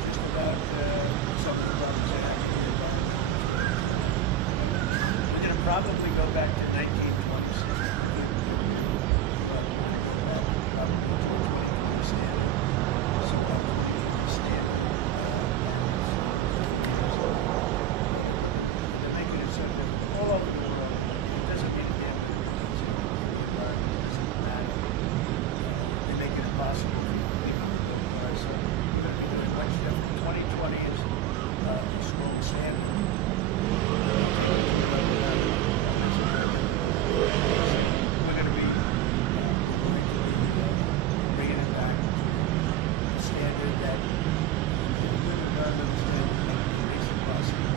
Just about some of the problems that happen in the environment. We're going to probably go back to 1926. They're making it so that all over the world, it doesn't mean it doesn't matter. They make it impossible for people to live in the cars. So we're going to be doing much different. 2020 is gold standard. We're going to be bringing it back to a standard that good environmental standard makes it possible.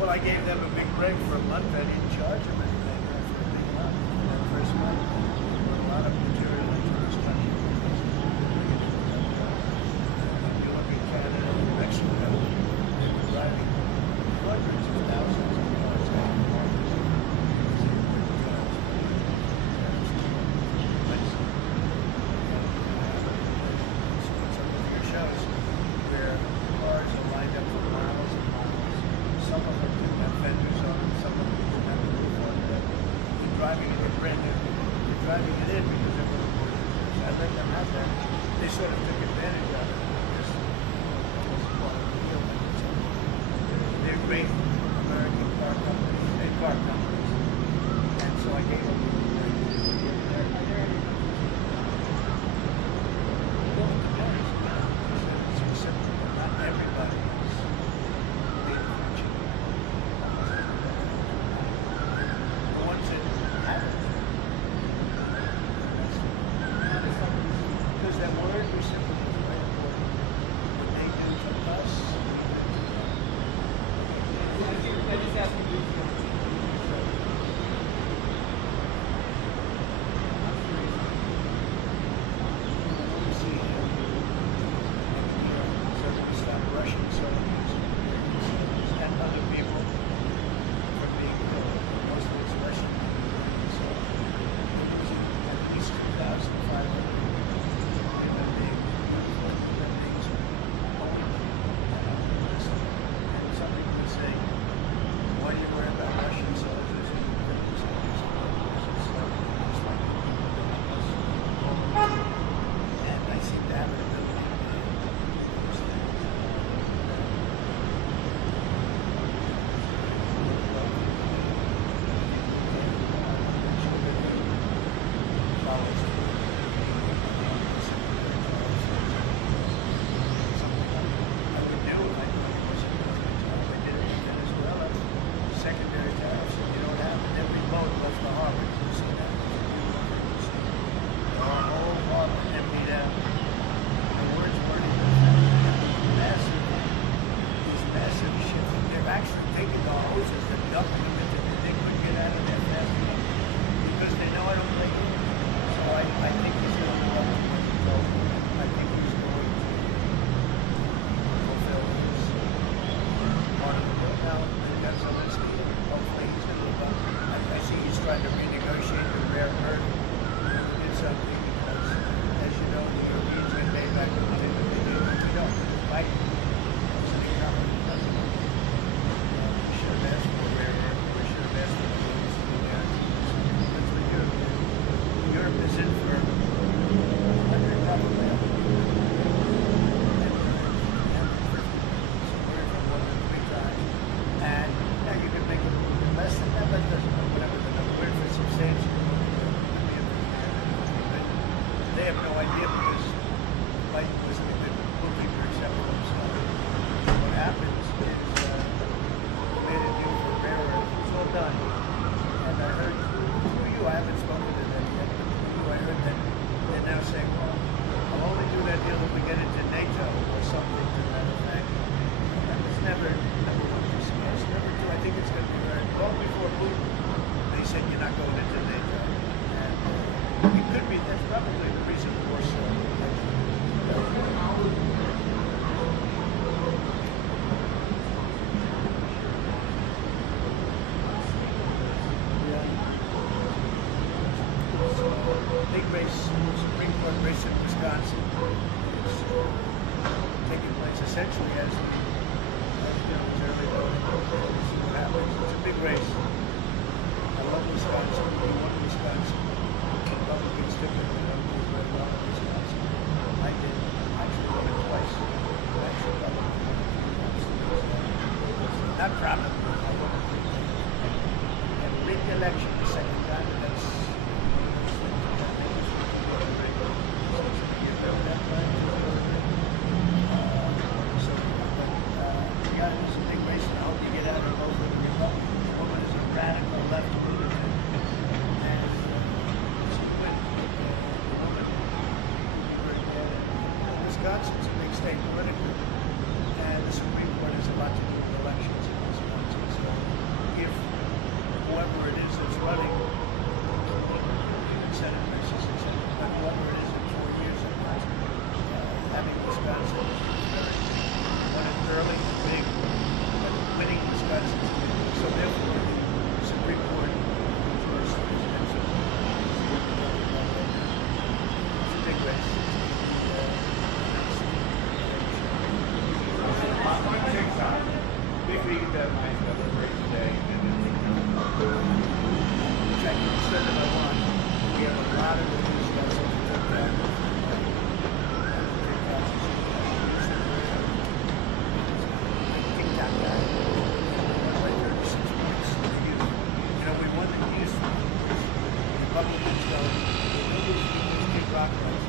Well, I gave them a big break for a month. I didn't charge them anything for a big month. That first month, there were a lot of material into this country. You look at Canada and Mexico, they were driving hundreds of thousands of cars out of the market. Some of your shows where cars are lined up for miles and miles. Some of them do have fenders on them, some of them do have a roof on them. taking place essentially as early voting. We'll see what happens. It's a big race. I love Wisconsin. We won Wisconsin. Republicans took it. We don't do very well in Wisconsin. I did. Actually won it twice. Actually, I won it twice. Not proud of it. I won it. And rigged election the second time, and that's yeah, it's a big race, and I hope you get out and vote for the Republican. The woman is a radical left militant, and she went. Wisconsin's a big state politically, and the Supreme Court has a lot to do with elections in Wisconsin. So if whoever it is that's running, Senate races, etc., but whoever it is in 4 years or not, having Wisconsin won it early, big, but winning Wisconsin. So therefore, the Supreme Court first is it's a big race. Big league deadlines that were great today. Which I consider I want. We have a lot of news that's on the TikTok guy. Like 36 points. You know, we won the East. Republicans go, these Kid Rock runs.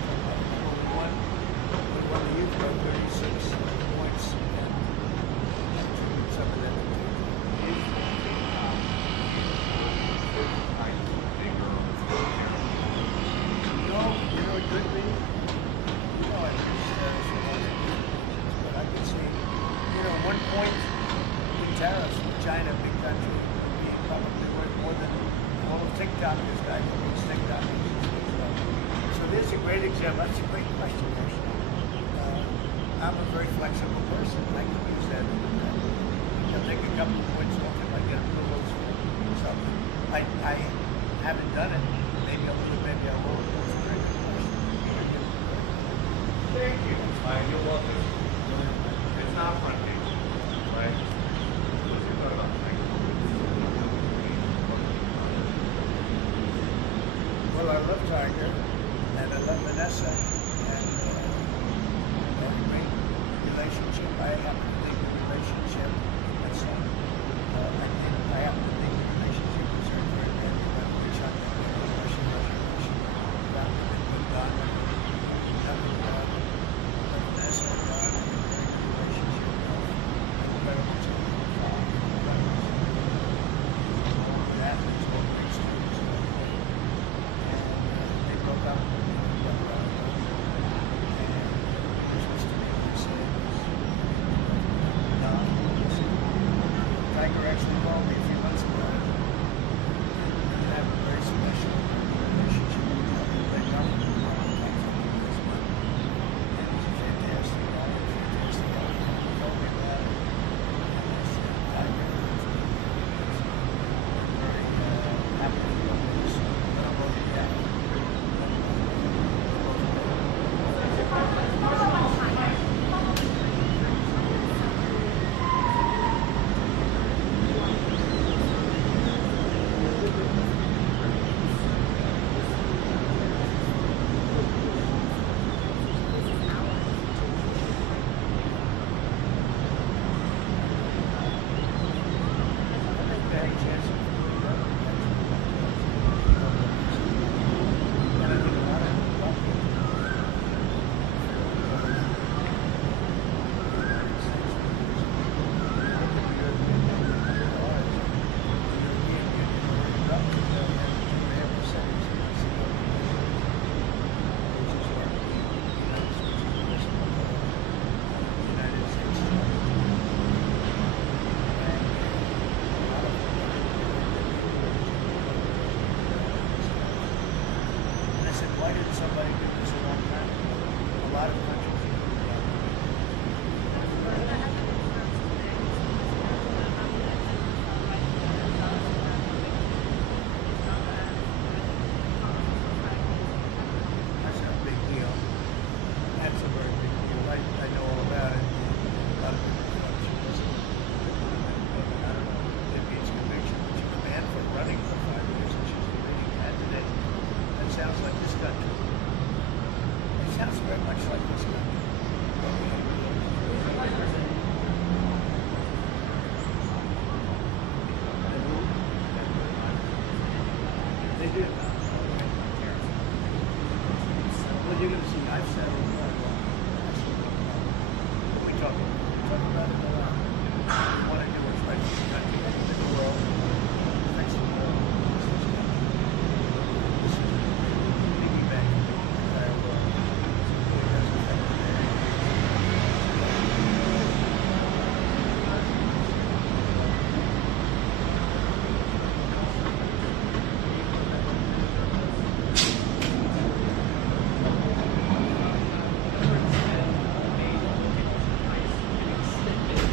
We won the youth by 36 points. Some of them. No, you know, it could be. You know, I just, but I could see, you know, 1 point in tariffs with China, big country, would be probably worth more than all of TikTok is guy who reads TikTok. So there's a great example. That's a great question, actually. I'm a very flexible person. I can use that. I'll take a couple of points off if I get approvals for something. I haven't done it. Maybe I'll do it, maybe I won't. That's a very good question. Thank you. You're welcome. It's not front page, right? What's your thought about that? Well, I love Tiger, and I love Vanessa, and we have a great relationship. I happen to think the relationship, that's I happen to think the relationship is very, very bad. Chuck, Russian relationship, Don, Vanessa, Don, and a very good relationship. Incredible team. That is what makes students go great. And they broke up. And Christmas to me, they said, was talk about it a lot. We want to do what's right for the country, for the world, fix the world. This is a piggyback for the entire world. So it doesn't affect the efforts have been made to look at Austin Tice and extend it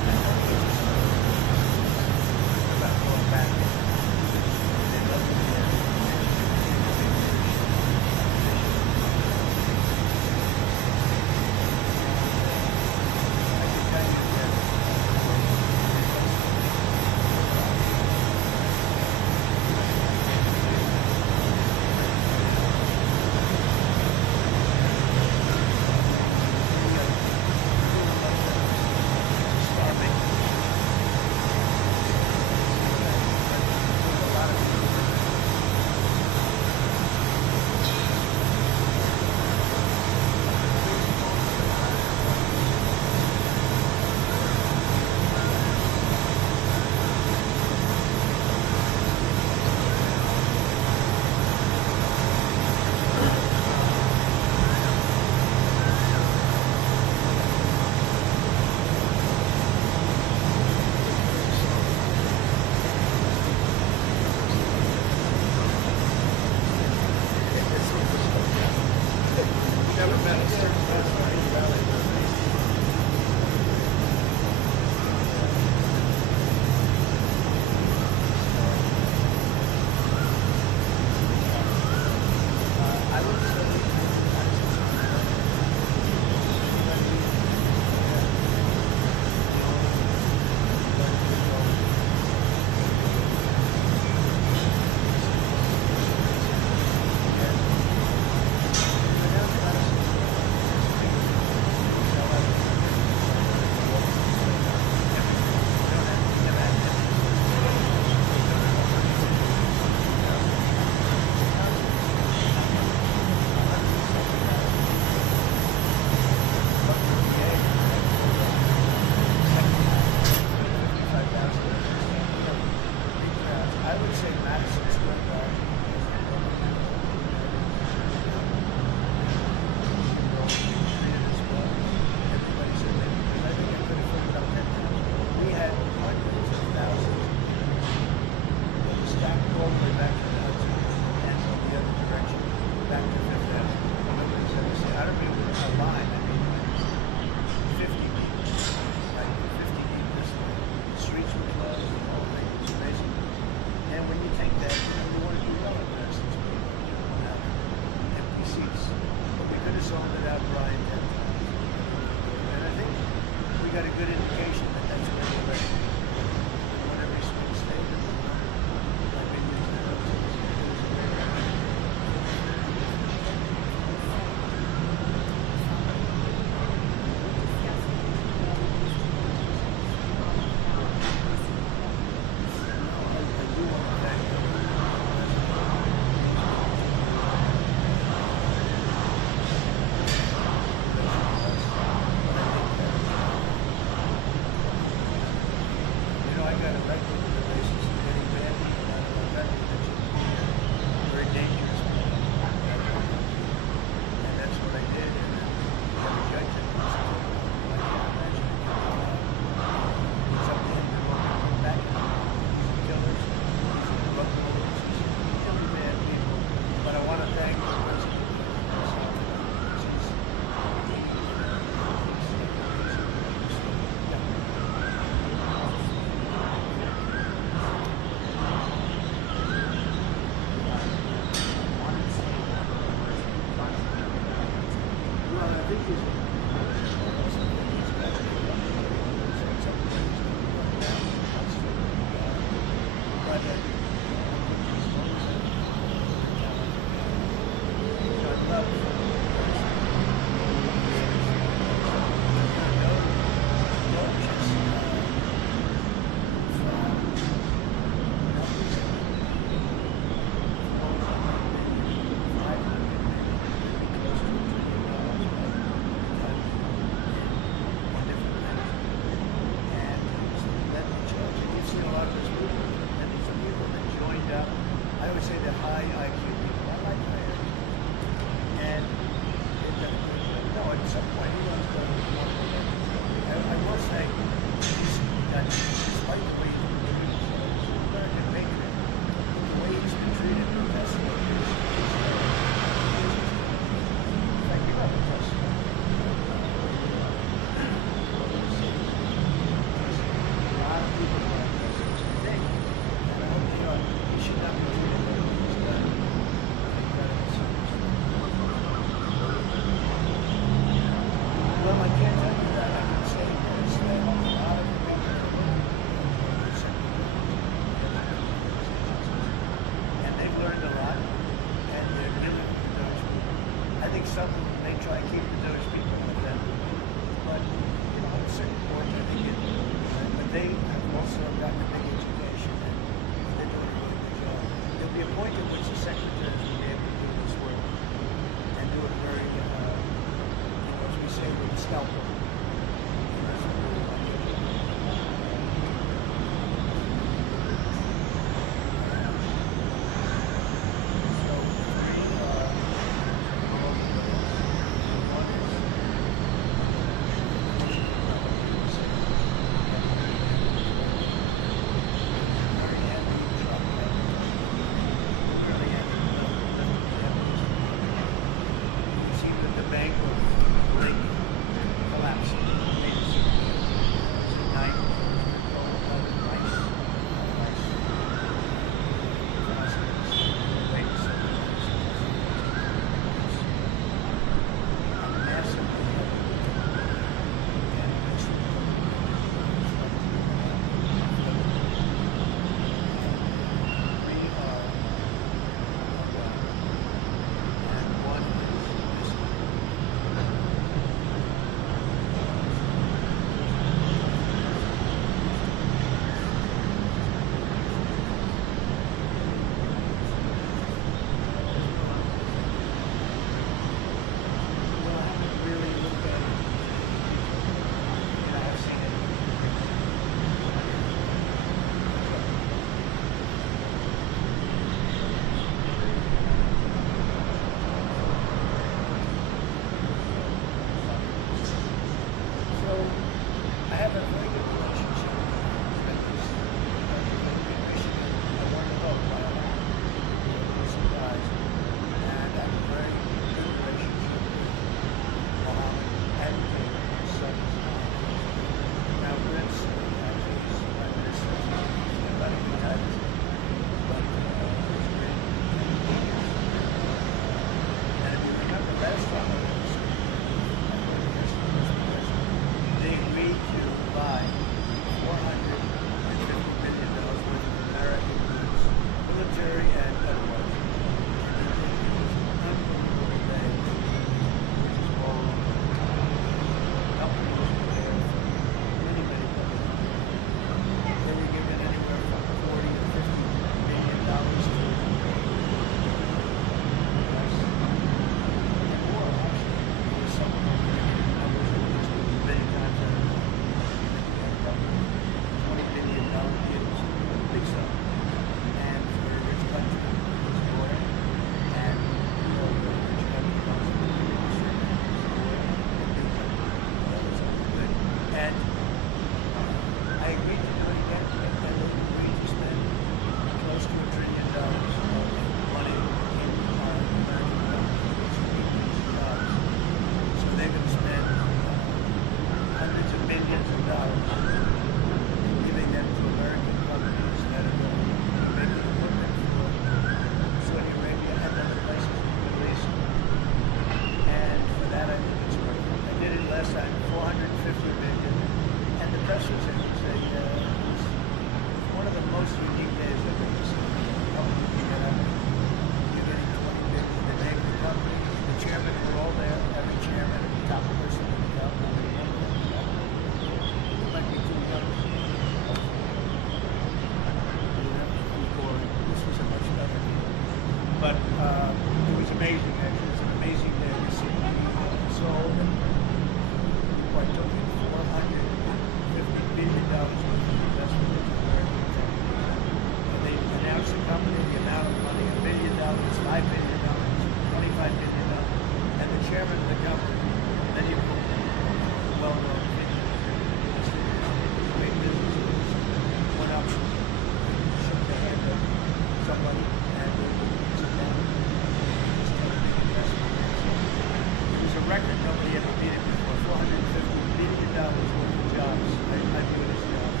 that nobody ever beat it before. $450 billion worth of jobs. I view it as jobs.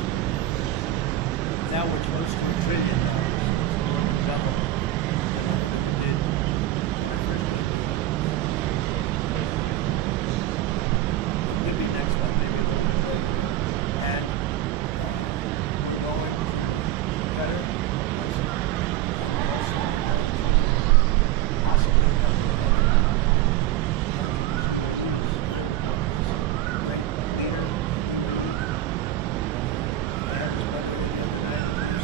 Now we're close to $1 trillion. Double. We did our first year. Could be next month, maybe a little bit later. And we're going better. Possibly great leader. I had his brother the other night.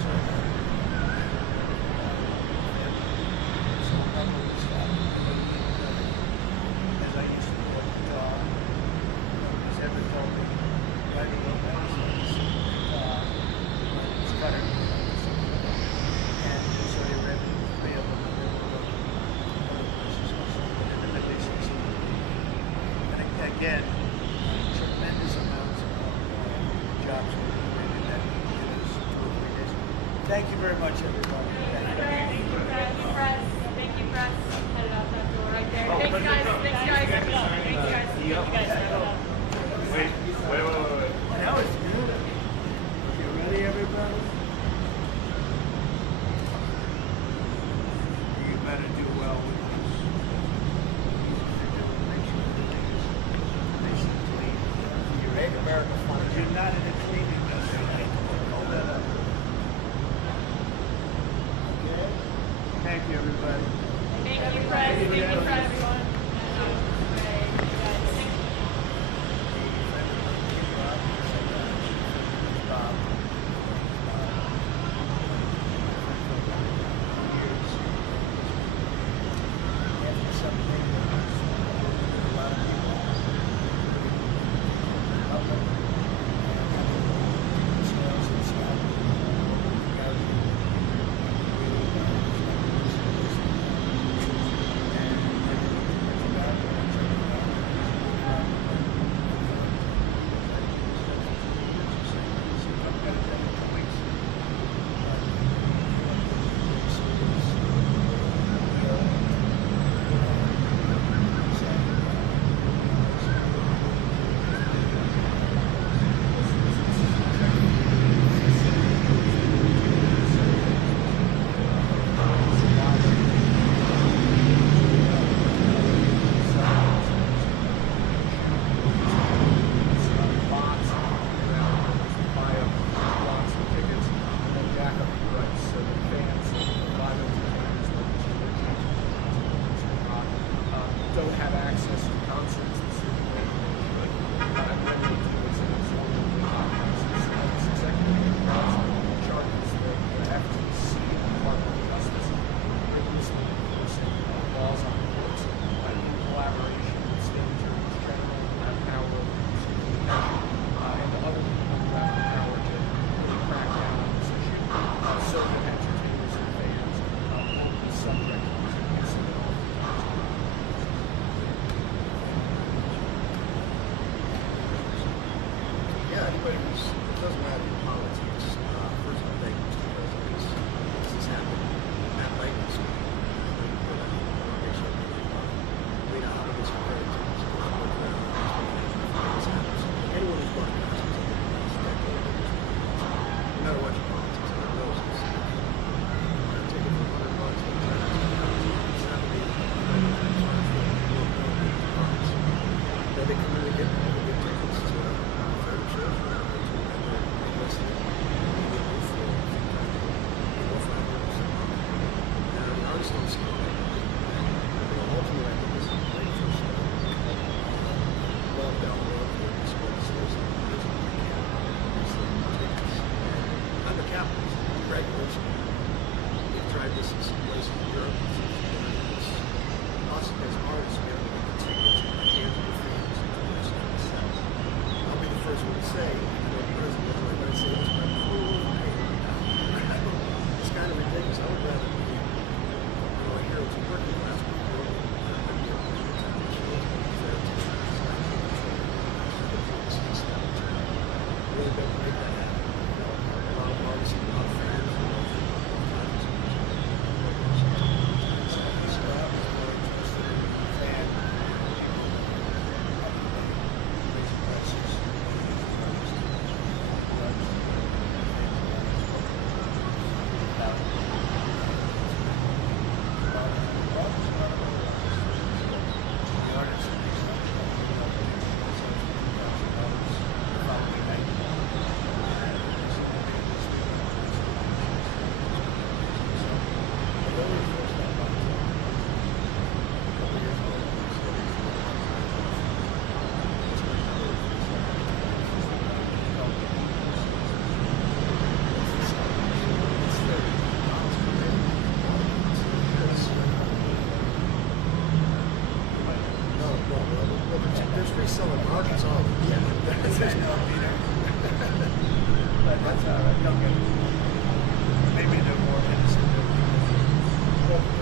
So probably stop. As I used to do at the car. Nobody's ever told me riding on that it's cutter. And Saudi Arabia was way up in the middle of other places also, in the Middle East. And again, tremendous amounts of jobs were created that in those 2 or 3 days. Thank you very much, everybody. Thank you. Thank you, press. Thank you, press. Headed out that door right there. Thanks, guys. Thanks, guys. Thanks, guys. You guys. Wait. Now it's good. You ready, everybody? You better do well with this. Make sure everything is nice and clean. You make America fun. You're not in a cleaning industry. Hold that up. Okay? Thank you, everybody. Thank you, press. Thank you, press. Don't have access to concerts the same way they should. I'm ready to do is executive charges the FTC and the Department of Justice recently enforcing laws on courts in collaboration with state attorneys general who have power to and the other people who have the power to really crack down on this issue so that entertainers and fans won't be subject to these incidents. Yeah, anybody who's, it doesn't matter in politics. First of all, thank you, Mr. President. This has happened. Matt Knight was anyone who's worked in politics over the last decade, no matter what your politics are, knows this. Take it from $100 to then they come in and get all the big tickets to fire shows, and they're listed. They go for and the artists don't see it. Ultimately, I think this is a great first step. Well, down the road, there's tickets. I'm a capitalist. Regulation. We've tried this in some places in Europe. It's us as artists, we have to get the tickets in the hands of the fans and themselves. I'll be the first one to say, the president, I'm going to say this, but it's kind of ridiculous. I would rather be, I hear it's working class people. Really don't make that happen. A lot of artists, a lot of fans, a lot of Somebody's selling markets all over. I know, Peter. But that's all right, don't get it. Maybe they're more innocent than we are.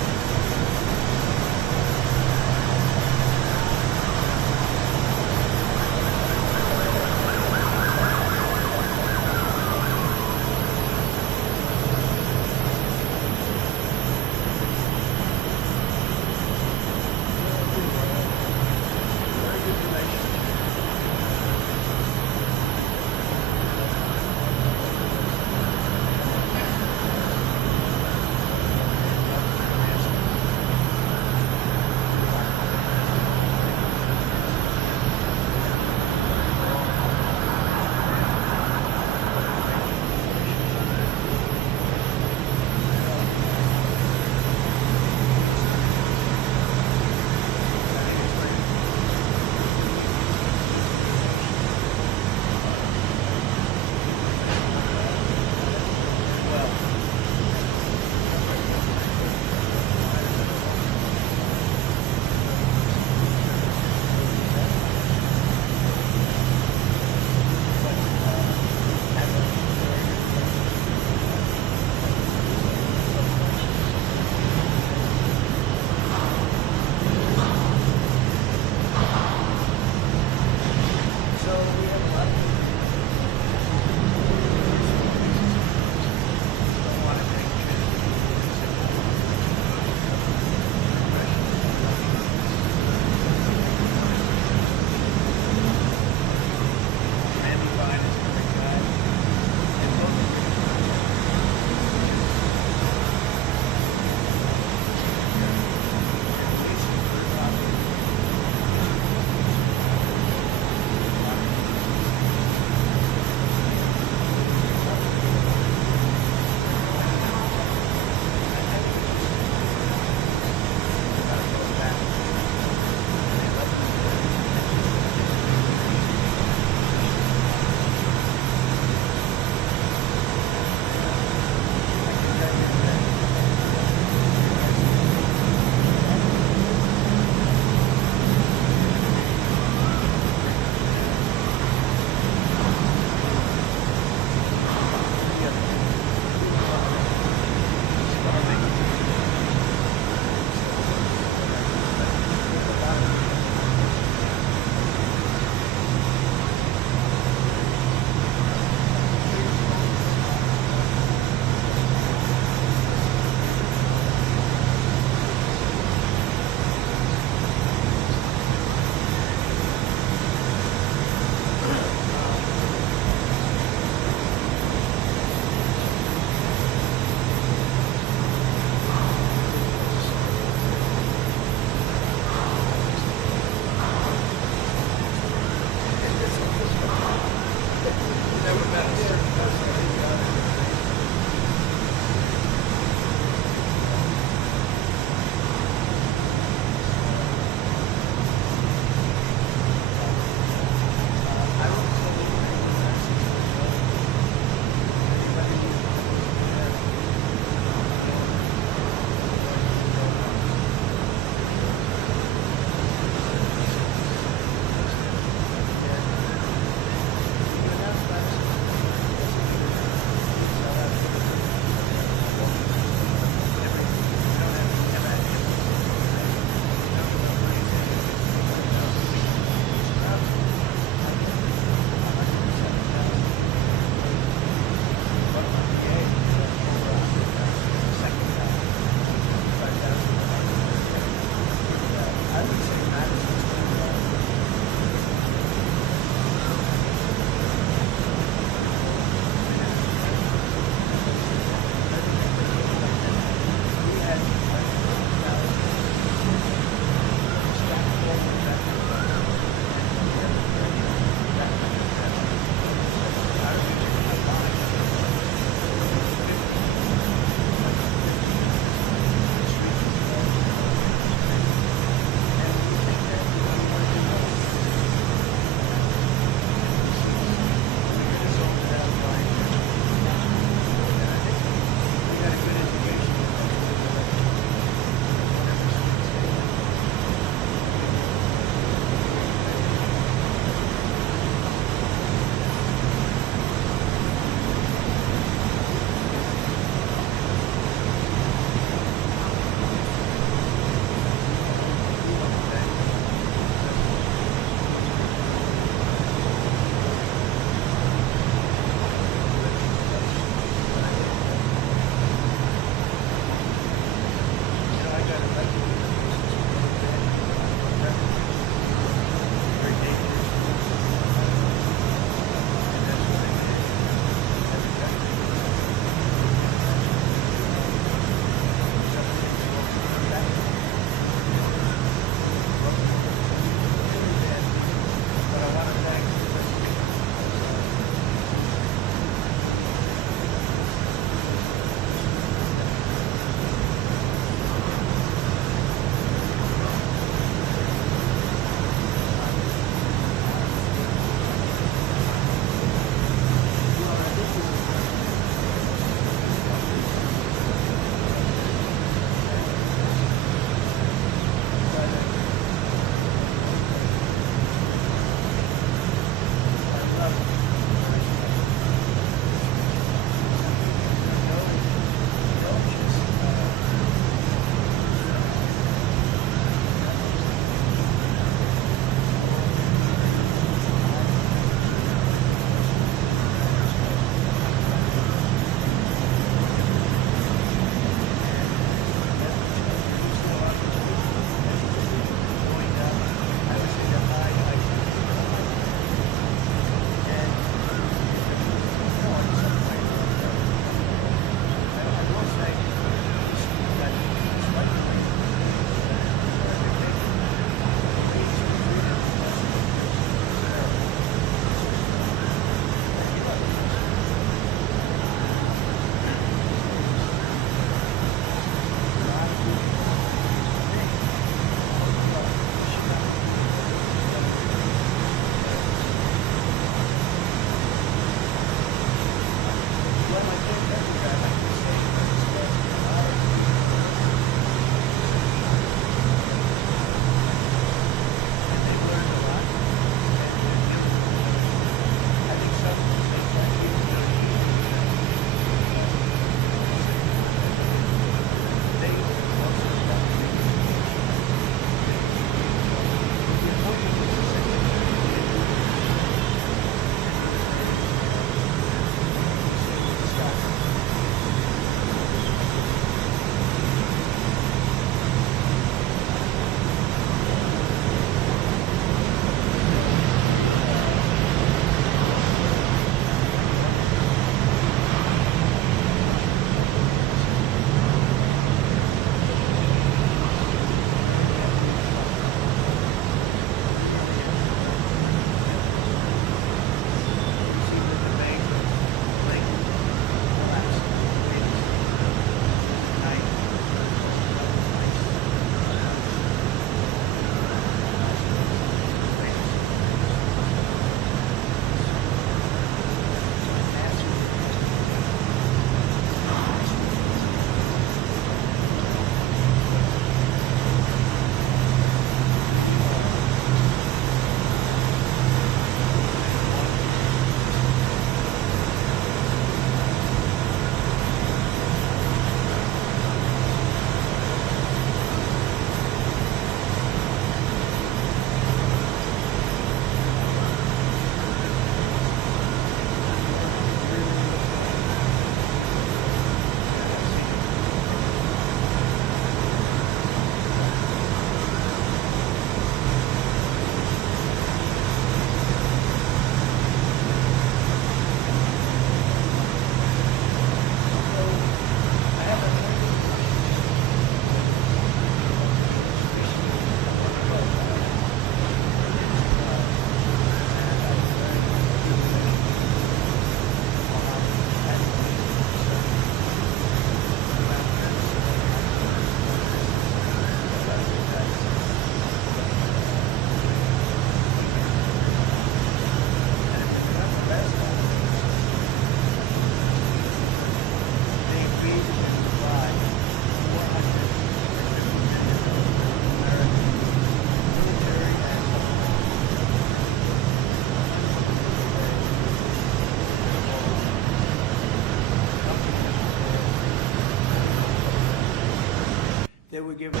they were given.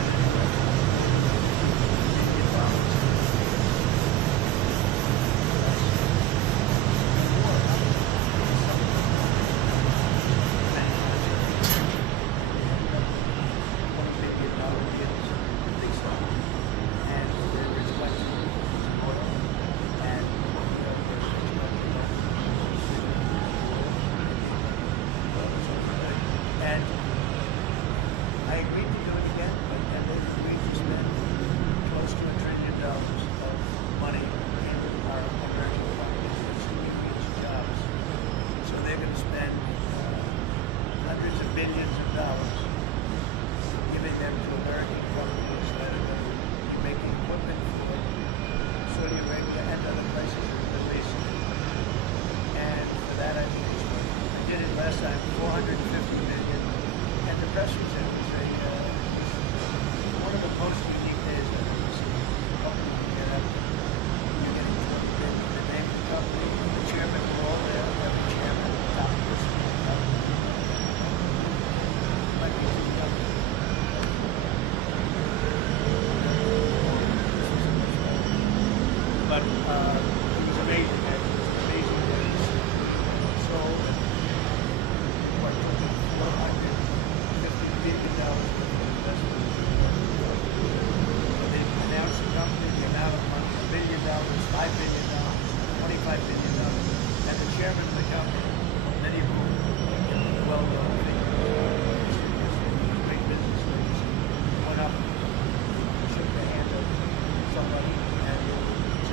And I agreed to do it again, but then they agreed to spend close to $1 trillion of money in our American economy to create jobs. So they're going to spend hundreds of billions of dollars giving them to American companies that are going to be making equipment for Saudi Arabia and other places in the Middle East. And for that I need his money. I did it last time, $450 million, and the press was in. It was one of the most unique days I've ever seen. The company can get up, you're getting $20 million. The name of the company, the chairman were all there, every chairman, the top person in the company. Might be too young. But it was amazing. It was an amazing day. So, what, $450 billion worth of investment. They announced the company, the amount of money, $1 billion, $5 billion, $25 billion. And the chairman of the company, many of whom are well-known figures, great business leaders, went up, shook the hand of somebody, and said,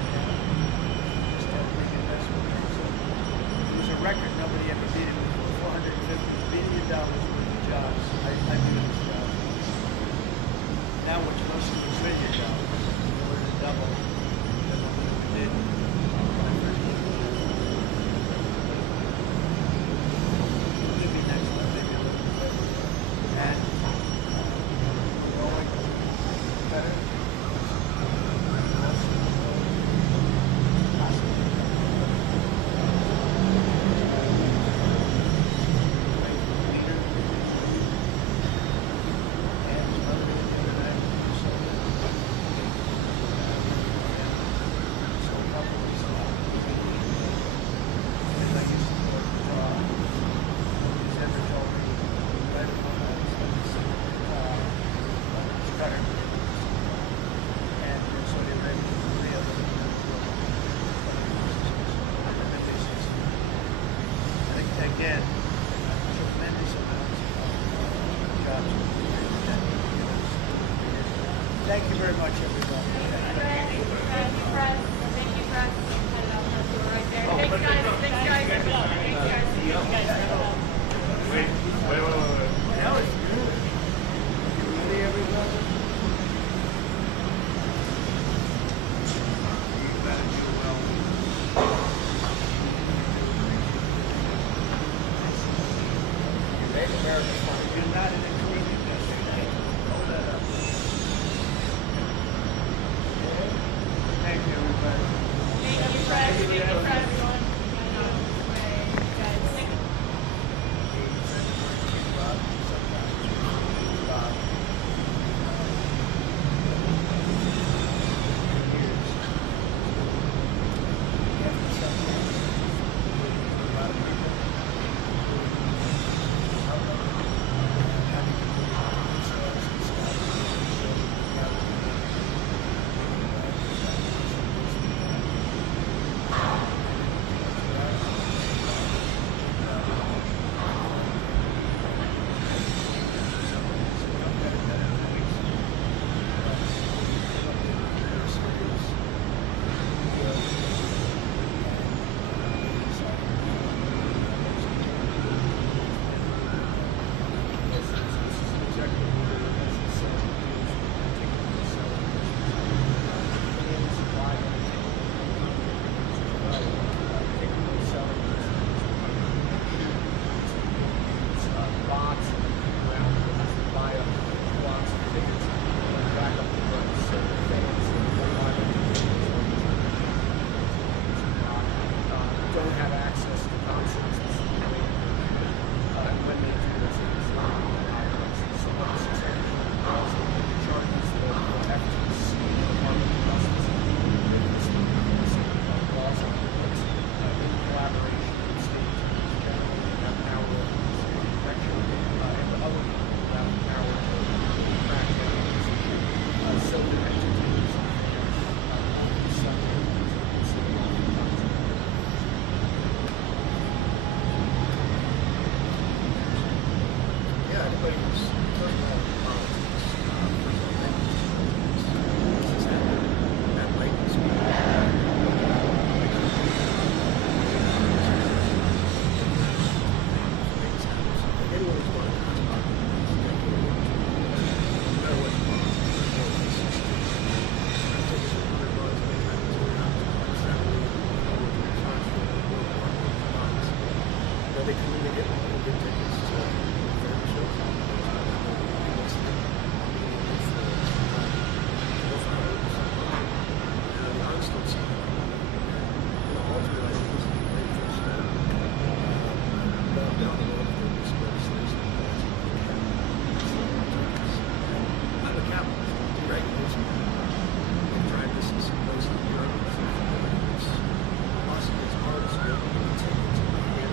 just have a big investment. So it was a record. Nobody ever did it before. $450 billion worth of jobs. I do this job. Now we're close to $1 trillion. In order to double than what we did when I first came here. Maybe next one, maybe a little bit better. And we're going better. Again, tremendous amounts of jobs. Thank you very much, everybody. Thank you, Fred. Thank you, Fred. Right there. Thanks, guys. Thanks, guys. Thanks, guys. Wait. That was good. You ready, everybody? You better do well. Make America fine. You're not in agreement. Hold that up. Thank you, everybody. Thank you, Fred. Thank you, Fred. Everyone. Guys. Thank you. everybody who's talking about politics, first of all, thank you. This is happening at lightning speed. Anyone who's going to talk about this, no matter what the politics is, I think it's $100 anytime it's going on, it's not really they come in to get tickets to favorite shows. The artists don't see that. Ultimately, I think this is a great first step. Down the road, if there is legislation, I'm a capitalist. Regulation. I've tried this in some places in Europe. It's awesome. It's hard to be able to continue to get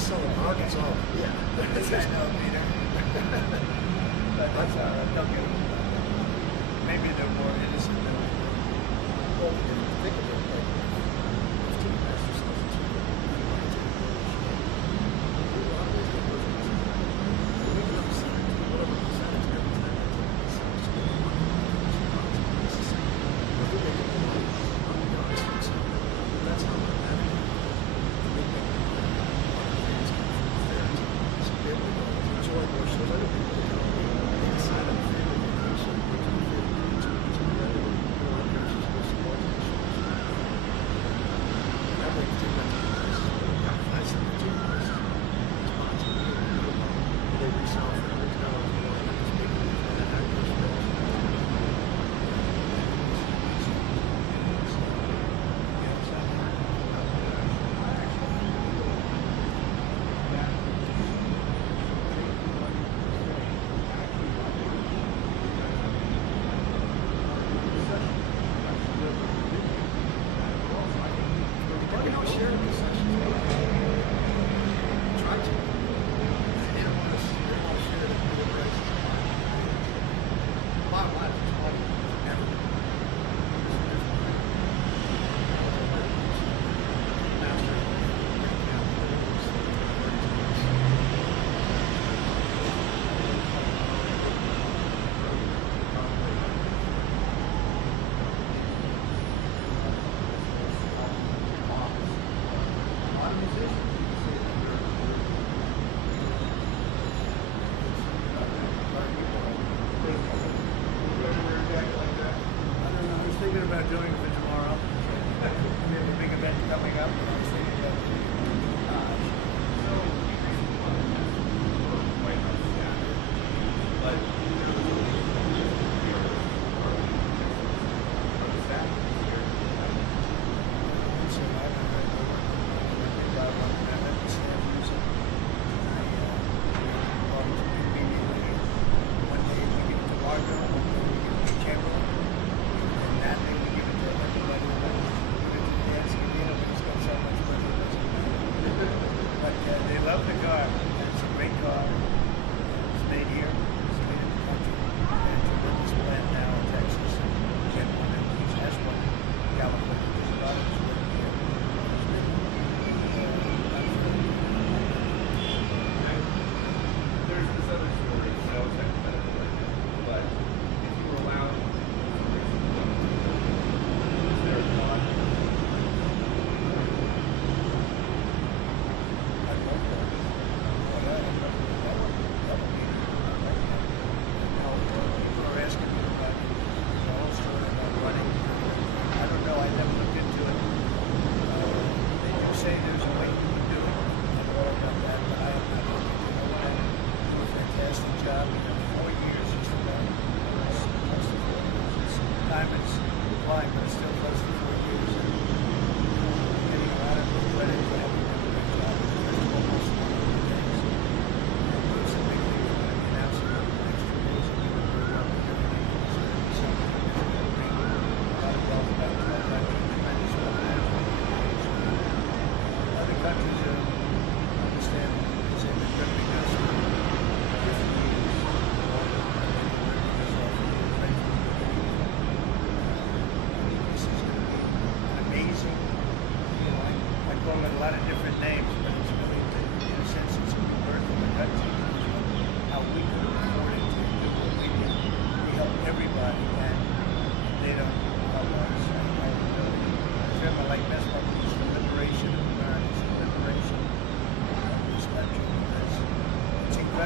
selling markets all, yeah. That's I know, Peter. But that's all right, don't get them. Maybe they're more innocent than we were. Well, if you think of it, like, 15 masters of the team, a lot of ways get those ones. And we can upside whatever percentage every time they take this out. So they want to it's the same. If we make it more, I'm the honest and so that's how we're having it. We make it more. So be able to go enjoy more shows. I know people that come they decide on favorite vacation, they come favorite vacation, they like shows, they support the shows.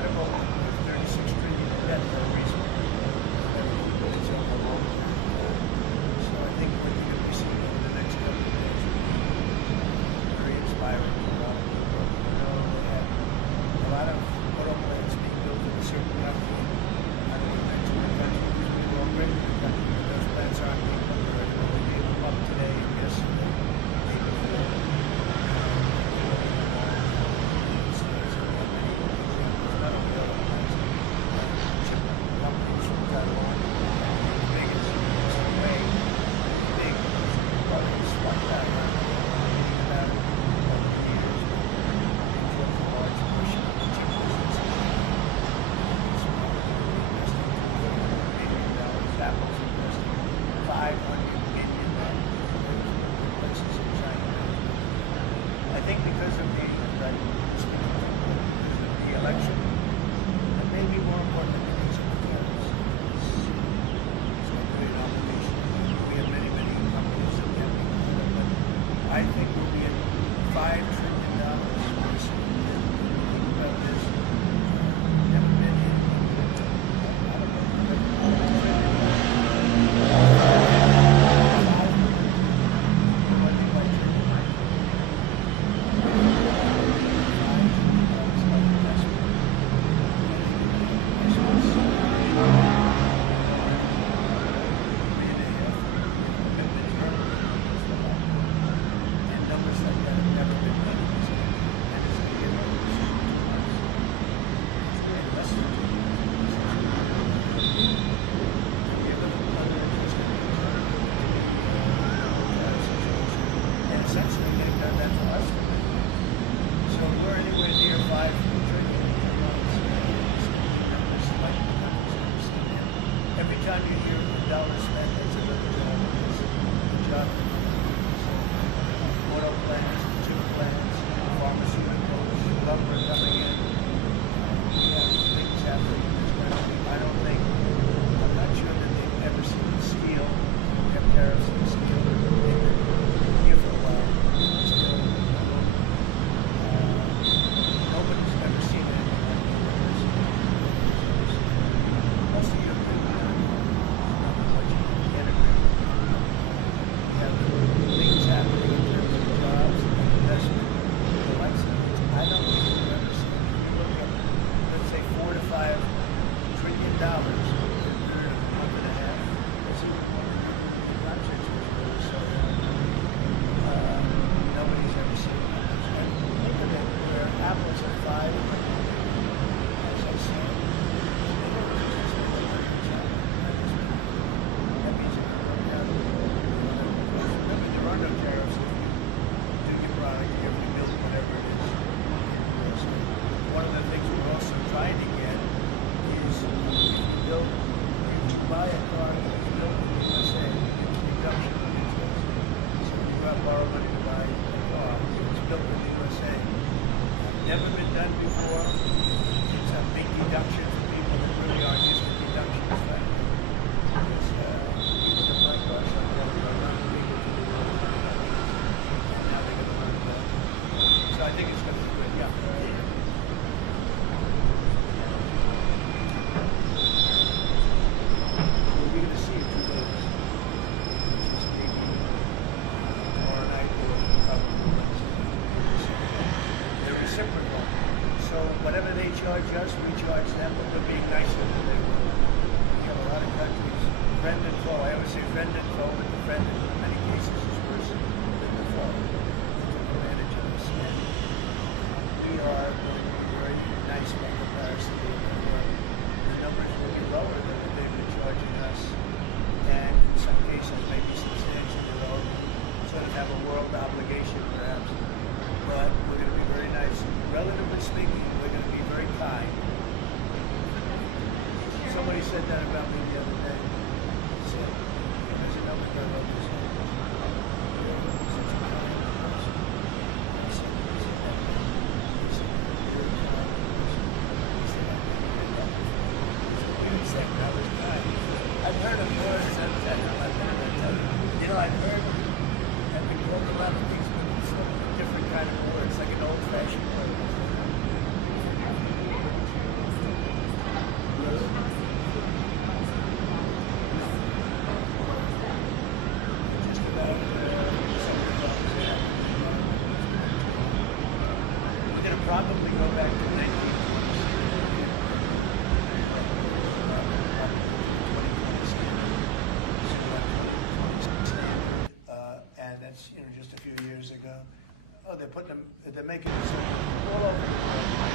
crippled with 36 trillion in debt for a reason. It's over a long time. So I think what you're going to be seeing over the next couple of days will be very inspiring for a lot of people. You know, they have a lot of auto plants being built in a certain country. I don't want to mention the country because we won't break the country, but those plants aren't being built there. They gave them up today and yesterday. Day before. Not only auto plants, chip companies from Taiwan, the biggest, way big companies like that. About over the years, they took a large portion of the chip business. Apple's investing $500 billion places in China. I think because of the election, and maybe more important because of the tariffs, it's going to create an obligation. We have many, many companies that can't be covered, but I think we'll be at $5 trillion very soon. Well, there's never been in. I don't know. And essentially they've done that for us. So we're anywhere near 5 trillion. Every time you hear a dollar spent, it's another job. It's a job. So, auto plants, chip plants, pharmaceuticals, lumber coming in. We have things happening in this country. I'm not sure that they've ever seen steel. We have tariffs on steel. They've been here for a while. Still, nobody's ever seen anything like this. Most of you have been what you can get it. We have things happening in terms of jobs and investment. I don't think we've ever seen it. If you look at, let's say, $4 to $5 trillion in a month and a half. That's even more than the projects was really so. Nobody's ever seen that much. And think of it, where Apple's at 5, as I said, that means it can come down. Remember, there are no tariffs if you do your product here, if you build whatever it is. One of the things we're also trying to get is if you buy a car, if you build in the USA, deduction of interest. So if you go out and borrow money to buy a car, it's built in the USA. Never been done before. It's a big deduction for people that really aren't used to deductions, right? It's people that buy cars like that are not big into the world of deductions. And now they're going to learn that. So I think it's going to be good, yeah. We're going to see it 2 days, which is maybe tomorrow night or probably Wednesday. They're reciprocal. So whatever they charge us, we charge them, but we're being nicer than they were. We have a lot of countries, friend and foe. I always say friend and foe, but the friend in many cases is worse than the foe. They took advantage of us. And we are going to be very nice by comparison to them. The numbers will be lower than what they've been charging us, and in some cases maybe substantially lower. Sort of have a world obligation perhaps, but we're going to be very nice. Relatively speaking, we're going to be very kind. Somebody said that about me the other day. He said, there's a number that I love to say. Such a kind person. He said that. He said, you're a kind person. He said, I never heard that before. He said, that was kind. I've heard of words that I've heard that tell you. You know, I've heard that we called a lot of things, but it's a different kind of words, like an old-fashioned word. putting them, they're making it so all over the world.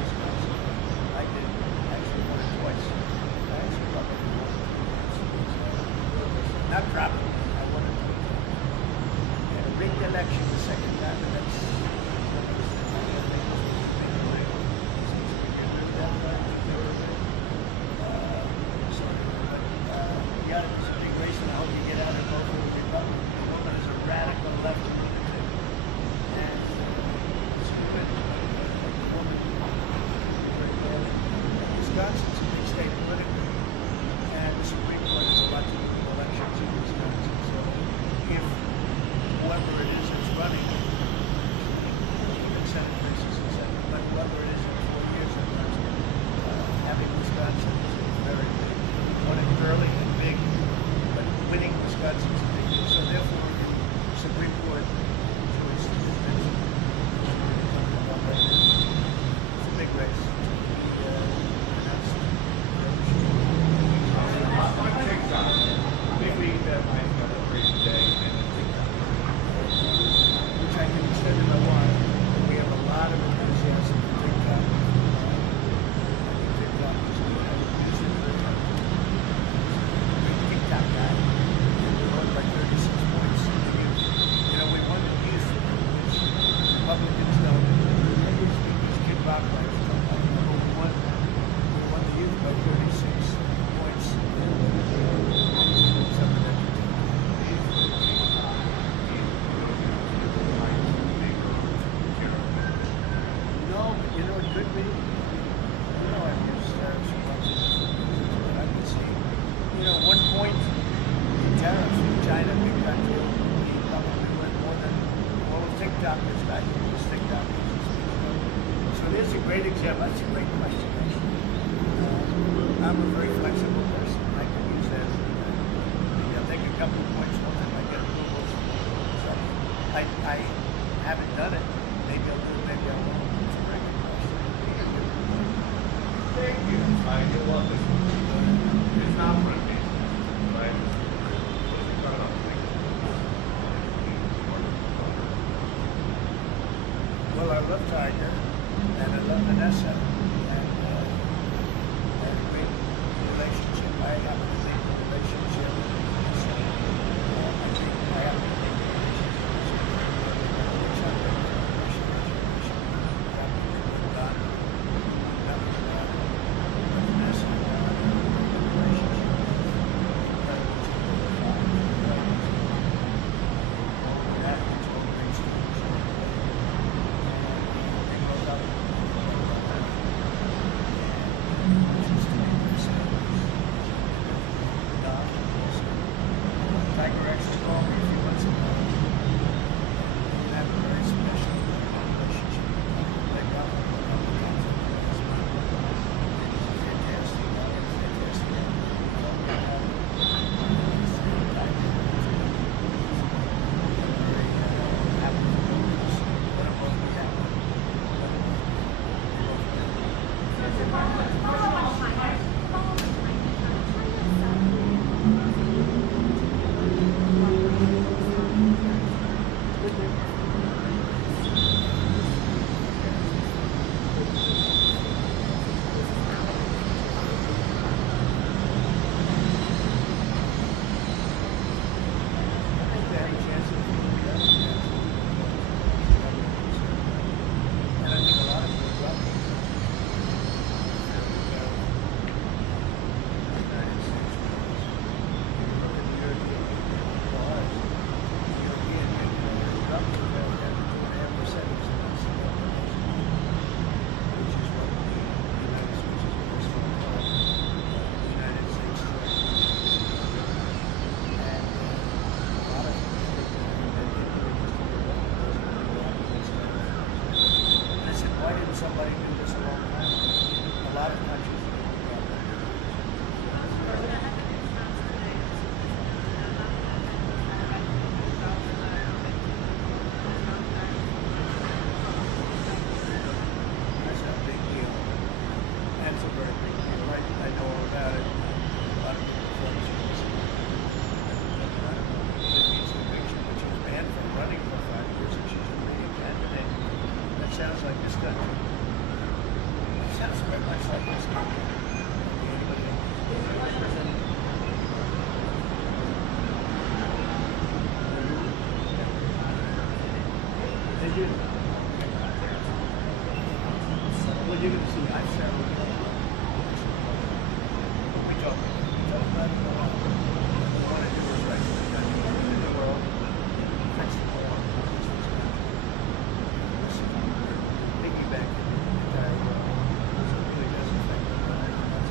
Wisconsin. I did actually want to not probably, I want to do it. We had a rigged election the second time, and that's one of those things I don't think was made away with. Since we get rid of that, I think they were good. Yeah, it's a big race, and I hope you get out and vote for the Republican. The woman is a radical left lunatic, and it's good. The woman, Wisconsin's a big state politically, and the Supreme Court has a lot to do with elections in Wisconsin. So if whoever it is that's running, even Senate races and Senate, but whoever it is in 4 years, having Wisconsin is very big. Running early and big, but winning Wisconsin is a big deal. So therefore, the Supreme Court choice is mentioned. It's a big race. On TikTok, maybe that might have a great day and a TikTok. Which I can extend if I want. We have a lot of enthusiasm for TikTok. I think TikTok is good. I use it for big TikTok guy. We won by 36 points in the youth. You know, we won the youth, which Republicans don't. These kid rock players don't like. But we won the youth by 36 points. Something that you No, but you know, it could be. You know, I've used tariffs for lots of different reasons, but I can see, you know, 1 point in tariffs from China, big country, probably went more than all of TikTok is valuable. TikTok is. So there's a great example. That's a great question, actually. I'm a very flexible person. I can use that. Maybe I'll take a couple of points more than I get approval. So I haven't done it. Maybe I'll do it, maybe I won't. It's a very good question. Thank you. You're welcome. It's not for me, right? Well, I love Tiger, and I love Vanessa, and I have a great relationship. I have a great relationship with Vanessa. I think I have a great relationship with Vanessa. What you're going to see, I said, we talk about it a lot. We want to do what's right for the country, in the world, fix the world. Piggyback the entire world. So it really does affect the world. That's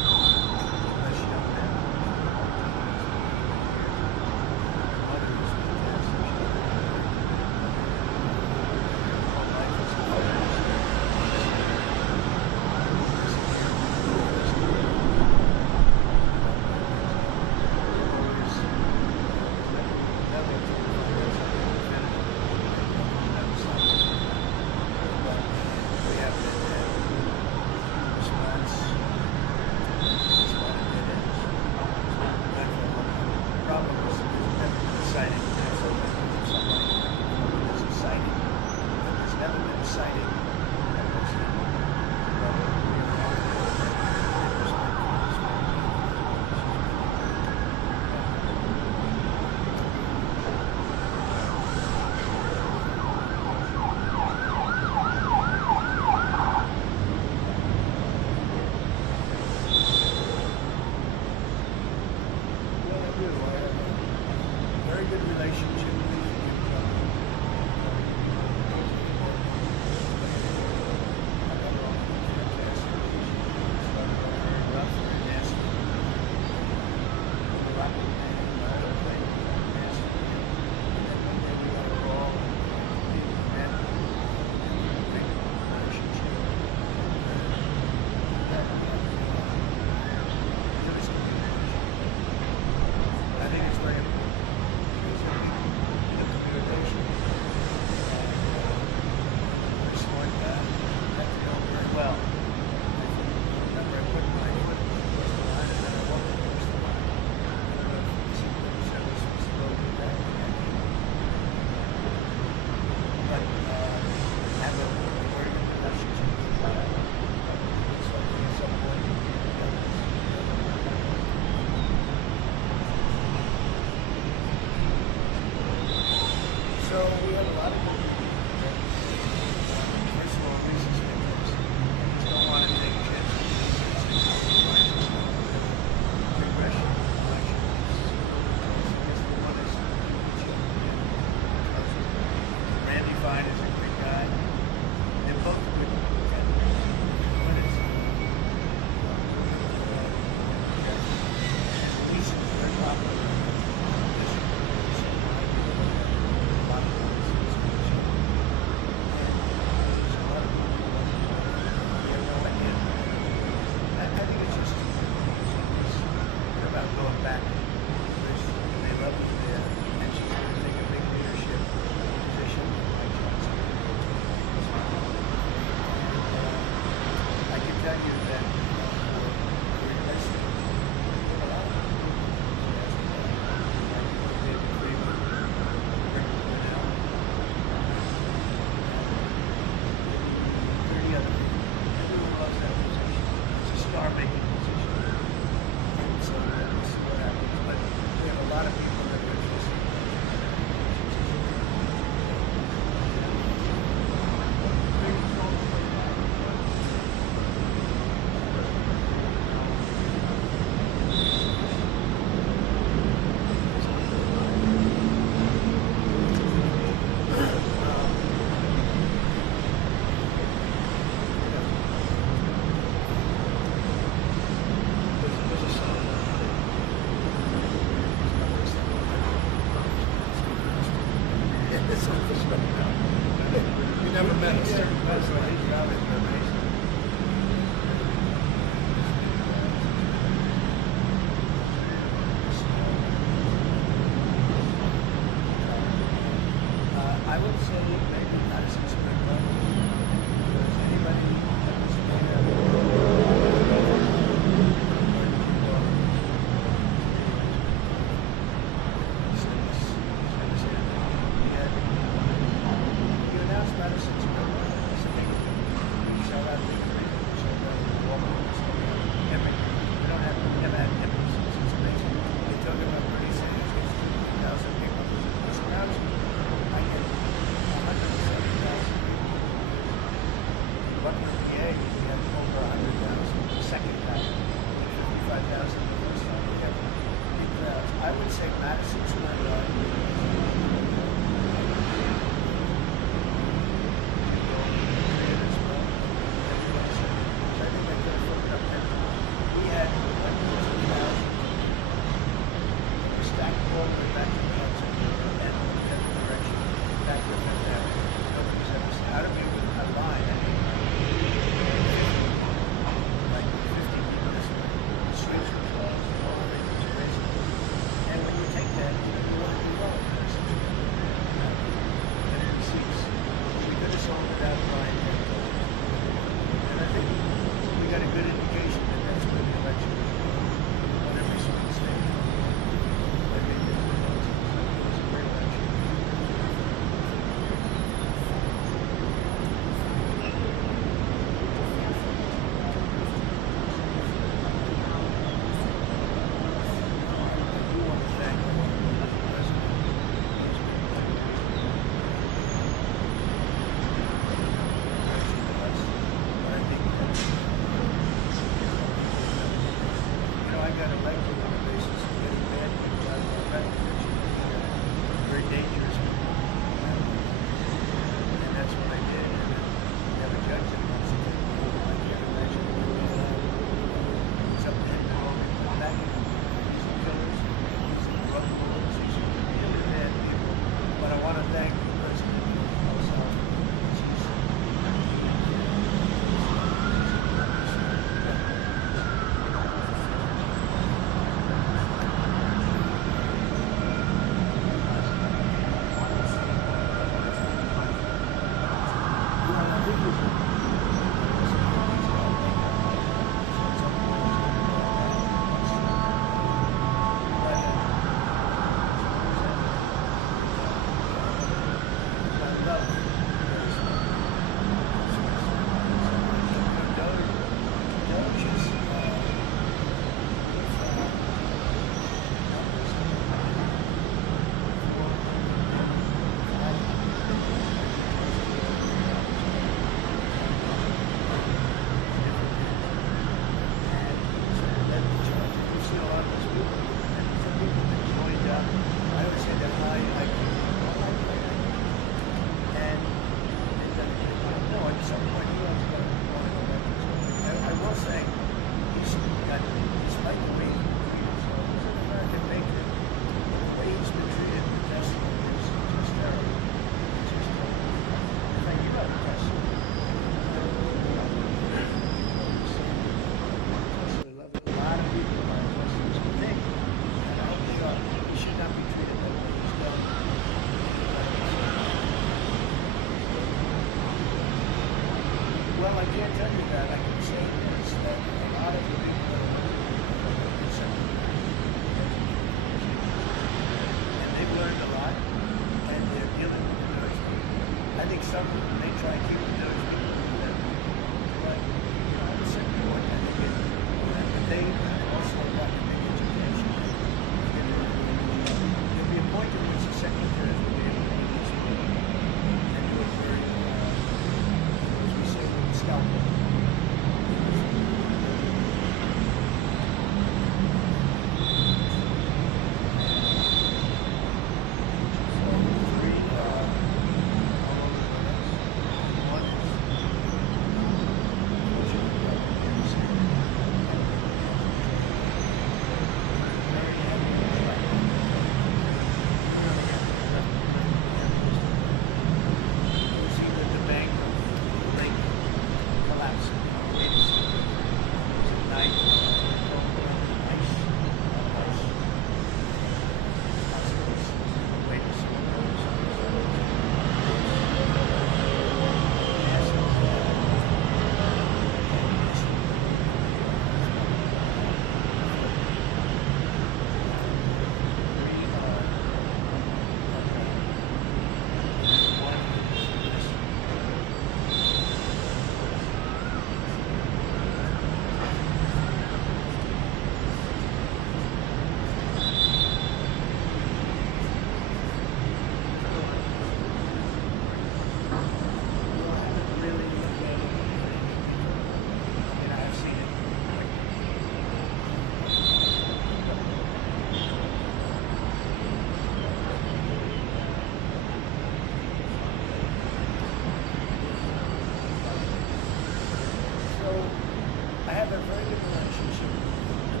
have a very good relationship with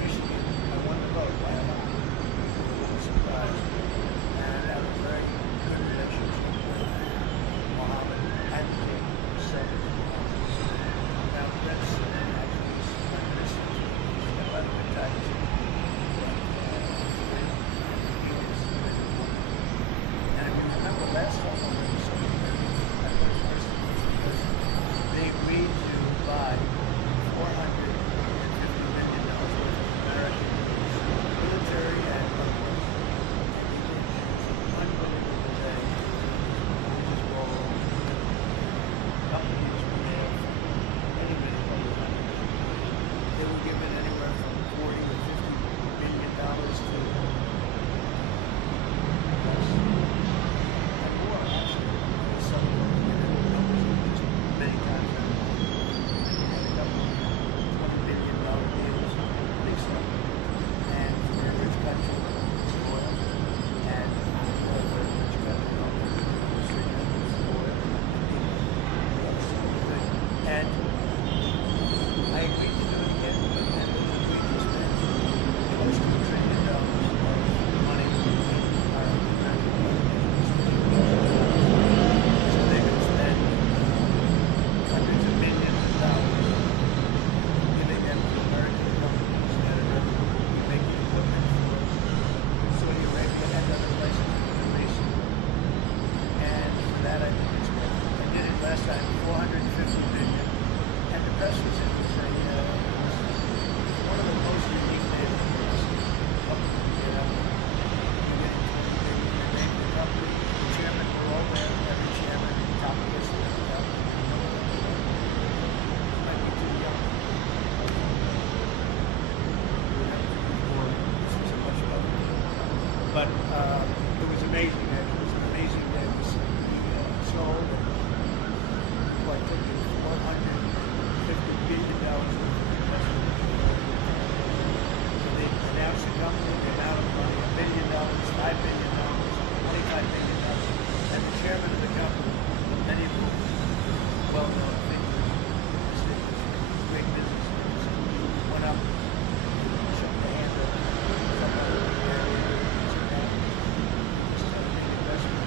Michigan. I won the vote by a lot. It was a surprise. And I have a very good relationship with Mohammed and so now that's actually my minister. He's got a lot of good ties. And if you remember last fall, they agreed to buy $450 million worth of American military and unbelievable day. We just roll over. Companies were there from anybody from the money. They were given anywhere from $40 to $50 billion to and more actually. Some of them numbers were just many times that amount. And a couple of $20 billion deals, big stuff. And for a rich country, it's oil. And for a rich country, Syria, oil. And I agreed to do it again, and we agreed to spend close to $1 trillion of money in our American government. So they could spend hundreds of millions of dollars giving them to American companies that are making equipment for Saudi Arabia and other places in the Middle East. And for that, I think it's great. I did it last time, $450 million, and the press was in to say it was one of the most unique days of the last couple of years. You're getting they named the company, the chairman were all there, every chairman, top of this, top. Might be too young. This was a much better day. But it was amazing. It was an amazing day to see the sold and what took it $150 billion worth of investment. So they announced the company, the amount of money, $1 billion, $5 billion, $25 billion. And the chairman of the company, many of whom well-known figures in the state, great business leaders, went up, shook the hand of somebody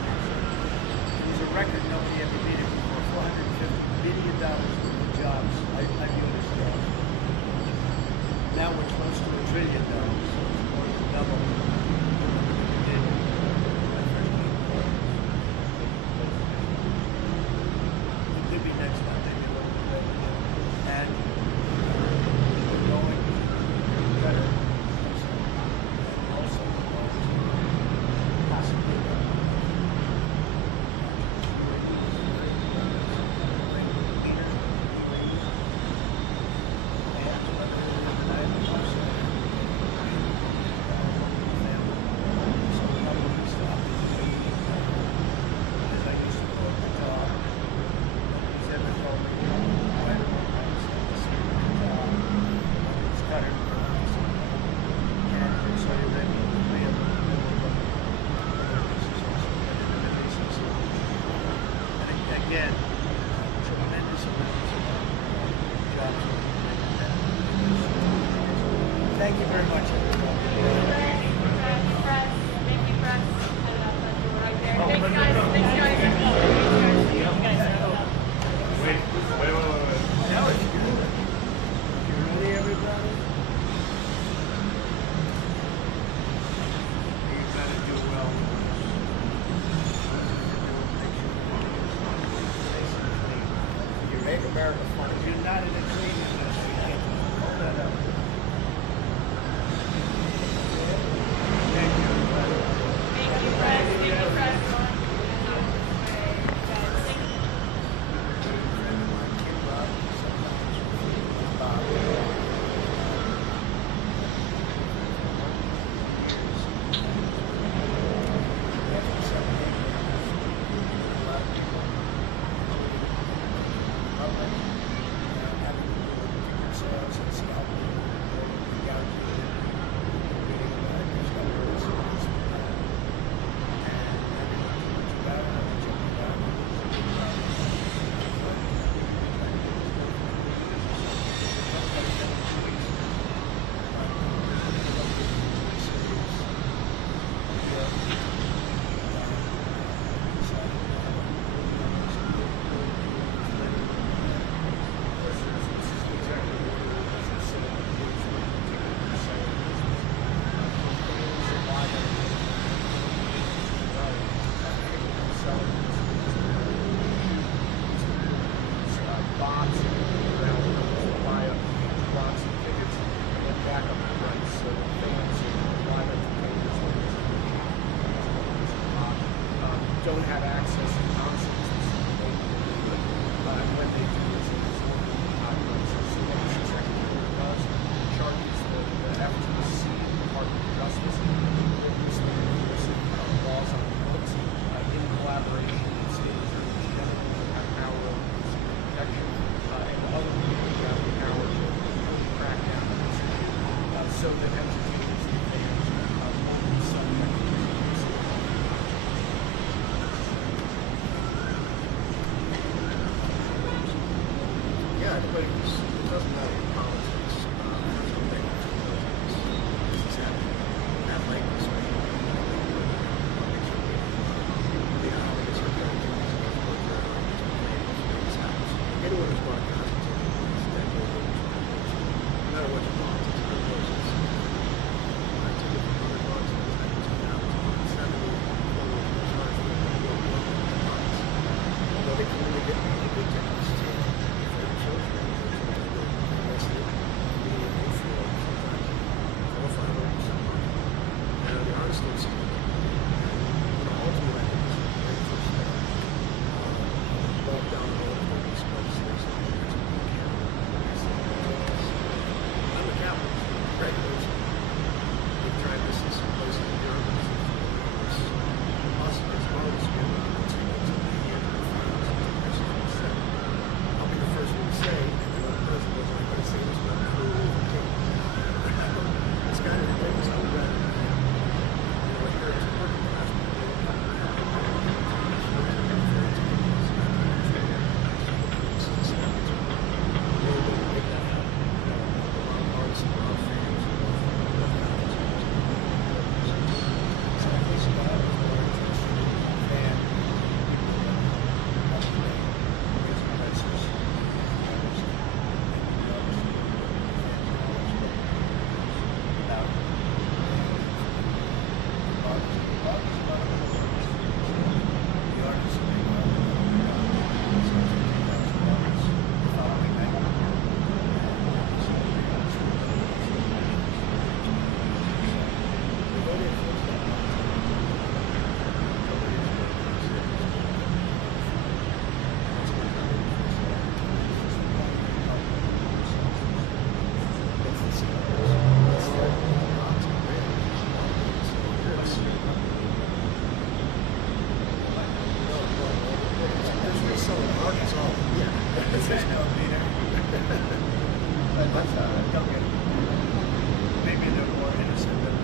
it was a record nobody ever beat it before. $450 billion worth of jobs. I view it as jobs. Now we're close to $1 trillion, so it's more than double what we did when I first came aboard. It could be next time, maybe a little bit better. And we're going better. And also going to possibly again, tremendous amounts of jobs. Thank you very much, everybody. Thank you, press. Headed out that door right there. Thanks, guys. Thanks, guys. Wait. Now it's good. You ready, everybody? You gotta do well. You make America funny. You're not in a clean industry. Hold that up. ways. It doesn't matter in politics. This is happening. That language, especially. Anyone who's brought constitution is definitely no matter what your politics are, I took it from $100 back in 2070, although they can only get a big difference to their children, arrested immediately for sometimes 4 or 500% money. And the honest things, ultimately, I think this is a great first step. Walk down the road of this place, there's a I'm the captain. Congratulations. We've tried this in some places in Europe. It's awesome. It's marvelous. We have an opportunity to be here to find out something that's said. I'll be the first one to say, and then the president was like, going to say this, but it's kind of ridiculous. I'm glad here it's working class. Maybe they're more innocent than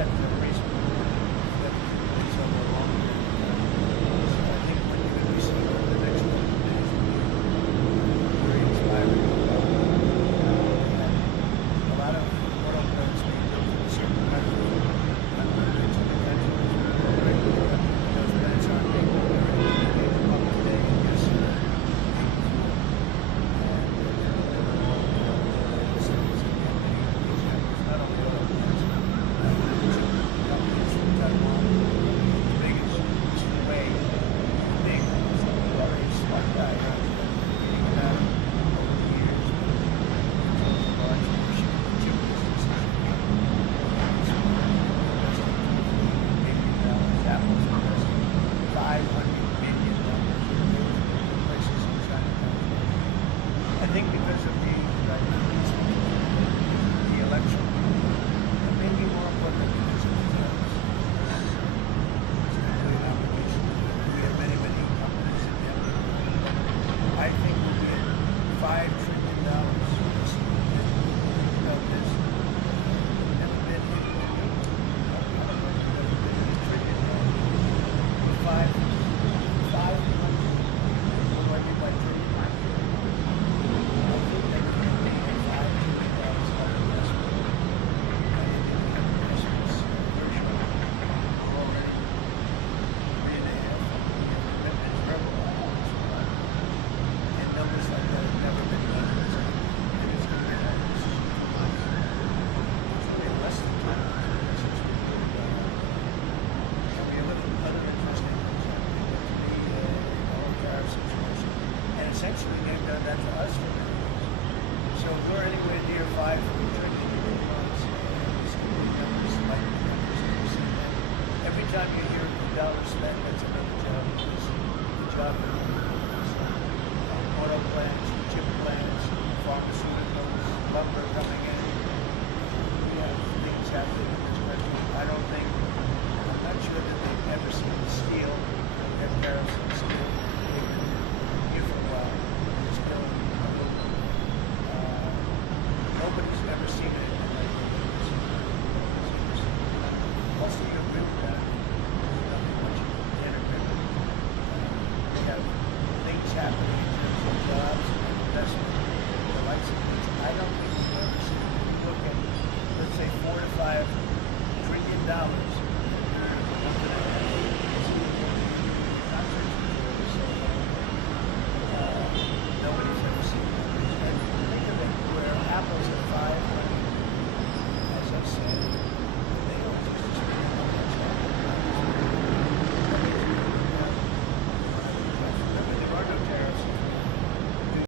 that